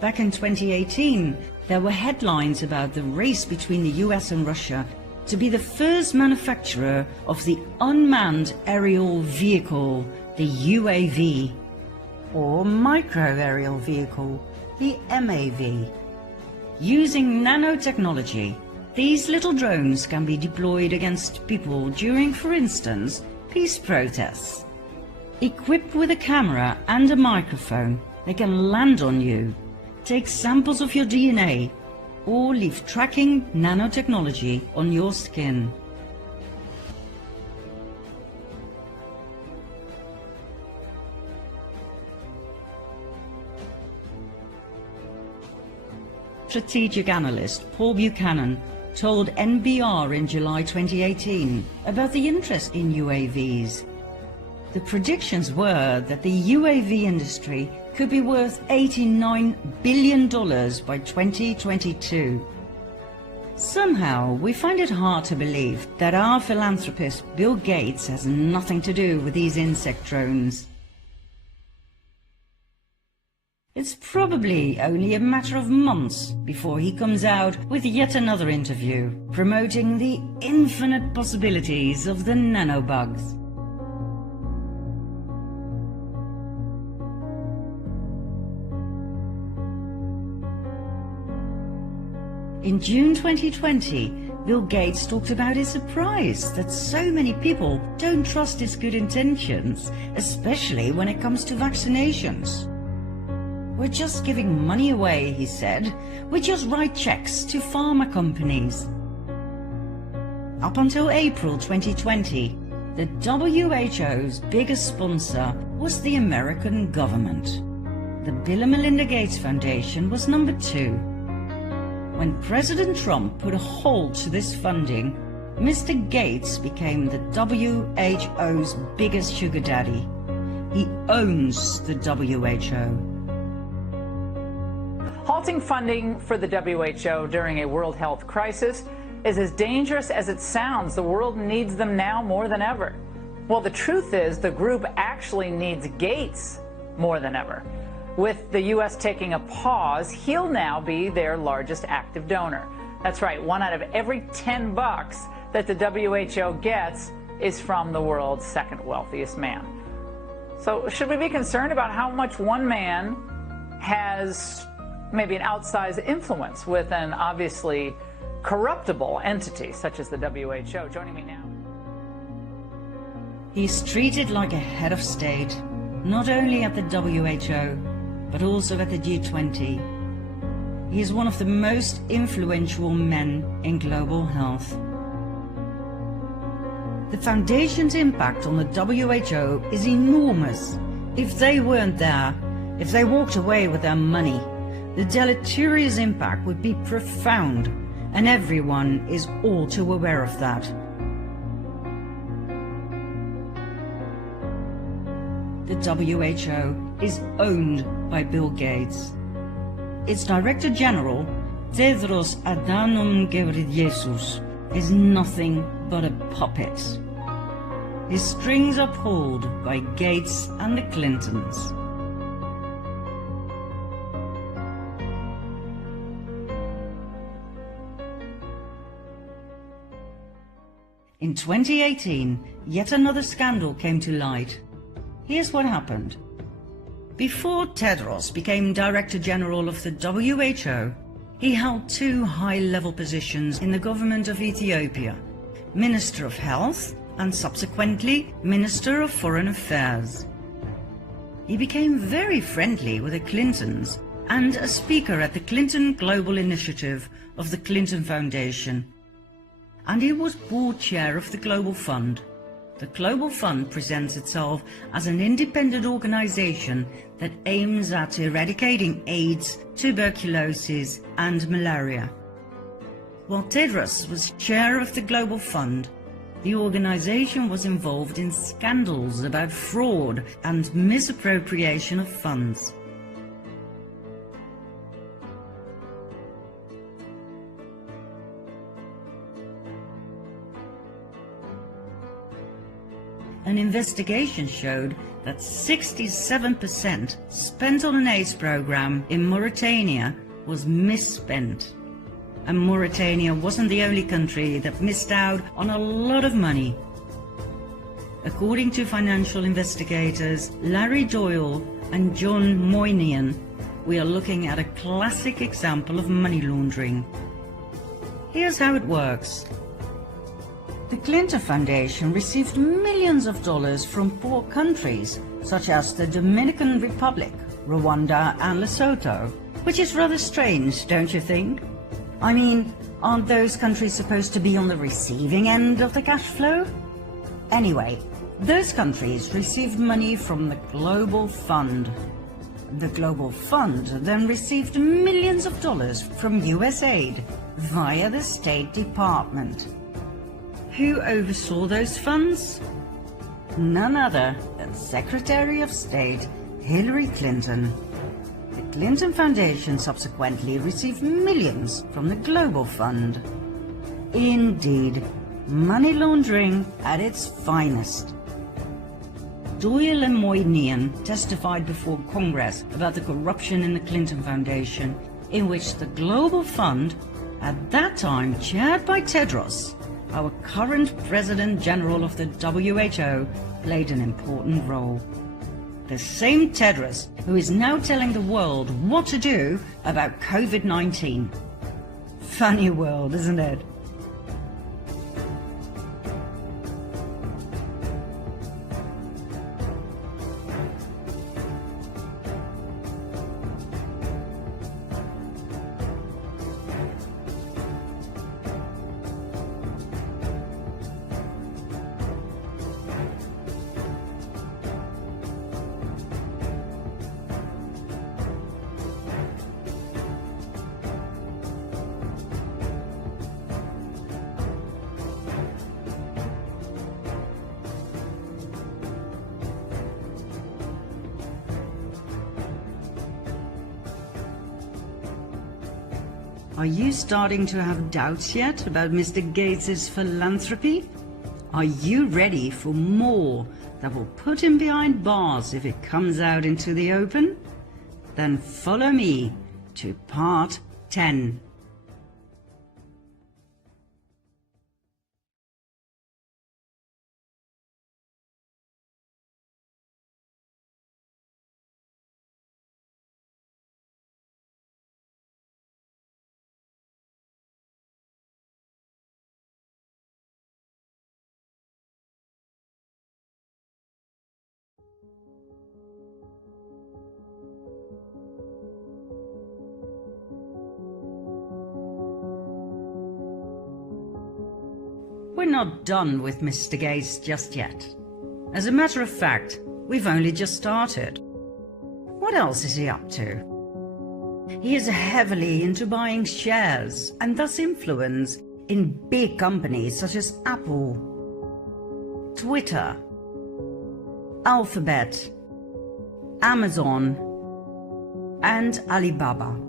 Back in 2018, there were headlines about the race between the US and Russia to be the first manufacturer of the unmanned aerial vehicle, the UAV, or micro-aerial vehicle, the MAV. Using nanotechnology, these little drones can be deployed against people during, for instance, peace protests. Equipped with a camera and a microphone, they can land on you, take samples of your DNA, or leave tracking nanotechnology on your skin. Strategic analyst Paul Buchanan told NBR in July 2018 about the interest in UAVs. The predictions were that the UAV industry could be worth $89 billion by 2022. Somehow, we find it hard to believe that our philanthropist Bill Gates has nothing to do with these insect drones. It's probably only a matter of months before he comes out with yet another interview promoting the infinite possibilities of the nanobugs. In June 2020, Bill Gates talked about his surprise that so many people don't trust his good intentions, especially when it comes to vaccinations. We're just giving money away, he said. We just write checks to pharma companies. Up until April 2020, the WHO's biggest sponsor was the American government. The Bill and Melinda Gates Foundation was number 2. When President Trump put a halt to this funding, Mr. Gates became the WHO's biggest sugar daddy. He owns the WHO. Halting funding for the WHO during a world health crisis is as dangerous as it sounds. The world needs them now more than ever. Well, the truth is the group actually needs Gates more than ever. With the U.S. taking a pause, he'll now be their largest active donor. That's right, 1 out of every 10 bucks that the WHO gets is from the world's second wealthiest man. So should we be concerned about how much one man has maybe an outsized influence with an obviously corruptible entity such as the WHO? Joining me now. He's treated like a head of state, not only at the WHO, but also at the G20. He is one of the most influential men in global health. The Foundation's impact on the WHO is enormous. If they weren't there, if they walked away with their money, the deleterious impact would be profound, and everyone is all too aware of that. The WHO is owned by Bill Gates. Its Director General, Tedros Adhanom Ghebreyesus, is nothing but a puppet. His strings are pulled by Gates and the Clintons. In 2018, yet another scandal came to light. Here's what happened. Before Tedros became Director General of the WHO, he held 2 high-level positions in the government of Ethiopia, Minister of Health and subsequently Minister of Foreign Affairs. He became very friendly with the Clintons and a speaker at the Clinton Global Initiative of the Clinton Foundation. And he was board chair of the Global Fund. The Global Fund presents itself as an independent organization that aims at eradicating AIDS, tuberculosis, and malaria. While Tedros was chair of the Global Fund, the organization was involved in scandals about fraud and misappropriation of funds. An investigation showed that 67% spent on an AIDS program in Mauritania was misspent. And Mauritania wasn't the only country that missed out on a lot of money. According to financial investigators Larry Doyle and John Moynihan, we are looking at a classic example of money laundering. Here's how it works. The Clinton Foundation received millions of dollars from 4 countries, such as the Dominican Republic, Rwanda and Lesotho, which is rather strange, don't you think? I mean, aren't those countries supposed to be on the receiving end of the cash flow? Anyway, those countries received money from the Global Fund. The Global Fund then received millions of dollars from USAID via the State Department. Who oversaw those funds? None other than Secretary of State Hillary Clinton. Clinton Foundation subsequently received millions from the Global Fund. Indeed, money laundering at its finest. Doyle and Moynihan testified before Congress about the corruption in the Clinton Foundation, in which the Global Fund, at that time chaired by Tedros, our current President General of the WHO, played an important role. The same Tedros who is now telling the world what to do about COVID-19. Funny world, isn't it? Are you starting to have doubts yet about Mr. Gates' philanthropy? Are you ready for more that will put him behind bars if it comes out into the open? Then follow me to part 10. We're not done with Mr. Gates just yet. As a matter of fact, we've only just started. What else is he up to? He is heavily into buying shares and thus influence in big companies such as Apple, Twitter, Alphabet, Amazon, and Alibaba.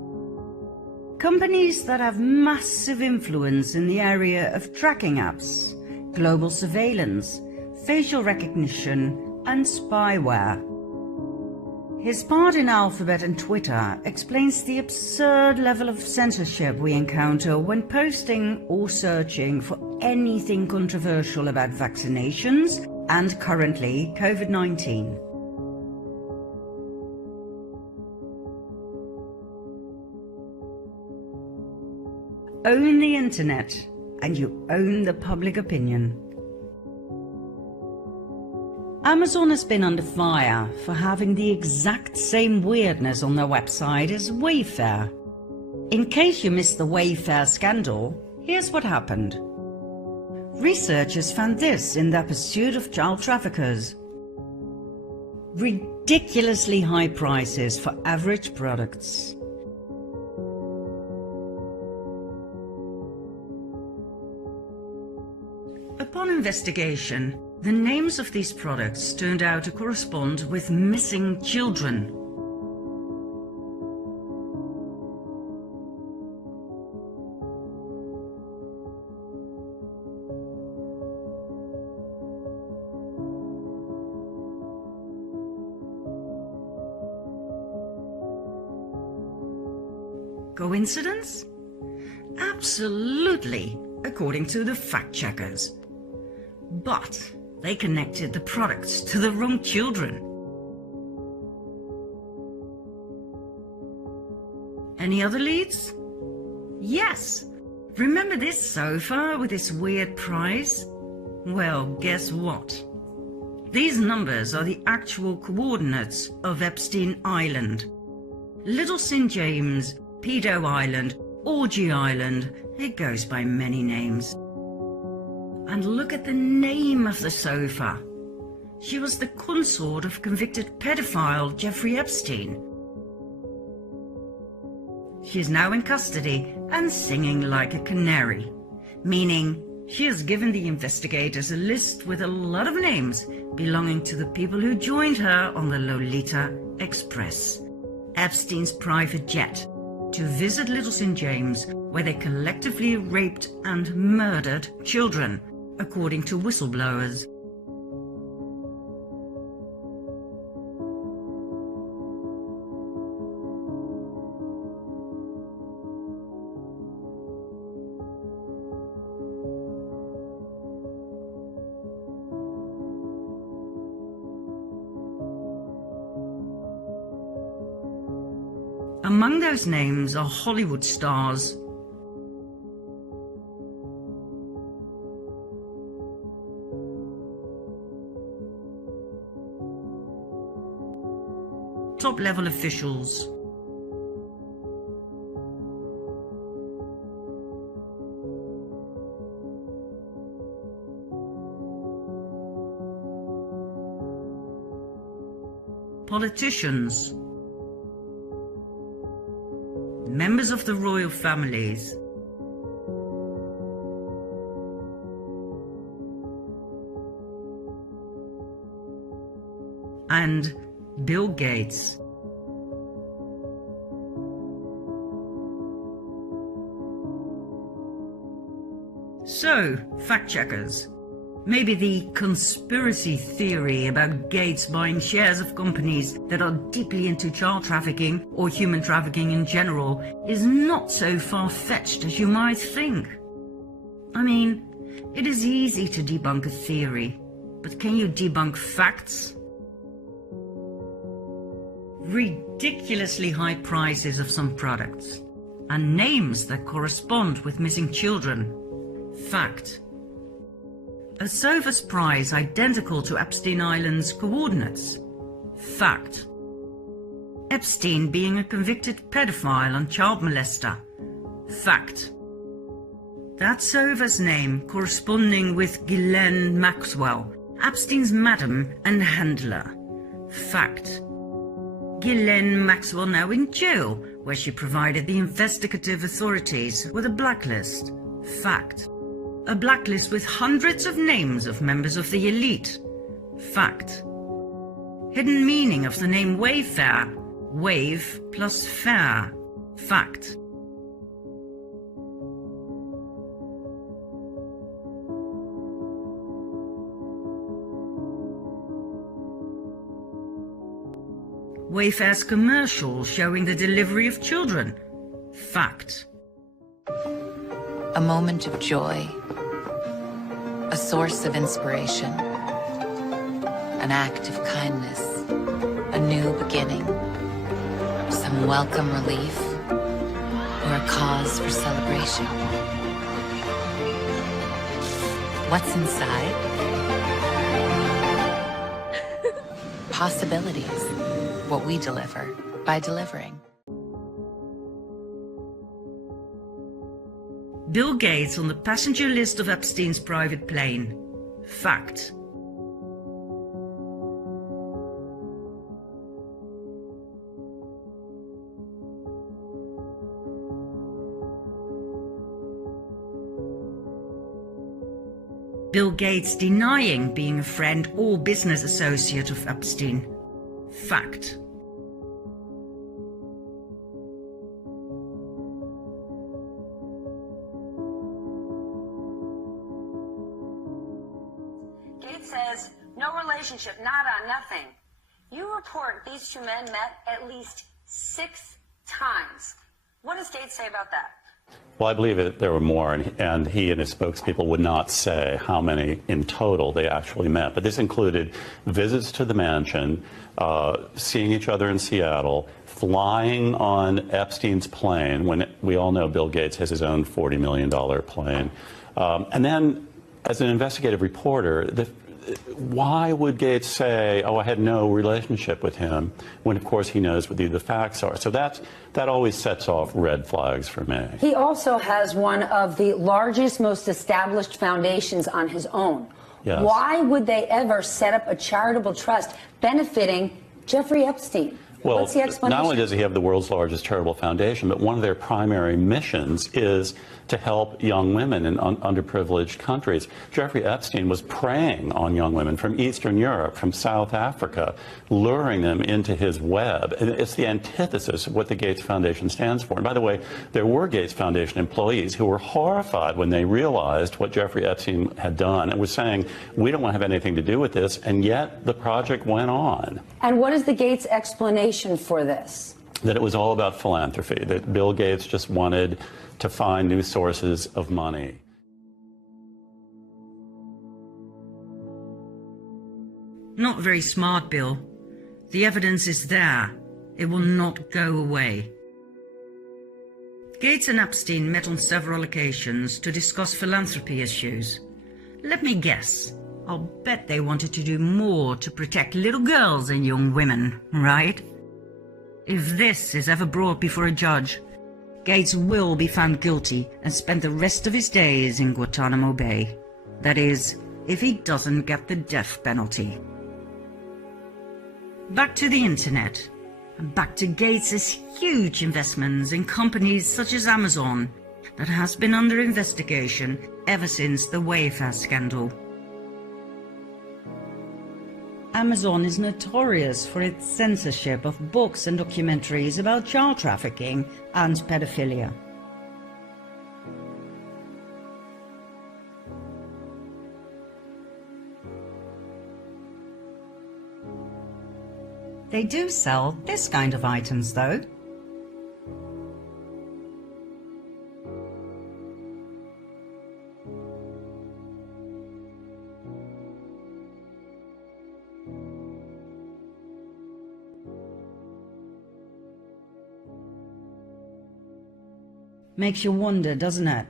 Companies that have massive influence in the area of tracking apps, global surveillance, facial recognition, and spyware. His part in Alphabet and Twitter explains the absurd level of censorship we encounter when posting or searching for anything controversial about vaccinations and currently COVID-19. Own the internet, and you own the public opinion. Amazon has been under fire for having the exact same weirdness on their website as Wayfair. In case you missed the Wayfair scandal, here's what happened. Researchers found this in their pursuit of child traffickers. Ridiculously high prices for average products. Upon investigation, the names of these products turned out to correspond with missing children. Coincidence? Absolutely, according to the fact-checkers. But they connected the products to the wrong children. Any other leads? Yes. Remember this sofa with this weird price? Well, guess what? These numbers are the actual coordinates of Epstein Island. Little St. James, Pedo Island, Orgy Island, it goes by many names. And look at the name of the sofa. She was the consort of convicted pedophile Jeffrey Epstein. She is now in custody and singing like a canary, meaning she has given the investigators a list with a lot of names belonging to the people who joined her on the Lolita Express. Epstein's private jet to visit Little St. James, where they collectively raped and murdered children, according to whistleblowers. Among those names are Hollywood stars. Top-level officials. Politicians. Members of the royal families. And Bill Gates. So, fact-checkers, maybe the conspiracy theory about Gates buying shares of companies that are deeply into child trafficking or human trafficking in general is not so far-fetched as you might think. I mean, it is easy to debunk a theory, but can you debunk facts? Ridiculously high prices of some products, and names that correspond with missing children. Fact. A Sophus Prize identical to Epstein Island's coordinates. Fact. Epstein being a convicted pedophile and child molester. Fact. That Sophus name corresponding with Ghislaine Maxwell, Epstein's madam and handler. Fact. Ghislaine Maxwell now in jail, where she provided the investigative authorities with a blacklist. Fact. A blacklist with hundreds of names of members of the elite. Fact. Hidden meaning of the name Wayfair. Wave plus fair. Fact. Wayfair's commercial showing the delivery of children. Fact. A moment of joy. A source of inspiration, an act of kindness, a new beginning, some welcome relief, or a cause for celebration. What's inside? Possibilities, what we deliver by delivering. Bill Gates on the passenger list of Epstein's private plane. Fact. Bill Gates denying being a friend or business associate of Epstein. Fact. Says, no relationship, nada, nothing. You report these two men met at least 6 times. What does Gates say about that? Well, I believe that there were more, and he and his spokespeople would not say how many in total they actually met. But this included visits to the mansion, seeing each other in Seattle, flying on Epstein's plane, when we all know Bill Gates has his own $40 million plane. And then, as an investigative reporter, why would Gates say, oh, I had no relationship with him, when, of course, he knows what the facts are? So that always sets off red flags for me. He also has one of the largest, most established foundations on his own. Yes. Why would they ever set up a charitable trust benefiting Jeffrey Epstein? Well, What's the explanation? not only does he have the world's largest charitable foundation, but one of their primary missions is to help young women in underprivileged countries. Jeffrey Epstein was preying on young women from Eastern Europe, from South Africa, luring them into his web. And it's the antithesis of what the Gates Foundation stands for. And by the way, there were Gates Foundation employees who were horrified when they realized what Jeffrey Epstein had done and was saying, we don't want to have anything to do with this, and yet the project went on. And what is the Gates explanation for this? That it was all about philanthropy, that Bill Gates just wanted to find new sources of money. Not very smart, Bill. The evidence is there. It will not go away. Gates and Epstein met on several occasions to discuss philanthropy issues. Let me guess. I'll bet they wanted to do more to protect little girls and young women, right? If this is ever brought before a judge, Gates will be found guilty and spend the rest of his days in Guantanamo Bay. That is, if he doesn't get the death penalty. Back to the internet, and back to Gates' huge investments in companies such as Amazon, that has been under investigation ever since the Wayfair scandal. Amazon is notorious for its censorship of books and documentaries about child trafficking and pedophilia. They do sell this kind of items, though. Makes you wonder, doesn't it?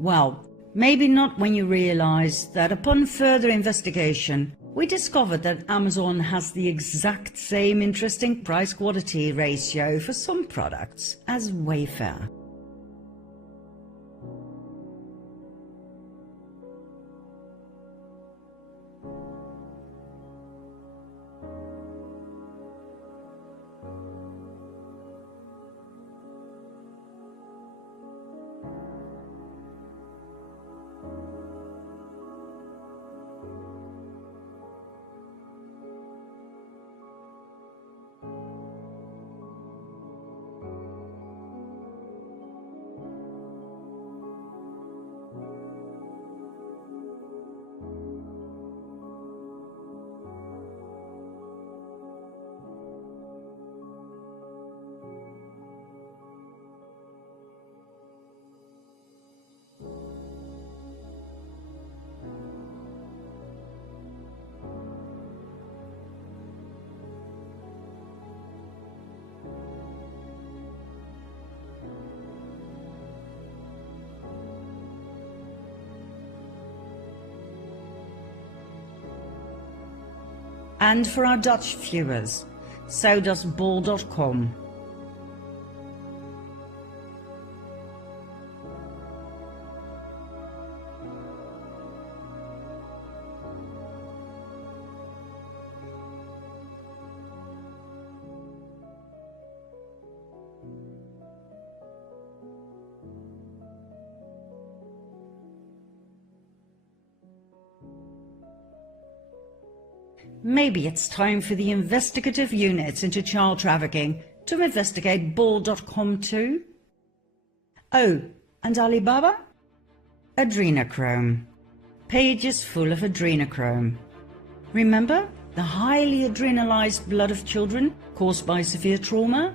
Well, maybe not when you realize that upon further investigation, we discovered that Amazon has the exact same interesting price-quality ratio for some products as Wayfair. And for our Dutch viewers, so does bol.com. Maybe it's time for the investigative units into child trafficking to investigate bol.com too? Oh, and Alibaba? Adrenochrome. Pages full of adrenochrome. Remember the highly adrenalized blood of children caused by severe trauma?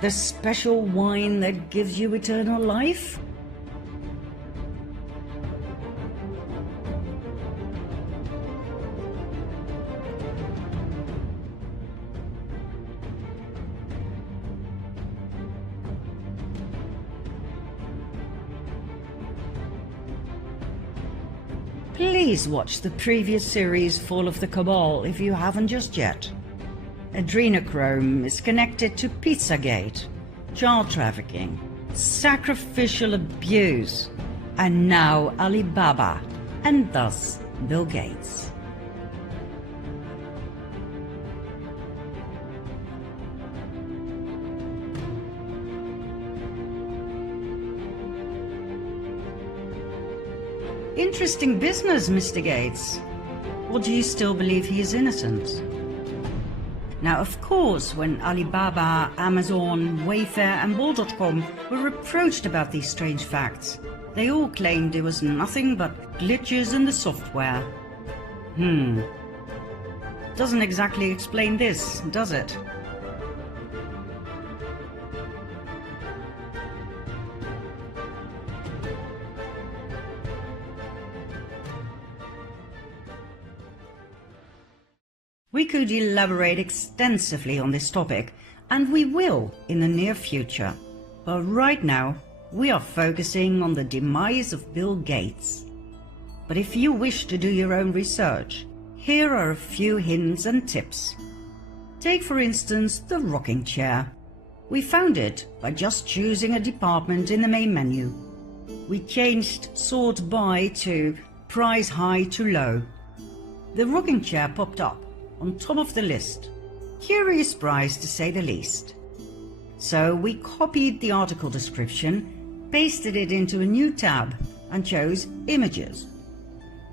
The special wine that gives you eternal life? Please watch the previous series Fall of the Cabal if you haven't just yet. Adrenochrome is connected to Pizzagate, child trafficking, sacrificial abuse, and now Alibaba, and thus Bill Gates. Interesting business, Mr. Gates. Or do you still believe he is innocent? Now, of course, when Alibaba, Amazon, Wayfair and Bol.com were approached about these strange facts, they all claimed it was nothing but glitches in the software. Doesn't exactly explain this, does it? We could elaborate extensively on this topic, and we will in the near future. But right now, we are focusing on the demise of Bill Gates. But if you wish to do your own research, here are a few hints and tips. Take for instance the rocking chair. We found it by just choosing a department in the main menu. We changed sort by to price high to low. The rocking chair popped up on top of the list. Curious price to say the least. So we copied the article description, pasted it into a new tab and chose images.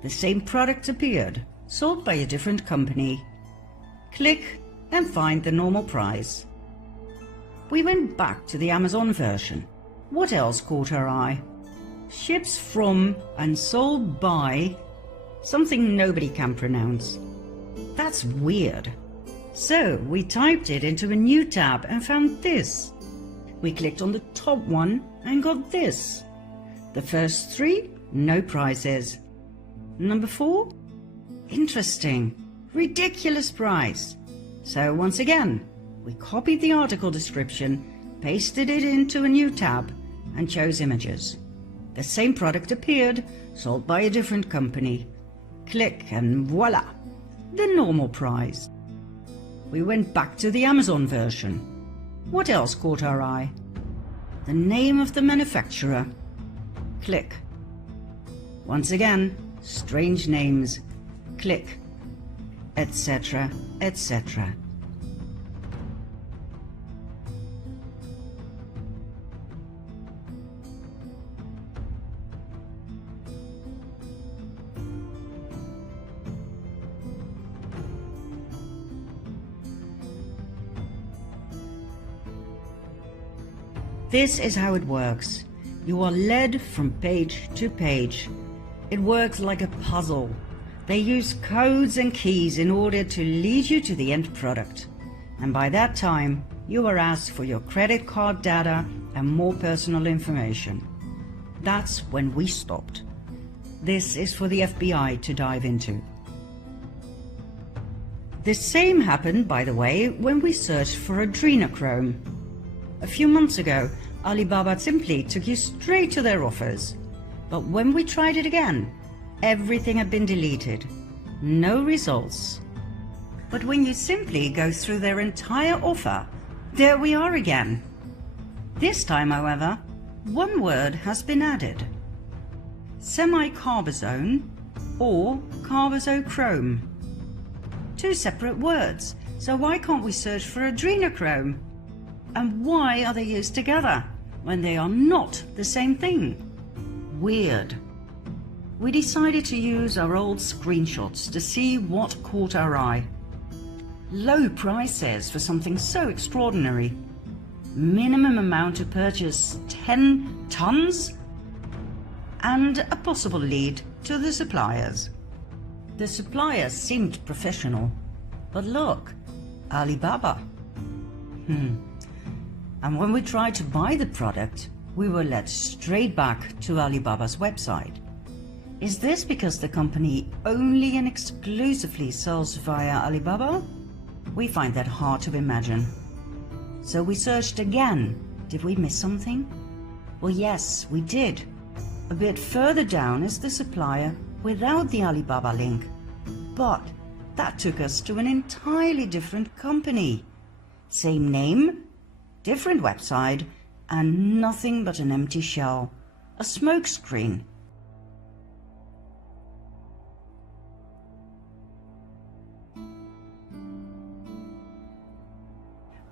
The same product appeared, sold by a different company. Click and find the normal price. We went back to the Amazon version. What else caught our eye? Ships from and sold by something nobody can pronounce. That's weird. So we typed it into a new tab and found this. We clicked on the top one and got this. The first three, no prices. Number 4, interesting, ridiculous price. So once again, we copied the article description, pasted it into a new tab and chose images. The same product appeared, sold by a different company. Click and voila! The normal price. We went back to the Amazon version. What else caught our eye? The name of the manufacturer. Click. Once again, strange names. Click. Etc., etc. This is how it works. You are led from page to page. It works like a puzzle. They use codes and keys in order to lead you to the end product. And by that time, you are asked for your credit card data and more personal information. That's when we stopped. This is for the FBI to dive into. The same happened, by the way, when we searched for adrenochrome. A few months ago, Alibaba simply took you straight to their offers. But when we tried it again, everything had been deleted. No results. But when you simply go through their entire offer, there we are again. This time, however, one word has been added. Semicarbazone or carbazochrome. Two separate words, so why can't we search for adrenochrome? And why are they used together when they are not the same thing? Weird. We decided to use our old screenshots to see what caught our eye. Low prices for something so extraordinary. Minimum amount to purchase 10 tons? And a possible lead to the suppliers. The suppliers seemed professional, but look, Alibaba. And when we tried to buy the product, we were led straight back to Alibaba's website. Is this because the company only and exclusively sells via Alibaba? We find that hard to imagine. So we searched again. Did we miss something? Well, yes, we did. A bit further down is the supplier without the Alibaba link. But that took us to an entirely different company. Same name, different website, and nothing but an empty shell. A smokescreen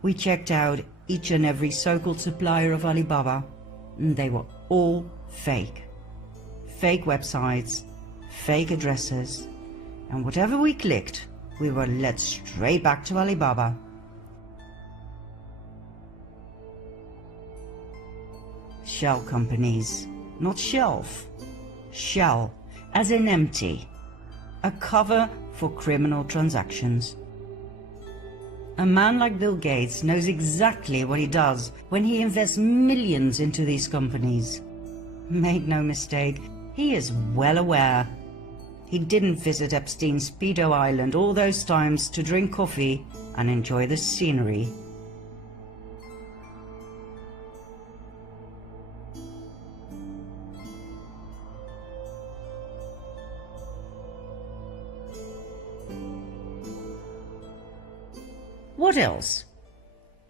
We checked out each and every so-called supplier of Alibaba, and they were all fake. Fake websites, fake addresses, and whatever we clicked, we were led straight back to Alibaba. Shell companies, not shelf. Shell, as in empty. A cover for criminal transactions. A man like Bill Gates knows exactly what he does when he invests millions into these companies. Make no mistake, he is well aware. He didn't visit Epstein's Speedo Island all those times to drink coffee and enjoy the scenery. What else?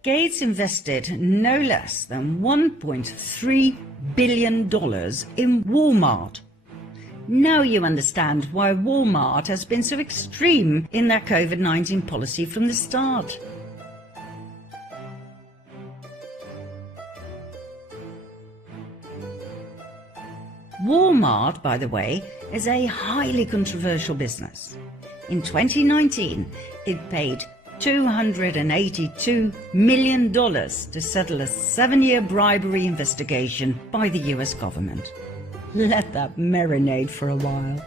Gates invested no less than $1.3 billion in Walmart. Now you understand why Walmart has been so extreme in their COVID-19 policy from the start. Walmart, by the way, is a highly controversial business. In 2019, it paid $282 million to settle a 7-year bribery investigation by the US government. Let that marinate for a while.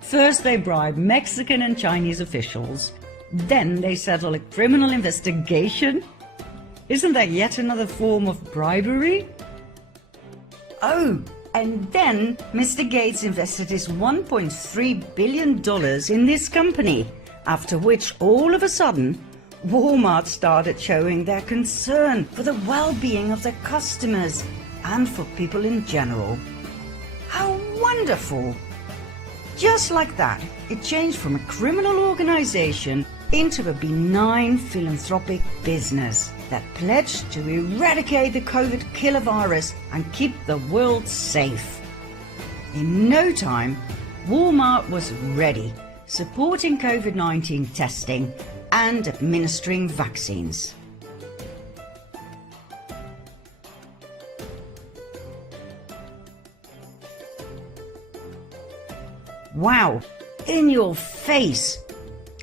First they bribe Mexican and Chinese officials, then they settle a criminal investigation? Isn't that yet another form of bribery? Oh, and then Mr. Gates invested his $1.3 billion in this company, after which all of a sudden Walmart started showing their concern for the well-being of their customers and for people in general. How wonderful! Just like that, it changed from a criminal organization into a benign philanthropic business that pledged to eradicate the COVID killer virus and keep the world safe. In no time, Walmart was ready, supporting COVID-19 testing and administering vaccines. Wow, in your face!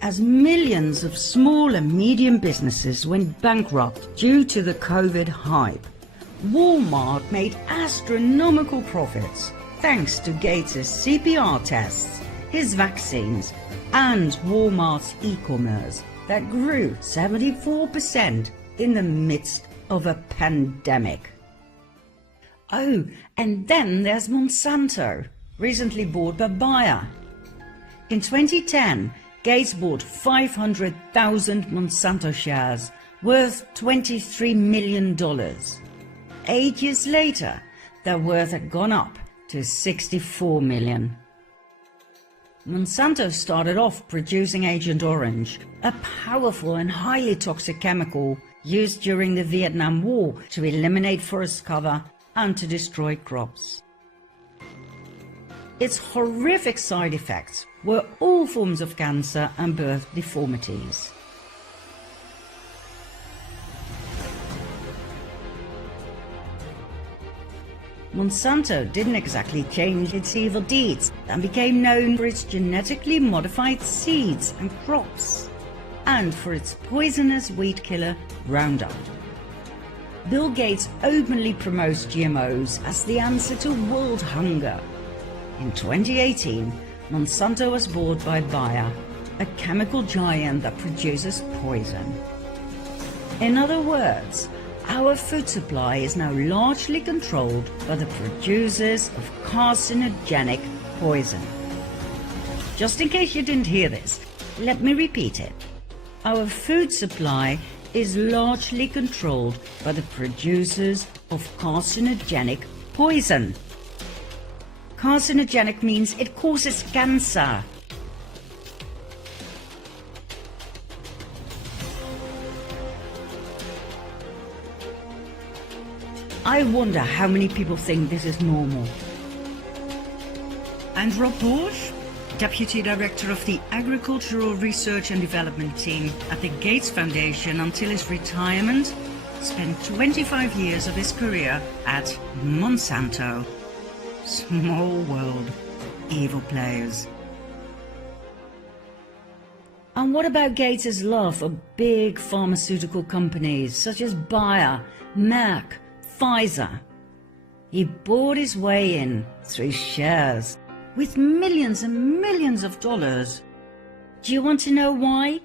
As millions of small and medium businesses went bankrupt due to the COVID hype, Walmart made astronomical profits thanks to Gates' CPR tests, his vaccines, and Walmart's e-commerce that grew 74% in the midst of a pandemic. Oh, and then there's Monsanto, recently bought by Bayer. In 2010, Gates bought 500,000 Monsanto shares, worth $23 million. 8 years later, their worth had gone up to $64 million. Monsanto started off producing Agent Orange, a powerful and highly toxic chemical used during the Vietnam War to eliminate forest cover and to destroy crops. Its horrific side effects were all forms of cancer and birth deformities. Monsanto didn't exactly change its evil deeds and became known for its genetically modified seeds and crops, and for its poisonous weed killer Roundup. Bill Gates openly promotes GMOs as the answer to world hunger. In 2018, Monsanto was bought by Bayer, a chemical giant that produces poison. In other words, our food supply is now largely controlled by the producers of carcinogenic poison. Just in case you didn't hear this, let me repeat it. Our food supply is largely controlled by the producers of carcinogenic poison. Carcinogenic means it causes cancer. I wonder how many people think this is normal. And Rob Bush? Deputy Director of the Agricultural Research and Development Team at the Gates Foundation until his retirement, spent 25 years of his career at Monsanto. Small world, evil players. And what about Gates' love for big pharmaceutical companies such as Bayer, Merck, Pfizer? He bought his way in through shares with millions and millions of dollars. Do you want to know why?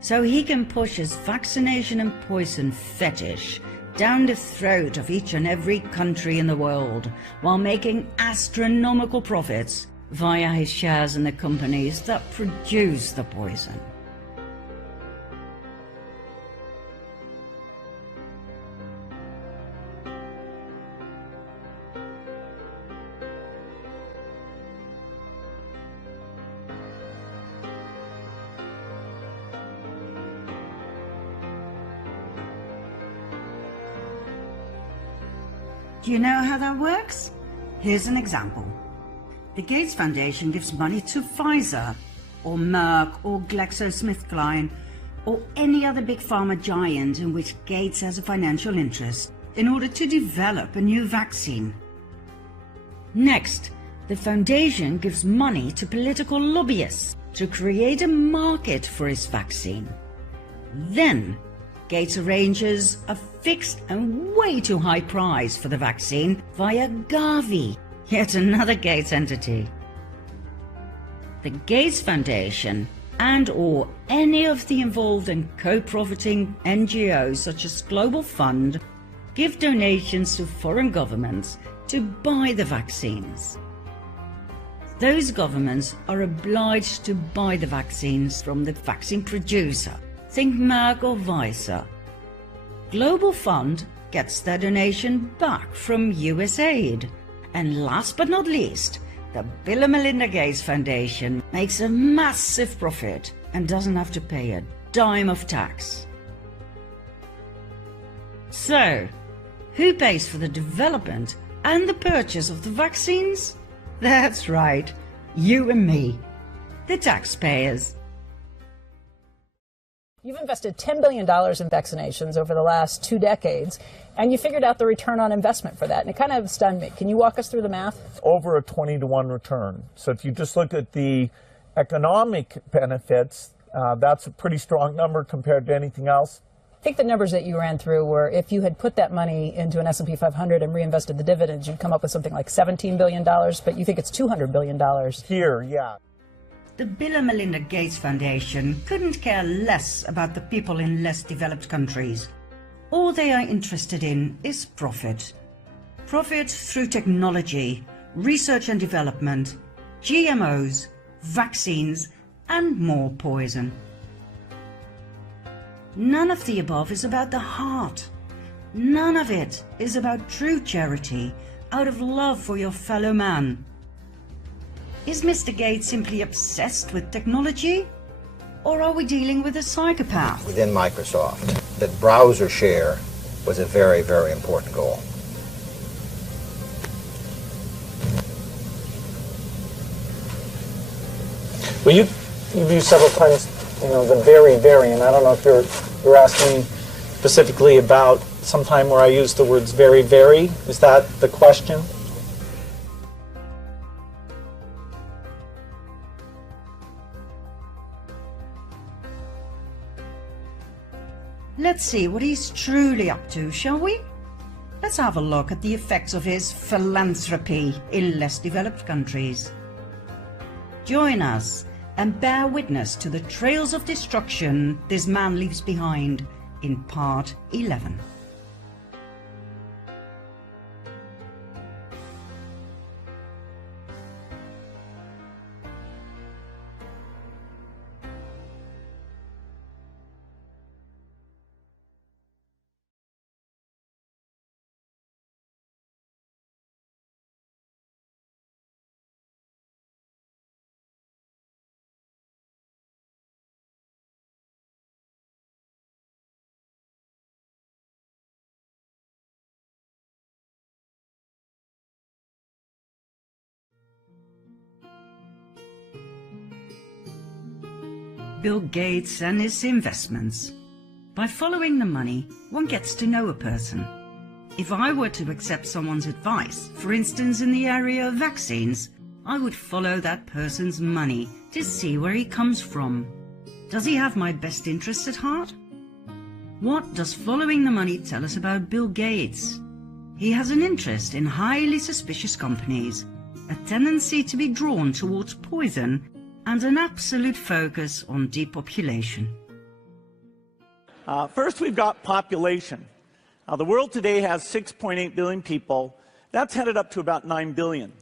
So he can push his vaccination and poison fetish down the throat of each and every country in the world while making astronomical profits via his shares in the companies that produce the poison. Do you know how that works? Here's an example. The Gates Foundation gives money to Pfizer, or Merck, or GlaxoSmithKline, or any other big pharma giant in which Gates has a financial interest, in order to develop a new vaccine. Next, the foundation gives money to political lobbyists to create a market for his vaccine. Then, Gates arranges a fixed and way too high price for the vaccine via Gavi, yet another Gates entity. The Gates Foundation and or any of the involved and co-profiting NGOs such as Global Fund give donations to foreign governments to buy the vaccines. Those governments are obliged to buy the vaccines from the vaccine producer. Think Merck or Pfizer. Global Fund gets their donation back from USAID. And last but not least, the Bill and Melinda Gates Foundation makes a massive profit and doesn't have to pay a dime of tax. So, who pays for the development and the purchase of the vaccines? That's right, you and me, the taxpayers. You've invested $10 billion in vaccinations over the last 2 decades, and you figured out the return on investment for that, and it kind of stunned me. Can you walk us through the math? Over a 20-to-1 return. So if you just look at the economic benefits, that's a pretty strong number compared to anything else. I think the numbers that you ran through were if you had put that money into an S&P 500 and reinvested the dividends, you'd come up with something like $17 billion, but you think it's $200 billion. Here, yeah. The Bill and Melinda Gates Foundation couldn't care less about the people in less developed countries. All they are interested in is profit. Profit through technology, research and development, GMOs, vaccines, and more poison. None of the above is about the heart. None of it is about true charity, out of love for your fellow man. Is Mr. Gates simply obsessed with technology? Or are we dealing with a psychopath? Within Microsoft, that browser share was a very, very important goal. Well, you've used several times, the very, very, and I don't know if you're asking specifically about some time where I used the words very, very. Is that the question? Let's see what he's truly up to, shall we? Let's have a look at the effects of his philanthropy in less developed countries. Join us and bear witness to the trails of destruction this man leaves behind in part 11. Bill Gates and his investments. By following the money, one gets to know a person. If I were to accept someone's advice, for instance in the area of vaccines, I would follow that person's money to see where he comes from. Does he have my best interests at heart? What does following the money tell us about Bill Gates? He has an interest in highly suspicious companies, a tendency to be drawn towards poison, and an absolute focus on depopulation. First, we've got population. The world today has 6.8 billion people. That's headed up to about 9 billion.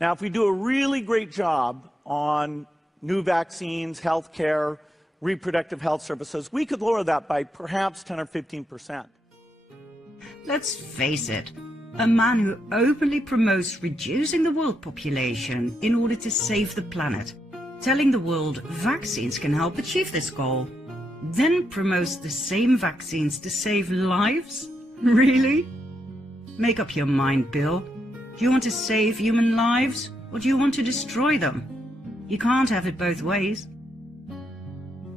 Now, if we do a really great job on new vaccines, healthcare, reproductive health services, we could lower that by perhaps 10 or 15%. Let's face it, a man who openly promotes reducing the world population in order to save the planet, telling the world vaccines can help achieve this goal, then promotes the same vaccines to save lives? Really? Make up your mind, Bill. Do you want to save human lives, or do you want to destroy them? You can't have it both ways.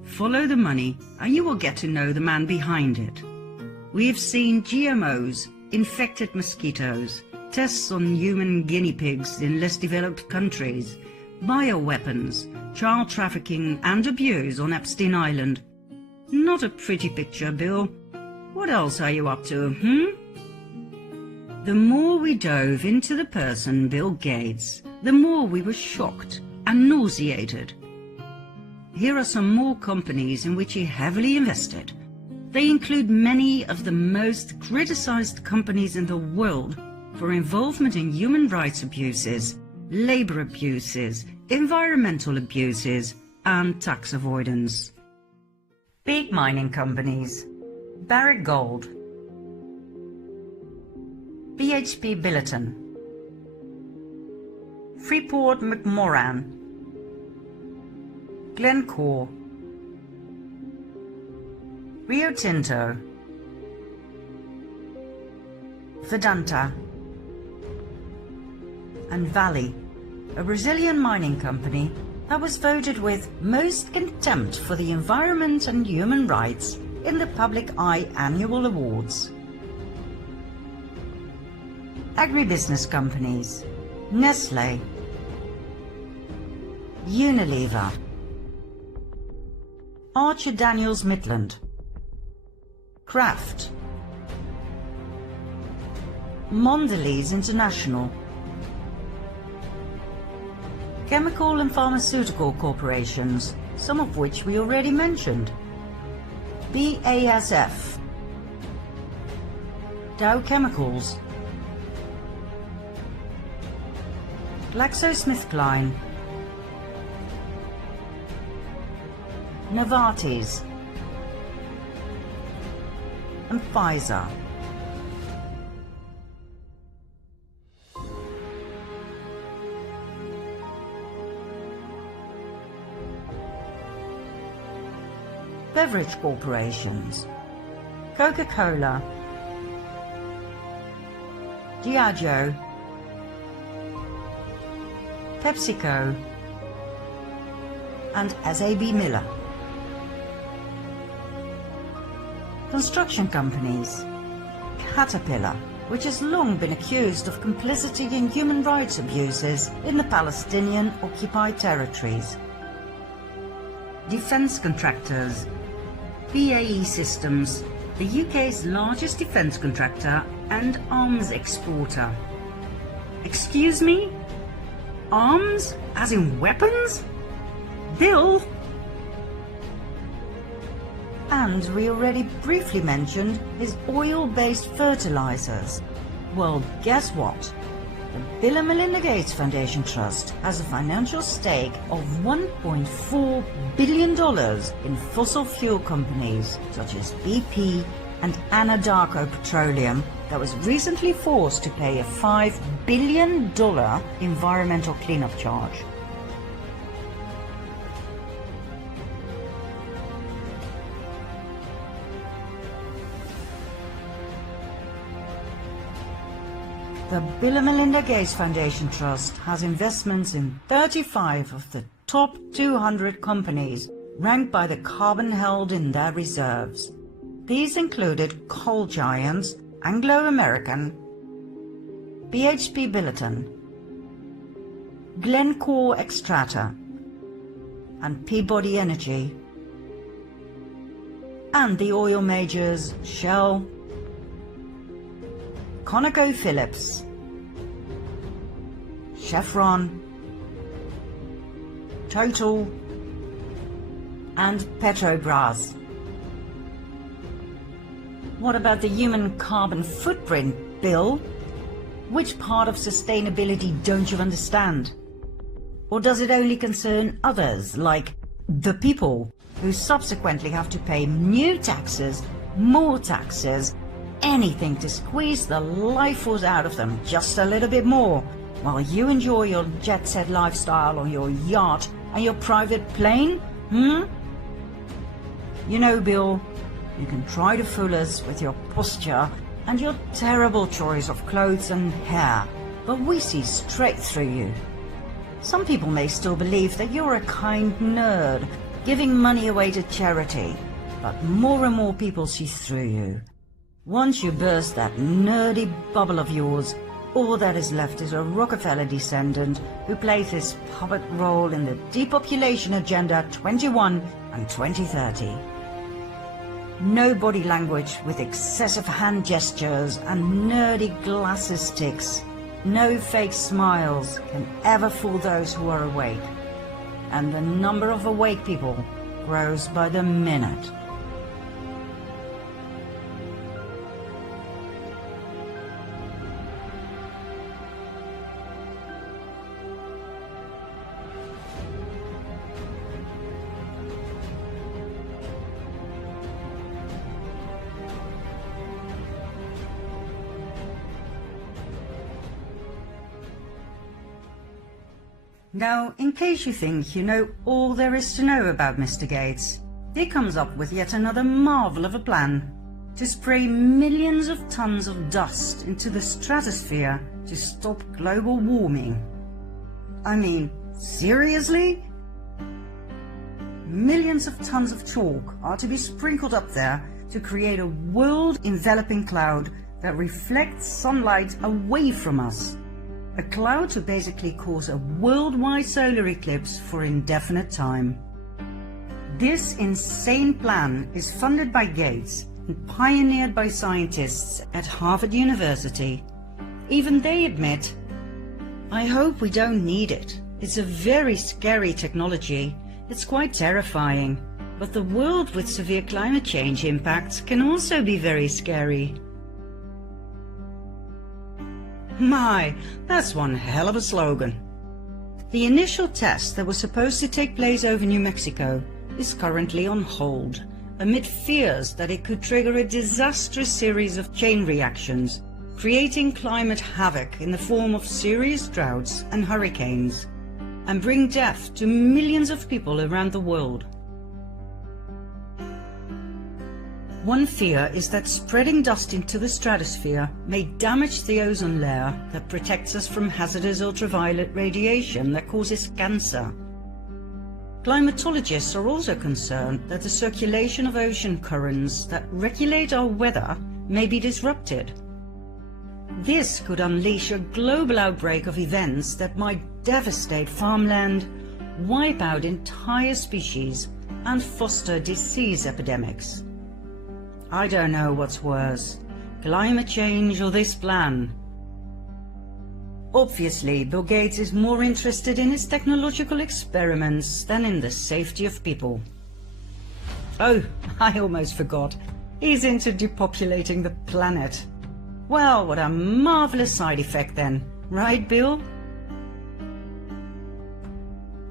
Follow the money, and you will get to know the man behind it. We have seen GMOs, infected mosquitoes, tests on human guinea pigs in less developed countries, bioweapons, child trafficking and abuse on Epstein Island. Not a pretty picture, Bill. What else are you up to, The more we dove into the person Bill Gates, the more we were shocked and nauseated. Here are some more companies in which he heavily invested. They include many of the most criticized companies in the world for involvement in human rights abuses, labor abuses, environmental abuses, and tax avoidance. Big mining companies: Barrick Gold, BHP Billiton, Freeport McMoran, Glencore, Rio Tinto, Vedanta, and Vale, a Brazilian mining company that was voted with most contempt for the environment and human rights in the Public Eye Annual Awards. Agribusiness companies: Nestle, Unilever, Archer Daniels Midland, Kraft, Mondelez International, chemical and pharmaceutical corporations, some of which we already mentioned: BASF, Dow Chemicals, GlaxoSmithKline, Novartis, and Pfizer. Beverage corporations: Coca-Cola, Diageo, PepsiCo, and SAB Miller. Construction companies: Caterpillar, which has long been accused of complicity in human rights abuses in the Palestinian occupied territories. Defence contractors: BAE Systems, the UK's largest defence contractor and arms exporter. Excuse me? Arms? As in weapons? Bill? And we already briefly mentioned his oil-based fertilizers. Well, guess what? The Bill and Melinda Gates Foundation Trust has a financial stake of $1.4 billion in fossil fuel companies such as BP and Anadarko Petroleum that was recently forced to pay a $5 billion environmental cleanup charge. The Bill and Melinda Gates Foundation Trust has investments in 35 of the top 200 companies ranked by the carbon held in their reserves. These included coal giants, Anglo-American, BHP Billiton, Glencore Extractor, and Peabody Energy, and the oil majors Shell, ConocoPhillips, Chevron, Total, and Petrobras. What about the human carbon footprint, Bill? Which part of sustainability don't you understand? Or does it only concern others, like the people, who subsequently have to pay new taxes, more taxes, anything to squeeze the life force out of them just a little bit more, while you enjoy your jet-set lifestyle on your yacht and your private plane? You know, Bill, you can try to fool us with your posture and your terrible choice of clothes and hair, but we see straight through you. Some people may still believe that you're a kind nerd, giving money away to charity, but more and more people see through you. Once you burst that nerdy bubble of yours, all that is left is a Rockefeller descendant who plays his puppet role in the Depopulation Agenda 21 and 2030. No body language with excessive hand gestures and nerdy glasses sticks. No fake smiles can ever fool those who are awake. And the number of awake people grows by the minute. Now, in case you think you know all there is to know about Mr. Gates, he comes up with yet another marvel of a plan to spray millions of tons of dust into the stratosphere to stop global warming. I mean, seriously? Millions of tons of chalk are to be sprinkled up there to create a world-enveloping cloud that reflects sunlight away from us. A cloud to basically cause a worldwide solar eclipse for indefinite time. This insane plan is funded by Gates and pioneered by scientists at Harvard University. Even they admit, I hope we don't need it. It's a very scary technology. It's quite terrifying. But the world with severe climate change impacts can also be very scary. My, that's one hell of a slogan. The initial test that was supposed to take place over New Mexico is currently on hold, amid fears that it could trigger a disastrous series of chain reactions, creating climate havoc in the form of serious droughts and hurricanes, and bring death to millions of people around the world. One fear is that spreading dust into the stratosphere may damage the ozone layer that protects us from hazardous ultraviolet radiation that causes cancer. Climatologists are also concerned that the circulation of ocean currents that regulate our weather may be disrupted. This could unleash a global outbreak of events that might devastate farmland, wipe out entire species, and foster disease epidemics. I don't know what's worse, climate change or this plan. Obviously, Bill Gates is more interested in his technological experiments than in the safety of people. Oh, I almost forgot. He's into depopulating the planet. Well, what a marvelous side effect then, right, Bill?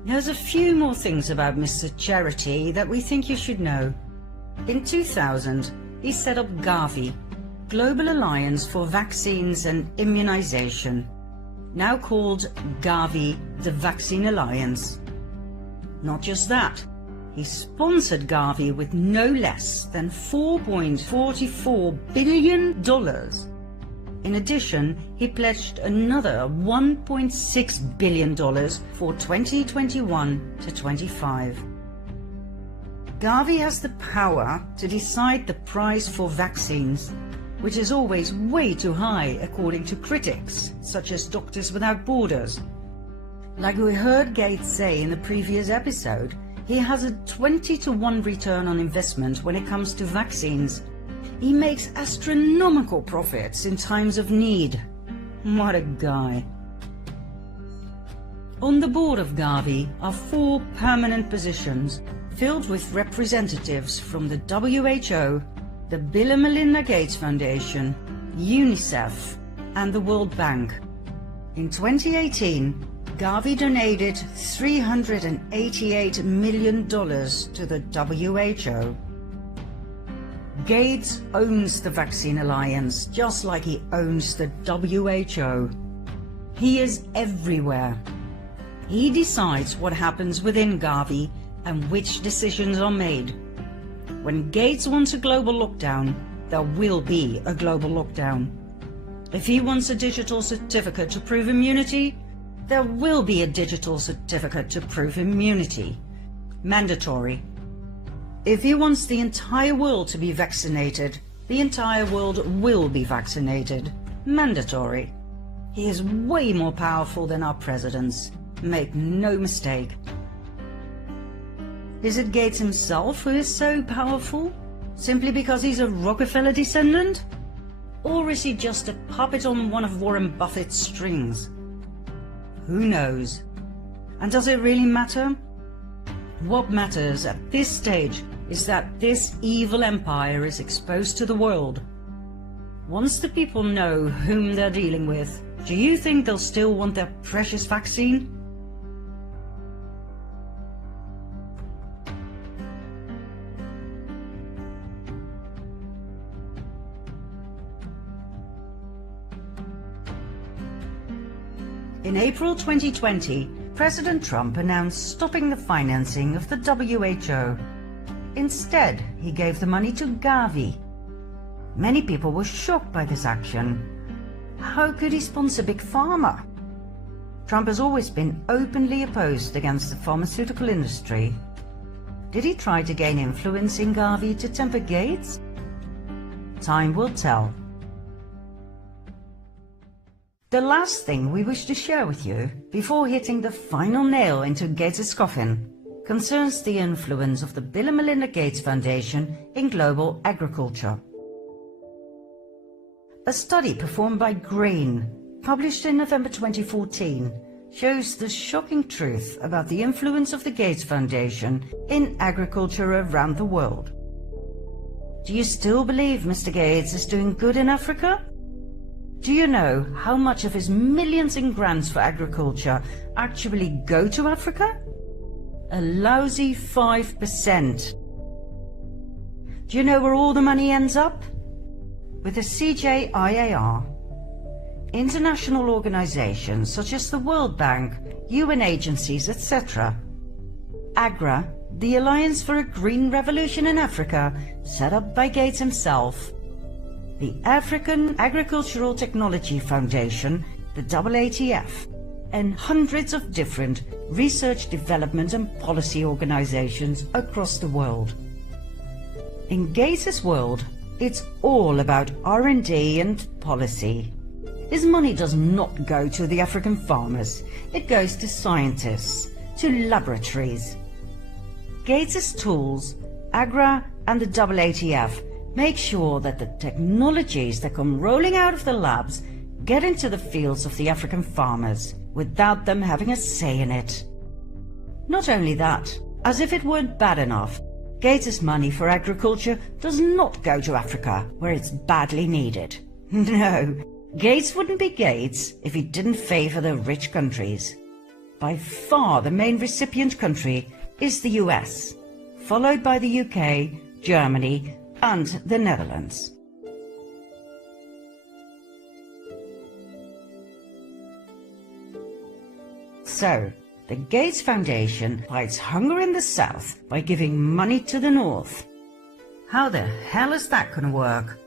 There's a few more things about Mr. Charity that we think you should know. In 2000, he set up Gavi, Global Alliance for Vaccines and Immunization, now called Gavi, the Vaccine Alliance. Not just that, he sponsored Gavi with no less than $4.44 billion. In addition, he pledged another $1.6 billion for 2021 to 25. Gavi has the power to decide the price for vaccines, which is always way too high according to critics, such as Doctors Without Borders. Like we heard Gates say in the previous episode, he has a 20-to-1 return on investment when it comes to vaccines. He makes astronomical profits in times of need. What a guy. On the board of Gavi are 4 permanent positions filled with representatives from the WHO, the Bill and Melinda Gates Foundation, UNICEF, and the World Bank. In 2018, Gavi donated $388 million to the WHO. Gates owns the Vaccine Alliance just like he owns the WHO. He is everywhere. He decides what happens within Gavi and which decisions are made. When Gates wants a global lockdown, there will be a global lockdown. If he wants a digital certificate to prove immunity, there will be a digital certificate to prove immunity. Mandatory. If he wants the entire world to be vaccinated, the entire world will be vaccinated. Mandatory. He is way more powerful than our presidents. Make no mistake. Is it Gates himself who is so powerful? Simply because he's a Rockefeller descendant? Or is he just a puppet on one of Warren Buffett's strings? Who knows? And does it really matter? What matters at this stage is that this evil empire is exposed to the world. Once the people know whom they're dealing with, do you think they'll still want their precious vaccine? In April 2020, President Trump announced stopping the financing of the WHO. Instead, he gave the money to Gavi. Many people were shocked by this action. How could he sponsor Big Pharma? Trump has always been openly opposed against the pharmaceutical industry. Did he try to gain influence in Gavi to temper Gates? Time will tell. The last thing we wish to share with you, before hitting the final nail into Gates' coffin, concerns the influence of the Bill and Melinda Gates Foundation in global agriculture. A study performed by Green, published in November 2014, shows the shocking truth about the influence of the Gates Foundation in agriculture around the world. Do you still believe Mr. Gates is doing good in Africa? Do you know how much of his millions in grants for agriculture actually go to Africa? A lousy 5%. Do you know where all the money ends up? With the CJIAR. International organizations such as the World Bank, UN agencies, etc. AGRA, the Alliance for a Green Revolution in Africa, set up by Gates himself. The African Agricultural Technology Foundation, the AATF, and hundreds of different research, development and policy organizations across the world. In Gates' world, it's all about R&D and policy. His money does not go to the African farmers, it goes to scientists, to laboratories. Gates' tools, AGRA and the AATF, make sure that the technologies that come rolling out of the labs get into the fields of the African farmers without them having a say in it. Not only that, as if it weren't bad enough, Gates' money for agriculture does not go to Africa where it's badly needed. No, Gates wouldn't be Gates if he didn't favor the rich countries. By far the main recipient country is the US, followed by the UK, Germany, and the Netherlands. So, the Gates Foundation fights hunger in the South by giving money to the North. How the hell is that going to work?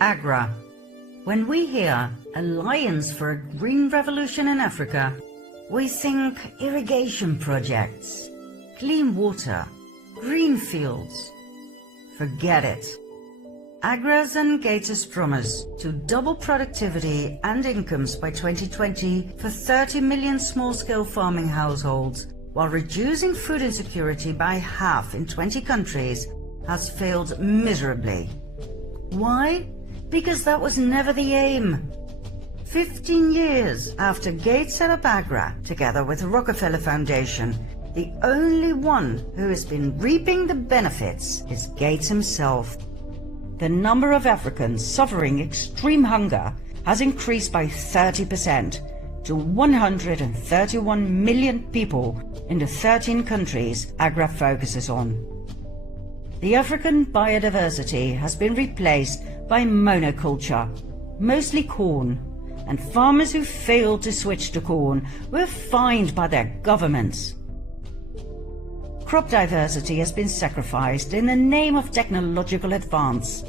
AGRA. When we hear Alliance for a Green Revolution in Africa, we think irrigation projects, clean water, Green fields. Forget it. Agra's and Gates' promise to double productivity and incomes by 2020 for 30 million small-scale farming households, while reducing food insecurity by half in 20 countries, has failed miserably. Why? Because that was never the aim. 15 years after Gates set up Agra, together with the Rockefeller Foundation, the only one who has been reaping the benefits is Gates himself. The number of Africans suffering extreme hunger has increased by 30% to 131 million people in the 13 countries Agra focuses on. The African biodiversity has been replaced by monoculture, mostly corn, and farmers who failed to switch to corn were fined by their governments. Crop diversity has been sacrificed in the name of technological advance.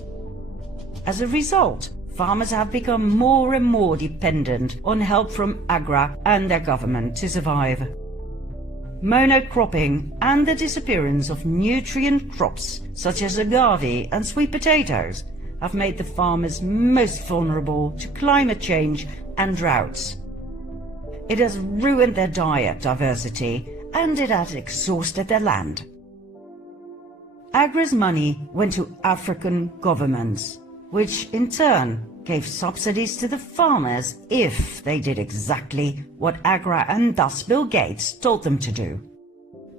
As a result, farmers have become more and more dependent on help from Agra and their government to survive. Monocropping and the disappearance of nutrient crops such as agave and sweet potatoes have made the farmers most vulnerable to climate change and droughts. It has ruined their diet diversity and it has exhausted their land. Agra's money went to African governments, which in turn gave subsidies to the farmers if they did exactly what Agra and thus Bill Gates told them to do.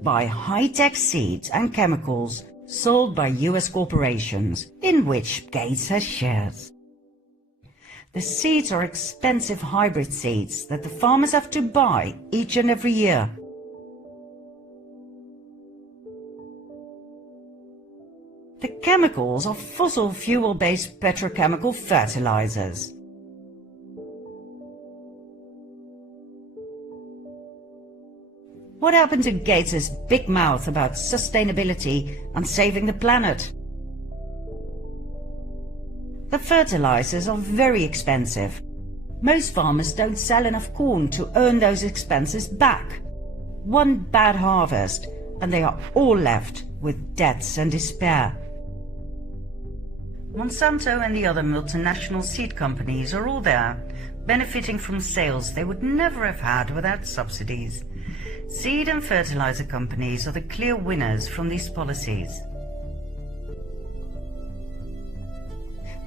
Buy high-tech seeds and chemicals sold by US corporations, in which Gates has shares. The seeds are expensive hybrid seeds that the farmers have to buy each and every year. The chemicals are fossil fuel-based petrochemical fertilizers. What happened to Gates's big mouth about sustainability and saving the planet? The fertilizers are very expensive. Most farmers don't sell enough corn to earn those expenses back. One bad harvest, and they are all left with debts and despair. Monsanto and the other multinational seed companies are all there, benefiting from sales they would never have had without subsidies. Seed and fertilizer companies are the clear winners from these policies.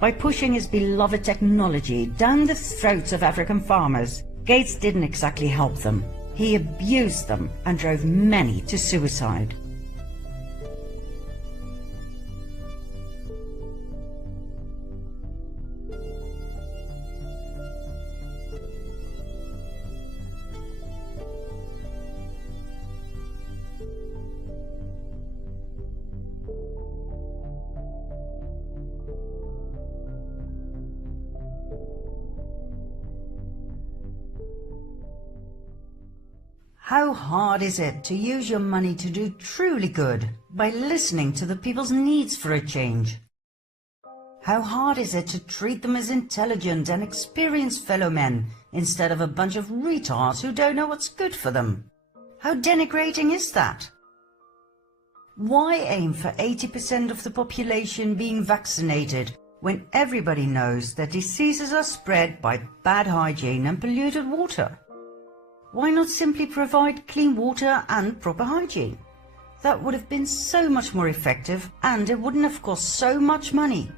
By pushing his beloved technology down the throats of African farmers, Gates didn't exactly help them. He abused them and drove many to suicide. How hard is it to use your money to do truly good by listening to the people's needs for a change? How hard is it to treat them as intelligent and experienced fellow men instead of a bunch of retards who don't know what's good for them? How denigrating is that? Why aim for 80% of the population being vaccinated when everybody knows that diseases are spread by bad hygiene and polluted water? Why not simply provide clean water and proper hygiene? That would have been so much more effective and it wouldn't have cost so much money.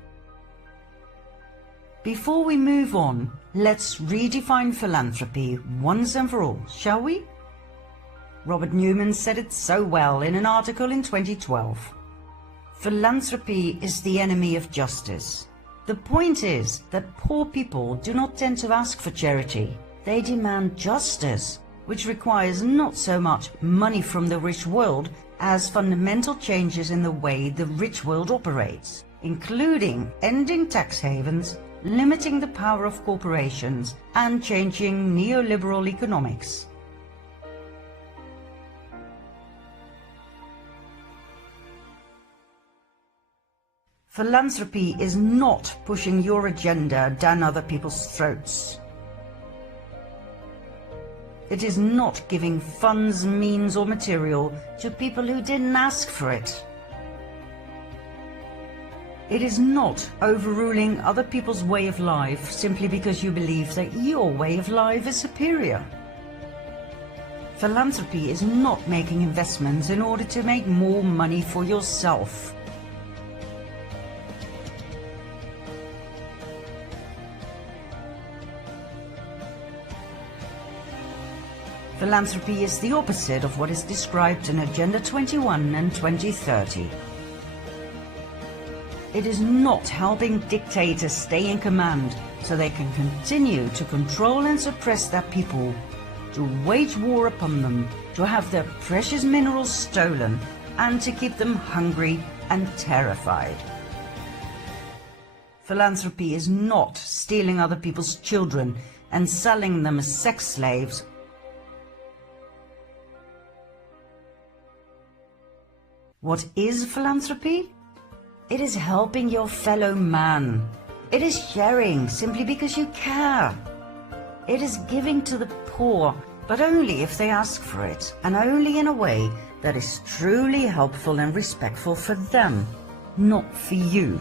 Before we move on, let's redefine philanthropy once and for all, shall we? Robert Newman said it so well in an article in 2012. Philanthropy is the enemy of justice. The point is that poor people do not tend to ask for charity. They demand justice, which requires not so much money from the rich world as fundamental changes in the way the rich world operates, including ending tax havens, limiting the power of corporations, and changing neoliberal economics. Philanthropy is not pushing your agenda down other people's throats. It is not giving funds, means or material to people who didn't ask for it. It is not overruling other people's way of life simply because you believe that your way of life is superior. Philanthropy is not making investments in order to make more money for yourself. Philanthropy is the opposite of what is described in Agenda 21 and 2030. It is not helping dictators stay in command so they can continue to control and suppress their people, to wage war upon them, to have their precious minerals stolen, and to keep them hungry and terrified. Philanthropy is not stealing other people's children and selling them as sex slaves. What is philanthropy? It is helping your fellow man. It is sharing simply because you care. It is giving to the poor, but only if they ask for it, and only in a way that is truly helpful and respectful for them, not for you.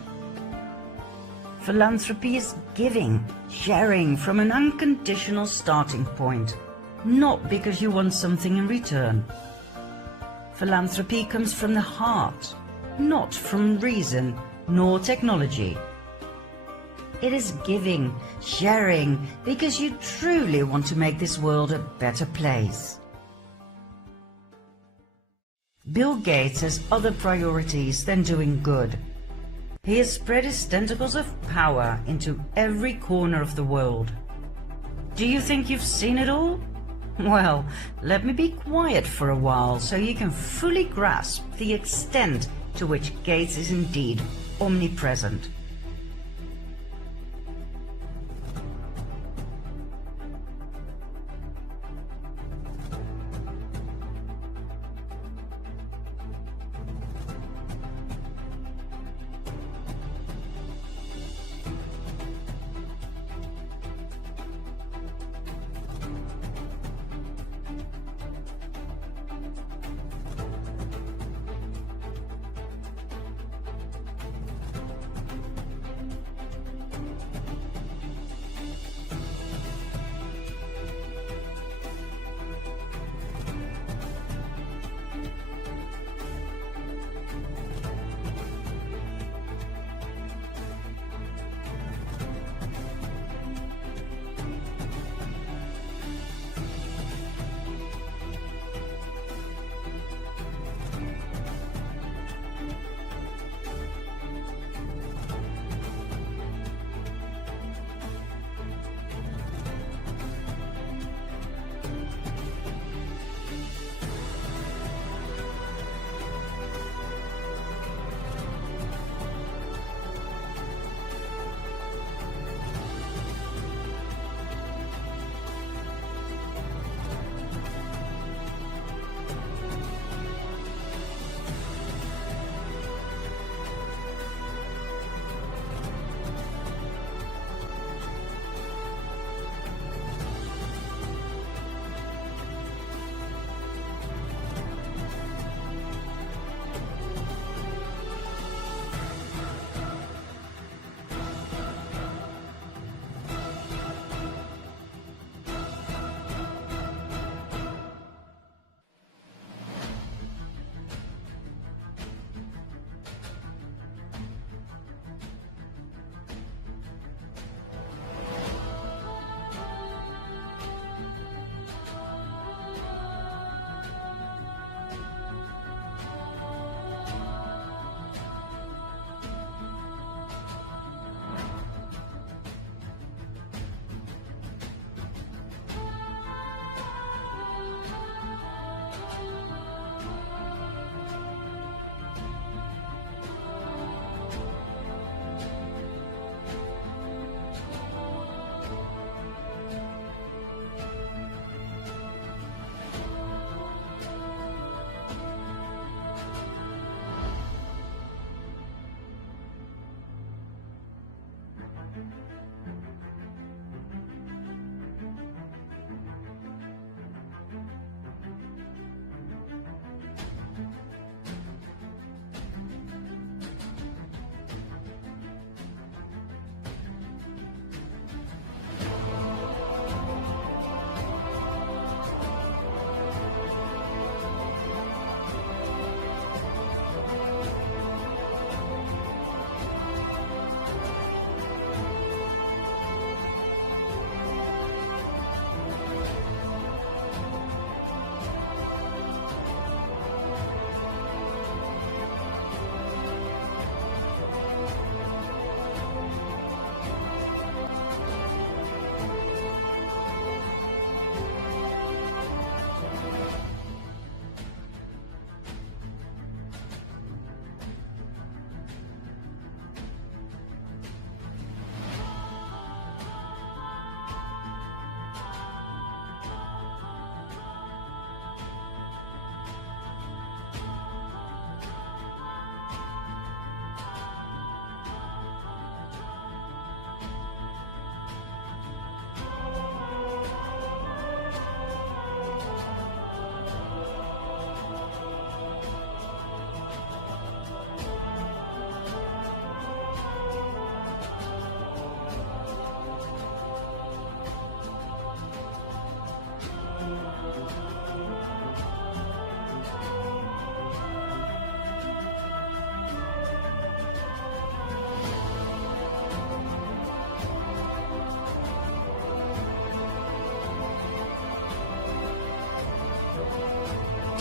Philanthropy is giving, sharing from an unconditional starting point, not because you want something in return. Philanthropy comes from the heart, not from reason nor technology. It is giving, sharing, because you truly want to make this world a better place. Bill Gates has other priorities than doing good. He has spread his tentacles of power into every corner of the world. Do you think you've seen it all? Well, let me be quiet for a while so you can fully grasp the extent to which Gates is indeed omnipresent.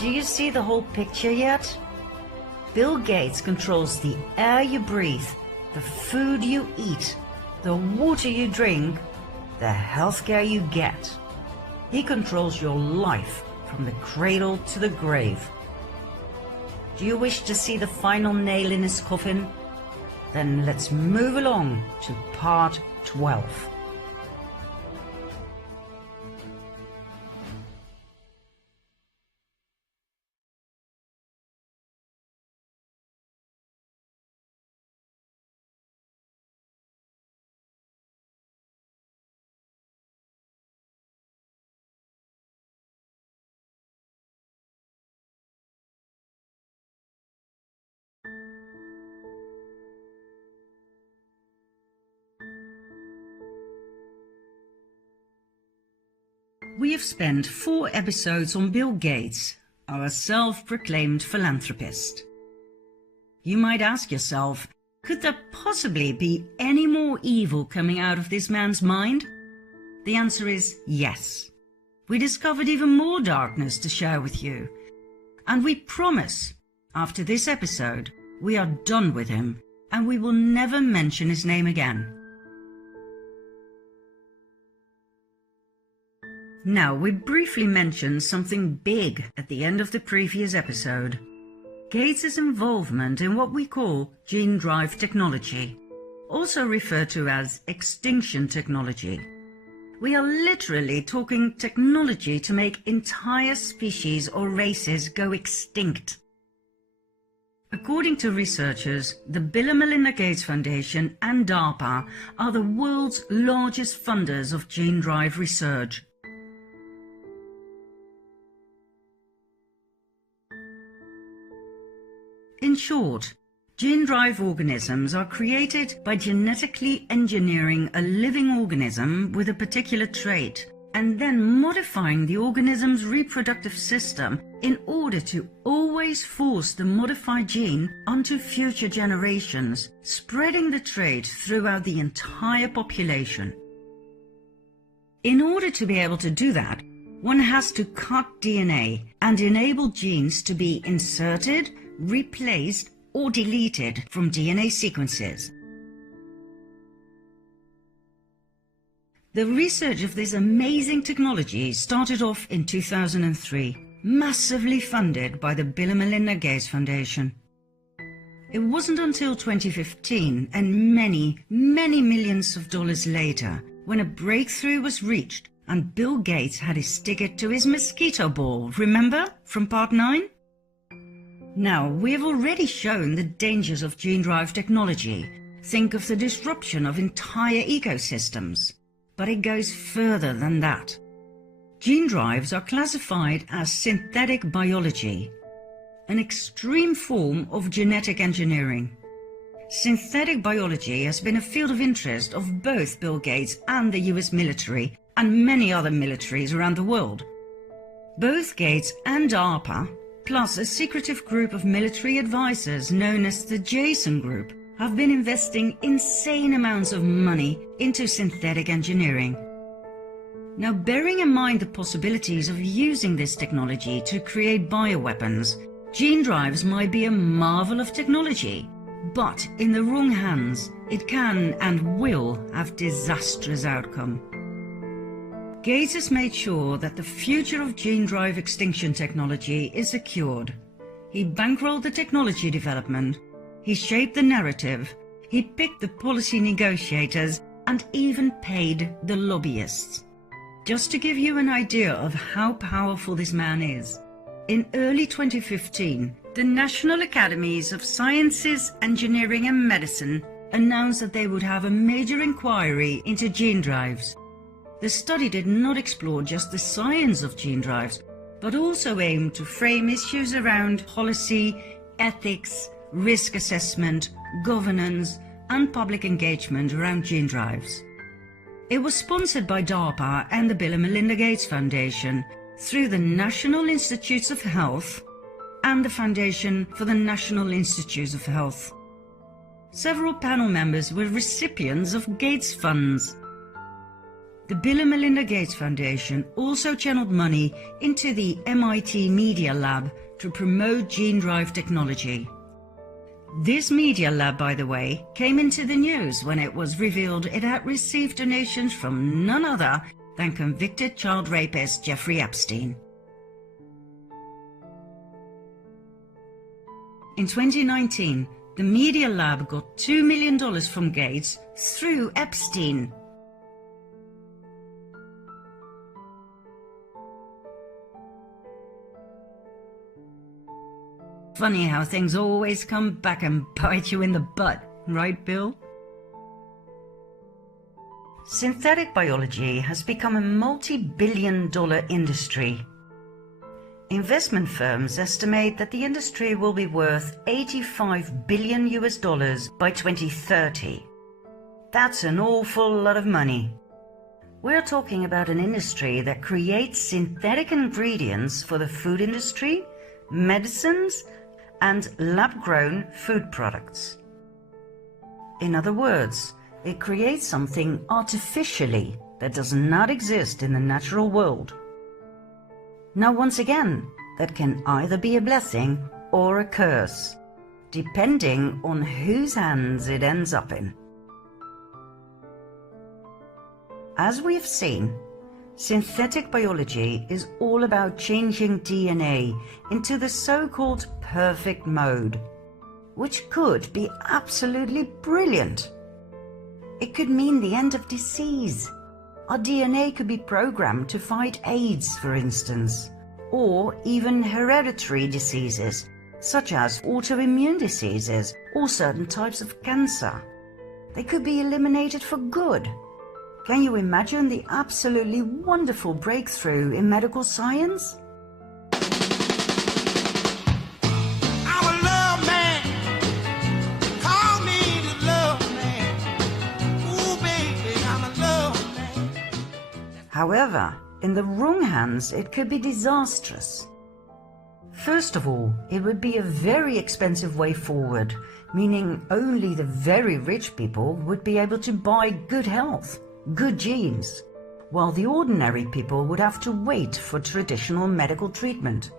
Do you see the whole picture yet? Bill Gates controls the air you breathe, the food you eat, the water you drink, the healthcare you get. He controls your life from the cradle to the grave. Do you wish to see the final nail in his coffin? Then let's move along to part 12. We have spent 4 episodes on Bill Gates, our self-proclaimed philanthropist. You might ask yourself, could there possibly be any more evil coming out of this man's mind? The answer is yes. We discovered even more darkness to share with you. And we promise, after this episode, we are done with him and we will never mention his name again. Now, we briefly mentioned something big at the end of the previous episode. Gates' involvement in what we call gene drive technology, also referred to as extinction technology. We are literally talking technology to make entire species or races go extinct. According to researchers, the Bill and Melinda Gates Foundation and DARPA are the world's largest funders of gene drive research. In short, gene drive organisms are created by genetically engineering a living organism with a particular trait and then modifying the organism's reproductive system in order to always force the modified gene onto future generations, spreading the trait throughout the entire population. In order to be able to do that, one has to cut DNA and enable genes to be inserted, replaced or deleted from DNA sequences. The research of this amazing technology started off in 2003, massively funded by the Bill and Melinda Gates Foundation. It wasn't until 2015 and many millions of dollars later when a breakthrough was reached and Bill Gates had his ticket to his mosquito ball, remember from part 9? Now, we have already shown the dangers of gene drive technology. Think of the disruption of entire ecosystems. But it goes further than that. Gene drives are classified as synthetic biology, an extreme form of genetic engineering. Synthetic biology has been a field of interest of both Bill Gates and the US military and many other militaries around the world. Both Gates and DARPA, plus a secretive group of military advisors known as the Jason Group, have been investing insane amounts of money into synthetic engineering. Now, bearing in mind the possibilities of using this technology to create bioweapons, gene drives might be a marvel of technology, but in the wrong hands, it can and will have disastrous outcome. Gates has made sure that the future of gene drive extinction technology is secured. He bankrolled the technology development, he shaped the narrative, he picked the policy negotiators, and even paid the lobbyists. Just to give you an idea of how powerful this man is, in early 2015, the National Academies of Sciences, Engineering and Medicine announced that they would have a major inquiry into gene drives. The study did not explore just the science of gene drives, but also aimed to frame issues around policy, ethics, risk assessment, governance, and public engagement around gene drives. It was sponsored by DARPA and the Bill and Melinda Gates Foundation through the National Institutes of Health and the Foundation for the National Institutes of Health. Several panel members were recipients of Gates funds. the Bill and Melinda Gates Foundation also channeled money into the MIT Media Lab to promote gene drive technology. This Media Lab, by the way, came into the news when it was revealed it had received donations from none other than convicted child rapist Jeffrey Epstein. In 2019, the Media Lab got $2 million from Gates through Epstein. Funny how things always come back and bite you in the butt, right, Bill? Synthetic biology has become a multi-billion-dollar industry. Investment firms estimate that the industry will be worth $85 billion by 2030. That's an awful lot of money. We're talking about an industry that creates synthetic ingredients for the food industry, medicines, and lab-grown food products. In other words, it creates something artificially that does not exist in the natural world. Now, once again, that can either be a blessing or a curse, depending on whose hands it ends up in. As we have seen, synthetic biology is all about changing DNA into the so-called perfect mode, which could be absolutely brilliant. It could mean the end of disease. Our DNA could be programmed to fight AIDS, for instance, or even hereditary diseases, such as autoimmune diseases or certain types of cancer. They could be eliminated for good. Can you imagine the absolutely wonderful breakthrough in medical science? However, in the wrong hands, it could be disastrous. First of all, it would be a very expensive way forward, meaning only the very rich people would be able to buy good health, good genes, while the ordinary people would have to wait for traditional medical treatment.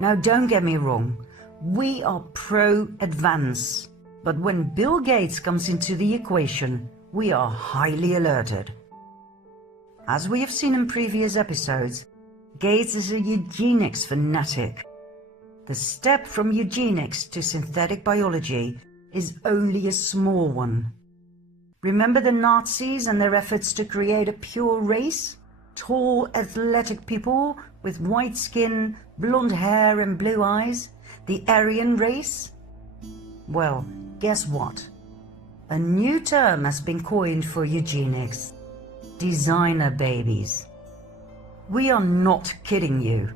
Now, don't get me wrong, we are pro-advance, but when Bill Gates comes into the equation, we are highly alerted. As we have seen in previous episodes, Gates is a eugenics fanatic. The step from eugenics to synthetic biology is only a small one. Remember the Nazis and their efforts to create a pure race? Tall, athletic people with white skin, blonde hair and blue eyes? The Aryan race? Well, guess what? A new term has been coined for eugenics. Designer babies. We are not kidding you.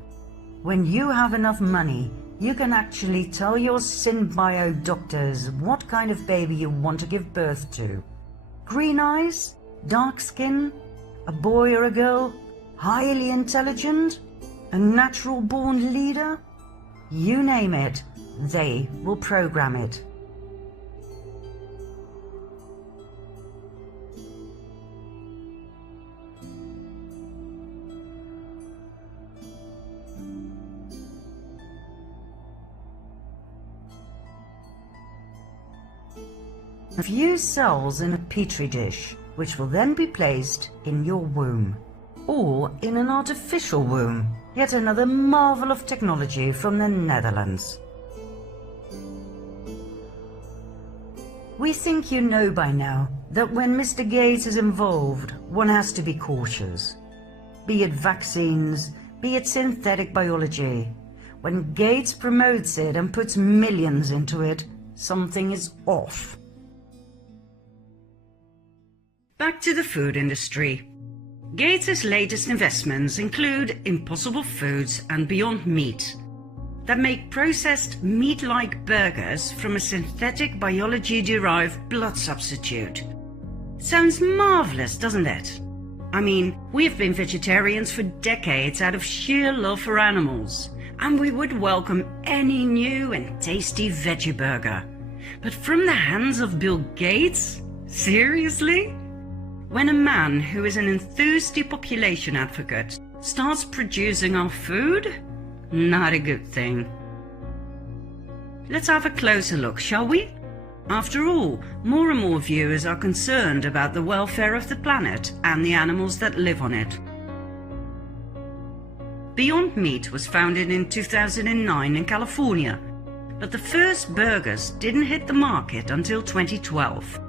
When you have enough money, you can actually tell your synbio doctors what kind of baby you want to give birth to. Green eyes, dark skin, a boy or a girl, highly intelligent, a natural born leader. You name it, they will program it. Fuse cells in a petri dish, which will then be placed in your womb, or in an artificial womb, yet another marvel of technology from the Netherlands. We think you know by now that when Mr. Gates is involved, one has to be cautious. Be it vaccines, be it synthetic biology. When Gates promotes it and puts millions into it, something is off. Back to the food industry. Gates' latest investments include Impossible Foods and Beyond Meat, that make processed meat-like burgers from a synthetic biology-derived blood substitute. Sounds marvelous, doesn't it? I mean, we've been vegetarians for decades out of sheer love for animals, and we would welcome any new and tasty veggie burger. But from the hands of Bill Gates? Seriously? When a man who is an enthused depopulation advocate starts producing our food, not a good thing. Let's have a closer look, shall we? After all, more and more viewers are concerned about the welfare of the planet and the animals that live on it. Beyond Meat was founded in 2009 in California, but the first burgers didn't hit the market until 2012.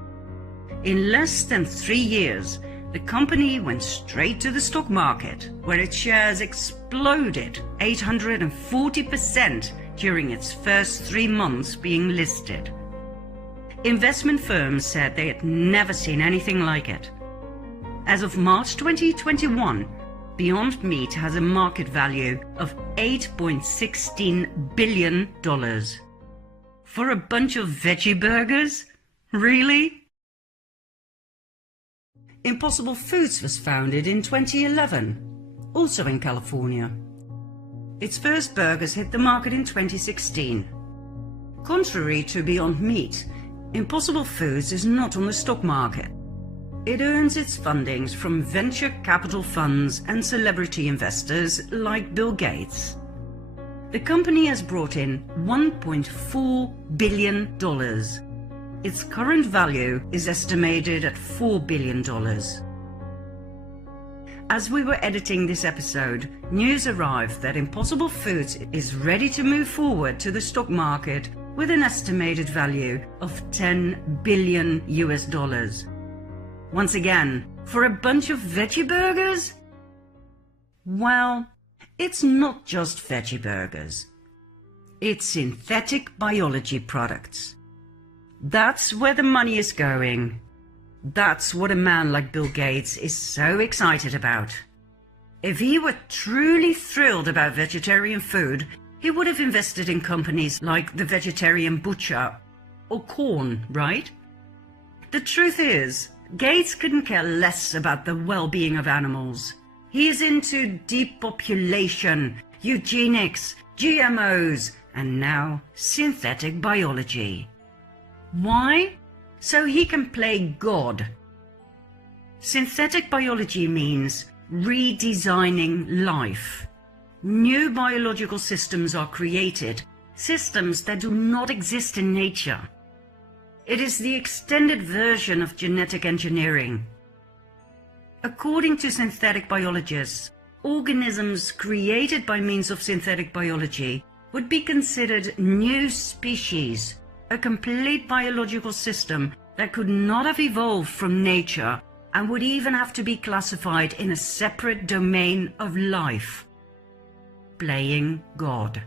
In less than 3 years, the company went straight to the stock market, where its shares exploded 840% during its first 3 months being listed. Investment firms said they had never seen anything like it. As of March 2021, Beyond Meat has a market value of $8.16 billion. For a bunch of veggie burgers? Really? Impossible Foods was founded in 2011, also in California. Its first burgers hit the market in 2016. Contrary to Beyond Meat, Impossible Foods is not on the stock market. It earns its fundings from venture capital funds and celebrity investors like Bill Gates. The company has brought in $1.4 billion. Its current value is estimated at $4 billion. As we were editing this episode, news arrived that Impossible Foods is ready to move forward to the stock market with an estimated value of $10 billion. Once again, for a bunch of veggie burgers? Well, it's not just veggie burgers. It's synthetic biology products. That's where the money is going. That's what a man like Bill Gates is so excited about. If he were truly thrilled about vegetarian food, he would have invested in companies like the Vegetarian Butcher or Corn, right? The truth is, Gates couldn't care less about the well-being of animals. He is into depopulation, eugenics, GMOs, and now synthetic biology. Why? So he can play God. Synthetic biology means redesigning life. New biological systems are created, systems that do not exist in nature. It is the extended version of genetic engineering. According to synthetic biologists, organisms created by means of synthetic biology would be considered new species, a complete biological system that could not have evolved from nature and would even have to be classified in a separate domain of life. Playing God.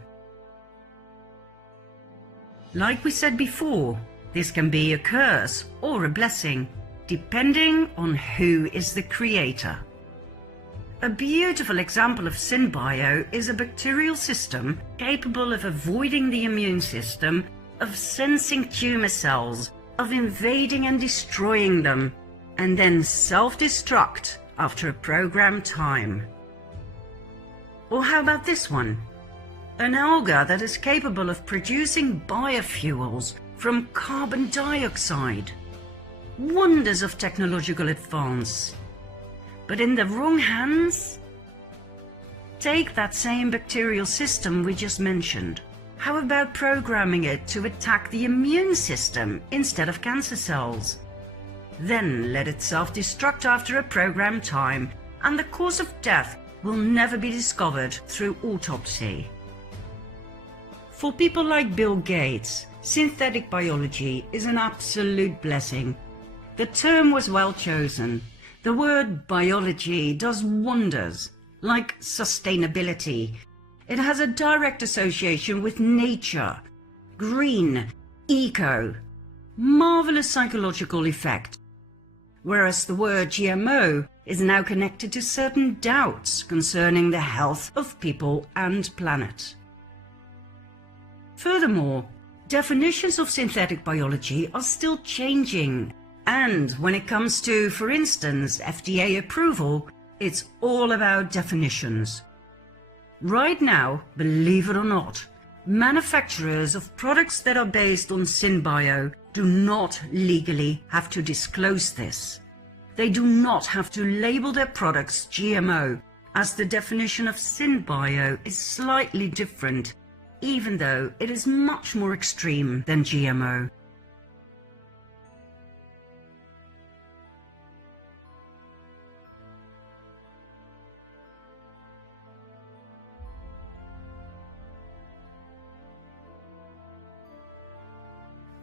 Like we said before, this can be a curse or a blessing, depending on who is the creator. A beautiful example of synbio is a bacterial system capable of avoiding the immune system, of sensing tumor cells, of invading and destroying them, and then self-destruct after a programmed time. Or how about this one? An alga that is capable of producing biofuels from carbon dioxide. Wonders of technological advance. But in the wrong hands? Take that same bacterial system we just mentioned. How about programming it to attack the immune system instead of cancer cells? Then let it self-destruct after a programmed time, and the cause of death will never be discovered through autopsy. For people like Bill Gates, synthetic biology is an absolute blessing. The term was well chosen. The word biology does wonders, like sustainability. It has a direct association with nature, green, eco, marvelous psychological effect. Whereas the word GMO is now connected to certain doubts concerning the health of people and planet. Furthermore, definitions of synthetic biology are still changing, and when it comes to, for instance, FDA approval, it's all about definitions. Right now, believe it or not, manufacturers of products that are based on synbio do not legally have to disclose this. They do not have to label their products GMO, as the definition of SynBio is slightly different, even though it is much more extreme than GMO.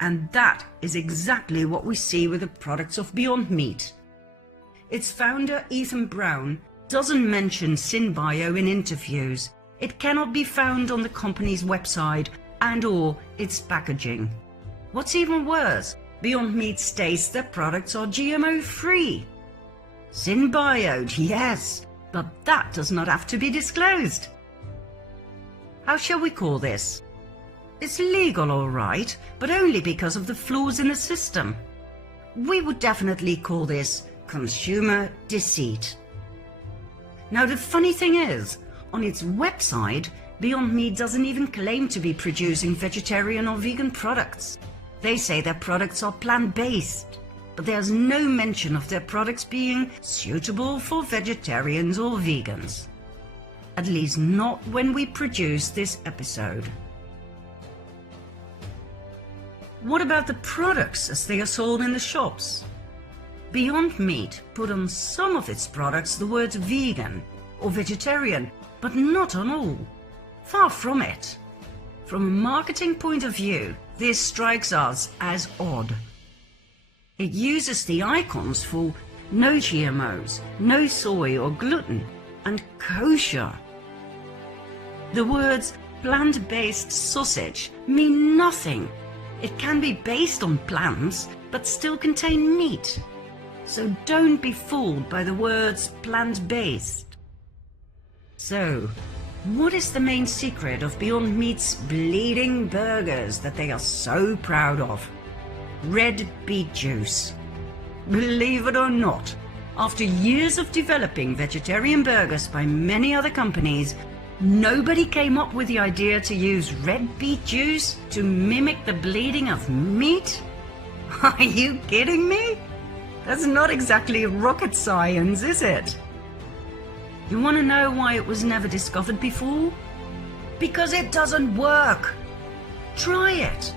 And that is exactly what we see with the products of Beyond Meat. Its founder, Ethan Brown, doesn't mention SynBio in interviews. It cannot be found on the company's website and/or its packaging. What's even worse, Beyond Meat states their products are GMO-free. SynBio'd, yes, but that does not have to be disclosed. How shall we call this? It's legal, all right, but only because of the flaws in the system. We would definitely call this consumer deceit. Now, the funny thing is, on its website, Beyond Meat doesn't even claim to be producing vegetarian or vegan products. They say their products are plant-based, but there's no mention of their products being suitable for vegetarians or vegans. At least not when we produce this episode. What about the products as they are sold in the shops? Beyond Meat put on some of its products the words vegan or vegetarian, but not on all. Far from it. From a marketing point of view, this strikes us as odd. It uses the icons for no GMOs, no soy or gluten, and kosher. The words plant-based sausage mean nothing. It can be based on plants, but still contain meat. So don't be fooled by the words plant-based. So, what is the main secret of Beyond Meat's bleeding burgers that they are so proud of? Red beet juice. Believe it or not, after years of developing vegetarian burgers by many other companies, nobody came up with the idea to use red beet juice to mimic the bleeding of meat? Are you kidding me? That's not exactly rocket science, is it? You want to know why it was never discovered before? Because it doesn't work. Try it.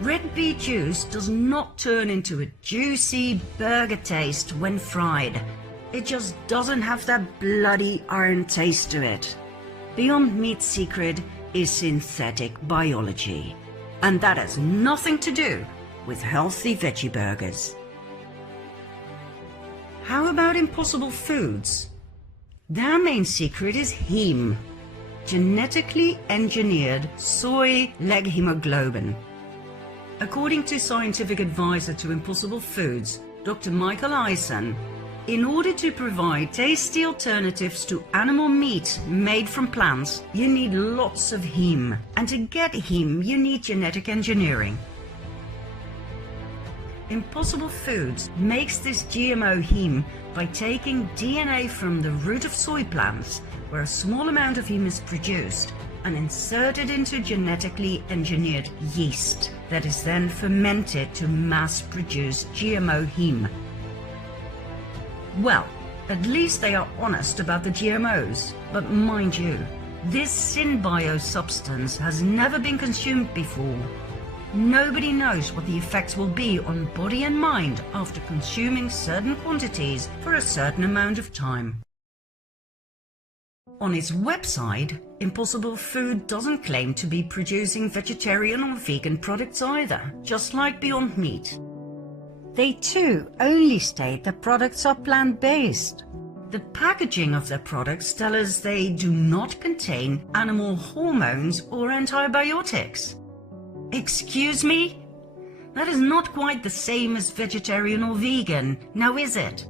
Red beet juice does not turn into a juicy burger taste when fried. It just doesn't have that bloody iron taste to it. Beyond Meat's secret is synthetic biology, and that has nothing to do with healthy veggie burgers. How about Impossible Foods? Their main secret is heme, genetically engineered soy leg hemoglobin. According to scientific advisor to Impossible Foods, Dr. Michael Eisen, in order to provide tasty alternatives to animal meat made from plants, you need lots of heme. And to get heme, you need genetic engineering. Impossible Foods makes this GMO heme by taking DNA from the root of soy plants, where a small amount of heme is produced, and inserted into genetically engineered yeast that is then fermented to mass-produce GMO heme. Well, at least they are honest about the GMOs, but mind you, this SynBio substance has never been consumed before. Nobody knows what the effects will be on body and mind after consuming certain quantities for a certain amount of time. On its website, Impossible Food doesn't claim to be producing vegetarian or vegan products either, just like Beyond Meat. They too only state that products are plant-based. The packaging of their products tell us they do not contain animal hormones or antibiotics. Excuse me? That is not quite the same as vegetarian or vegan, now is it?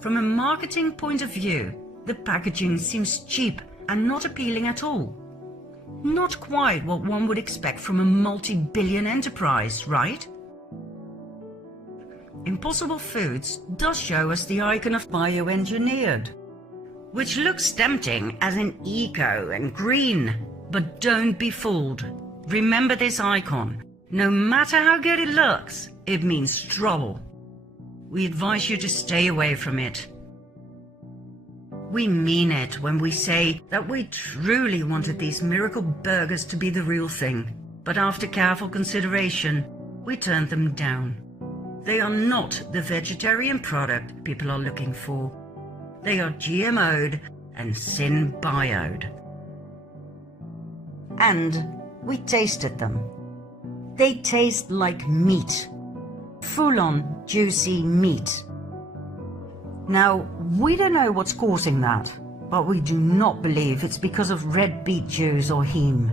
From a marketing point of view, the packaging seems cheap and not appealing at all. Not quite what one would expect from a multi-billion enterprise, right? Impossible Foods does show us the icon of bioengineered, which looks tempting as in eco and green, but don't be fooled. Remember this icon. No matter how good it looks, it means trouble. we advise you to stay away from it. We mean it when we say that we truly wanted these miracle burgers to be the real thing, but after careful consideration, we turned them down. They are not the vegetarian product people are looking for. They are GMO'd and symbioed. And we tasted them. They taste like meat. Full-on juicy meat. Now, we don't know what's causing that, but we do not believe it's because of red beet juice or heme.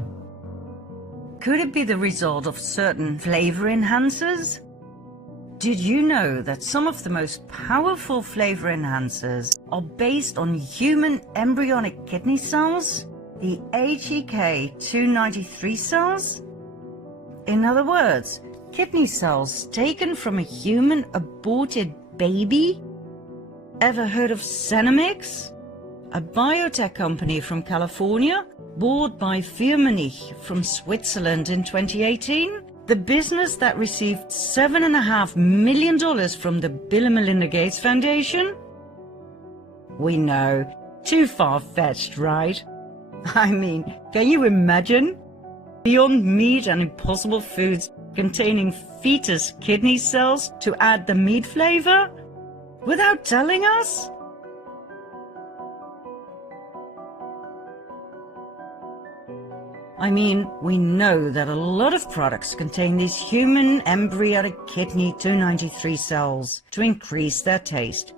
Could it be the result of certain flavor enhancers? Did you know that some of the most powerful flavor enhancers are based on human embryonic kidney cells, the HEK293 cells? In other words, kidney cells taken from a human aborted baby? Ever heard of Cenomix? A biotech company from California, bought by Firmenich from Switzerland in 2018? The business that received $7.5 million from the Bill and Melinda Gates Foundation? We know, too far-fetched, right? I mean, can you imagine? Beyond Meat and Impossible Foods containing fetus kidney cells to add the meat flavor? Without telling us? I mean, we know that a lot of products contain these human embryonic kidney 293 cells to increase their taste.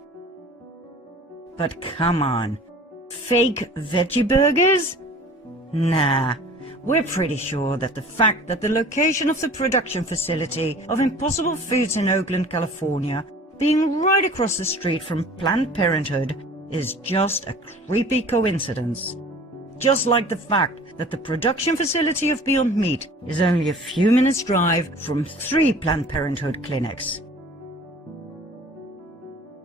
But come on, fake veggie burgers? Nah, we're pretty sure that the fact that the location of the production facility of Impossible Foods in Oakland, California, being right across the street from Planned Parenthood, is just a creepy coincidence. Just like the fact that the production facility of Beyond Meat is only a few minutes' drive from 3 Planned Parenthood clinics.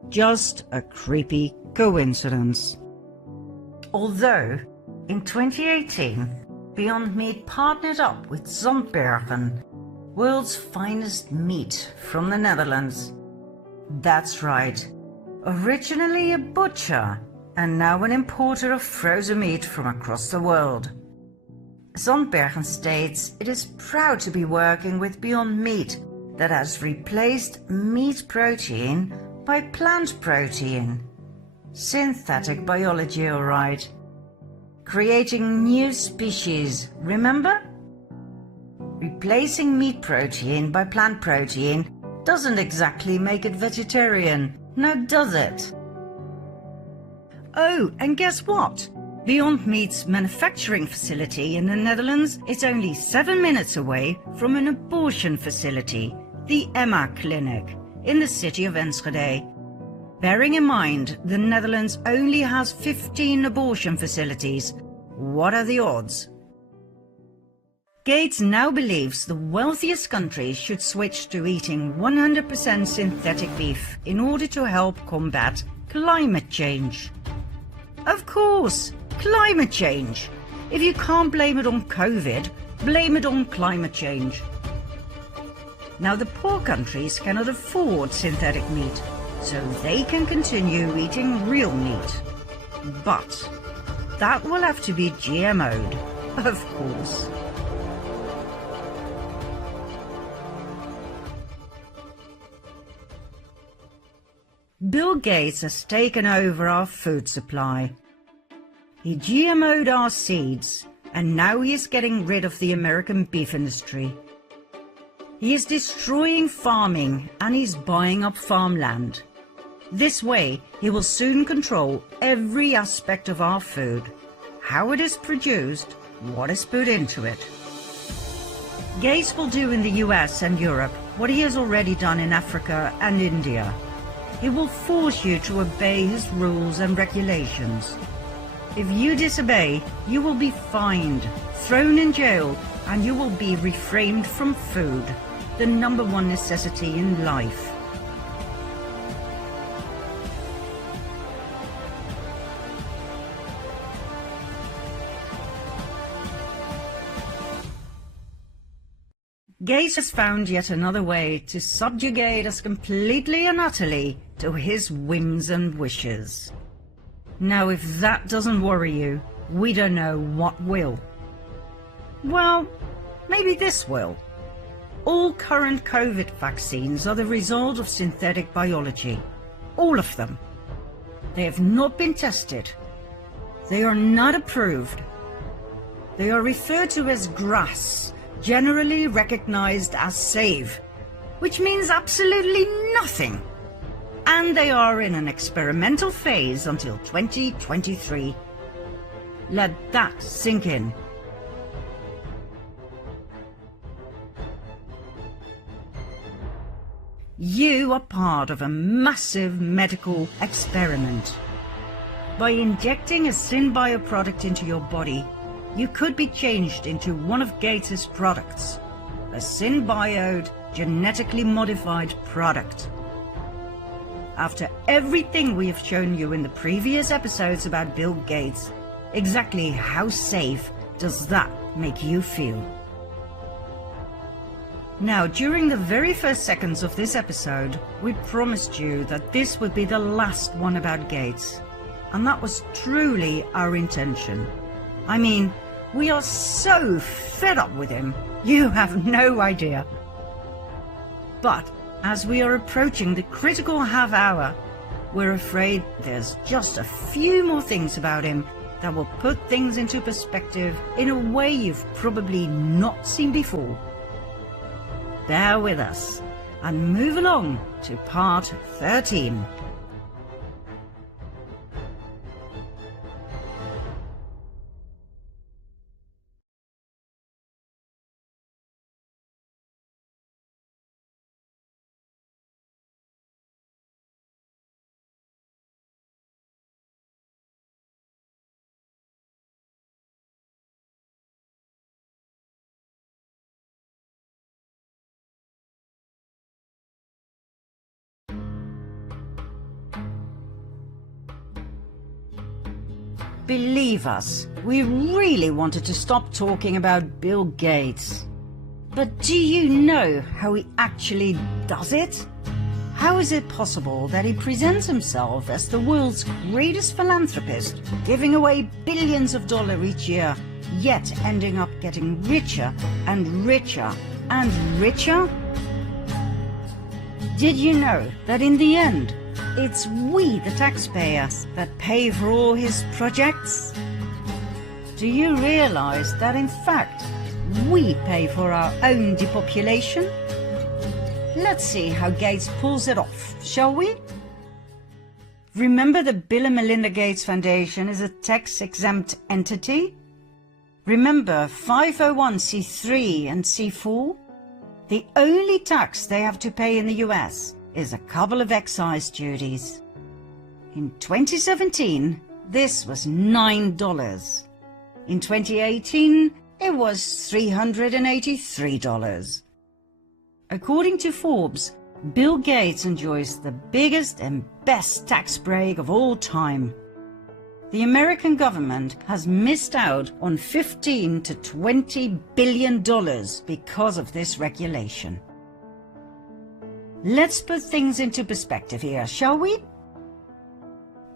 Just a creepy coincidence. Although, in 2018, Beyond Meat partnered up with Zandbergen, world's finest meat from the Netherlands. That's right, originally a butcher and now an importer of frozen meat from across the world. Zandbergen states it is proud to be working with Beyond Meat that has replaced meat protein by plant protein. Synthetic biology, all right. Creating new species, remember? Replacing meat protein by plant protein doesn't exactly make it vegetarian, now does it? Oh, and guess what? Beyond Meat's manufacturing facility in the Netherlands is only 7 minutes away from an abortion facility, the Emma Clinic, in the city of Enschede. Bearing in mind the Netherlands only has 15 abortion facilities, what are the odds? Gates now believes the wealthiest countries should switch to eating 100% synthetic beef in order to help combat climate change. Of course, climate change. If you can't blame it on COVID, blame it on climate change. Now the poor countries cannot afford synthetic meat, so they can continue eating real meat. But that will have to be GMO'd, of course. Bill Gates has taken over our food supply. He GMO'd our seeds, and now he is getting rid of the American beef industry. He is destroying farming and he's buying up farmland. This way, he will soon control every aspect of our food, how it is produced, what is put into it. Gates will do in the US and Europe what he has already done in Africa and India. He will force you to obey his rules and regulations. If you disobey, you will be fined, thrown in jail, and you will be refrained from food, the #1 necessity in life. Gates has found yet another way to subjugate us completely and utterly to his whims and wishes. Now, if that doesn't worry you, we don't know what will. Well, maybe this will. All current COVID vaccines are the result of synthetic biology. All of them. They have not been tested. They are not approved. They are referred to as GRAS, generally recognized as safe, which means absolutely nothing. And they are in an experimental phase until 2023. Let that sink in. You are part of a massive medical experiment. By injecting a synbio product into your body, you could be changed into one of Gates' products, a symbiote, genetically modified product. After everything we have shown you in the previous episodes about Bill Gates, exactly how safe does that make you feel? Now, during the very first seconds of this episode, we promised you that this would be the last one about Gates. And that was truly our intention. I mean, we are so fed up with him, you have no idea. But as we are approaching the critical half hour, we're afraid there's just a few more things about him that will put things into perspective in a way you've probably not seen before. Bear with us and move along to part 13. Believe us, we really wanted to stop talking about Bill Gates. But do you know how he actually does it? How is it possible that he presents himself as the world's greatest philanthropist, giving away billions of dollars each year, yet ending up getting richer and richer and richer? Did you know that in the end, it's we, the taxpayers, that pay for all his projects? Do you realize that in fact, we pay for our own depopulation? Let's see how Gates pulls it off, shall we? Remember the Bill and Melinda Gates Foundation is a tax-exempt entity? Remember 501c3 and c4? The only tax they have to pay in the US is a couple of excise duties. In 2017, this was $9. In 2018, it was $383. According to Forbes, Bill Gates enjoys the biggest and best tax break of all time. The American government has missed out on $15 to $20 billion because of this regulation. Let's put things into perspective here, shall we?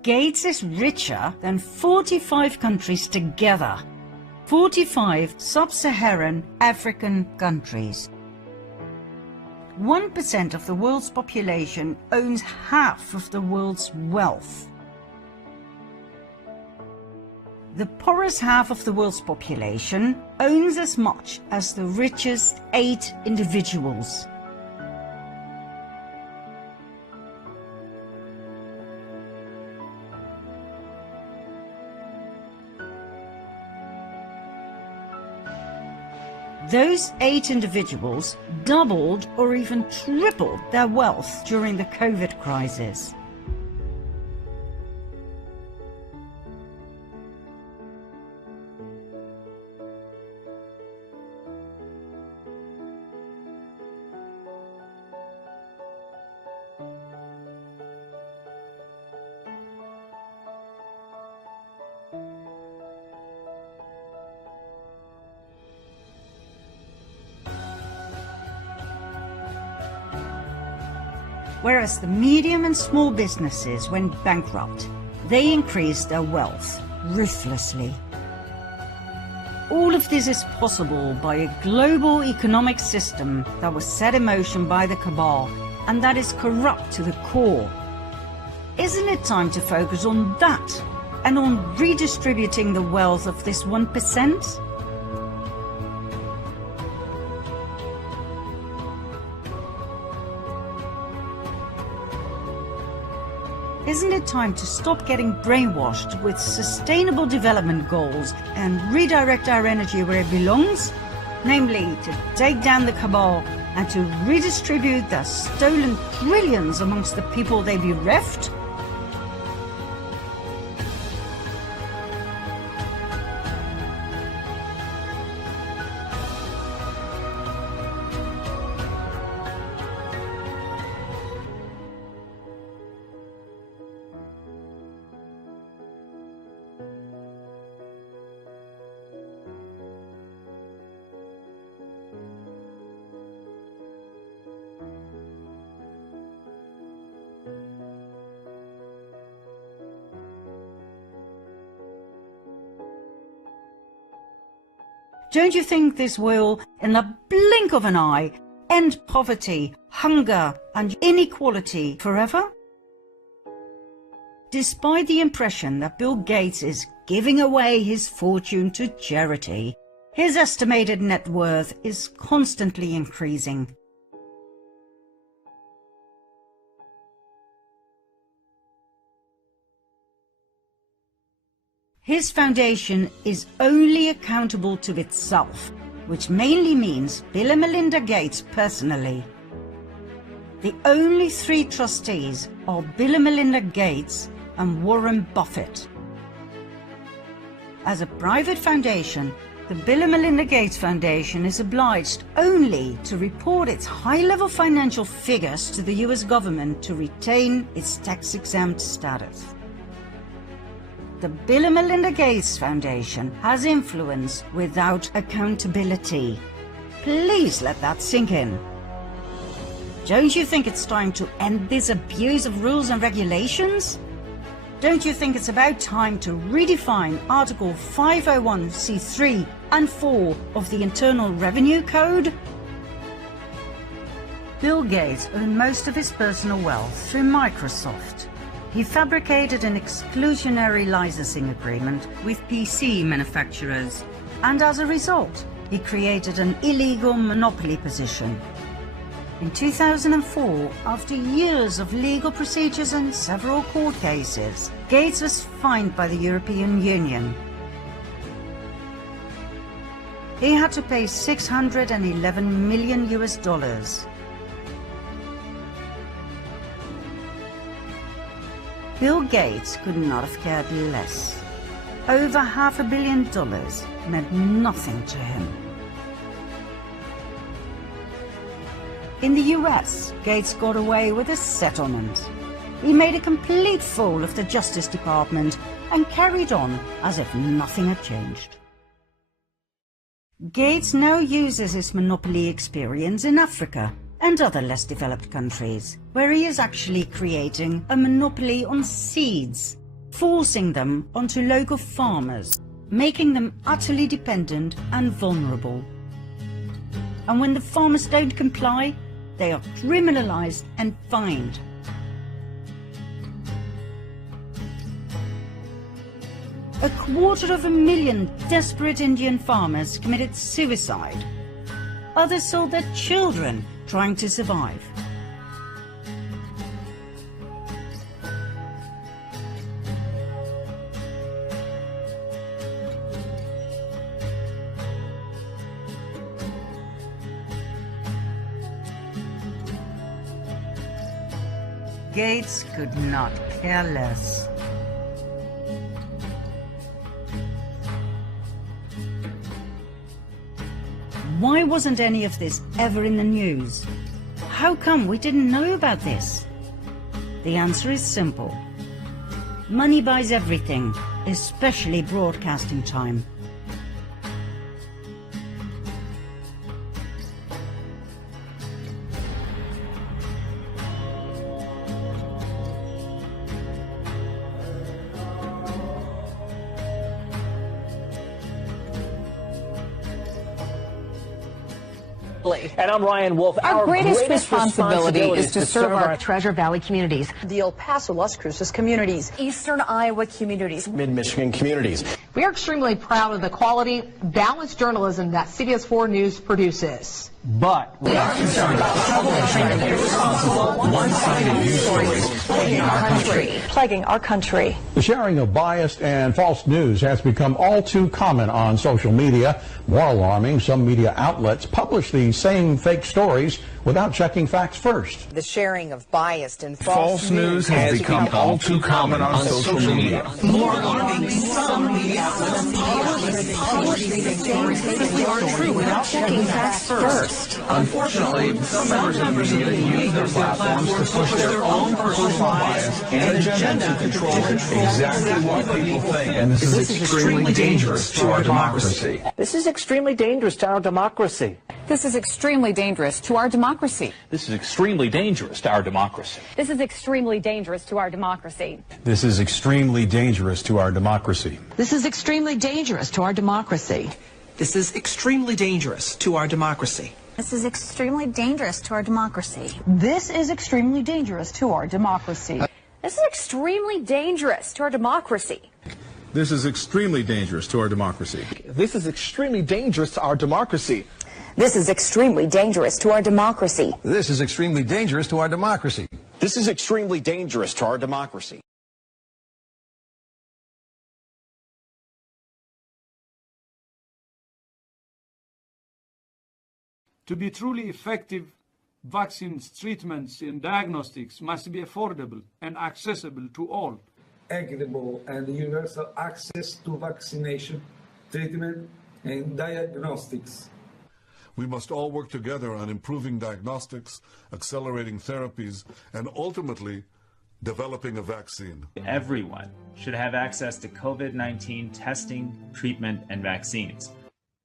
Gates is richer than 45 countries together. 45 sub-Saharan African countries. 1% of the world's population owns half of the world's wealth. The poorest half of the world's population owns as much as the richest 8 individuals. Those 8 individuals doubled or even tripled their wealth during the COVID crisis. whereas the medium and small businesses went bankrupt. They increased their wealth ruthlessly. All of this is possible by a global economic system that was set in motion by the cabal and that is corrupt to the core. Isn't it time to focus on that and on redistributing the wealth of this 1%? Isn't it time to stop getting brainwashed with sustainable development goals and redirect our energy where it belongs? Namely, to take down the cabal and to redistribute their stolen trillions amongst the people they bereft? Don't you think this will, in the blink of an eye, end poverty, hunger, and inequality forever? Despite the impression that Bill Gates is giving away his fortune to charity, his estimated net worth is constantly increasing. His foundation is only accountable to itself, which mainly means Bill and Melinda Gates personally. The only 3 trustees are Bill and Melinda Gates and Warren Buffett. As a private foundation, the Bill and Melinda Gates Foundation is obliged only to report its high-level financial figures to the US government to retain its tax-exempt status. The Bill and Melinda Gates Foundation has influence without accountability. Please let that sink in. Don't you think it's time to end this abuse of rules and regulations? Don't you think it's about time to redefine Article 501c3 and 4 of the Internal Revenue Code? Bill Gates owned most of his personal wealth through Microsoft. He fabricated an exclusionary licensing agreement with PC manufacturers, and as a result, he created an illegal monopoly position. In 2004, after years of legal procedures and several court cases, Gates was fined by the European Union. He had to pay $611 million US. Bill Gates could not have cared less. Over $500 million meant nothing to him. In the US, Gates got away with a settlement. He made a complete fool of the Justice Department and carried on as if nothing had changed. Gates now uses his monopoly experience in Africa and other less developed countries, where he is actually creating a monopoly on seeds, forcing them onto local farmers, making them utterly dependent and vulnerable. And when the farmers don't comply, they are criminalized and fined. A 250,000 desperate Indian farmers committed suicide. Others sold their children trying to survive. Gates could not care less. Why wasn't any of this ever in the news? How come we didn't know about this? The answer is simple. Money buys everything, especially broadcasting time. And I'm Ryan Wolf. Our greatest responsibility is to serve our Treasure Valley communities, the El Paso, Las Cruces communities, Eastern Iowa communities, Mid-Michigan communities. We are extremely proud of the quality, balanced journalism that CBS 4 News produces. but we are concerned about troublemaking and irresponsible, one-sided news stories Plaguing our country. The sharing of biased and false news has become all too common on social media. More alarming, some media outlets publish these same fake stories without checking facts first. The sharing of biased and false news has become all too common on social media. More alarming, some media outlets publish these stories without checking facts first. Unfortunately, some members of the media use their platforms to push their own personal bias and agenda to control exactly what people think. And this is extremely dangerous to our democracy. This is extremely dangerous to our democracy. This is extremely dangerous to our democracy. This is extremely dangerous to our democracy. This is extremely dangerous to our democracy. This is extremely dangerous to our democracy. This is extremely dangerous to our democracy. This is extremely dangerous to our democracy. This is extremely dangerous to our democracy. This is extremely dangerous to our democracy. This is extremely dangerous to our democracy. This is extremely dangerous to our democracy. This is extremely dangerous to our democracy. This is extremely dangerous to our democracy. This is extremely dangerous to our democracy. This is extremely dangerous to our democracy. To be truly effective, vaccines, treatments, and diagnostics must be affordable and accessible to all. Equitable and universal access to vaccination, treatment, and diagnostics. We must all work together on improving diagnostics, accelerating therapies, and ultimately developing a vaccine. Everyone should have access to COVID-19 testing, treatment, and vaccines.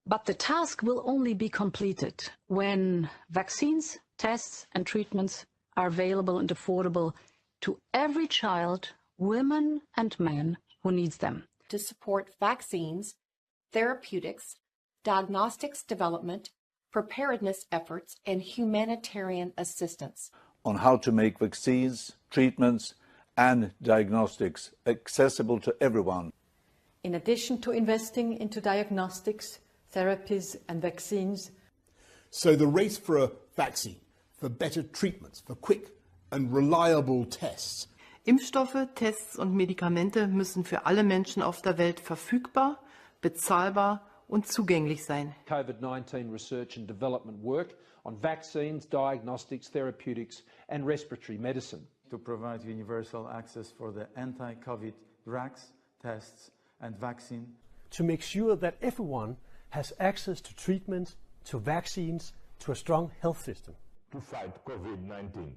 But the task will only be completed when vaccines, tests, and treatments are available and affordable to every child, women and men who needs them. To support vaccines, therapeutics, diagnostics development, preparedness efforts, and humanitarian assistance. On how to make vaccines, treatments, and diagnostics accessible to everyone. In addition to investing into diagnostics, therapies, and vaccines. So the race for a vaccine, for better treatments, for quick and reliable tests. Impfstoffe, Tests und Medikamente müssen für alle Menschen auf der Welt verfügbar, bezahlbar und zugänglich sein. COVID-19 research and development work on vaccines, diagnostics, therapeutics and respiratory medicine. To provide universal access for the anti-COVID drugs, tests and vaccine. To make sure that everyone has access to treatments, to vaccines, to a strong health system. To fight COVID-19.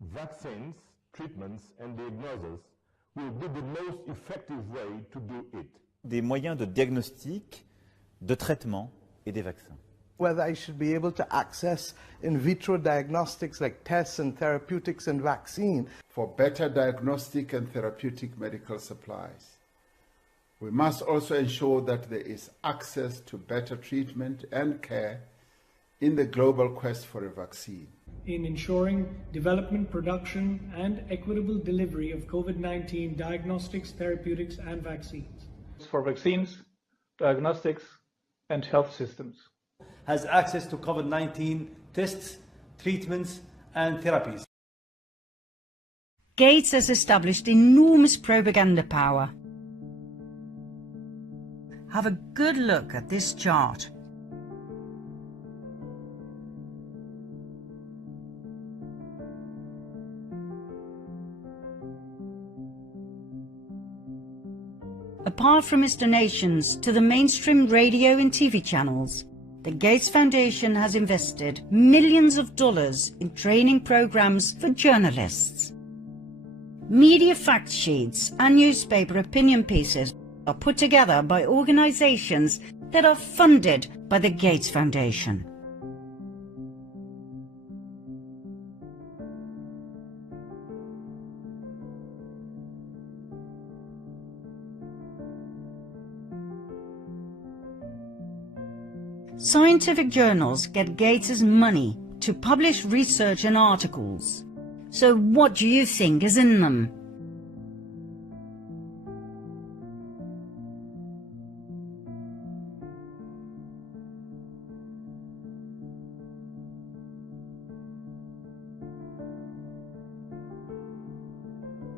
Vaccines, treatments and diagnosis will be the most effective way to do it. Des moyens de diagnostic, de traitement et des vaccins. Whether I should be able to access in vitro diagnostics like tests and therapeutics and vaccine. For better diagnostic and therapeutic medical supplies. We must also ensure that there is access to better treatment and care in the global quest for a vaccine. In ensuring development, production, and equitable delivery of COVID-19 diagnostics, therapeutics, and vaccines. For vaccines, diagnostics, and health systems. Has access to COVID-19 tests, treatments, and therapies. Gates has established enormous propaganda power. Have a good look at this chart. Apart from its donations to the mainstream radio and TV channels, the Gates Foundation has invested millions of dollars in training programs for journalists. Media fact sheets and newspaper opinion pieces are put together by organizations that are funded by the Gates Foundation. Scientific journals get Gates's money to publish research and articles. So what do you think is in them?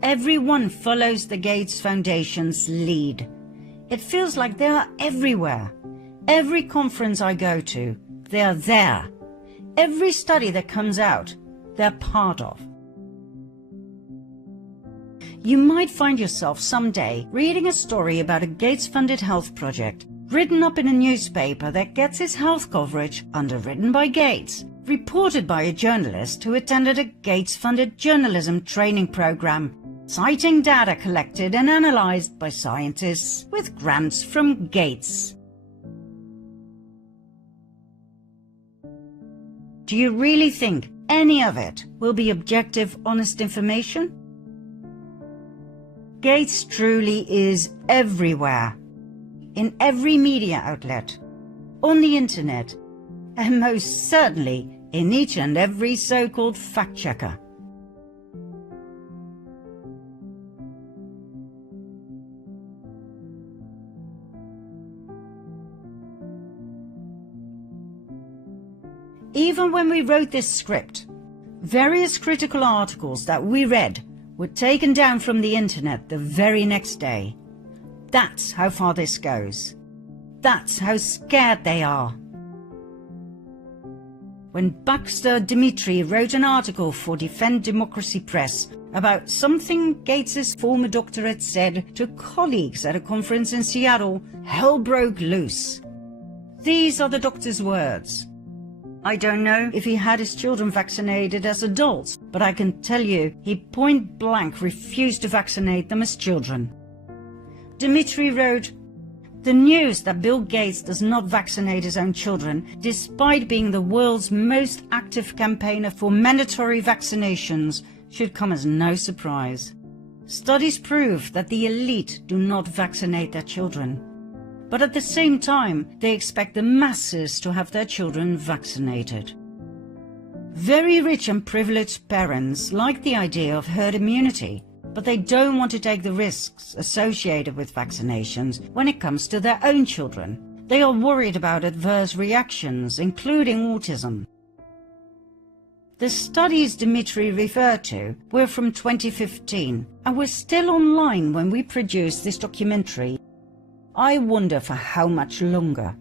Everyone follows the Gates Foundation's lead. It feels like they are everywhere. Every conference I go to, they are there. Every study that comes out, they're part of. You might find yourself someday reading a story about a Gates-funded health project, written up in a newspaper that gets its health coverage underwritten by Gates, reported by a journalist who attended a Gates-funded journalism training program, citing data collected and analyzed by scientists with grants from Gates. Do you really think any of it will be objective, honest information? Gates truly is everywhere, in every media outlet, on the internet, and most certainly in each and every so-called fact-checker. Even when we wrote this script, various critical articles that we read were taken down from the internet the very next day. That's how far this goes. That's how scared they are. When Baxter Dimitri wrote an article for Defend Democracy Press about something Gates's former doctor had said to colleagues at a conference in Seattle, hell broke loose. These are the doctor's words. I don't know if he had his children vaccinated as adults, but I can tell you he point blank refused to vaccinate them as children. Dimitri wrote, "The news that Bill Gates does not vaccinate his own children, despite being the world's most active campaigner for mandatory vaccinations, should come as no surprise. Studies prove that the elite do not vaccinate their children. But at the same time, they expect the masses to have their children vaccinated." Very rich and privileged parents like the idea of herd immunity, but they don't want to take the risks associated with vaccinations when it comes to their own children. They are worried about adverse reactions, including autism. The studies Dimitri referred to were from 2015 and were still online when we produced this documentary. I wonder for how much longer.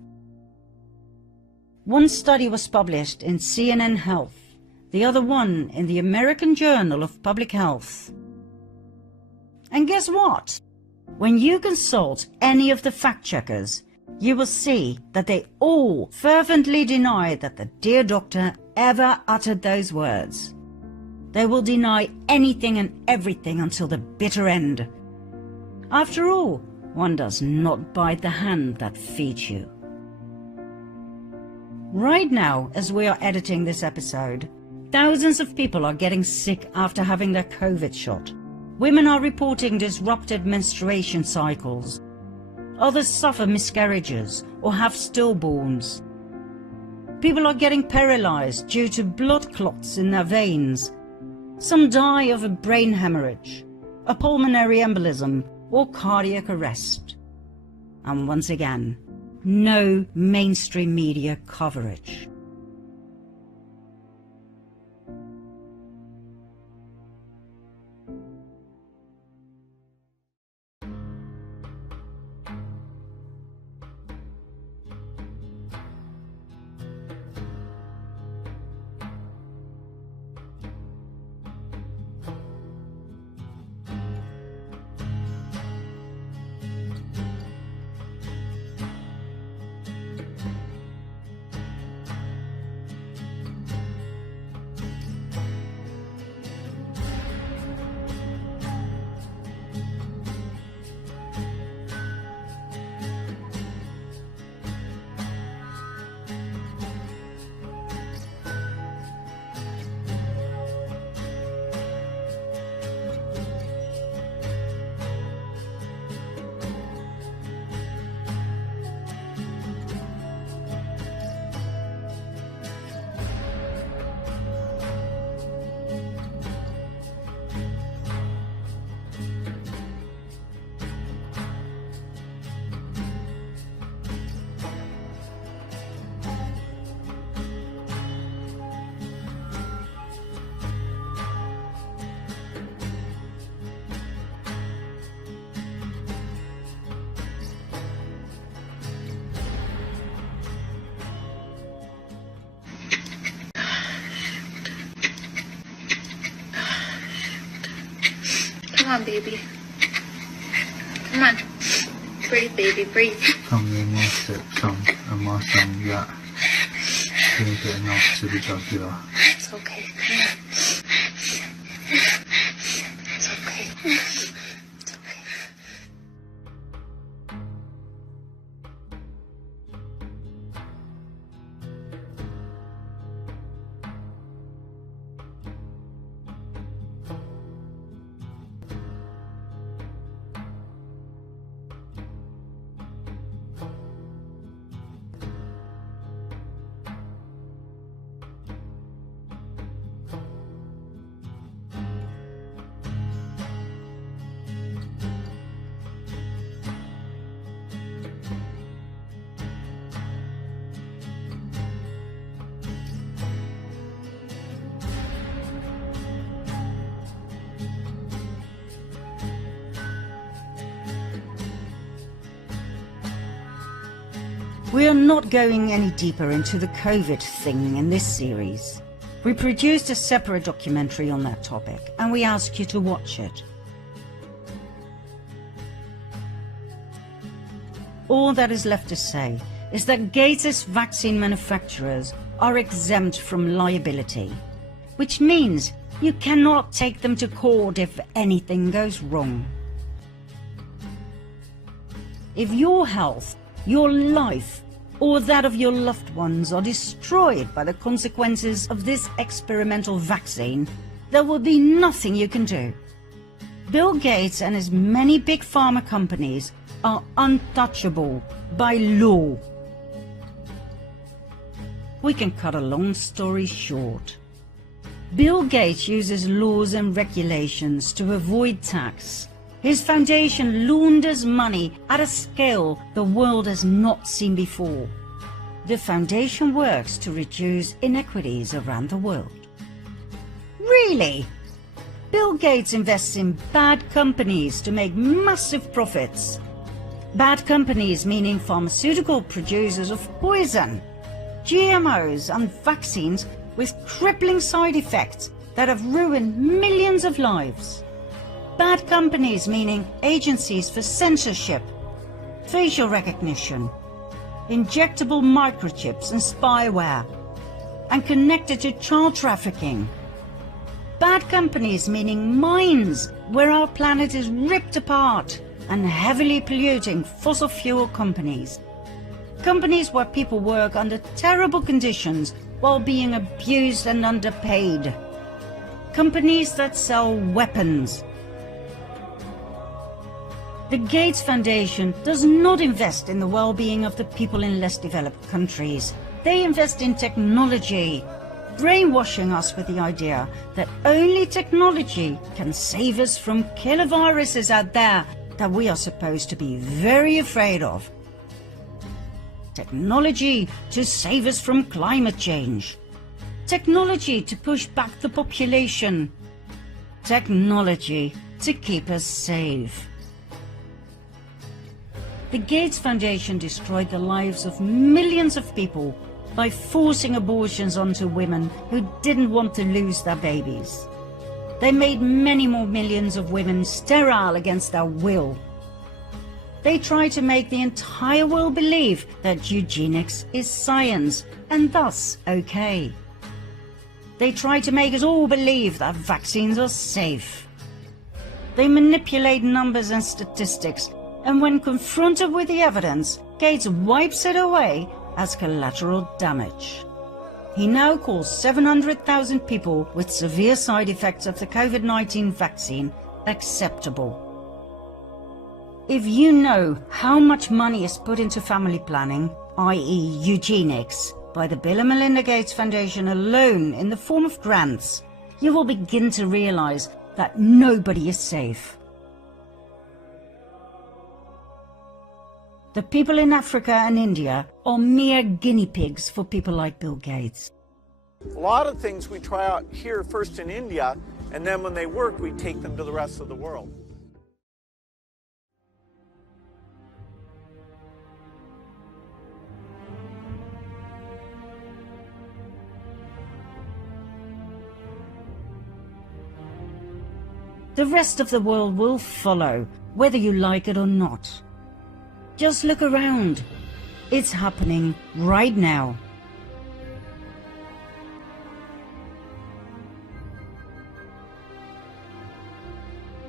One study was published in CNN Health, the other one in the American Journal of Public Health. And guess what? When you consult any of the fact-checkers, you will see that they all fervently deny that the dear doctor ever uttered those words. They will deny anything and everything until the bitter end. After all, one does not bite the hand that feeds you. Right now, as we are editing this episode, thousands of people are getting sick after having their COVID shot. Women are reporting disrupted menstruation cycles. Others suffer miscarriages or have stillborns. People are getting paralyzed due to blood clots in their veins. Some die of a brain hemorrhage, a pulmonary embolism, or cardiac arrest. And once again, no mainstream media coverage. on, baby. Come on. Breathe, baby, breathe. From the most some emotion, yeah. Think enough to be talking. It's okay. Come on. It's okay. It's okay. We are not going any deeper into the COVID thing in this series. We produced a separate documentary on that topic, and we ask you to watch it. All that is left to say is that Gates' vaccine manufacturers are exempt from liability, which means you cannot take them to court if anything goes wrong. If your health, your life, or that of your loved ones are destroyed by the consequences of this experimental vaccine, there will be nothing you can do. Bill Gates and his many big pharma companies are untouchable by law. We can cut a long story short. Bill Gates uses laws and regulations to avoid tax. His foundation launders money at a scale the world has not seen before. The foundation works to reduce inequities around the world. Really? Bill Gates invests in bad companies to make massive profits. Bad companies meaning pharmaceutical producers of poison, GMOs and vaccines with crippling side effects that have ruined millions of lives. Bad companies meaning agencies for censorship, facial recognition, injectable microchips and spyware, and connected to child trafficking. Bad companies meaning mines where our planet is ripped apart, and heavily polluting fossil fuel companies. Companies where people work under terrible conditions while being abused and underpaid. Companies that sell weapons. The Gates Foundation does not invest in the well-being of the people in less developed countries. They invest in technology, brainwashing us with the idea that only technology can save us from killer viruses out there that we are supposed to be very afraid of. Technology to save us from climate change. Technology to push back the population. Technology to keep us safe. The Gates Foundation destroyed the lives of millions of people by forcing abortions onto women who didn't want to lose their babies. They made many more millions of women sterile against their will. They tried to make the entire world believe that eugenics is science and thus okay. They tried to make us all believe that vaccines are safe. They manipulate numbers and statistics, and when confronted with the evidence, Gates wipes it away as collateral damage. He now calls 700,000 people with severe side effects of the COVID-19 vaccine acceptable. If you know how much money is put into family planning, i.e. eugenics, by the Bill and Melinda Gates Foundation alone in the form of grants, you will begin to realize that nobody is safe. The people in Africa and India are mere guinea pigs for people like Bill Gates. A lot of things we try out here first in India, and then when they work, we take them to the rest of the world. The rest of the world will follow, whether you like it or not. Just look around. It's happening right now.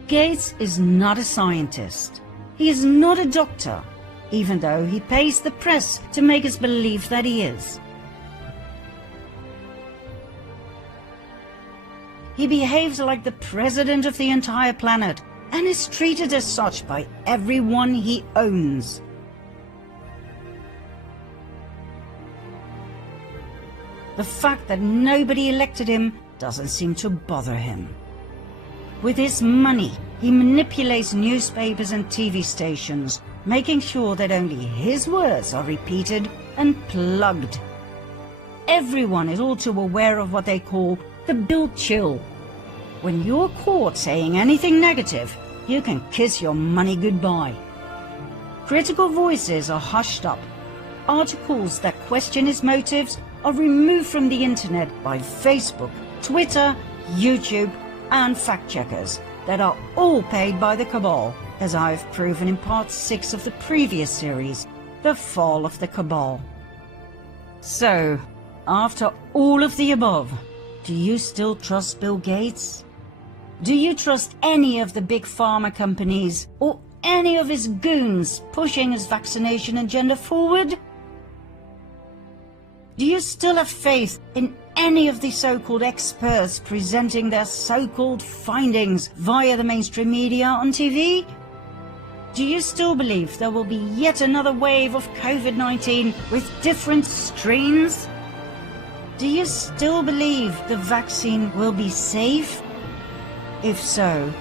Gates is not a scientist. He is not a doctor, even though he pays the press to make us believe that he is. He behaves like the president of the entire planet and is treated as such by everyone he owns. The fact that nobody elected him doesn't seem to bother him. With his money, he manipulates newspapers and TV stations, making sure that only his words are repeated and plugged. Everyone is all too aware of what they call the Bill chill. When you're caught saying anything negative, you can kiss your money goodbye. Critical voices are hushed up. Articles that question his motives are removed from the internet by Facebook, Twitter, YouTube, and fact-checkers that are all paid by the cabal, as I've proven in part 6 of the previous series, The Fall of the Cabal. So, after all of the above, do you still trust Bill Gates? Do you trust any of the big pharma companies or any of his goons pushing his vaccination agenda forward? Do you still have faith in any of the so-called experts presenting their so-called findings via the mainstream media on TV? Do you still believe there will be yet another wave of COVID-19 with different strains? Do you still believe the vaccine will be safe? If so,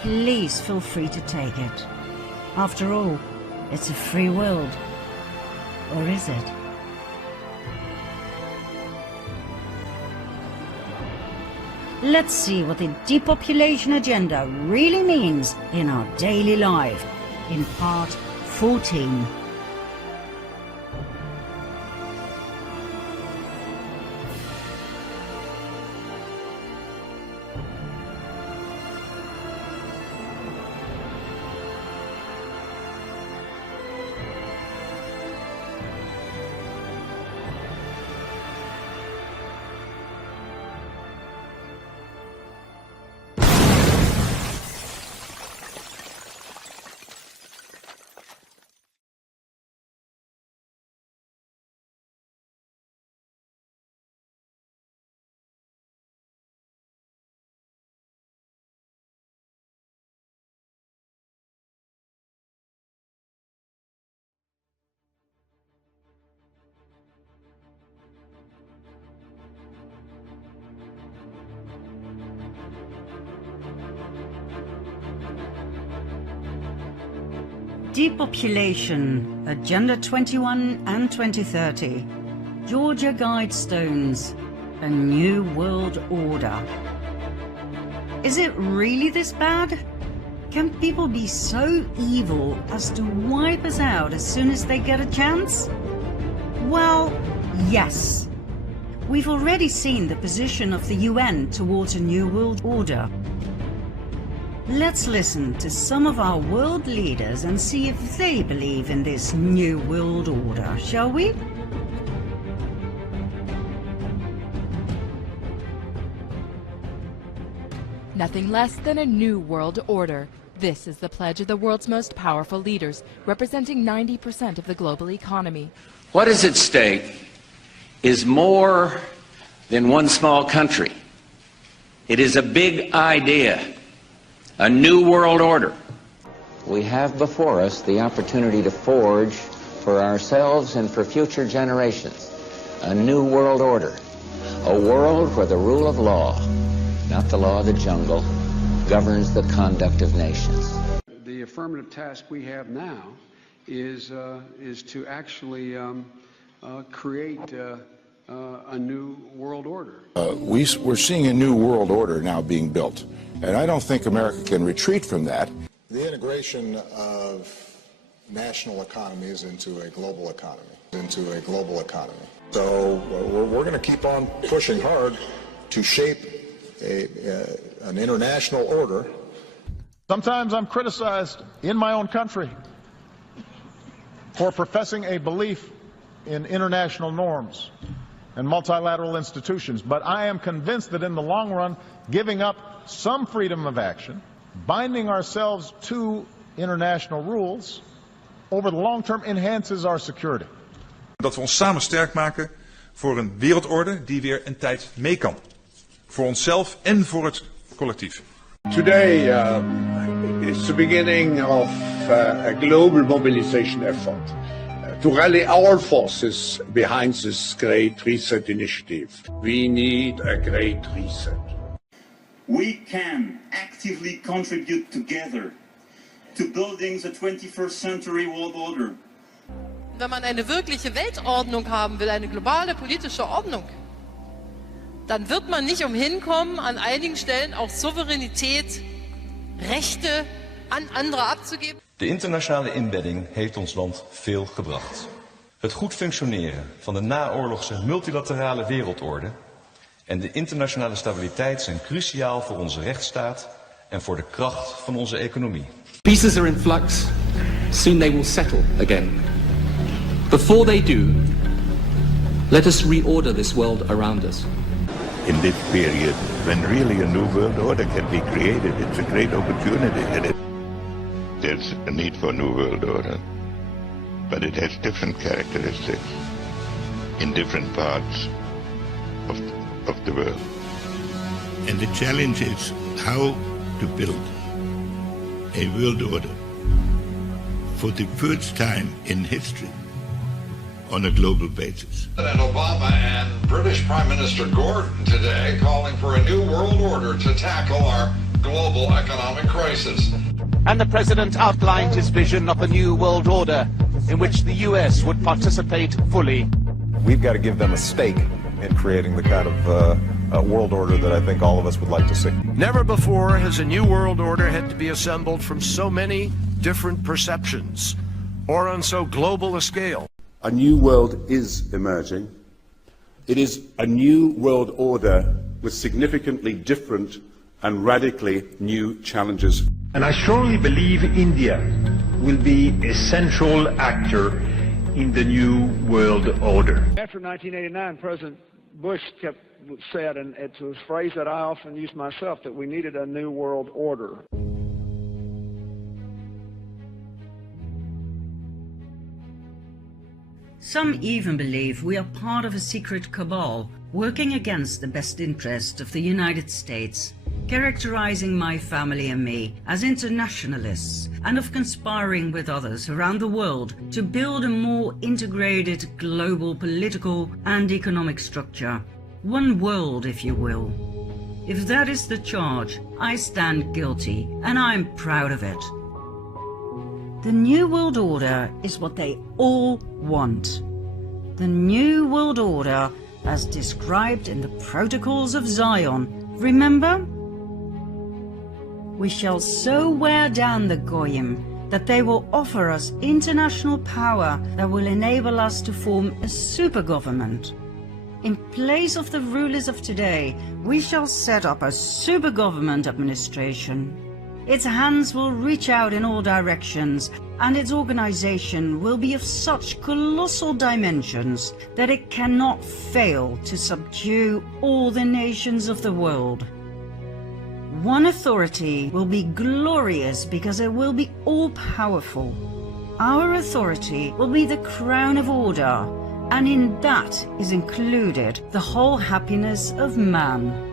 please feel free to take it. After all, it's a free world. Or is it? Let's see what the depopulation agenda really means in our daily life in part 14. Depopulation, Agenda 21 and 2030, Georgia Guidestones, A New World Order. Is it really this bad? Can people be so evil as to wipe us out as soon as they get a chance? Well, yes. We've already seen the position of the UN towards a New World Order. Let's listen to some of our world leaders and see if they believe in this New World Order, shall we? Nothing less than a new world order. This is the pledge of the world's most powerful leaders, representing 90% of the global economy. What is at stake is more than one small country. It is a big idea. A new world order. We have before us the opportunity to forge for ourselves and for future generations a new world order. A world where the rule of law, not the law of the jungle, governs the conduct of nations. The affirmative task we have now is to actually create a new world order. We're seeing a new world order now being built. And I don't think America can retreat from that. The integration of national economies into a global economy, So we're going to keep on pushing hard to shape an international order Sometimes I'm criticized in my own country for professing a belief in international norms and multilateral institutions, but I am convinced that in the long run, giving up some freedom of action, binding ourselves to international rules, over the long term enhances our security. Dat we ons samen sterk maken voor een wereldorde die weer een tijd mee kan. Voor onszelf en voor het collectief. Today is the beginning of a global mobilization effort to rally our forces behind this Great Reset initiative. We need a Great Reset. We can actively contribute together to building the 21st century world order. Wenn man eine wirkliche Weltordnung haben will, eine globale politische Ordnung, dann wird man nicht umhin kommen, an einigen Stellen auch Souveränität, Rechte an andere abzugeben. De internationale inbedding heeft ons land veel gebracht. Het goed functioneren van de naoorlogse multilaterale wereldorde en de internationale stabiliteit zijn cruciaal voor onze rechtsstaat en voor de kracht van onze economie. Pieces are in flux. Soon they will settle again. Before they do, let us reorder this world around us. In this period, when really a new world order can be created, it's a great opportunity. There's a need for a new world order, but it has different characteristics in different parts of the world. And the challenge is how to build a world order for the first time in history on a global basis. President Obama and British Prime Minister Gordon today calling for a new world order to tackle our global economic crisis. And the President outlined his vision of a new world order in which the US would participate fully. We've got to give them a stake in creating the kind of world order that I think all of us would like to see. Never before has a new world order had to be assembled from so many different perceptions or on so global a scale. A new world is emerging. It is a new world order with significantly different and radically new challenges. And I strongly believe India will be a central actor in the new world order. After 1989, President Bush said, and it's a phrase that I often use myself, that we needed a new world order. Some even believe we are part of a secret cabal working against the best interest of the United States, characterizing my family and me as internationalists and of conspiring with others around the world to build a more integrated global political and economic structure. One world, if you will. If that is the charge, I stand guilty, and I'm proud of it. The New World Order is what they all want. The New World Order as described in the Protocols of Zion. Remember? We shall so wear down the Goyim that they will offer us international power that will enable us to form a super government. In place of the rulers of today, we shall set up a super government administration. Its hands will reach out in all directions, and its organization will be of such colossal dimensions that it cannot fail to subdue all the nations of the world. One authority will be glorious because it will be all-powerful. Our authority will be the crown of order, and in that is included the whole happiness of man.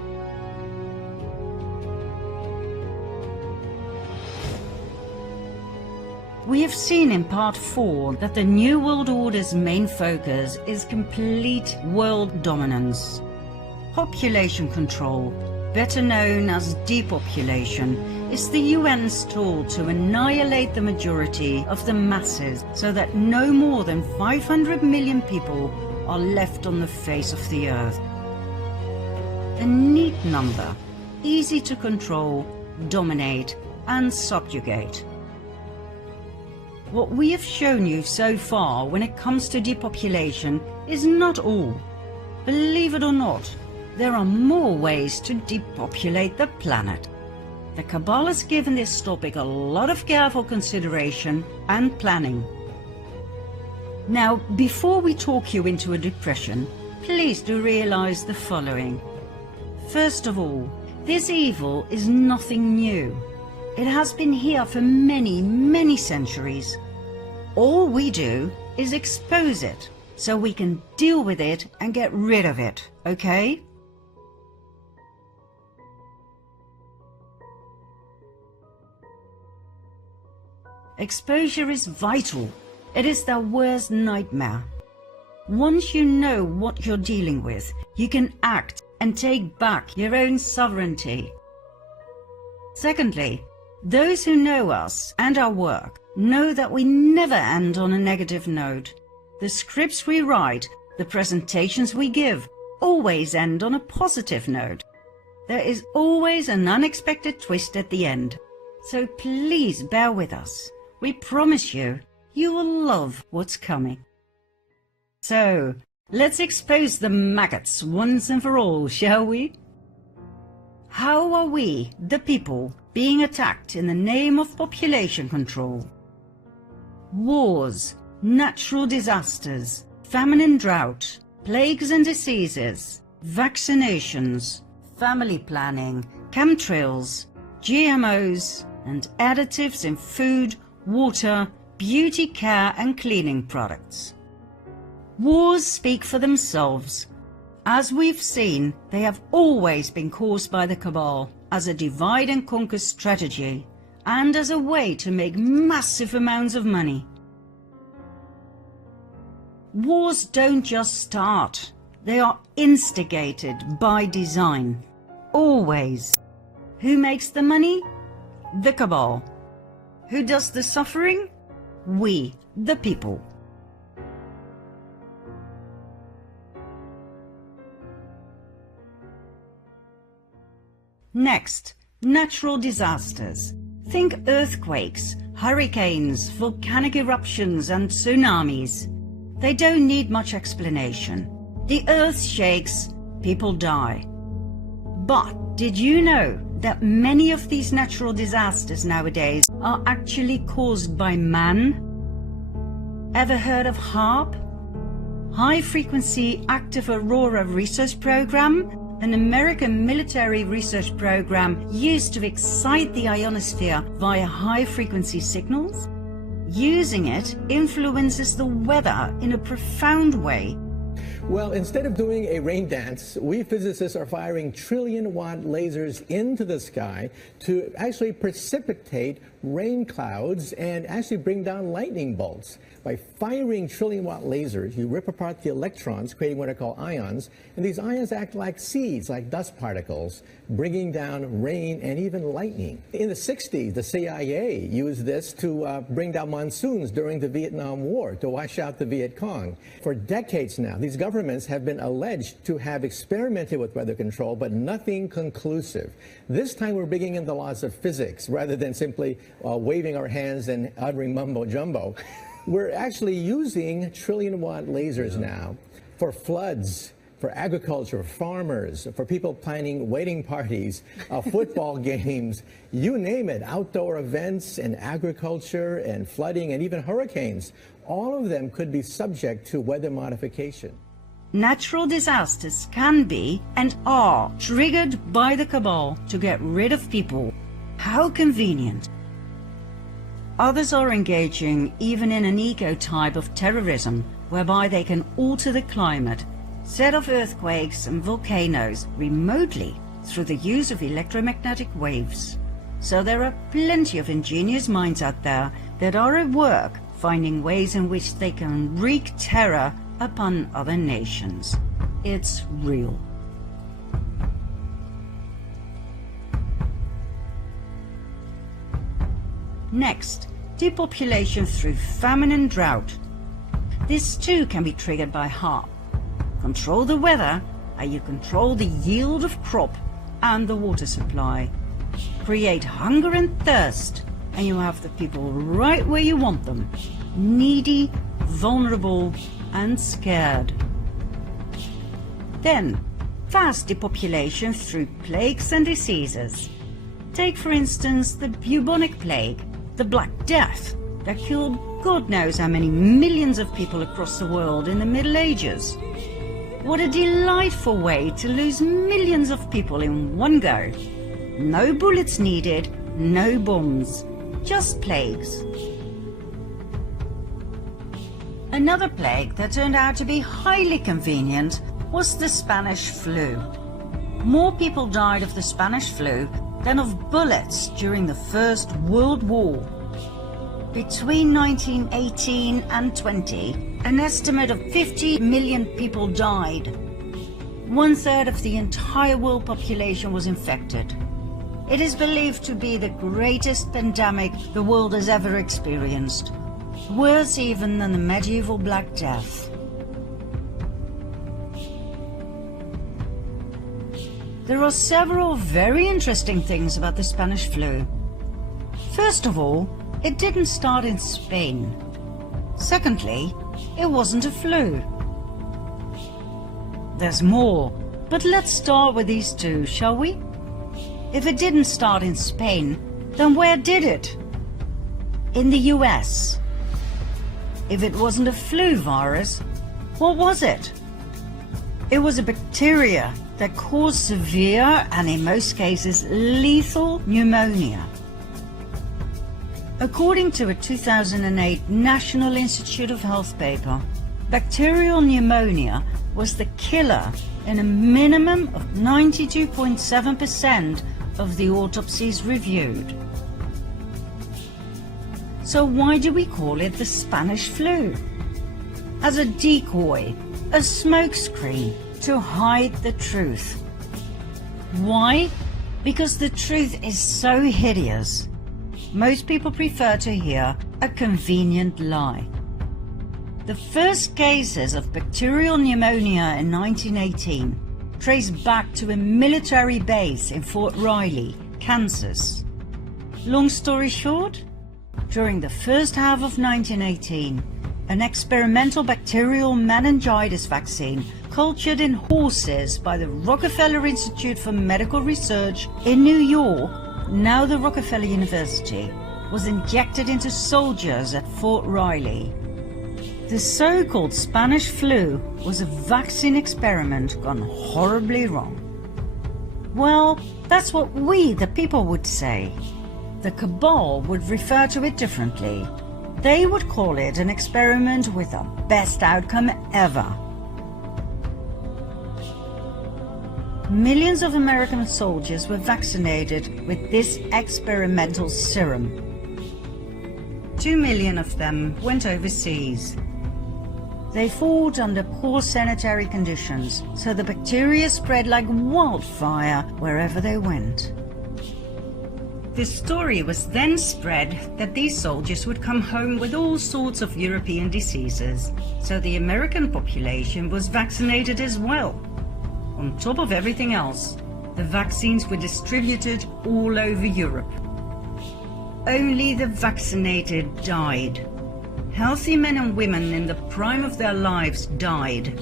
We have seen in part 4 that the New World Order's main focus is complete world dominance. Population control, better known as depopulation, is the UN's tool to annihilate the majority of the masses so that no more than 500 million people are left on the face of the earth. A neat number, easy to control, dominate, and subjugate. What we have shown you so far when it comes to depopulation is not all. Believe it or not, there are more ways to depopulate the planet. The cabal has given this topic a lot of careful consideration and planning. Now, before we talk you into a depression, please do realize the following. First of all, this evil is nothing new. It has been here for many, many centuries. All we do is expose it so we can deal with it and get rid of it, okay? Exposure is vital. It is their worst nightmare. Once you know what you're dealing with, you can act and take back your own sovereignty. Secondly, those who know us and our work know that we never end on a negative note. The scripts we write, the presentations we give, always end on a positive note. There is always an unexpected twist at the end. So please bear with us. We promise you, you will love what's coming. So, let's expose the maggots once and for all, shall we? How are we, the people, being attacked in the name of population control? Wars, natural disasters, famine and drought, plagues and diseases, vaccinations, family planning, chemtrails, GMOs, and additives in food, water, beauty care and cleaning products. Wars speak for themselves. As we've seen, they have always been caused by the cabal as a divide and conquer strategy and as a way to make massive amounts of money. Wars don't just start, they are instigated by design. Always. Who makes the money? The cabal. Who does the suffering? We, the people. Next, natural disasters. Think earthquakes, hurricanes, volcanic eruptions and tsunamis. They don't need much explanation. The earth shakes, people die. But did you know that many of these natural disasters nowadays are actually caused by man? Ever heard of HAARP? High Frequency Active Aurora Research Program? An American military research program used to excite the ionosphere via high-frequency signals? Using it influences the weather in a profound way. Well, instead of doing a rain dance, we physicists are firing trillion-watt lasers into the sky to actually precipitate rain clouds and actually bring down lightning bolts. By firing trillion-watt lasers, you rip apart the electrons, creating what are called ions, and these ions act like seeds, like dust particles, bringing down rain and even lightning. In the 60s, the CIA used this to bring down monsoons during the Vietnam War, to wash out the Viet Cong. For decades now, these governments have been alleged to have experimented with weather control, but nothing conclusive. This time we're bringing in the laws of physics, rather than simply waving our hands and uttering mumbo-jumbo. We're actually using trillion-watt lasers now for floods, for agriculture, farmers, for people planning wedding parties, football games, you name it, outdoor events and agriculture and flooding and even hurricanes. All of them could be subject to weather modification. Natural disasters can be and are triggered by the cabal to get rid of people. How convenient. Others are engaging even in an eco-type of terrorism, whereby they can alter the climate, set off earthquakes and volcanoes remotely through the use of electromagnetic waves. So there are plenty of ingenious minds out there that are at work finding ways in which they can wreak terror upon other nations. It's real. Next, depopulation through famine and drought. This too can be triggered by HAARP. Control the weather and you control the yield of crop and the water supply. Create hunger and thirst and you have the people right where you want them. Needy, vulnerable and scared. Then, fast depopulation through plagues and diseases. Take for instance the bubonic plague, the Black Death, that killed God knows how many millions of people across the world in the Middle Ages. What a delightful way to lose millions of people in one go. No bullets needed, no bombs, just plagues. Another plague that turned out to be highly convenient was the Spanish flu. More people died of the Spanish flu than of bullets during the First World War. Between 1918 and 20, an estimate of 50 million people died. 1/3 of the entire world population was infected. It is believed to be the greatest pandemic the world has ever experienced, worse even than the medieval Black Death. There are several very interesting things about the Spanish flu. First of all, it didn't start in Spain. Secondly, it wasn't a flu. There's more, but let's start with these two, shall we? If it didn't start in Spain, then where did it? In the US. If it wasn't a flu virus, what was it? It was a bacteria that caused severe and in most cases lethal pneumonia. According to a 2008 National Institute of Health paper, bacterial pneumonia was the killer in a minimum of 92.7% of the autopsies reviewed. So why do we call it the Spanish flu? As a decoy, a smokescreen to hide the truth. Why? Because the truth is so hideous. Most people prefer to hear a convenient lie. The first cases of bacterial pneumonia in 1918 trace back to a military base in Fort Riley, Kansas. Long story short, during the first half of 1918, an experimental bacterial meningitis vaccine cultured in horses by the Rockefeller Institute for Medical Research in New York, now the Rockefeller University, was injected into soldiers at Fort Riley. The so-called Spanish flu was a vaccine experiment gone horribly wrong. Well, that's what we, the people, would say. The cabal would refer to it differently. They would call it an experiment with the best outcome ever. Millions of American soldiers were vaccinated with this experimental serum. 2 million of them went overseas. They fought under poor sanitary conditions, so the bacteria spread like wildfire wherever they went. The story was then spread that these soldiers would come home with all sorts of European diseases, so the American population was vaccinated as well. On top of everything else, the vaccines were distributed all over Europe. Only the vaccinated died. Healthy men and women in the prime of their lives died,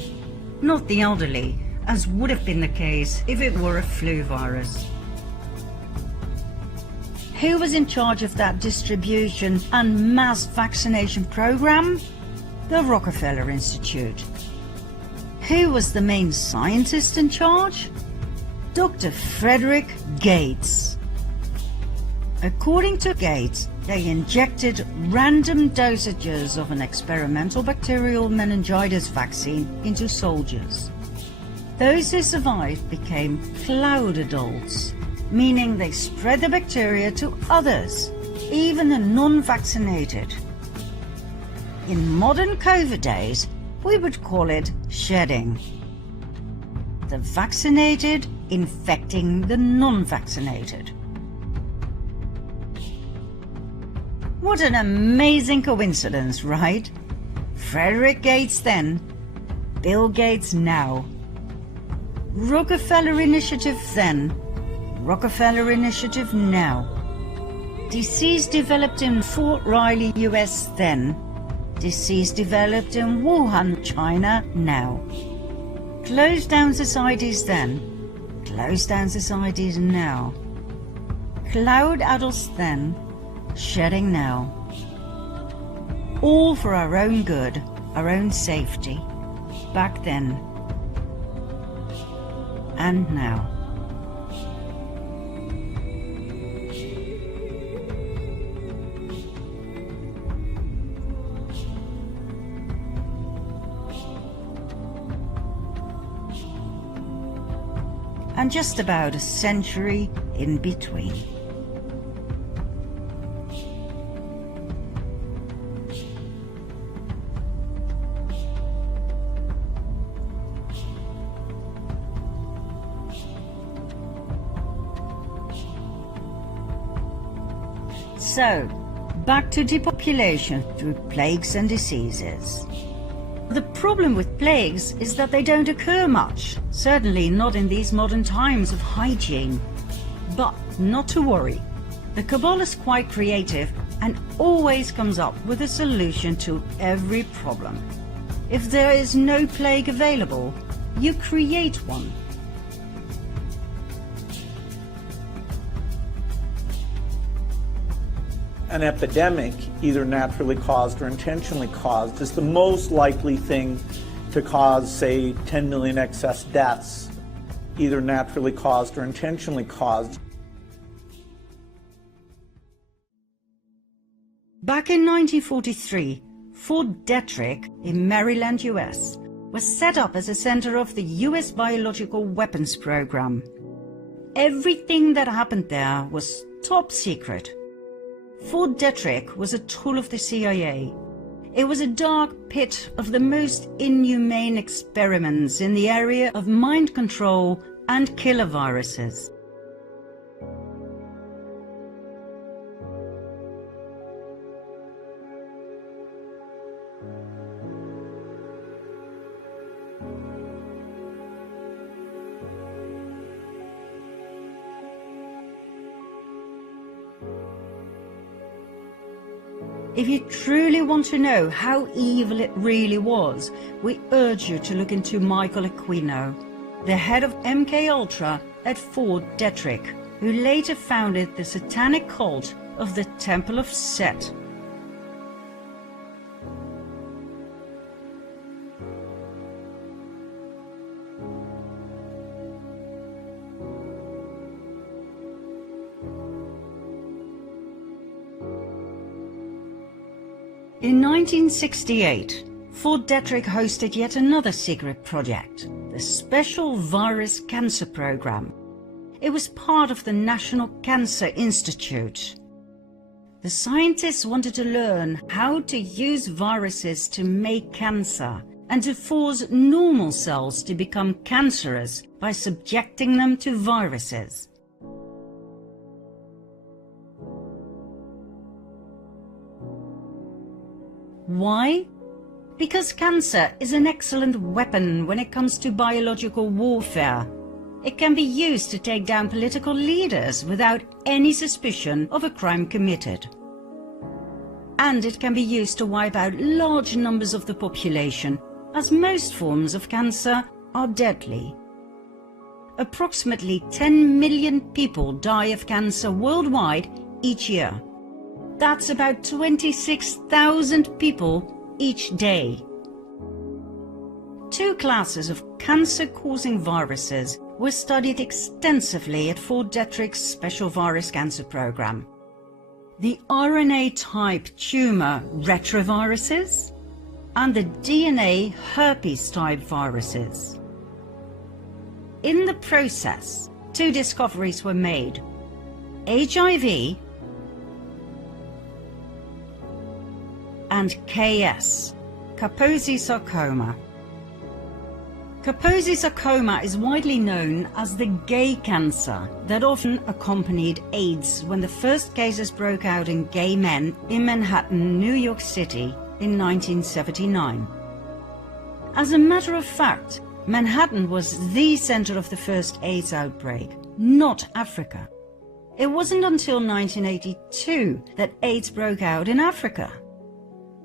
not the elderly, as would have been the case if it were a flu virus. Who was in charge of that distribution and mass vaccination program? The Rockefeller Institute. Who was the main scientist in charge? Dr. Frederick Gates. According to Gates, they injected random dosages of an experimental bacterial meningitis vaccine into soldiers. Those who survived became cloud adults, meaning they spread the bacteria to others, even the non-vaccinated. In modern COVID days, we would call it shedding. The vaccinated infecting the non-vaccinated. What an amazing coincidence, right? Frederick Gates then, Bill Gates now. Rockefeller Initiative then, Rockefeller Initiative now. Disease developed in Fort Riley, US then. Disease developed in Wuhan, China now. Closed down societies then. Closed down societies now. cloud adults then, shedding now. All for our own good, our own safety, back then and now. And just about a century in between. So, back to depopulation through plagues and diseases. The problem with plagues is that they don't occur much, certainly not in these modern times of hygiene. But not to worry, the Cabal is quite creative and always comes up with a solution to every problem. If there is no plague available, you create one. An epidemic, either naturally caused or intentionally caused, is the most likely thing to cause, say, 10 million excess deaths, either naturally caused or intentionally caused. Back in 1943, Fort Detrick in Maryland, US, was set up as a center of the US biological weapons program. Everything that happened there was top secret. Fort Detrick was a tool of the CIA. It was a dark pit of the most inhumane experiments in the area of mind control and killer viruses. If you truly want to know how evil it really was, we urge you to look into Michael Aquino, the head of MKUltra at Fort Detrick, who later founded the satanic cult of the Temple of Set. In 1968, Fort Detrick hosted yet another secret project, the Special Virus Cancer Program. It was part of the National Cancer Institute. The scientists wanted to learn how to use viruses to make cancer and to force normal cells to become cancerous by subjecting them to viruses. Why? Because cancer is an excellent weapon when it comes to biological warfare. It can be used to take down political leaders without any suspicion of a crime committed. And it can be used to wipe out large numbers of the population, as most forms of cancer are deadly. Approximately 10 million people die of cancer worldwide each year. That's about 26,000 people each day. Two classes of cancer-causing viruses were studied extensively at Fort Detrick's Special Virus Cancer Program. The RNA-type tumor retroviruses and the DNA herpes-type viruses. In the process, two discoveries were made: HIV and KS, Kaposi sarcoma. Kaposi sarcoma is widely known as the gay cancer that often accompanied AIDS when the first cases broke out in gay men in Manhattan, New York City in 1979. As a matter of fact, Manhattan was the center of the first AIDS outbreak, not Africa. It wasn't until 1982 that AIDS broke out in Africa.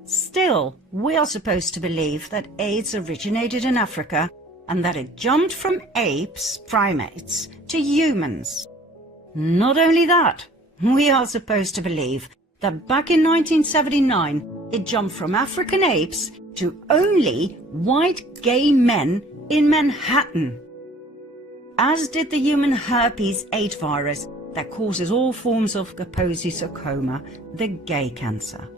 Still, we are supposed to believe that AIDS originated in Africa and that it jumped from apes, primates, to humans. Not only that, we are supposed to believe that back in 1979 it jumped from African apes to only white gay men in Manhattan. As did the human herpes 8 virus that causes all forms of Kaposi sarcoma, the gay cancer.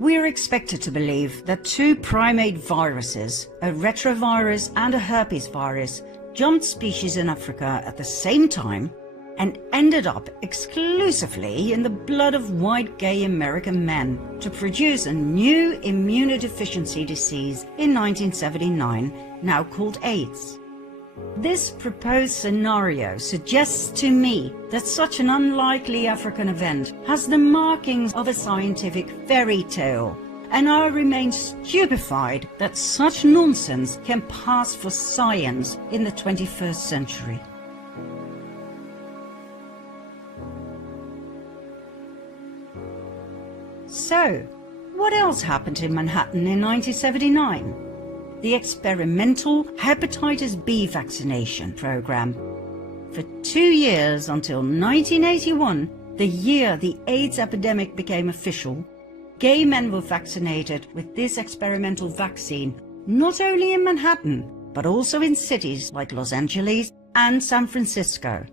We are expected to believe that 2 primate viruses, a retrovirus and a herpes virus, jumped species in Africa at the same time and ended up exclusively in the blood of white gay American men to produce a new immunodeficiency disease in 1979, now called AIDS. This proposed scenario suggests to me that such an unlikely African event has the markings of a scientific fairy tale, and I remain stupefied that such nonsense can pass for science in the 21st century. So, what else happened in Manhattan in 1979? The experimental hepatitis B vaccination program. For 2 years until 1981, the year the AIDS epidemic became official, gay men were vaccinated with this experimental vaccine, not only in Manhattan, but also in cities like Los Angeles and San Francisco.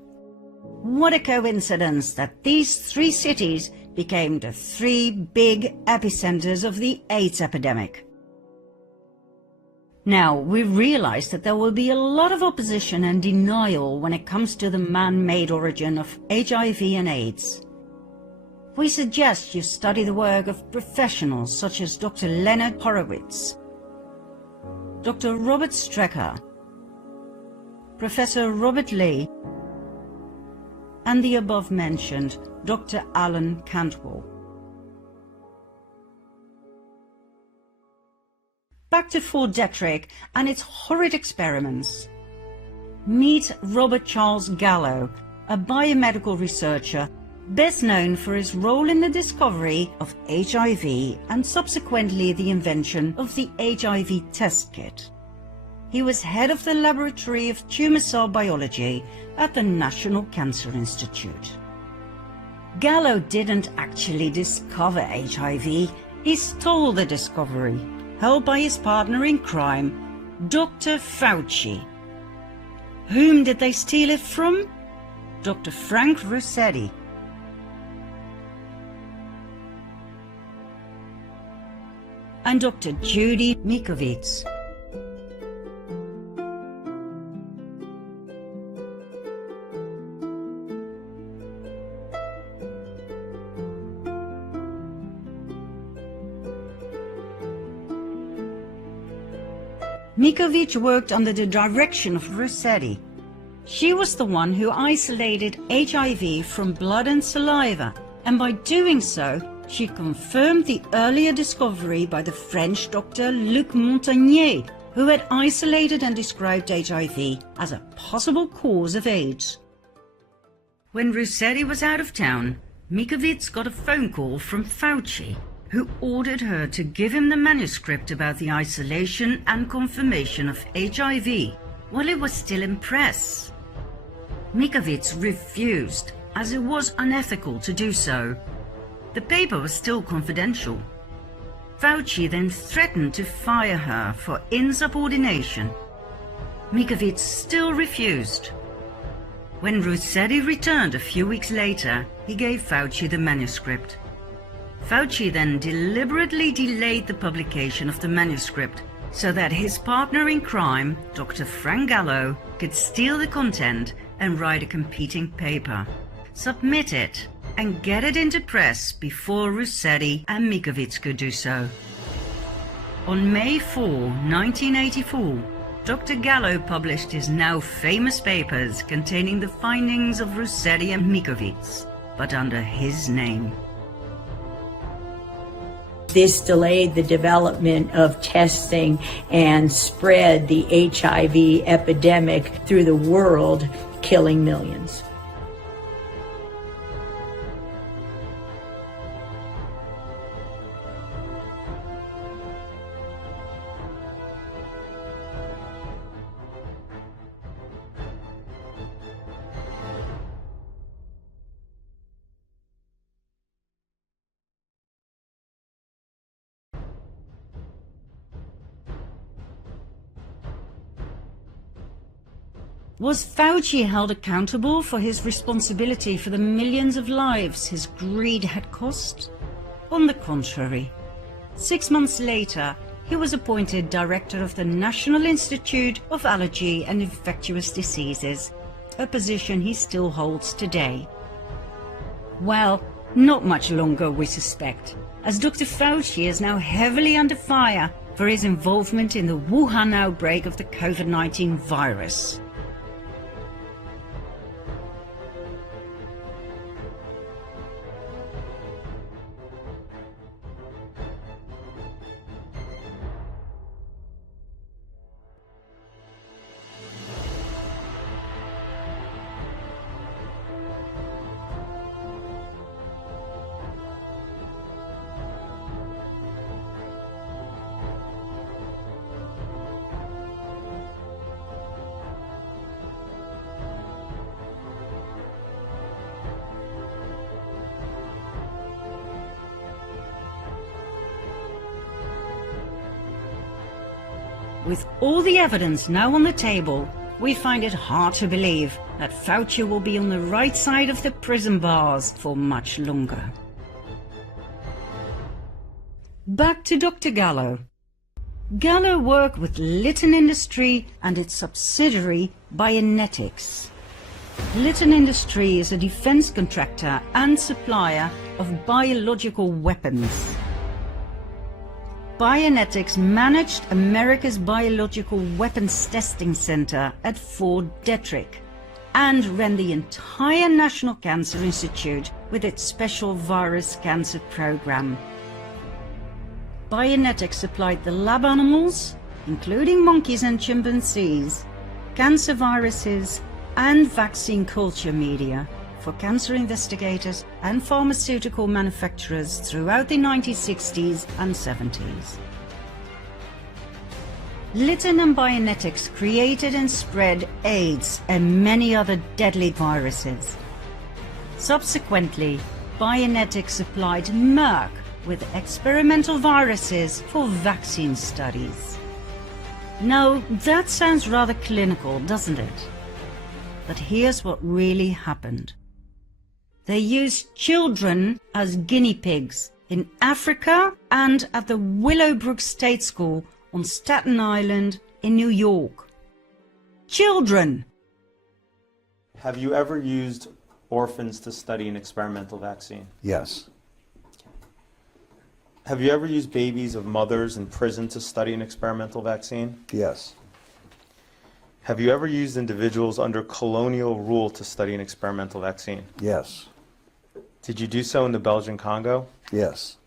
What a coincidence that these 3 cities became the 3 big epicenters of the AIDS epidemic. Now, we realize that there will be a lot of opposition and denial when it comes to the man-made origin of HIV and AIDS. We suggest you study the work of professionals such as Dr. Leonard Horowitz, Dr. Robert Strecker, Professor Robert Lee, and the above-mentioned Dr. Alan Cantwell. Back to Fort Detrick and its horrid experiments. Meet Robert Charles Gallo, a biomedical researcher best known for his role in the discovery of HIV and subsequently the invention of the HIV test kit. He was head of the Laboratory of Tumor Cell Biology at the National Cancer Institute. Gallo didn't actually discover HIV, he stole the discovery, held by his partner in crime, Dr. Fauci. Whom did they steal it from? Dr. Frank Rossetti. And Dr. Judy Mikovits. Mikovits worked under the direction of Rossetti. She was the one who isolated HIV from blood and saliva, and by doing so, she confirmed the earlier discovery by the French doctor Luc Montagnier, who had isolated and described HIV as a possible cause of AIDS. When Rossetti was out of town, Mikovits got a phone call from Fauci, who ordered her to give him the manuscript about the isolation and confirmation of HIV while it was still in press. Mikovits refused, as it was unethical to do so. The paper was still confidential. Fauci then threatened to fire her for insubordination. Mikovits still refused. When Rossetti returned a few weeks later, he gave Fauci the manuscript. Fauci then deliberately delayed the publication of the manuscript so that his partner in crime, Dr. Frank Gallo, could steal the content and write a competing paper, submit it, and get it into press before Rossetti and Mikovits could do so. On May 4, 1984, Dr. Gallo published his now famous papers containing the findings of Rossetti and Mikovits, but under his name. This delayed the development of testing and spread the HIV epidemic through the world, killing millions. Was Fauci held accountable for his responsibility for the millions of lives his greed had cost? On the contrary. 6 months later, he was appointed director of the National Institute of Allergy and Infectious Diseases, a position he still holds today. Well, not much longer, we suspect, as Dr. Fauci is now heavily under fire for his involvement in the Wuhan outbreak of the COVID-19 virus. With all the evidence now on the table, we find it hard to believe that Fauci will be on the right side of the prison bars for much longer. Back to Dr. Gallo. Gallo worked with Litton Industry and its subsidiary Bionetics. Litton Industry is a defense contractor and supplier of biological weapons. Bionetics managed America's Biological Weapons Testing Center at Fort Detrick and ran the entire National Cancer Institute with its special virus cancer program. Bionetics supplied the lab animals, including monkeys and chimpanzees, cancer viruses and vaccine culture media for cancer investigators and pharmaceutical manufacturers throughout the 1960s and 70s. Litton and Bionetics created and spread AIDS and many other deadly viruses. Subsequently, Bionetics supplied Merck with experimental viruses for vaccine studies. Now, that sounds rather clinical, doesn't it? But here's what really happened. They used children as guinea pigs in Africa and at the Willowbrook State School on Staten Island in New York. Children! Have you ever used orphans to study an experimental vaccine? Yes. Have you ever used babies of mothers in prison to study an experimental vaccine? Yes. Have you ever used individuals under colonial rule to study an experimental vaccine? Yes. Did you do so in the Belgian Congo? Yes.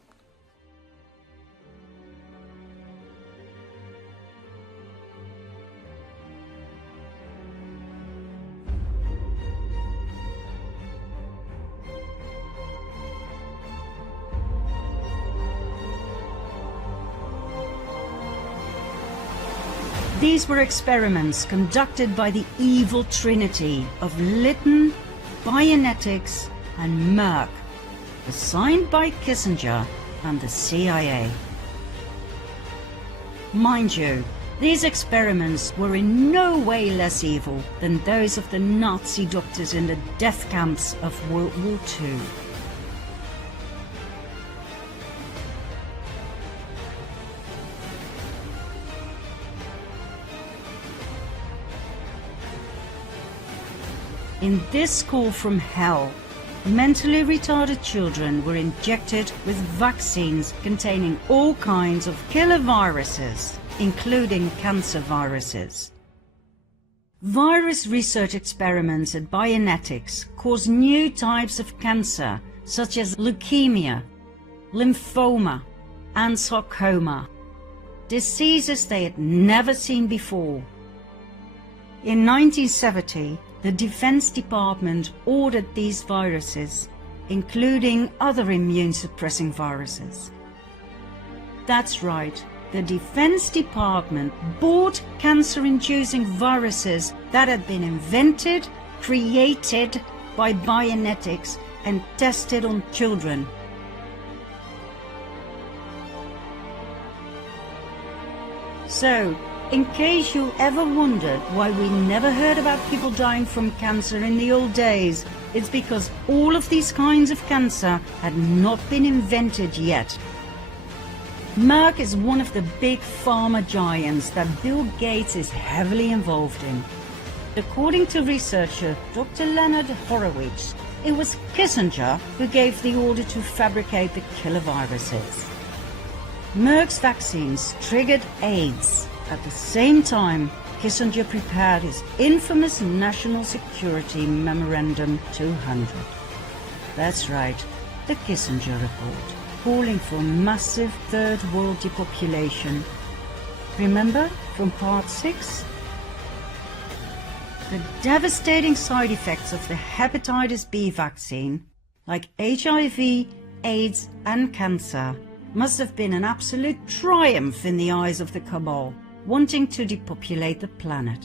These were experiments conducted by the evil trinity of Litton, Bionetics and Merck, assigned by Kissinger and the CIA. Mind you, these experiments were in no way less evil than those of the Nazi doctors in the death camps of World War II. In this school from hell, mentally retarded children were injected with vaccines containing all kinds of killer viruses, including cancer viruses. Virus research experiments at Bionetics caused new types of cancer, such as leukemia, lymphoma, and sarcoma, diseases they had never seen before. In 1970, the Defense Department ordered these viruses, including other immune-suppressing viruses. That's right, the Defense Department bought cancer-inducing viruses that had been invented, created by Bionetics and tested on children. So, In case you ever wondered why we never heard about people dying from cancer in the old days, it's because all of these kinds of cancer had not been invented yet. Merck is one of the big pharma giants that Bill Gates is heavily involved in. According to researcher Dr. Leonard Horowitz, it was Kissinger who gave the order to fabricate the killer viruses. Merck's vaccines triggered AIDS. At the same time, Kissinger prepared his infamous National Security Memorandum 200. That's right, the Kissinger Report, calling for massive Third World depopulation. Remember from Part 6? The devastating side effects of the hepatitis B vaccine, like HIV, AIDS and cancer, must have been an absolute triumph in the eyes of the cabal, wanting to depopulate the planet.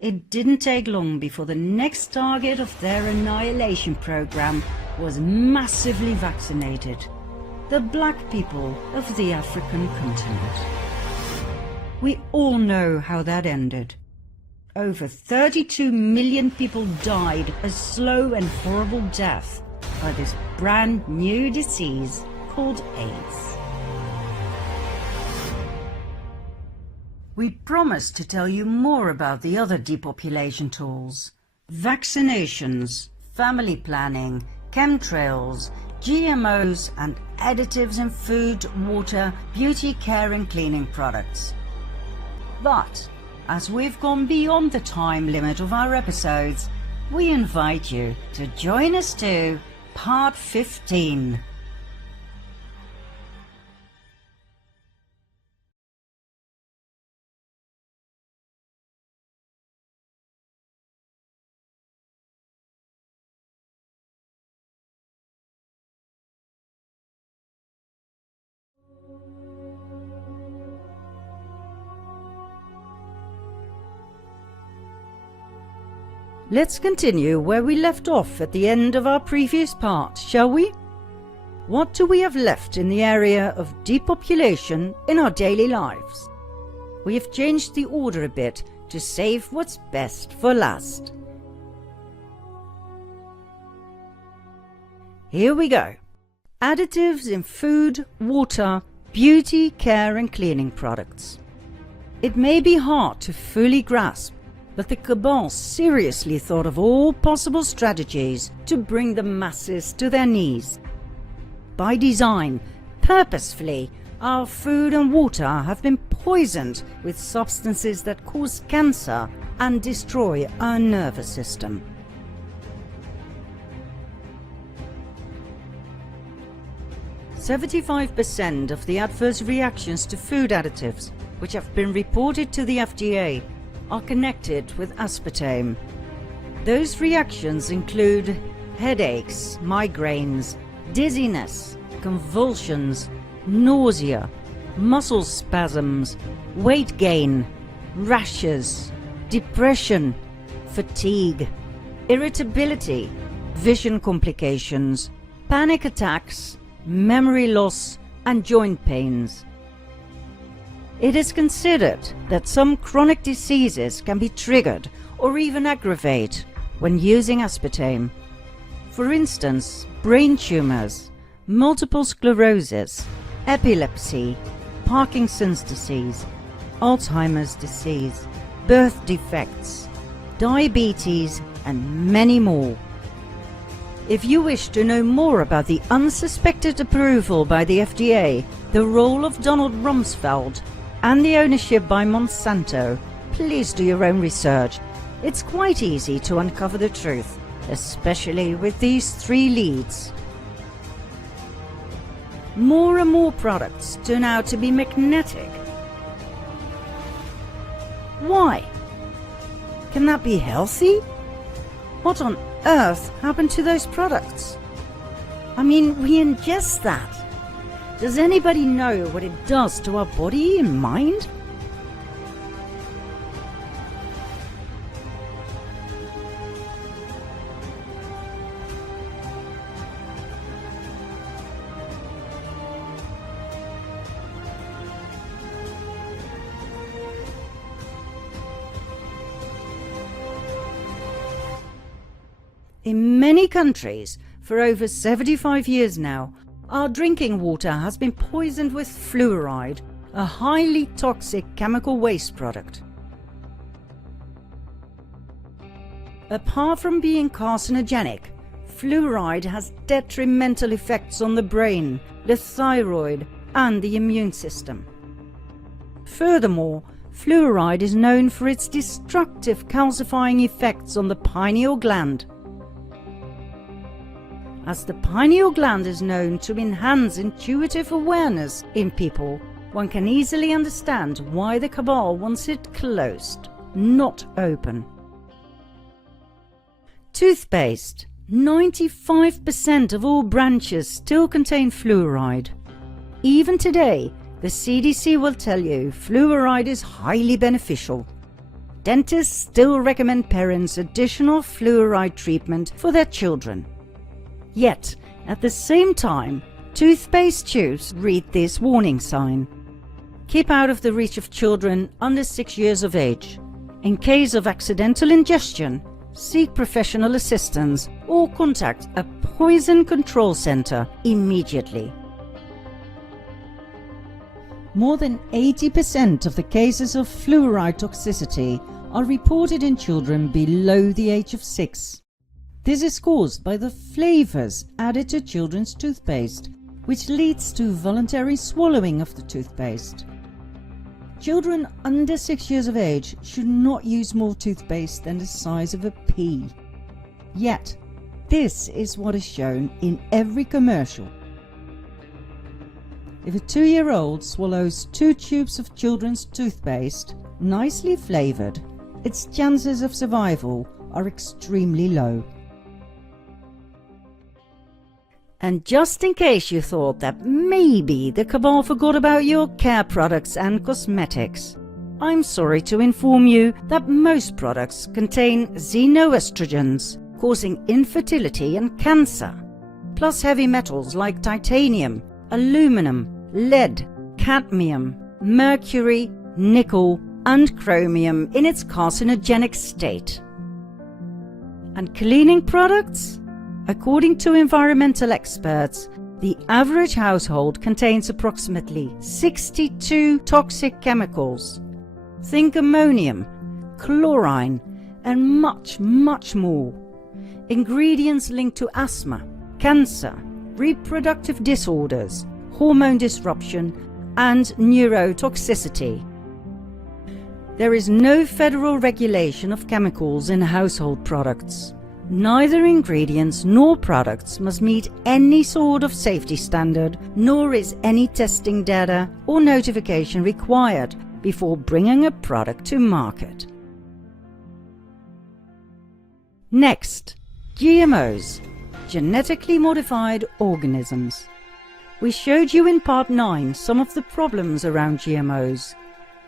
It didn't take long before the next target of their annihilation program was massively vaccinated: the black people of the African continent. We all know how that ended. Over 32 million people died a slow and horrible death by this brand new disease called AIDS. We promised to tell you more about the other depopulation tools: vaccinations, family planning, chemtrails, GMOs and additives in food, water, beauty care and cleaning products. But as we've gone beyond the time limit of our episodes, we invite you to join us to Part 15. Let's continue where we left off at the end of our previous part, shall we? What do we have left in the area of depopulation in our daily lives? We have changed the order a bit to save what's best for last. Here we go. Additives in food, water, beauty, care and cleaning products. It may be hard to fully grasp, but the cabal seriously thought of all possible strategies to bring the masses to their knees. By design, purposefully, our food and water have been poisoned with substances that cause cancer and destroy our nervous system. "75% of the adverse reactions to food additives, which have been reported to the FDA, are connected with aspartame. Those reactions include headaches, migraines, dizziness, convulsions, nausea, muscle spasms, weight gain, rashes, depression, fatigue, irritability, vision complications, panic attacks, memory loss, and joint pains. It is considered that some chronic diseases can be triggered or even aggravated when using aspartame. For instance, brain tumors, multiple sclerosis, epilepsy, Parkinson's disease, Alzheimer's disease, birth defects, diabetes, and many more. If you wish to know more about the unsuspected approval by the FDA, the role of Donald Rumsfeld, and the ownership by Monsanto, please do your own research. It's quite easy to uncover the truth, especially with these three leads. More and more products turn out to be magnetic. Why? Can that be healthy? What on earth happened to those products? I mean, we ingest that. Does anybody know what it does to our body and mind? In many countries, for over 75 years now, our drinking water has been poisoned with fluoride, a highly toxic chemical waste product. Apart from being carcinogenic, fluoride has detrimental effects on the brain, the thyroid, and the immune system. Furthermore, fluoride is known for its destructive calcifying effects on the pineal gland. As the pineal gland is known to enhance intuitive awareness in people, one can easily understand why the cabal wants it closed, not open. Toothpaste. 95% of all branches still contain fluoride. Even today, the CDC will tell you fluoride is highly beneficial. Dentists still recommend parents additional fluoride treatment for their children. Yet, at the same time, toothpaste tubes read this warning sign. Keep out of the reach of children under 6 years of age. In case of accidental ingestion, seek professional assistance or contact a poison control center immediately. More than 80% of the cases of fluoride toxicity are reported in children below the age of 6. This is caused by the flavors added to children's toothpaste, which leads to voluntary swallowing of the toothpaste. Children under 6 years of age should not use more toothpaste than the size of a pea. Yet, this is what is shown in every commercial. If a 2-year-old swallows 2 tubes of children's toothpaste, nicely flavored, its chances of survival are extremely low. And just in case you thought that maybe the cabal forgot about your care products and cosmetics, I'm sorry to inform you that most products contain xenoestrogens, causing infertility and cancer, plus heavy metals like titanium, aluminum, lead, cadmium, mercury, nickel, and chromium in its carcinogenic state. And cleaning products? According to environmental experts, the average household contains approximately 62 toxic chemicals. Think ammonium, chlorine, and much, much more. Ingredients linked to asthma, cancer, reproductive disorders, hormone disruption, and neurotoxicity. There is no federal regulation of chemicals in household products. Neither ingredients nor products must meet any sort of safety standard, nor is any testing data or notification required before bringing a product to market. Next, GMOs, genetically modified organisms. We showed you in part 9 some of the problems around GMOs.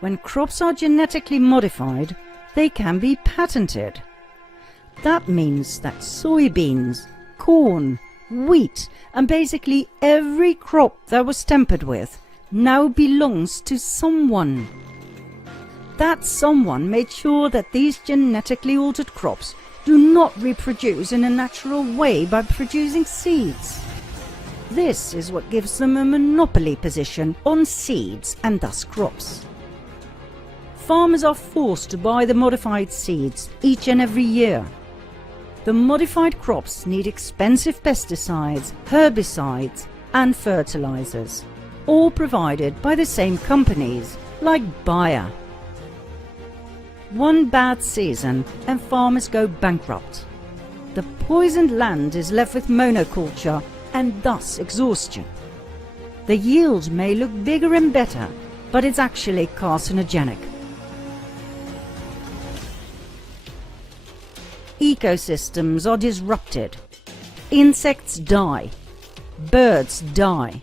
When crops are genetically modified, they can be patented. That means that soybeans, corn, wheat, and basically every crop that was tampered with now belongs to someone. That someone made sure that these genetically altered crops do not reproduce in a natural way by producing seeds. This is what gives them a monopoly position on seeds and thus crops. Farmers are forced to buy the modified seeds each and every year. The modified crops need expensive pesticides, herbicides, and fertilizers, all provided by the same companies, like Bayer. One bad season and farmers go bankrupt. The poisoned land is left with monoculture and thus exhaustion. The yield may look bigger and better, but it's actually carcinogenic. Ecosystems are disrupted. Insects die. Birds die.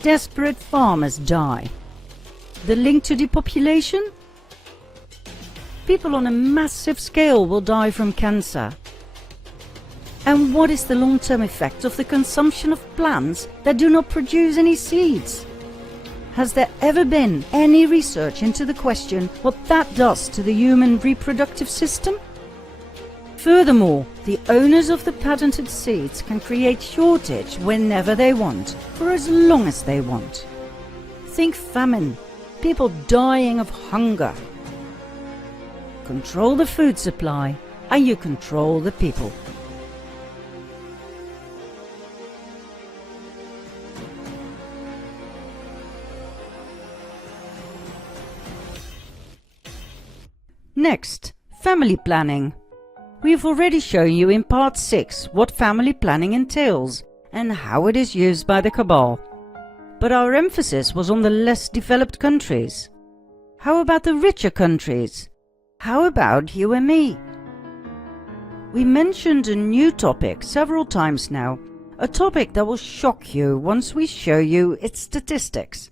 Desperate farmers die. The link to depopulation? People on a massive scale will die from cancer. And what is the long-term effect of the consumption of plants that do not produce any seeds? Has there ever been any research into the question what that does to the human reproductive system? Furthermore, The owners of the patented seeds can create shortage whenever they want, for as long as they want. Think famine, people dying of hunger. Control the food supply, and you control the people. Next, family planning. We've already shown you in part 6 what family planning entails and how it is used by the cabal. But our emphasis was on the less developed countries. How about the richer countries? How about you and me? We mentioned a new topic several times now, a topic that will shock you once we show you its statistics.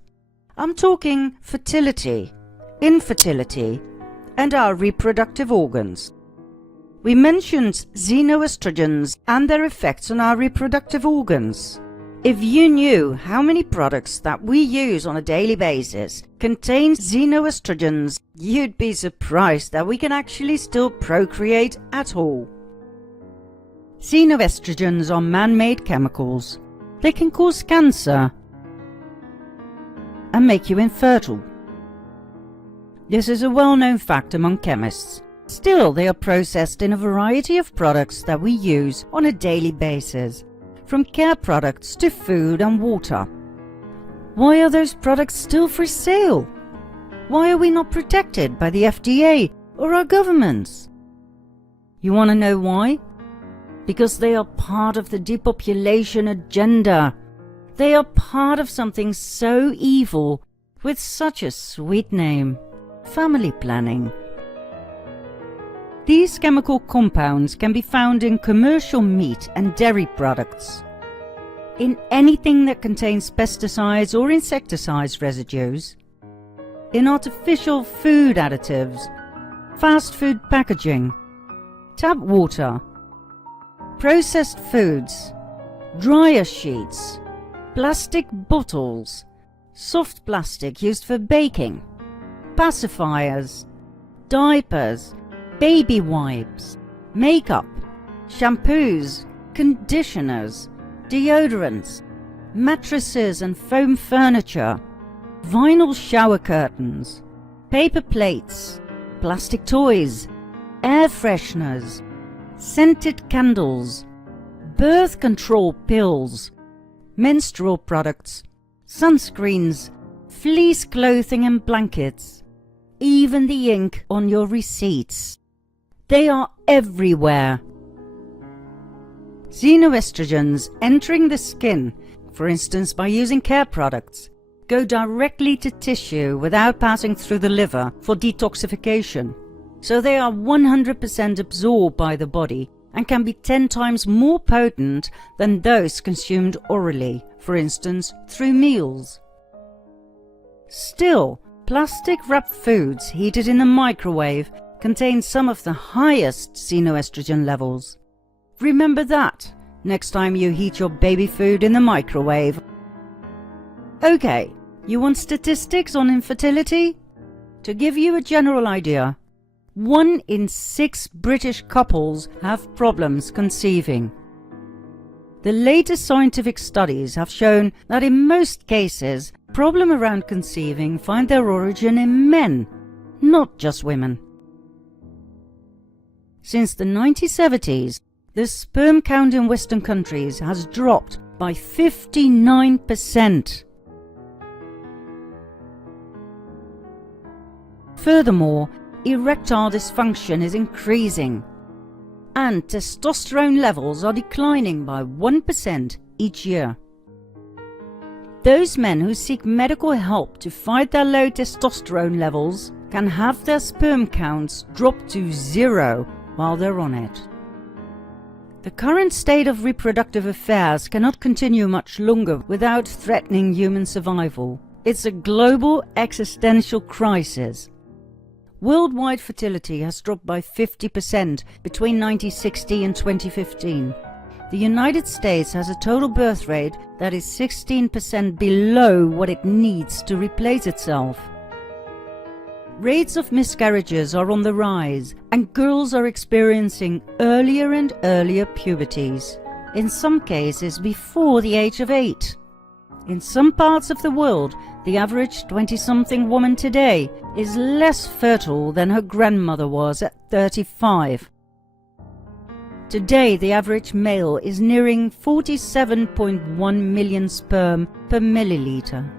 I'm talking fertility, infertility, and our reproductive organs. We mentioned xenoestrogens and their effects on our reproductive organs. If you knew how many products that we use on a daily basis contain xenoestrogens, you'd be surprised that we can actually still procreate at all. Xenoestrogens are man-made chemicals. They can cause cancer and make you infertile. This is a well-known fact among chemists. Still, they are processed in a variety of products that we use on a daily basis, from care products to food and water. Why are those products still for sale? Why are we not protected by the FDA or our governments? You want to know why? Because they are part of the depopulation agenda. They are part of something so evil with such a sweet name: family planning. These chemical compounds can be found in commercial meat and dairy products, in anything that contains pesticides or insecticides residues, in artificial food additives, fast food packaging, tap water, processed foods, dryer sheets, plastic bottles, soft plastic used for baking, pacifiers, diapers, baby wipes, makeup, shampoos, conditioners, deodorants, mattresses and foam furniture, vinyl shower curtains, paper plates, plastic toys, air fresheners, scented candles, birth control pills, menstrual products, sunscreens, fleece clothing and blankets, even the ink on your receipts. They are everywhere. Xenoestrogens entering the skin, for instance by using care products, go directly to tissue without passing through the liver for detoxification. So they are 100% absorbed by the body and can be 10 times more potent than those consumed orally, for instance through meals. Still, plastic-wrapped foods heated in the microwave contain some of the highest xenoestrogen levels. Remember that next time you heat your baby food in the microwave. Okay, you want statistics on infertility? To give you a general idea, 1 in 6 British couples have problems conceiving. The latest scientific studies have shown that in most cases, problems around conceiving find their origin in men, not just women. Since the 1970s, the sperm count in Western countries has dropped by 59%. Furthermore, erectile dysfunction is increasing, and testosterone levels are declining by 1% each year. Those men who seek medical help to fight their low testosterone levels can have their sperm counts drop to 0 while they're on it. The current state of reproductive affairs cannot continue much longer without threatening human survival. It's a global existential crisis. Worldwide fertility has dropped by 50% between 1960 and 2015. The United States has a total birth rate that is 16% below what it needs to replace itself. Rates of miscarriages are on the rise, and girls are experiencing earlier and earlier puberties, in some cases before the age of 8. In some parts of the world, the average 20-something woman today is less fertile than her grandmother was at 35. Today, the average male is nearing 47.1 million sperm per milliliter.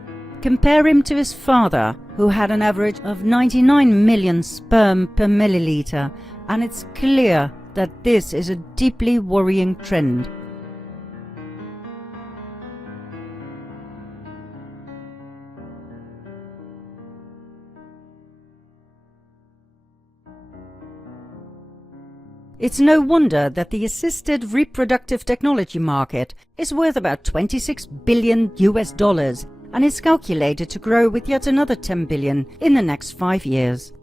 Compare him to his father, who had an average of 99 million sperm per milliliter, and it's clear that this is a deeply worrying trend. It's no wonder that the assisted reproductive technology market is worth about $26 billion and is calculated to grow with yet another 10 billion in the next 5 years.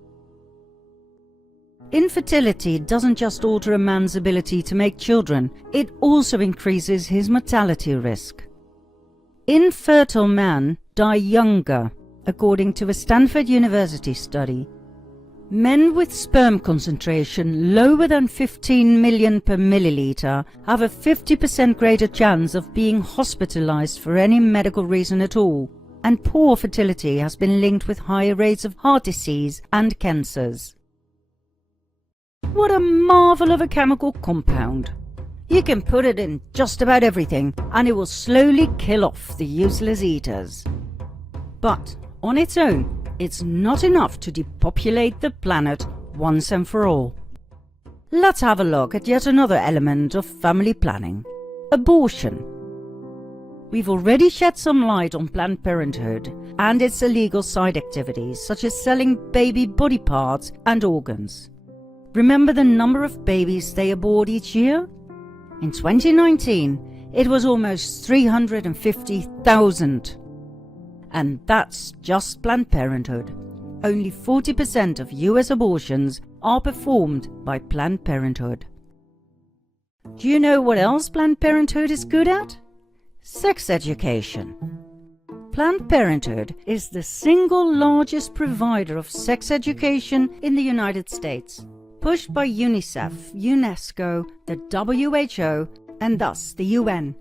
Infertility doesn't just alter a man's ability to make children, it also increases his mortality risk. Infertile men die younger, according to a Stanford University study. Men with sperm concentration lower than 15 million per milliliter have a 50% greater chance of being hospitalized for any medical reason at all, and poor fertility has been linked with higher rates of heart disease and cancers. What a marvel of a chemical compound! You can put it in just about everything and it will slowly kill off the useless eaters. But on its own, it's not enough to depopulate the planet once and for all. Let's have a look at yet another element of family planning: abortion. We've already shed some light on Planned Parenthood and its illegal side activities such as selling baby body parts and organs. Remember the number of babies they abort each year? In 2019, it was almost 350,000. And that's just Planned Parenthood. Only 40% of US abortions are performed by Planned Parenthood. Do you know what else Planned Parenthood is good at? Sex education. Planned Parenthood is the single largest provider of sex education in the United States, pushed by UNICEF, UNESCO, the WHO, and thus the UN.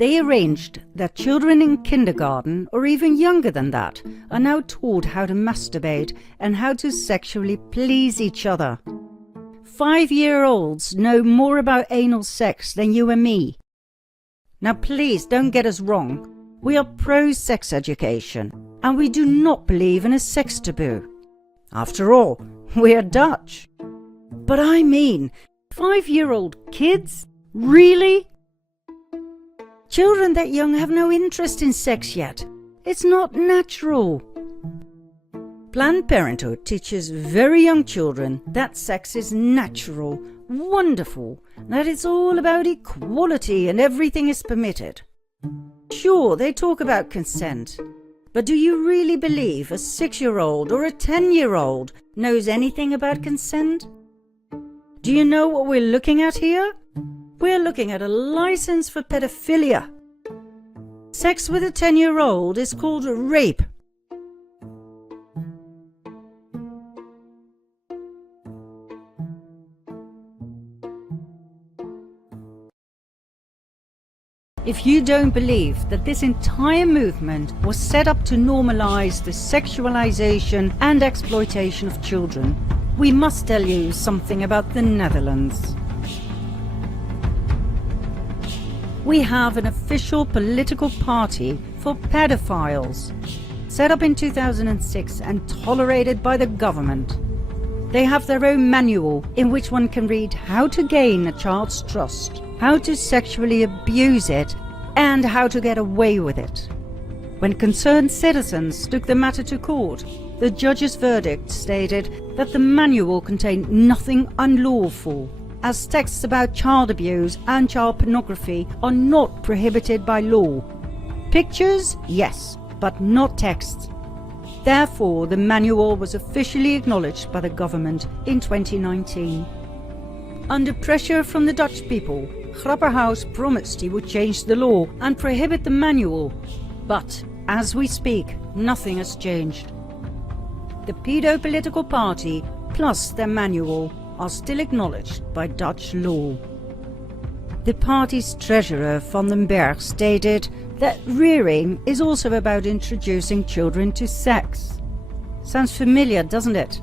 They arranged that children in kindergarten, or even younger than that, are now taught how to masturbate and how to sexually please each other. 5-year-olds know more about anal sex than you and me. Now please don't get us wrong. We are pro-sex education, and we do not believe in a sex taboo. After all, we are Dutch. But I mean, 5-year-old kids? Really? Children that young have no interest in sex yet. It's not natural. Planned Parenthood teaches very young children that sex is natural, wonderful, that it's all about equality and everything is permitted. Sure, they talk about consent, but do you really believe a 6-year-old or a 10-year-old knows anything about consent? Do you know what we're looking at here? We're looking at a license for pedophilia. Sex with a 10-year-old is called rape. If you don't believe that this entire movement was set up to normalize the sexualization and exploitation of children, we must tell you something about the Netherlands. We have an official political party for pedophiles, set up in 2006 and tolerated by the government. They have their own manual in which one can read how to gain a child's trust, how to sexually abuse it, and how to get away with it. When concerned citizens took the matter to court, the judge's verdict stated that the manual contained nothing unlawful, as texts about child abuse and child pornography are not prohibited by law. Pictures, yes, but not texts. Therefore, the manual was officially acknowledged by the government in 2019. Under pressure from the Dutch people, Grapperhaus promised he would change the law and prohibit the manual. But, as we speak, nothing has changed. The pedo-political party plus their manual are still acknowledged by Dutch law. The party's treasurer Van den Berg stated that rearing is also about introducing children to sex. Sounds familiar, doesn't it?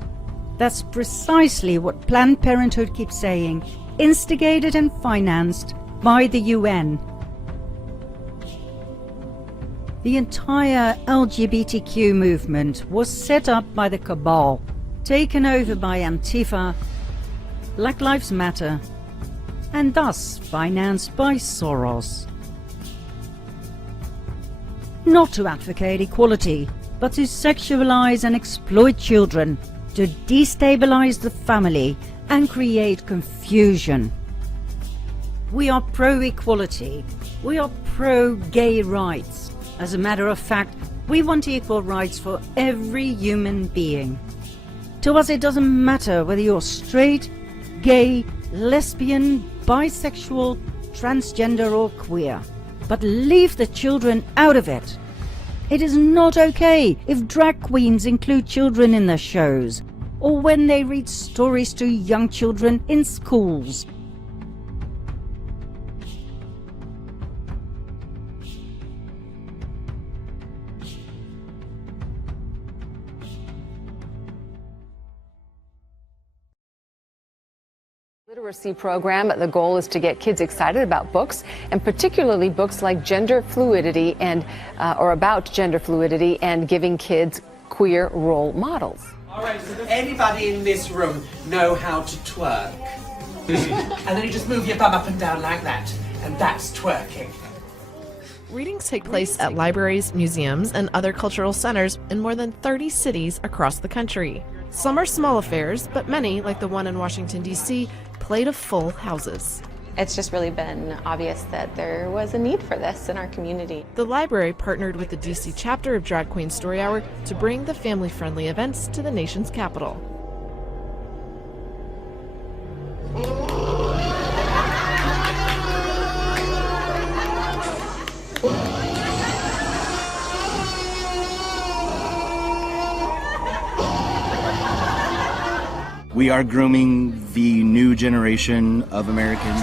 That's precisely what Planned Parenthood keeps saying, instigated and financed by the UN. The entire LGBTQ movement was set up by the cabal, taken over by Antifa, Black Lives Matter, and thus financed by Soros. Not to advocate equality, but to sexualize and exploit children, to destabilize the family and create confusion. We are pro-equality. We are pro-gay rights. As a matter of fact, we want equal rights for every human being. To us it doesn't matter whether you're straight, gay, lesbian, bisexual, transgender or queer. But leave the children out of it. It is not okay if drag queens include children in their shows, or when they read stories to young children in schools. Literacy program. The goal is to get kids excited about books, and particularly books like gender fluidity and or about gender fluidity, and giving kids queer role models. All right, so does anybody in this room know how to twerk? And then you just move your bum up and down like that, and that's twerking. Readings take place at libraries, museums, and other cultural centers in more than 30 cities across the country. Some are small affairs, but many, like the one in Washington, D.C., play to full houses. It's just really been obvious that there was a need for this in our community. The library partnered with the D.C. chapter of Drag Queen Story Hour to bring the family-friendly events to the nation's capital. We are grooming the new generation of Americans.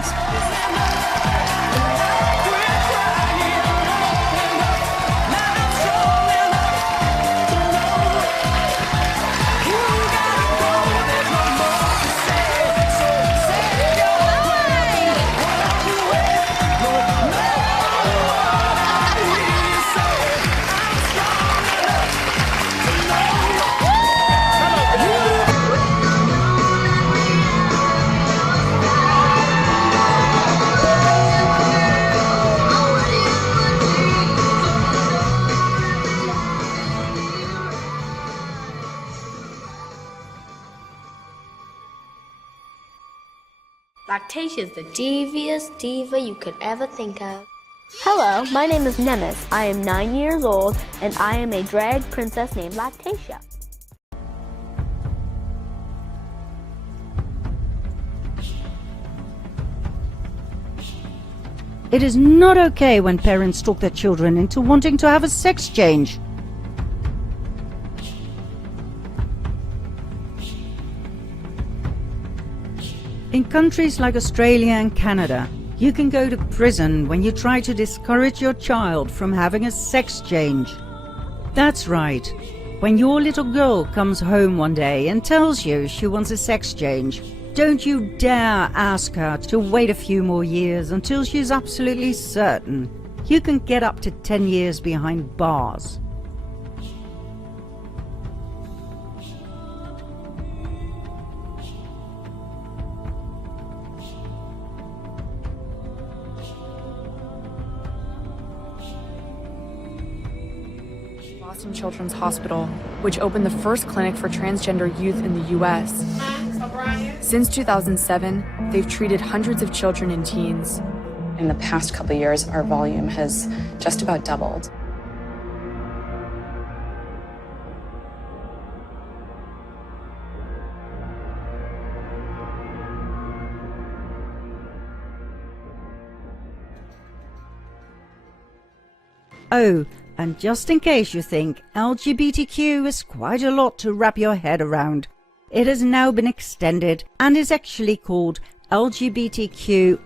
Lactatia is the devious diva you could ever think of. Hello, my name is Nemes. I am 9 years old, and I am a drag princess named Lactatia. It is not okay when parents talk their children into wanting to have a sex change. In countries like Australia and Canada, you can go to prison when you try to discourage your child from having a sex change. That's right. When your little girl comes home one day and tells you she wants a sex change, don't you dare ask her to wait a few more years until she's absolutely certain. You can get up to 10 years behind bars. Boston Children's Hospital, which opened the first clinic for transgender youth in the U.S. Since 2007, they've treated hundreds of children and teens. In the past couple of years, our volume has just about doubled. Oh, and just in case you think LGBTQ is quite a lot to wrap your head around, it has now been extended and is actually called LGBTQIA+.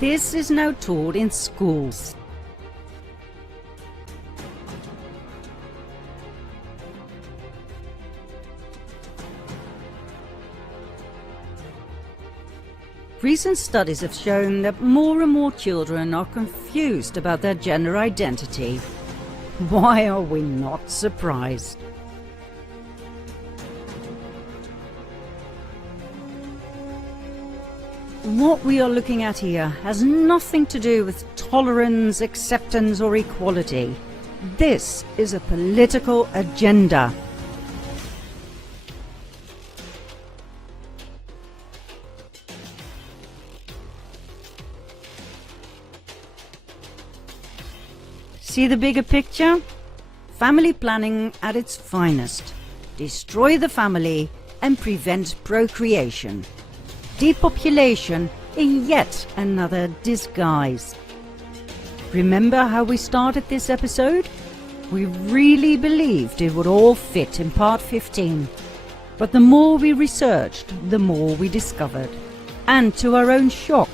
This is now taught in schools. Recent studies have shown that more and more children are confused about their gender identity. Why are we not surprised? What we are looking at here has nothing to do with tolerance, acceptance, or equality. This is a political agenda. See the bigger picture? Family planning at its finest. Destroy the family and prevent procreation. Depopulation in yet another disguise. Remember how we started this episode? We really believed it would all fit in part 15. But the more we researched, the more we discovered. And to our own shock,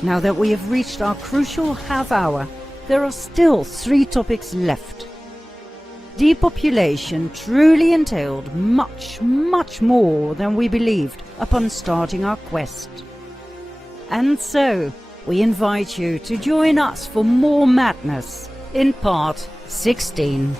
now that we have reached our crucial half hour, there are still 3 topics left. Depopulation truly entailed much, much more than we believed upon starting our quest. And so, we invite you to join us for more madness in part 16.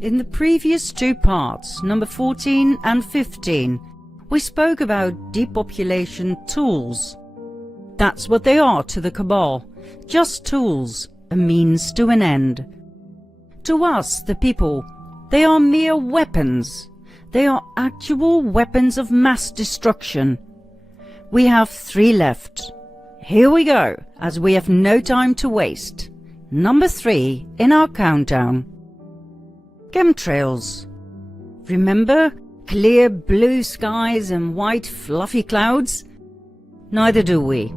In the previous 2 parts, number 14 and 15, we spoke about depopulation tools. That's what they are to the cabal, just tools, a means to an end. To us, the people, they are mere weapons. They are actual weapons of mass destruction. We have 3 left. Here we go, as we have no time to waste. Number 3 in our countdown. Chemtrails. Remember clear blue skies and white fluffy clouds? Neither do we.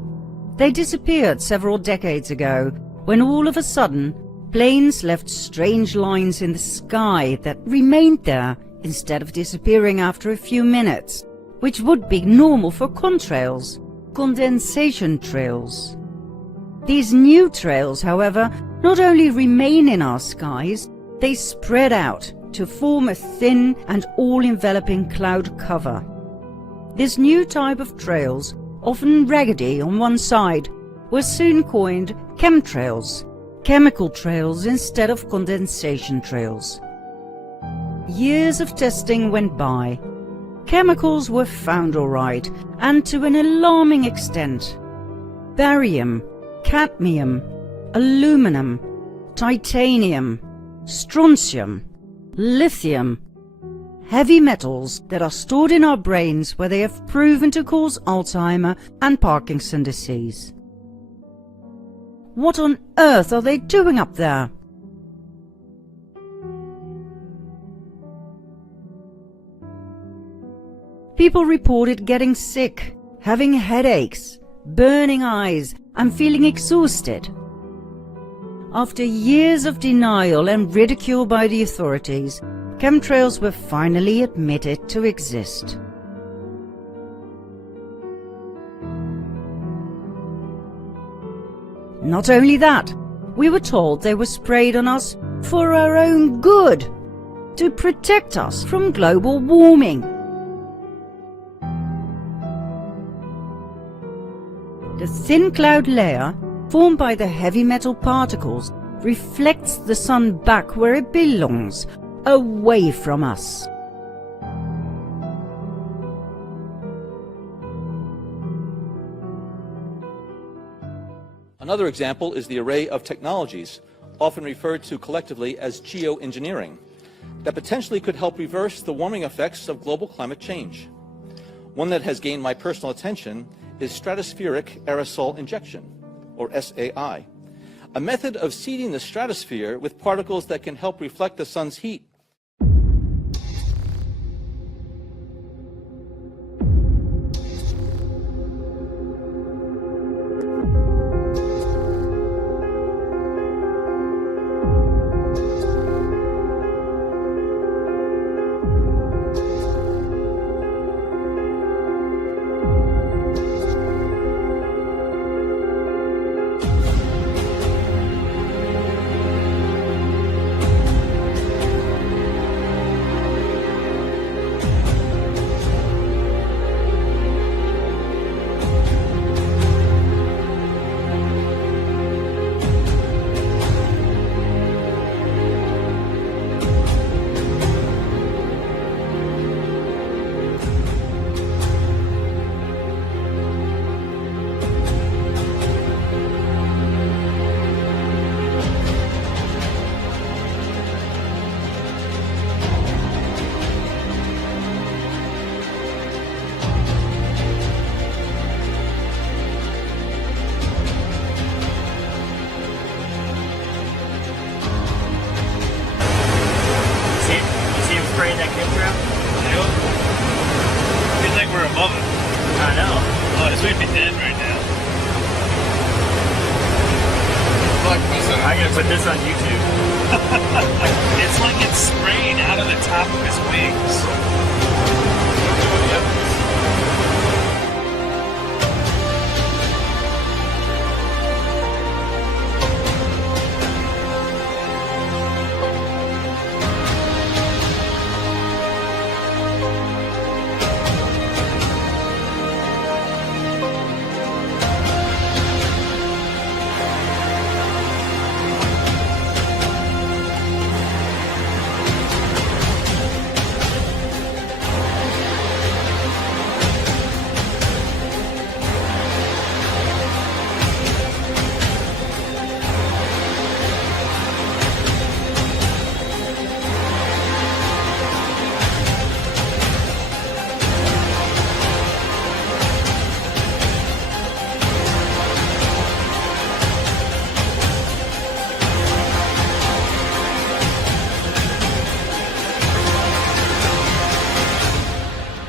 They disappeared several decades ago when all of a sudden Planes left strange lines in the sky that remained there instead of disappearing after a few minutes, which would be normal for contrails, condensation trails. These new trails, however, not only remain in our skies, they spread out to form a thin and all-enveloping cloud cover. This new type of trails, often raggedy on one side, were soon coined chemtrails, chemical trails instead of condensation trails. Years of testing went by. Chemicals were found all right, and to an alarming extent. Barium, cadmium, aluminum, titanium, strontium, lithium, heavy metals that are stored in our brains where they have proven to cause Alzheimer and Parkinson's disease. What on earth are they doing up there? People reported getting sick, having headaches, burning eyes, and feeling exhausted. After years of denial and ridicule by the authorities, chemtrails were finally admitted to exist. Not only that, we were told they were sprayed on us for our own good, to protect us from global warming. The thin cloud layer, formed by the heavy metal particles, reflects the sun back where it belongs, away from us. Another example is the array of technologies, often referred to collectively as geoengineering, that potentially could help reverse the warming effects of global climate change. One that has gained my personal attention is stratospheric aerosol injection, or SAI, a method of seeding the stratosphere with particles that can help reflect the sun's heat.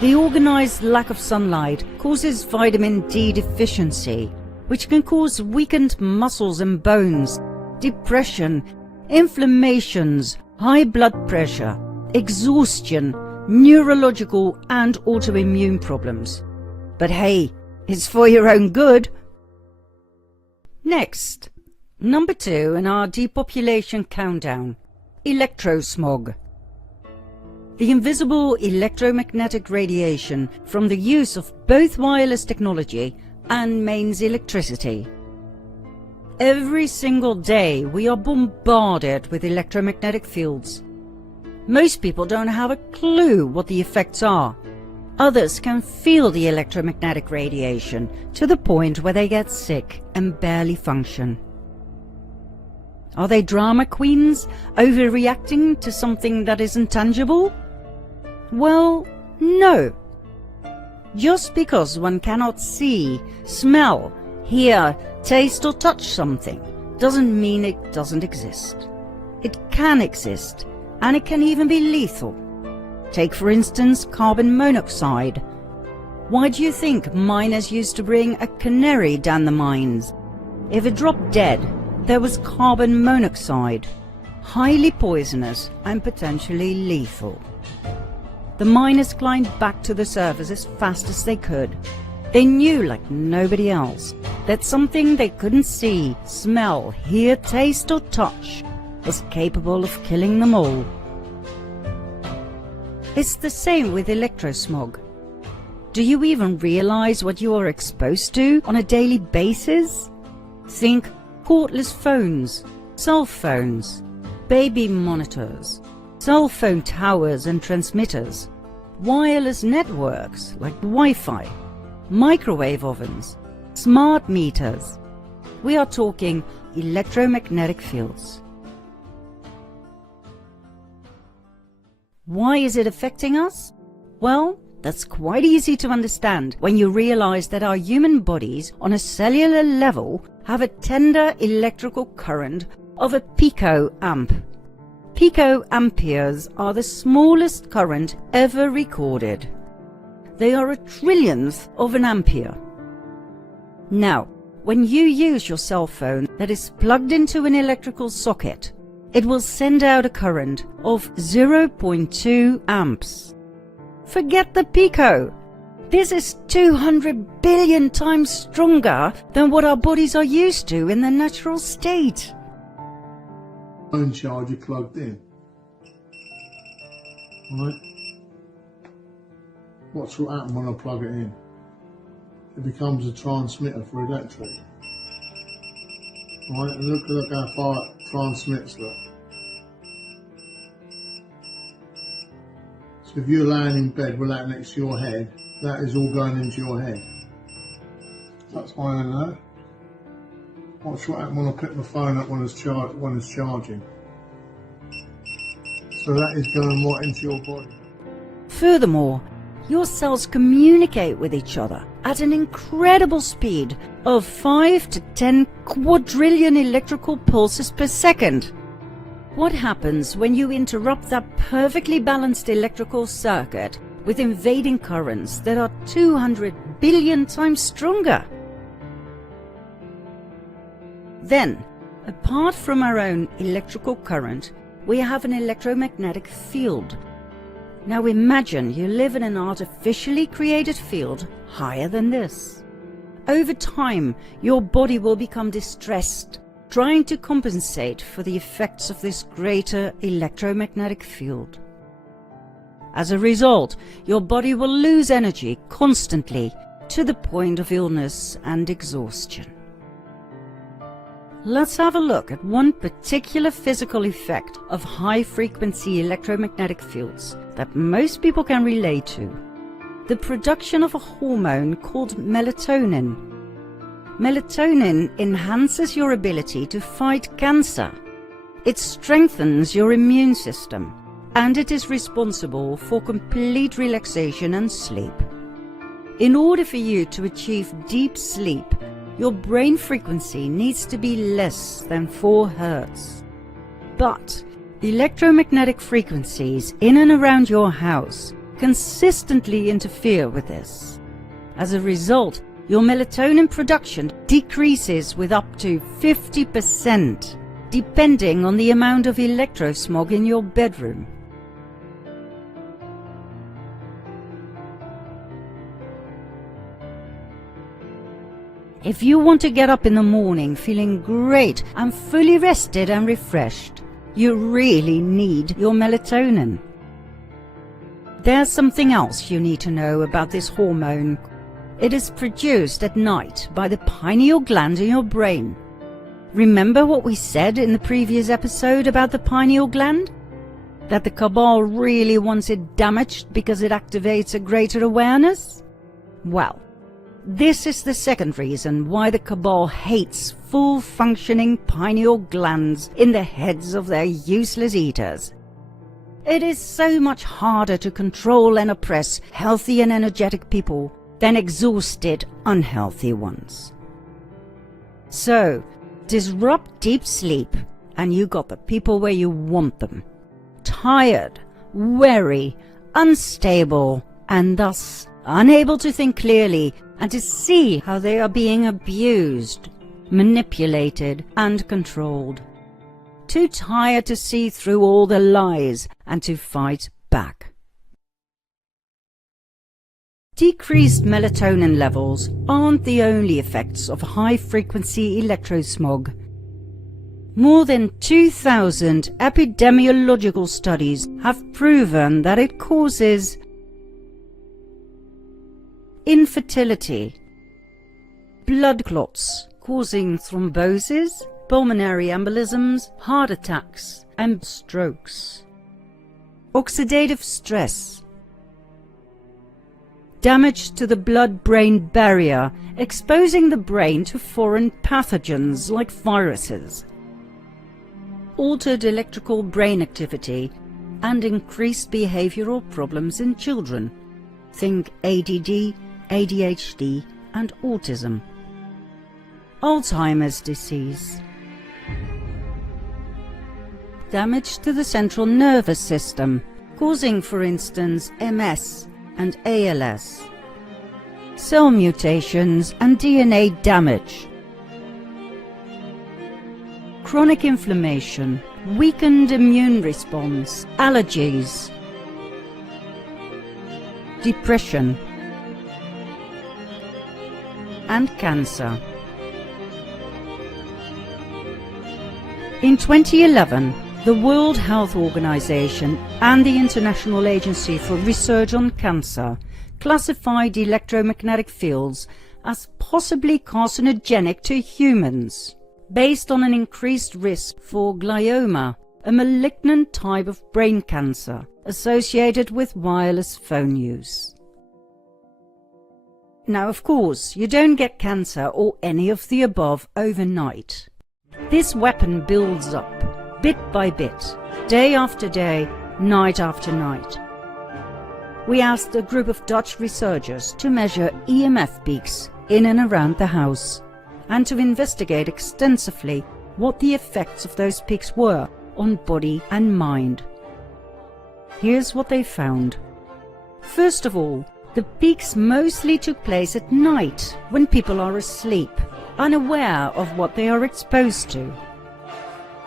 The organized lack of sunlight causes vitamin D deficiency, which can cause weakened muscles and bones, depression, inflammations, high blood pressure, exhaustion, neurological and autoimmune problems. But hey, it's for your own good. Next, number 2 in our depopulation countdown, electrosmog. The invisible electromagnetic radiation from the use of both wireless technology and mains electricity. Every single day we are bombarded with electromagnetic fields. Most people don't have a clue what the effects are. Others can feel the electromagnetic radiation to the point where they get sick and barely function. Are they drama queens overreacting to something that isn't tangible? Well, no. Just because one cannot see, smell, hear, taste or touch something doesn't mean it doesn't exist. It can exist, and it can even be lethal. Take for instance carbon monoxide. Why do you think miners used to bring a canary down the mines? If it dropped dead, there was carbon monoxide, highly poisonous and potentially lethal. The miners climbed back to the surface as fast as they could. They knew, like nobody else, that something they couldn't see, smell, hear, taste or touch was capable of killing them all. It's the same with electrosmog. Do you even realize what you are exposed to on a daily basis? Think cordless phones, cell phones, baby monitors, cell phone towers and transmitters, wireless networks like Wi-Fi, microwave ovens, smart meters. We are talking electromagnetic fields. Why is it affecting us? Well, that's quite easy to understand when you realize that our human bodies on a cellular level have a tender electrical current of a picoamp. Picoamperes are the smallest current ever recorded. They are a trillionth of an ampere. Now, when you use your cell phone that is plugged into an electrical socket, it will send out a current of 0.2 amps. Forget the pico. This is 200 billion times stronger than what our bodies are used to in their natural state. Phone charger plugged in. Right? What's what happen when I plug it in? It becomes a transmitter for electric. Right, and look how far it transmits, look. So if you're laying in bed with that next to your head, that is all going into your head. That's why I know. Watch what happens when I pick my phone up when it's charging. So that is going right into your body. Furthermore, your cells communicate with each other at an incredible speed of 5 to 10 quadrillion electrical pulses per second. What happens when you interrupt that perfectly balanced electrical circuit with invading currents that are 200 billion times stronger? Then, apart from our own electrical current, we have an electromagnetic field. Now imagine you live in an artificially created field higher than this. Over time, your body will become distressed, trying to compensate for the effects of this greater electromagnetic field. As a result, your body will lose energy constantly to the point of illness and exhaustion. Let's have a look at one particular physical effect of high-frequency electromagnetic fields that most people can relate to: the production of a hormone called melatonin. Melatonin enhances your ability to fight cancer. It strengthens your immune system, and it is responsible for complete relaxation and sleep. In order for you to achieve deep sleep, your brain frequency needs to be less than 4 Hz. But electromagnetic frequencies in and around your house consistently interfere with this. As a result, your melatonin production decreases with up to 50%. depending on the amount of electrosmog in your bedroom. If you want to get up in the morning feeling great and fully rested and refreshed, you really need your melatonin. There's something else you need to know about this hormone. It is produced at night by the pineal gland in your brain. Remember what we said in the previous episode about the pineal gland? That the cabal really wants it damaged because it activates a greater awareness? Well, this is the second reason why the cabal hates full-functioning pineal glands in the heads of their useless eaters. It is so much harder to control and oppress healthy and energetic people than exhausted, unhealthy ones. So, disrupt deep sleep and you got the people where you want them. Tired, weary, unstable, and thus unable to think clearly and to see how they are being abused, manipulated, and controlled. Too tired to see through all the lies and to fight back. Decreased melatonin levels aren't the only effects of high-frequency electrosmog. More than 2,000 epidemiological studies have proven that it causes infertility, blood clots causing thrombosis, pulmonary embolisms, heart attacks, and strokes, oxidative stress, damage to the blood-brain barrier, exposing the brain to foreign pathogens like viruses, altered electrical brain activity, and increased behavioral problems in children. Think ADD, ADHD, and autism. Alzheimer's disease. Damage to the central nervous system, causing, for instance, MS and ALS. Cell mutations and DNA damage. Chronic inflammation, weakened immune response, allergies, depression, and cancer. In 2011, the World Health Organization and the International Agency for Research on Cancer classified electromagnetic fields as possibly carcinogenic to humans, based on an increased risk for glioma, a malignant type of brain cancer associated with wireless phone use. Now, of course, you don't get cancer or any of the above overnight. This weapon builds up, bit by bit, day after day, night after night. We asked a group of Dutch researchers to measure EMF peaks in and around the house, and to investigate extensively what the effects of those peaks were on body and mind. Here's what they found. First of all, the peaks mostly took place at night, when people are asleep, unaware of what they are exposed to.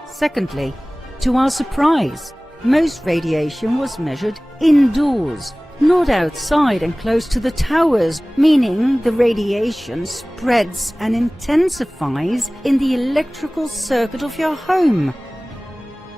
Secondly, to our surprise, most radiation was measured indoors, not outside and close to the towers, meaning the radiation spreads and intensifies in the electrical circuit of your home.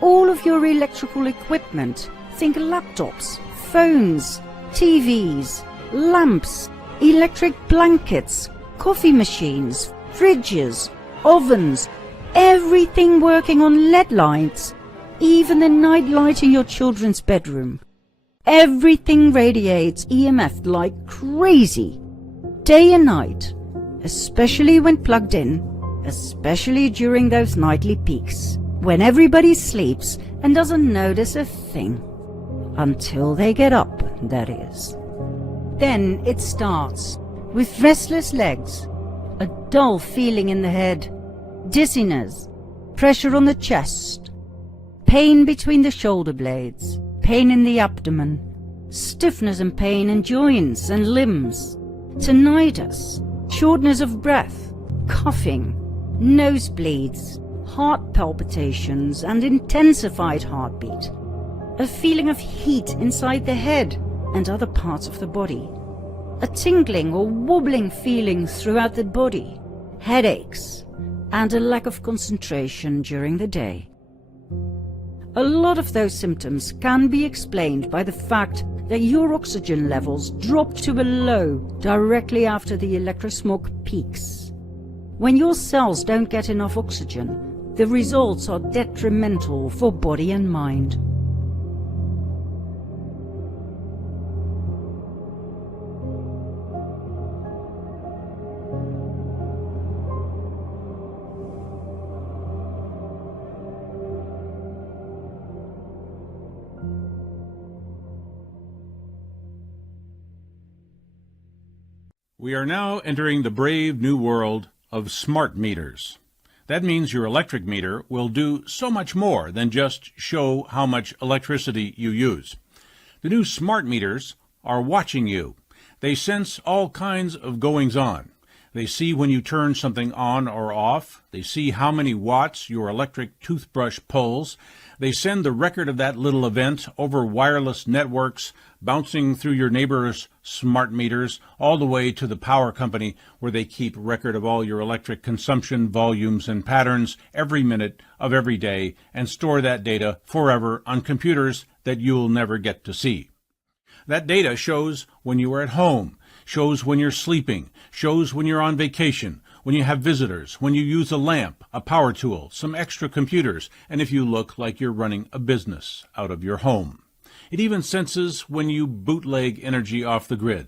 All of your electrical equipment, think laptops, phones, TVs, lamps, electric blankets, coffee machines, fridges, ovens, everything working on LED lights, even the night light in your children's bedroom. Everything radiates EMF like crazy, day and night, especially when plugged in, especially during those nightly peaks, when everybody sleeps and doesn't notice a thing. Until they get up, that is. Then it starts, with restless legs, a dull feeling in the head, dizziness, pressure on the chest, pain between the shoulder blades, pain in the abdomen, stiffness and pain in joints and limbs, tinnitus, shortness of breath, coughing, nosebleeds, heart palpitations and intensified heartbeat, a feeling of heat inside the head and other parts of the body, a tingling or wobbling feeling throughout the body, headaches, and a lack of concentration during the day. A lot of those symptoms can be explained by the fact that your oxygen levels drop to a low directly after the electrosmog peaks. When your cells don't get enough oxygen, the results are detrimental for body and mind. We are now entering the brave new world of smart meters. That means your electric meter will do so much more than just show how much electricity you use. The new smart meters are watching you. They sense all kinds of goings-on. They see when you turn something on or off. They see how many watts your electric toothbrush pulls. They send the record of that little event over wireless networks, bouncing through your neighbor's smart meters, all the way to the power company where they keep record of all your electric consumption volumes and patterns every minute of every day and store that data forever on computers that you'll never get to see. That data shows when you are at home, shows when you're sleeping, shows when you're on vacation, when you have visitors, when you use a lamp, a power tool, some extra computers, and if you look like you're running a business out of your home. It even senses when you bootleg energy off the grid.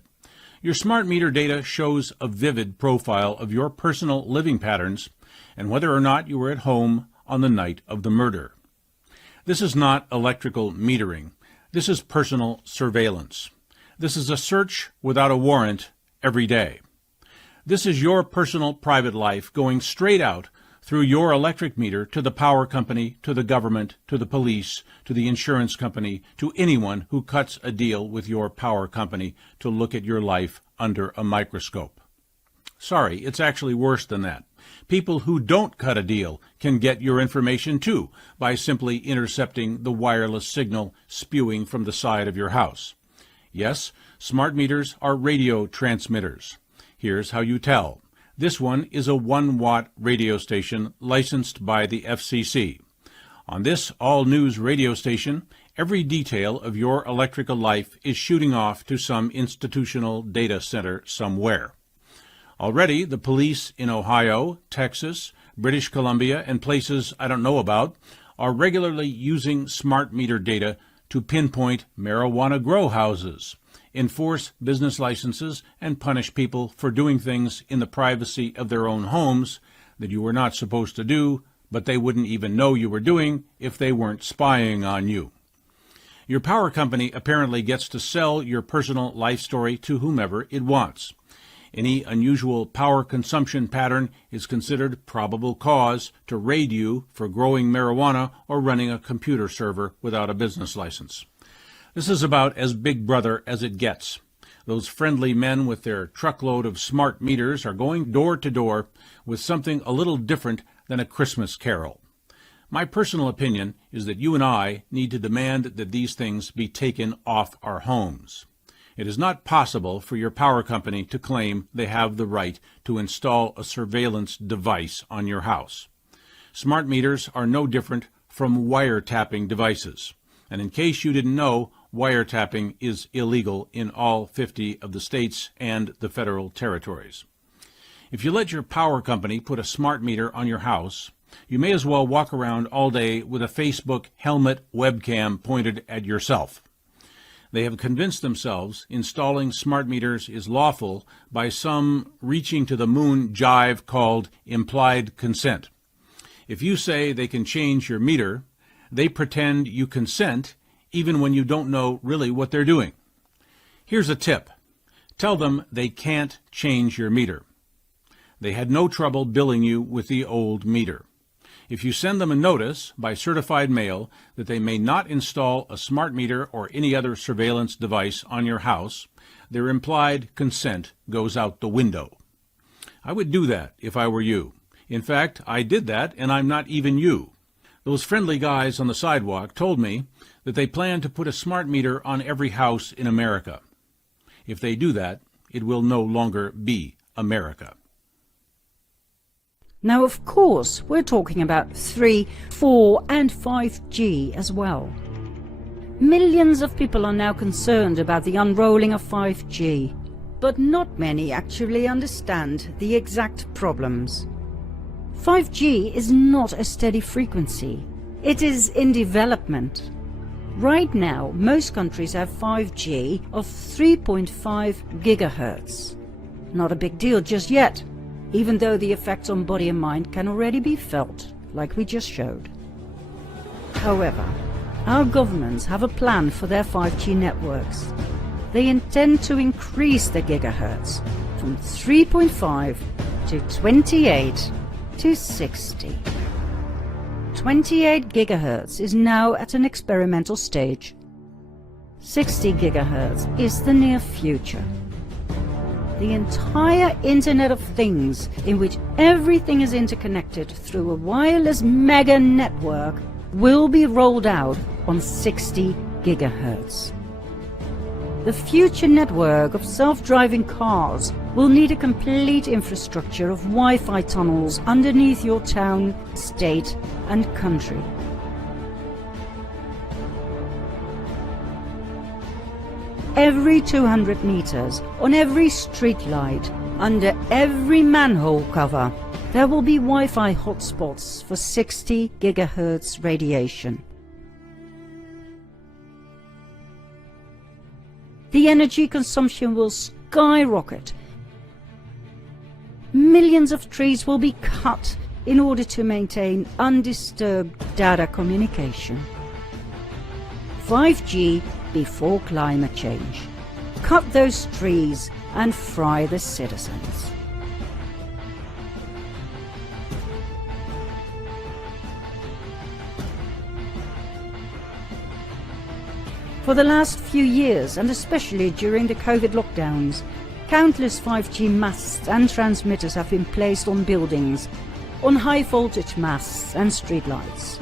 Your smart meter data shows a vivid profile of your personal living patterns and whether or not you were at home on the night of the murder. This is not electrical metering. This is personal surveillance. This is a search without a warrant every day. This is your personal private life going straight out through your electric meter to the power company, to the government, to the police, to the insurance company, to anyone who cuts a deal with your power company to look at your life under a microscope. Sorry, it's actually worse than that. People who don't cut a deal can get your information too by simply intercepting the wireless signal spewing from the side of your house. Yes, smart meters are radio transmitters. Here's how you tell. This one is a 1-watt radio station licensed by the FCC. On this all-news radio station, every detail of your electrical life is shooting off to some institutional data center somewhere. Already, the police in Ohio, Texas, British Columbia, and places I don't know about are regularly using smart meter data to pinpoint marijuana grow houses, enforce business licenses, and punish people for doing things in the privacy of their own homes that you were not supposed to do, but they wouldn't even know you were doing if they weren't spying on you. Your power company apparently gets to sell your personal life story to whomever it wants. Any unusual power consumption pattern is considered probable cause to raid you for growing marijuana or running a computer server without a business license. This is about as Big Brother as it gets. Those friendly men with their truckload of smart meters are going door to door with something a little different than a Christmas carol. My personal opinion is that you and I need to demand that these things be taken off our homes. It is not possible for your power company to claim they have the right to install a surveillance device on your house. Smart meters are no different from wiretapping devices. And in case you didn't know, wiretapping is illegal in all 50 of the states and the federal territories. If you let your power company put a smart meter on your house, you may as well walk around all day with a Facebook helmet webcam pointed at yourself. They have convinced themselves installing smart meters is lawful by some reaching to the moon jive called implied consent. If you say they can change your meter, they pretend you consent even when you don't know really what they're doing. Here's a tip. Tell them they can't change your meter. They had no trouble billing you with the old meter. If you send them a notice by certified mail that they may not install a smart meter or any other surveillance device on your house, their implied consent goes out the window. I would do that if I were you. In fact, I did that, and I'm not even you. Those friendly guys on the sidewalk told me that they plan to put a smart meter on every house in America. If they do that, it will no longer be America. Now, of course, we're talking about 3, 4, and 5G as well. Millions of people are now concerned about the unrolling of 5G, but not many actually understand the exact problems. 5G is not a steady frequency. It is in development. Right now, most countries have 5G of 3.5 gigahertz. Not a big deal just yet, even though the effects on body and mind can already be felt, like we just showed. However, our governments have a plan for their 5G networks. They intend to increase the gigahertz from 3.5 to 28 to 60. 28 gigahertz is now at an experimental stage. 60 gigahertz is the near future. The entire Internet of Things, in which everything is interconnected through a wireless mega network, will be rolled out on 60 gigahertz. The future network of self-driving cars will need a complete infrastructure of Wi-Fi tunnels underneath your town, state, and country. Every 200 meters, on every street light, under every manhole cover, there will be Wi-Fi hotspots for 60 gigahertz radiation. The energy consumption will skyrocket. Millions of trees will be cut in order to maintain undisturbed data communication. 5G before climate change. Cut those trees and fry the citizens. For the last few years, and especially during the COVID lockdowns, countless 5G masts and transmitters have been placed on buildings, on high voltage masts and streetlights.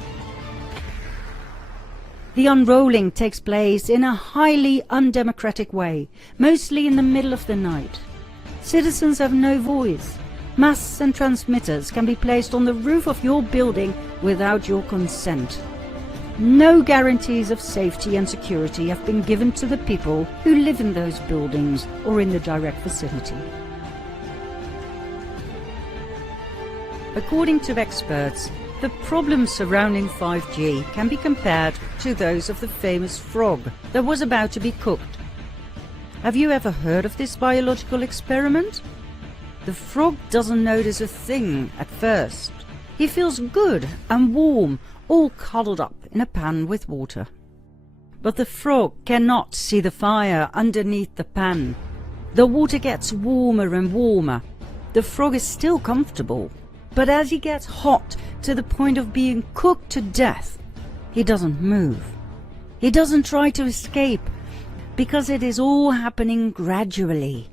The unrolling takes place in a highly undemocratic way, mostly in the middle of the night. Citizens have no voice. Masts and transmitters can be placed on the roof of your building without your consent. No guarantees of safety and security have been given to the people who live in those buildings or in the direct vicinity. According to experts, the problems surrounding 5G can be compared to those of the famous frog that was about to be cooked. Have you ever heard of this biological experiment? The frog doesn't notice a thing at first. He feels good and warm, all cuddled up in a pan with water. But the frog cannot see the fire underneath the pan. The water gets warmer and warmer. The frog is still comfortable, but as he gets hot to the point of being cooked to death, he doesn't move. He doesn't try to escape, because it is all happening gradually.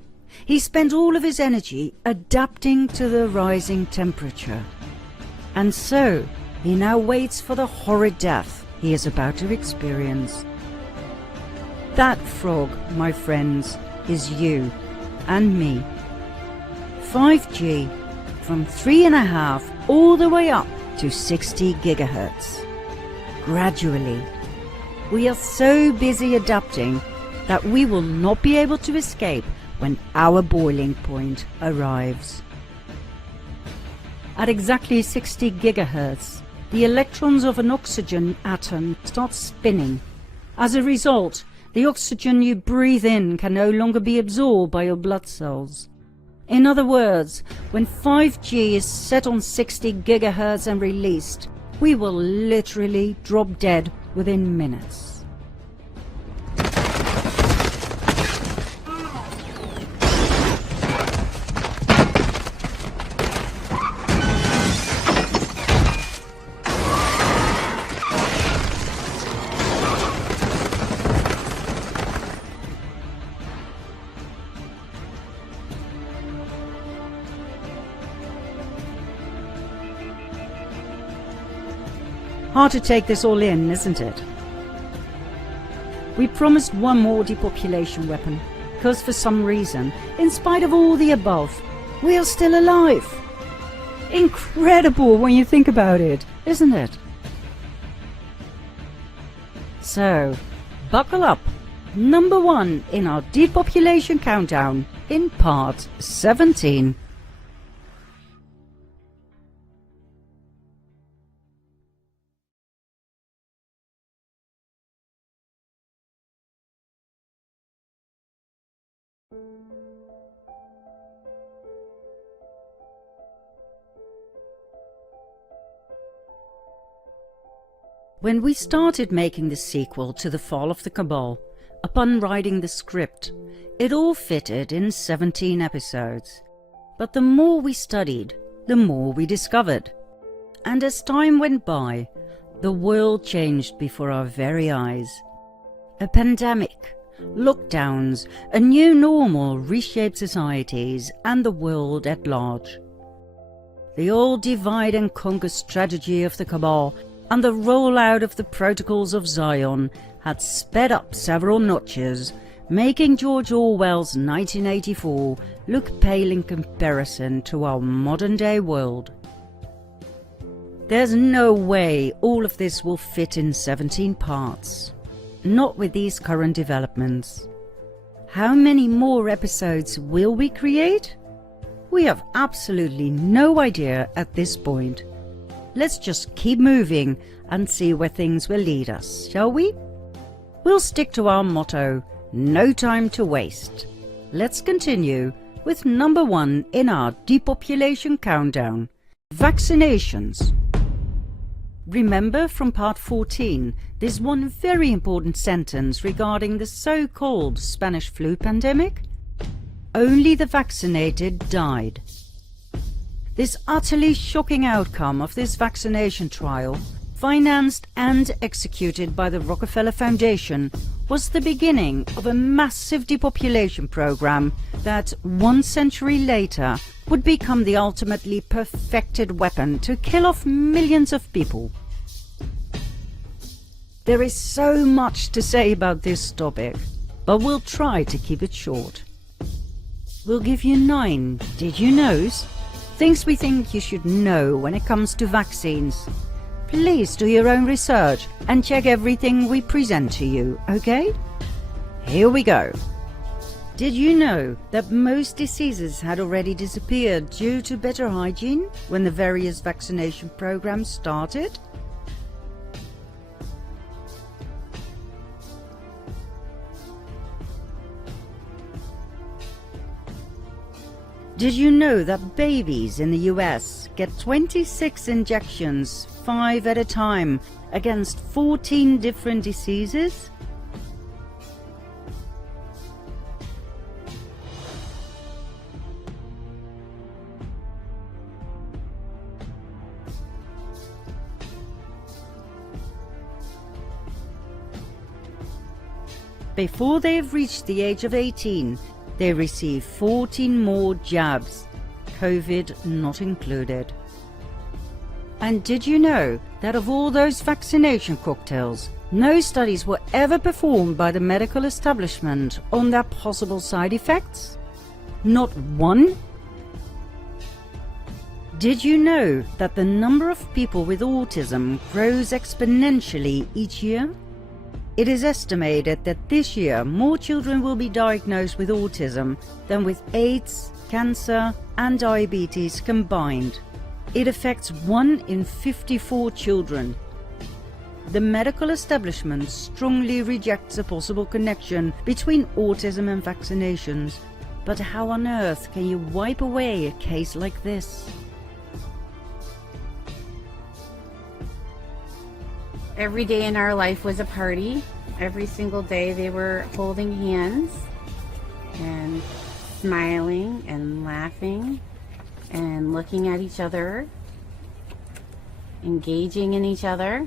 He spent all of his energy adapting to the rising temperature. And so, he now waits for the horrid death he is about to experience. That frog, my friends, is you and me. 5G, from 3.5 all the way up to 60 gigahertz. Gradually. We are so busy adapting that we will not be able to escape when our boiling point arrives. At exactly 60 gigahertz, the electrons of an oxygen atom start spinning. As a result, the oxygen you breathe in can no longer be absorbed by your blood cells. In other words, when 5G is set on 60 gigahertz and released, we will literally drop dead within minutes. Hard to take this all in, isn't it? We promised one more depopulation weapon, because for some reason, in spite of all the above, we are still alive. Incredible when you think about it, isn't it? So, buckle up. Number 1 in our depopulation countdown in part 17. When we started making the sequel to The Fall of the Cabal, upon writing the script, it all fitted in 17 episodes. But the more we studied, the more we discovered. And as time went by, the world changed before our very eyes. A pandemic, lockdowns, a new normal reshaped societies and the world at large. The old divide and conquer strategy of the Cabal and the rollout of the protocols of Zion had sped up several notches, making George Orwell's 1984 look pale in comparison to our modern-day world. There's no way all of this will fit in 17 parts. Not with these current developments. How many more episodes will we create? We have absolutely no idea at this point. Let's just keep moving and see where things will lead us, shall we? We'll stick to our motto, no time to waste. Let's continue with number 1 in our depopulation countdown, vaccinations. Remember from part 14, there's one very important sentence regarding the so-called Spanish flu pandemic? Only the vaccinated died. This utterly shocking outcome of this vaccination trial, financed and executed by the Rockefeller Foundation, was the beginning of a massive depopulation program that 1 century later would become the ultimately perfected weapon to kill off millions of people. There is so much to say about this topic, but we'll try to keep it short. We'll give you 9 did you knows? Things we think you should know when it comes to vaccines. Please do your own research and check everything we present to you, okay? Here we go. Did you know that most diseases had already disappeared due to better hygiene when the various vaccination programs started? Did you know that babies in the US get 26 injections, 5 at a time, against 14 different diseases? Before they have reached the age of 18, they receive 14 more jabs, COVID not included. And did you know that of all those vaccination cocktails, no studies were ever performed by the medical establishment on their possible side effects? Not one? Did you know that the number of people with autism grows exponentially each year? It is estimated that this year more children will be diagnosed with autism than with AIDS, cancer and diabetes combined. It affects 1 in 54 children. The medical establishment strongly rejects a possible connection between autism and vaccinations. But how on earth can you wipe away a case like this? Every day in our life was a party. Every single day they were holding hands and smiling and laughing and looking at each other, engaging in each other.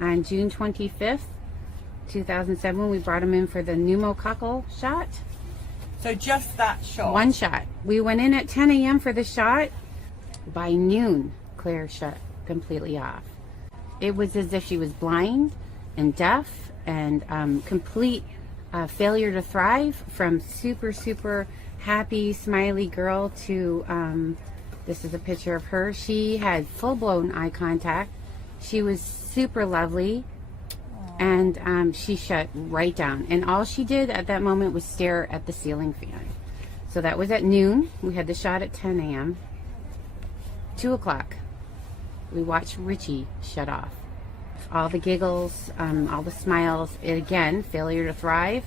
On June 25th, 2007, we brought him in for the pneumococcal shot. So just that shot? 1 shot. We went in at 10 a.m. for the shot. By noon, Claire shut completely off. It was as if she was blind and deaf and complete failure to thrive, from super, super happy, smiley girl to, this is a picture of her. She had full-blown eye contact. She was super lovely, and she shut right down. And all she did at that moment was stare at the ceiling fan. So that was at noon. We had the shot at 10 a.m. 2 o'clock. We watched Richie shut off. All the giggles, all the smiles, again, failure to thrive.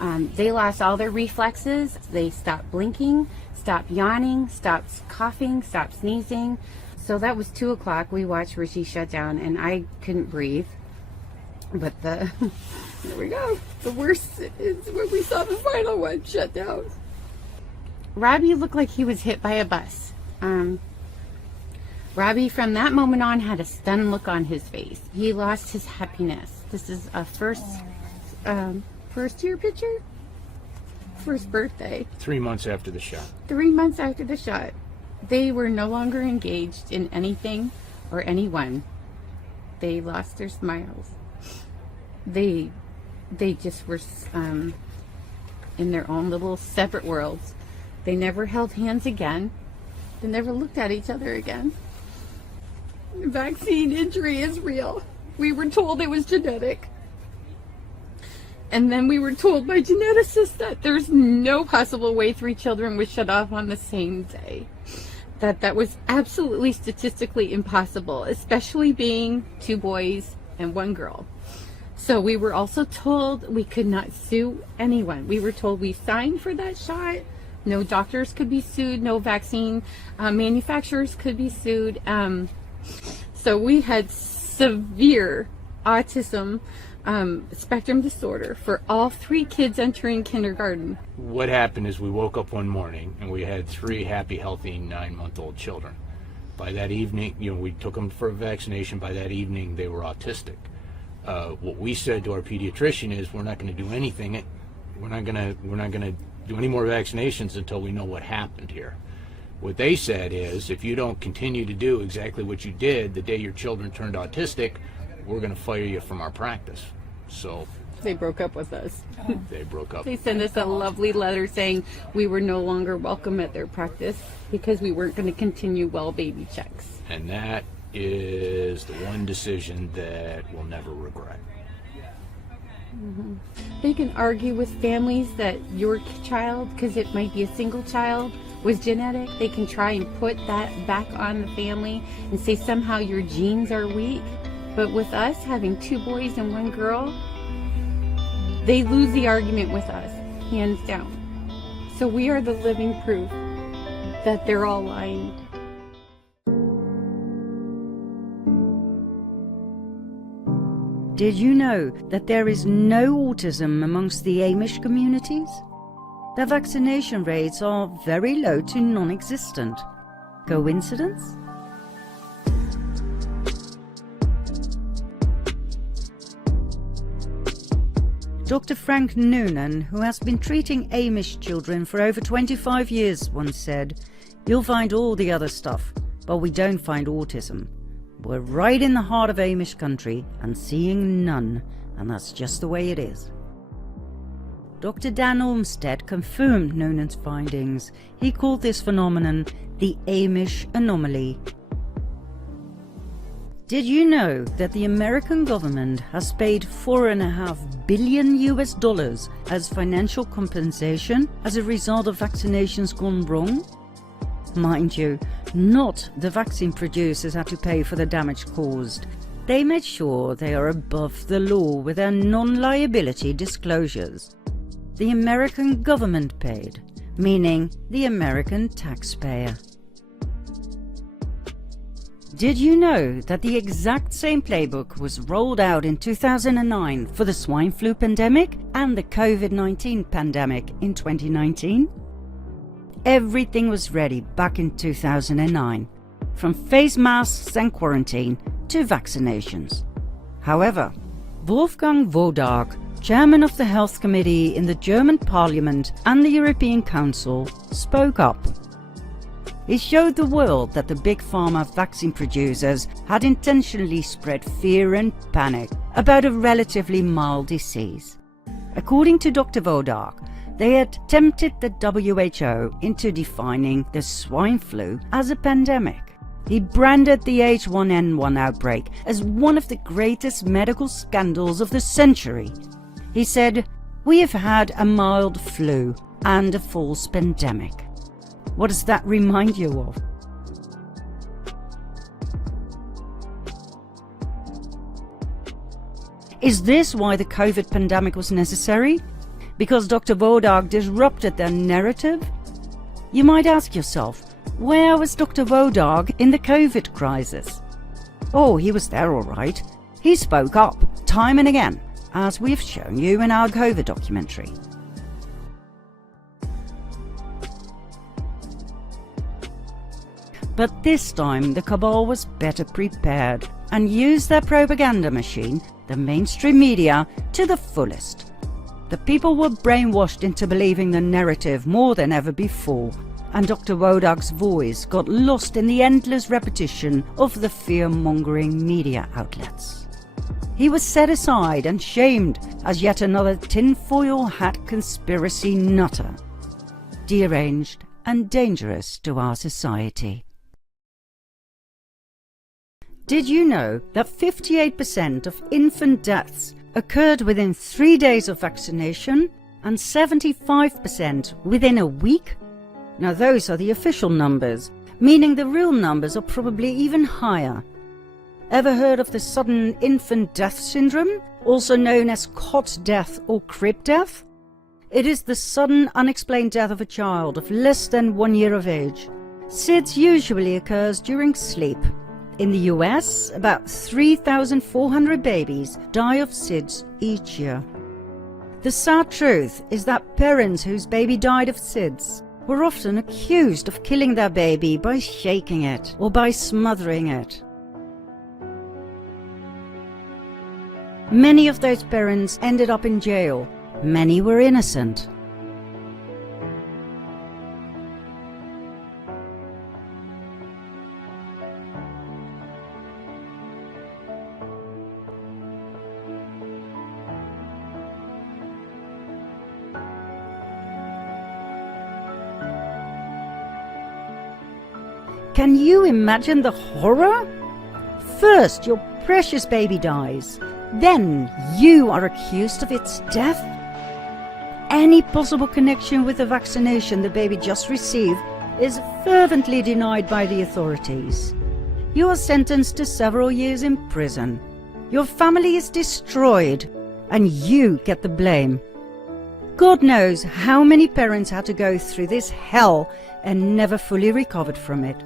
They lost all their reflexes. They stopped blinking, stopped yawning, stopped coughing, stopped sneezing. So that was 2 o'clock. We watched Richie shut down, and I couldn't breathe. But there we go. The worst is when we saw the final one shut down. Robbie looked like he was hit by a bus. Robbie, from that moment on, had a stunned look on his face. He lost his happiness. This is a first year picture? First birthday. 3 months after the shot. 3 months after the shot. They were no longer engaged in anything or anyone. They lost their smiles. They just were in their own little separate worlds. They never held hands again. They never looked at each other again. Vaccine injury is real. We were told it was genetic. And then we were told by geneticists that there's no possible way 3 children would shut off on the same day. That was absolutely statistically impossible, especially being 2 boys and 1 girl. So we were also told we could not sue anyone. We were told we signed for that shot. No doctors could be sued. No vaccine manufacturers could be sued. So we had severe autism spectrum disorder for all 3 kids entering kindergarten. What happened is we woke up one morning and we had 3 happy, healthy 9-month-old children. By that evening, we took them for a vaccination. By that evening, they were autistic. What we said to our pediatrician is, we're not going to do anything. We're not going to do any more vaccinations until we know what happened here. What they said is, if you don't continue to do exactly what you did the day your children turned autistic, we're going to fire you from our practice. So they broke up with us. They broke up. They sent us a lovely letter saying we were no longer welcome at their practice because we weren't going to continue well baby checks. And that is the one decision that we'll never regret. They can argue with families that your child, because it might be a single child, was genetic. They can try and put that back on the family and say somehow your genes are weak. But with us having 2 boys and 1 girl, they lose the argument with us, hands down. So we are the living proof that they're all lying. Did you know that there is no autism amongst the Amish communities? Their vaccination rates are very low to non-existent. Coincidence? Dr. Frank Noonan, who has been treating Amish children for over 25 years, once said, "You'll find all the other stuff, but we don't find autism. We're right in the heart of Amish country and seeing none, and that's just the way it is." Dr. Dan Olmsted confirmed Noonan's findings. He called this phenomenon the Amish anomaly. Did you know that the American government has paid $4.5 billion as financial compensation as a result of vaccinations gone wrong? Mind you, not the vaccine producers had to pay for the damage caused. They made sure they are above the law with their non-liability disclosures. The American government paid, meaning the American taxpayer. Did you know that the exact same playbook was rolled out in 2009 for the swine flu pandemic and the COVID-19 pandemic in 2019? Everything was ready back in 2009, from face masks and quarantine to vaccinations. However, Wolfgang Wodarg, chairman of the Health Committee in the German Parliament and the European Council, spoke up. He showed the world that the big pharma vaccine producers had intentionally spread fear and panic about a relatively mild disease. According to Dr. Wodak, they had tempted the WHO into defining the swine flu as a pandemic. He branded the H1N1 outbreak as one of the greatest medical scandals of the century. He said, "We have had a mild flu and a false pandemic." What does that remind you of? Is this why the COVID pandemic was necessary? Because Dr. Wodak disrupted their narrative? You might ask yourself, where was Dr. Wodak in the COVID crisis? Oh, he was there all right. He spoke up, time and again, as we've shown you in our COVID documentary. But this time the cabal was better prepared and used their propaganda machine, the mainstream media, to the fullest. The people were brainwashed into believing the narrative more than ever before, and Dr. Wodak's voice got lost in the endless repetition of the fear-mongering media outlets. He was set aside and shamed as yet another tinfoil hat conspiracy nutter, deranged and dangerous to our society. Did you know that 58% of infant deaths occurred within 3 days of vaccination and 75% within a week? Now those are the official numbers, meaning the real numbers are probably even higher. Ever heard of the sudden infant death syndrome, also known as cot death or crib death? It is the sudden unexplained death of a child of less than 1 year of age. SIDS usually occurs during sleep. In the US, about 3,400 babies die of SIDS each year. The sad truth is that parents whose baby died of SIDS were often accused of killing their baby by shaking it or by smothering it. Many of those parents ended up in jail. Many were innocent. Can you imagine the horror? First, your precious baby dies. Then, you are accused of its death. Any possible connection with the vaccination the baby just received is fervently denied by the authorities. You are sentenced to several years in prison. Your family is destroyed, and you get the blame. God knows how many parents had to go through this hell and never fully recovered from it.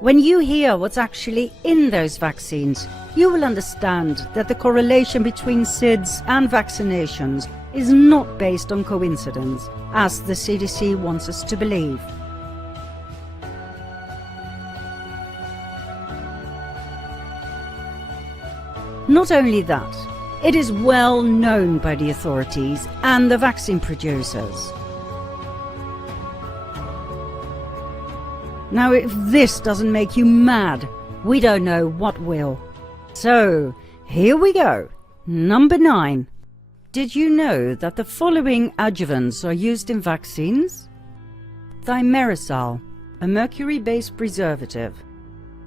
When you hear what's actually in those vaccines, you will understand that the correlation between SIDS and vaccinations is not based on coincidence, as the CDC wants us to believe. Not only that, it is well known by the authorities and the vaccine producers. Now, if this doesn't make you mad, we don't know what will. So, here we go. Number 9. Did you know that the following adjuvants are used in vaccines? Thimerosal, a mercury-based preservative.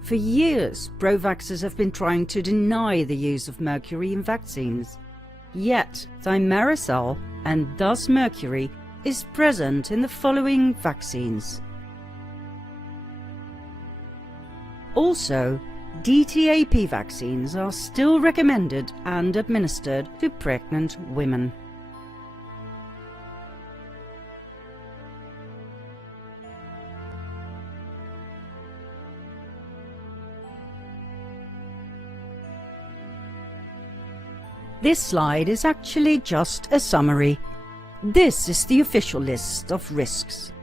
For years, pro-vaxxers have been trying to deny the use of mercury in vaccines. Yet, thimerosal, and thus mercury, is present in the following vaccines. Also, DTaP vaccines are still recommended and administered to pregnant women. This slide is actually just a summary. This is the official list of risks.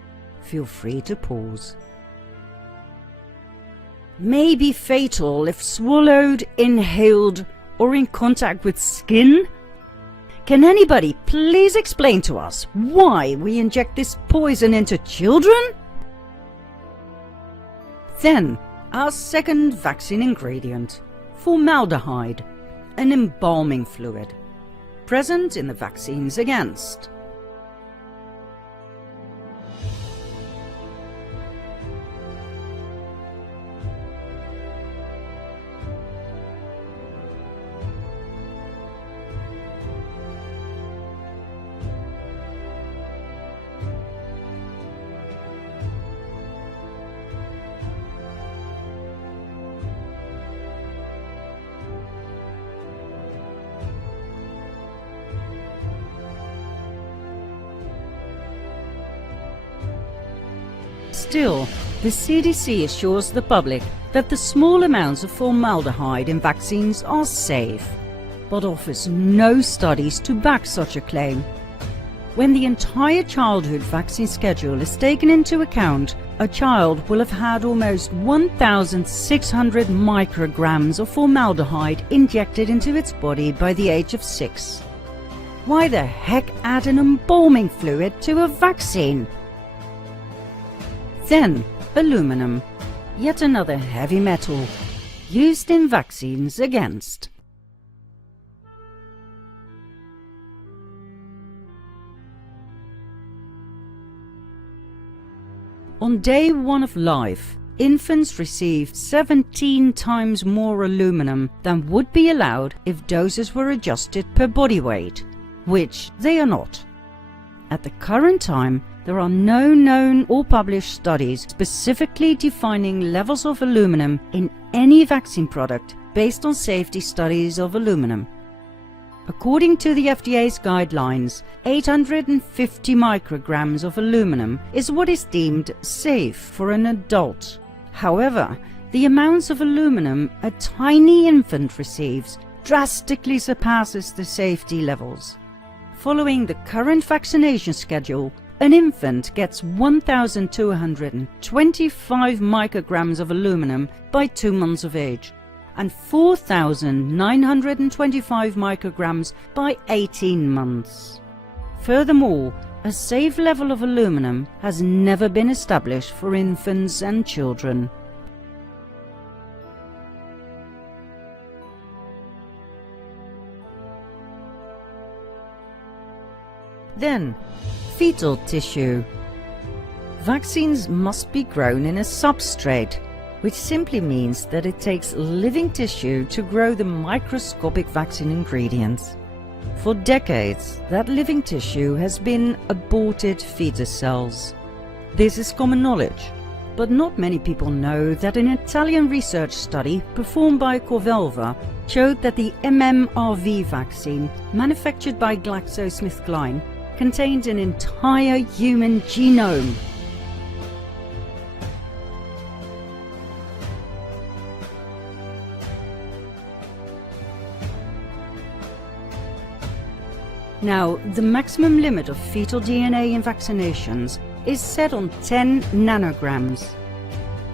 Feel free to pause. May be fatal if swallowed, inhaled, or in contact with skin. Can anybody please explain to us why we inject this poison into children? Then, our second vaccine ingredient, formaldehyde, an embalming fluid, present in the vaccines against. Still, the CDC assures the public that the small amounts of formaldehyde in vaccines are safe, but offers no studies to back such a claim. When the entire childhood vaccine schedule is taken into account, a child will have had almost 1,600 micrograms of formaldehyde injected into its body by the age of 6. Why the heck add an embalming fluid to a vaccine? Then, aluminum, yet another heavy metal, used in vaccines against. On day 1 of life, infants received 17 times more aluminum than would be allowed if doses were adjusted per body weight, which they are not. At the current time, there are no known or published studies specifically defining levels of aluminum in any vaccine product based on safety studies of aluminum. According to the FDA's guidelines, 850 micrograms of aluminum is what is deemed safe for an adult. However, the amounts of aluminum a tiny infant receives drastically surpasses the safety levels. Following the current vaccination schedule, an infant gets 1,225 micrograms of aluminum by 2 months of age, and 4,925 micrograms by 18 months. Furthermore, a safe level of aluminum has never been established for infants and children. Then, fetal tissue. Vaccines must be grown in a substrate, which simply means that it takes living tissue to grow the microscopic vaccine ingredients. For decades, that living tissue has been aborted fetus cells. This is common knowledge, but not many people know that an Italian research study performed by Corvelva showed that the MMRV vaccine, manufactured by GlaxoSmithKline, contained an entire human genome. Now, the maximum limit of fetal DNA in vaccinations is set on 10 nanograms.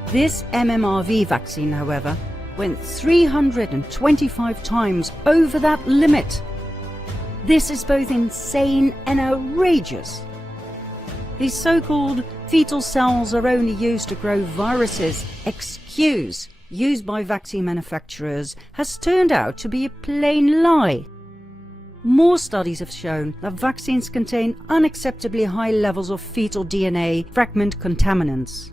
This MMRV vaccine, however, went 325 times over that limit. This is both insane and outrageous. These so-called fetal cells are only used to grow viruses. Excuse used by vaccine manufacturers has turned out to be a plain lie. More studies have shown that vaccines contain unacceptably high levels of fetal DNA fragment contaminants.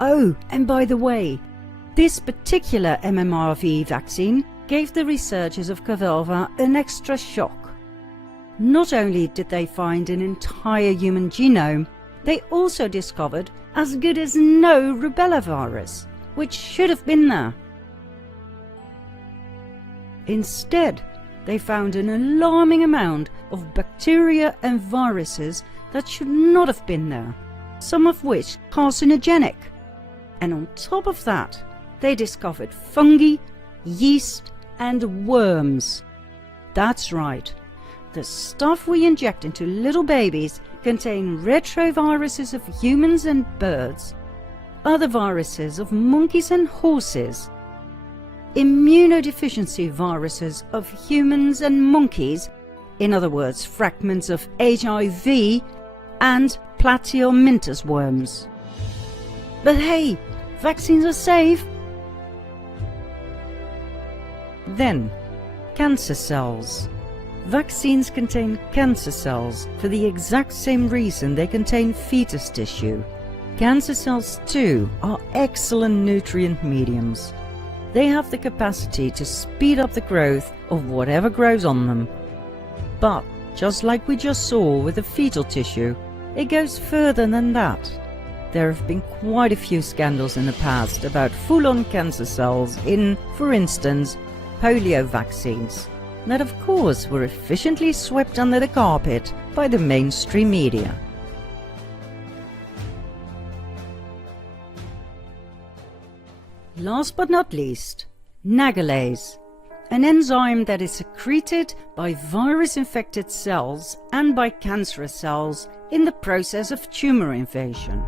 Oh, and by the way, this particular MMRV vaccine gave the researchers of Corvelva an extra shock. Not only did they find an entire human genome, they also discovered as good as no rubella virus, which should have been there. Instead, they found an alarming amount of bacteria and viruses that should not have been there, some of which carcinogenic. And on top of that, they discovered fungi, yeast, and worms. That's right. The stuff we inject into little babies contain retroviruses of humans and birds, other viruses of monkeys and horses, immunodeficiency viruses of humans and monkeys, in other words, fragments of HIV and platyhelminthes worms. But hey, vaccines are safe. Then, cancer cells. Vaccines contain cancer cells for the exact same reason they contain fetus tissue. Cancer cells too are excellent nutrient mediums. They have the capacity to speed up the growth of whatever grows on them. But, just like we just saw with the fetal tissue, it goes further than that. There have been quite a few scandals in the past about full-on cancer cells in, for instance, polio vaccines, that of course were efficiently swept under the carpet by the mainstream media. Last but not least, nagalase, an enzyme that is secreted by virus-infected cells and by cancerous cells in the process of tumor invasion.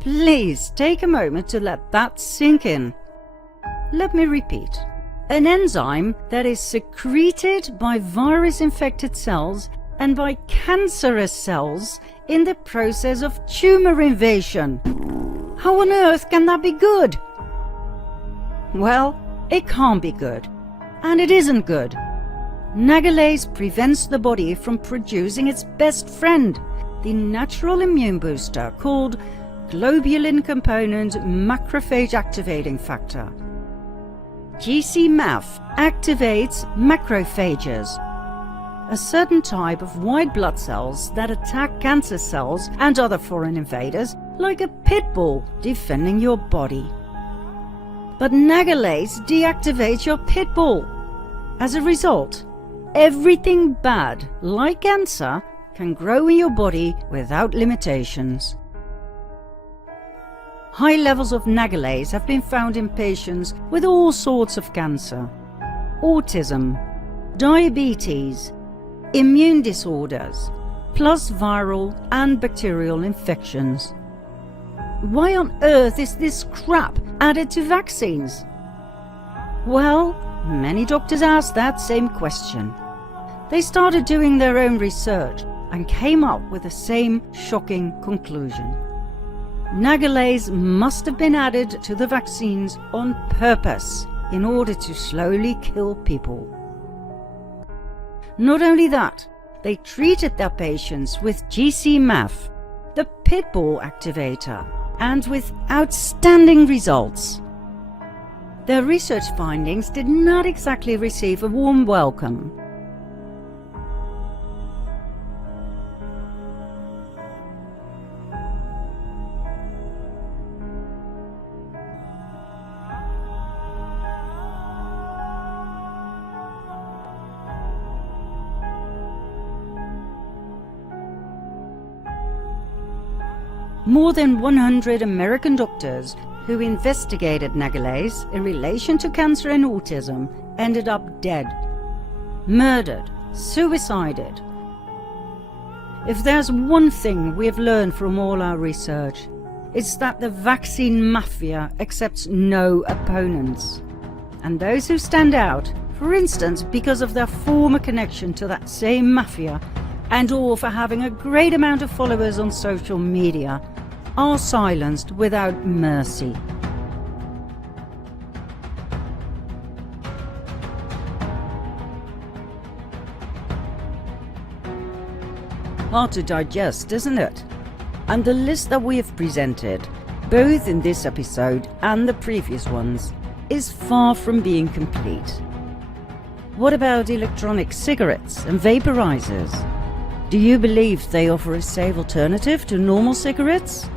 Please take a moment to let that sink in. Let me repeat. An enzyme that is secreted by virus-infected cells and by cancerous cells in the process of tumor invasion. How on earth can that be good? Well, it can't be good. And it isn't good. Nagalase prevents the body from producing its best friend, the natural immune booster called globulin component macrophage activating factor. GC-MAF activates macrophages, a certain type of white blood cells that attack cancer cells and other foreign invaders like a pit bull defending your body. But nagalase deactivates your pit bull. As a result, everything bad, like cancer, can grow in your body without limitations. High levels of nagalase have been found in patients with all sorts of cancer, autism, diabetes, immune disorders, plus viral and bacterial infections. Why on earth is this crap added to vaccines? Well, many doctors asked that same question. They started doing their own research and came up with the same shocking conclusion. Nagalase must have been added to the vaccines on purpose in order to slowly kill people. Not only that, they treated their patients with GC-MAF, the pit bull activator, and with outstanding results. Their research findings did not exactly receive a warm welcome. More than 100 American doctors who investigated nagalase in relation to cancer and autism ended up dead, murdered, suicided. If there's one thing we have learned from all our research, it's that the vaccine mafia accepts no opponents. And those who stand out, for instance because of their former connection to that same mafia, and or for having a great amount of followers on social media, are silenced without mercy. Hard to digest, isn't it? And the list that we have presented, both in this episode and the previous ones, is far from being complete. What about electronic cigarettes and vaporizers? Do you believe they offer a safe alternative to normal cigarettes?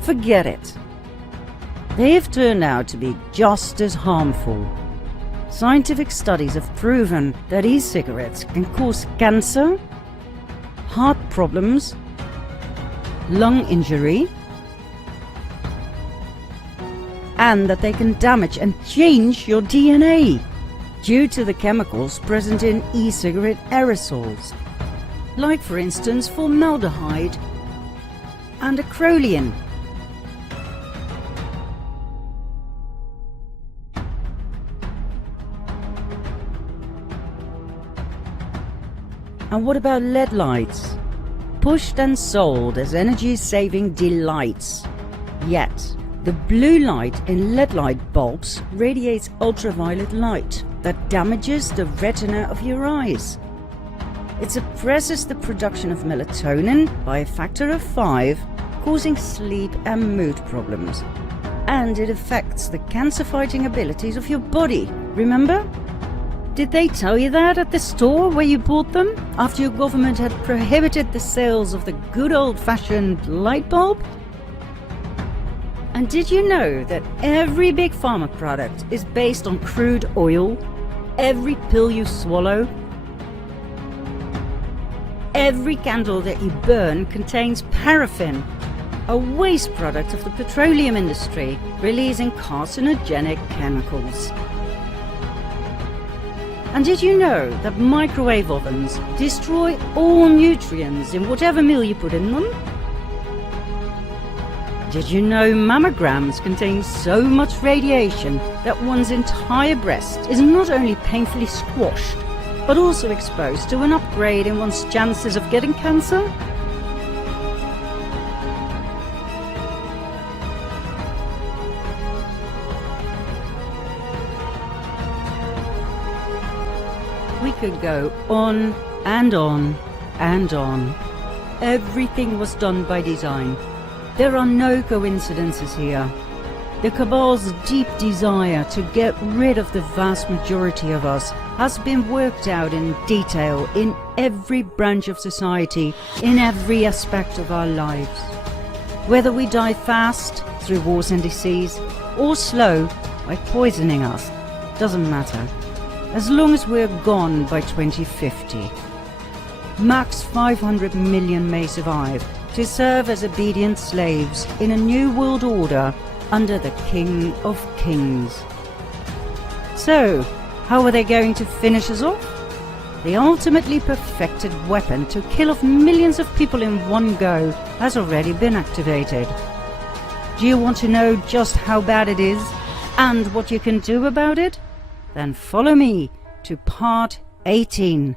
Forget it. They have turned out to be just as harmful. Scientific studies have proven that e-cigarettes can cause cancer, heart problems, lung injury, and that they can damage and change your DNA due to the chemicals present in e-cigarette aerosols. like for instance formaldehyde and acrolein. And what about LED lights? Pushed and sold as energy-saving delights. Yet, the blue light in LED light bulbs radiates ultraviolet light that damages the retina of your eyes. It suppresses the production of melatonin by a factor of 5, causing sleep and mood problems. And it affects the cancer-fighting abilities of your body, remember? Did they tell you that at the store where you bought them, after your government had prohibited the sales of the good old-fashioned light bulb? And did you know that every big pharma product is based on crude oil? Every pill you swallow? Every candle that you burn contains paraffin, a waste product of the petroleum industry, releasing carcinogenic chemicals. And did you know that microwave ovens destroy all nutrients in whatever meal you put in them? Did you know mammograms contain so much radiation that one's entire breast is not only painfully squashed, but also exposed to an upgrade in one's chances of getting cancer? We could go on and on and on. Everything was done by design. There are no coincidences here. The cabal's deep desire to get rid of the vast majority of us has been worked out in detail in every branch of society, in every aspect of our lives. Whether we die fast through wars and disease, or slow by poisoning us, doesn't matter, as long as we're gone by 2050. Max 500 million may survive to serve as obedient slaves in a new world order under the King of Kings. So, how are they going to finish us off? The ultimately perfected weapon to kill off millions of people in one go has already been activated. Do you want to know just how bad it is and what you can do about it? Then follow me to part 18.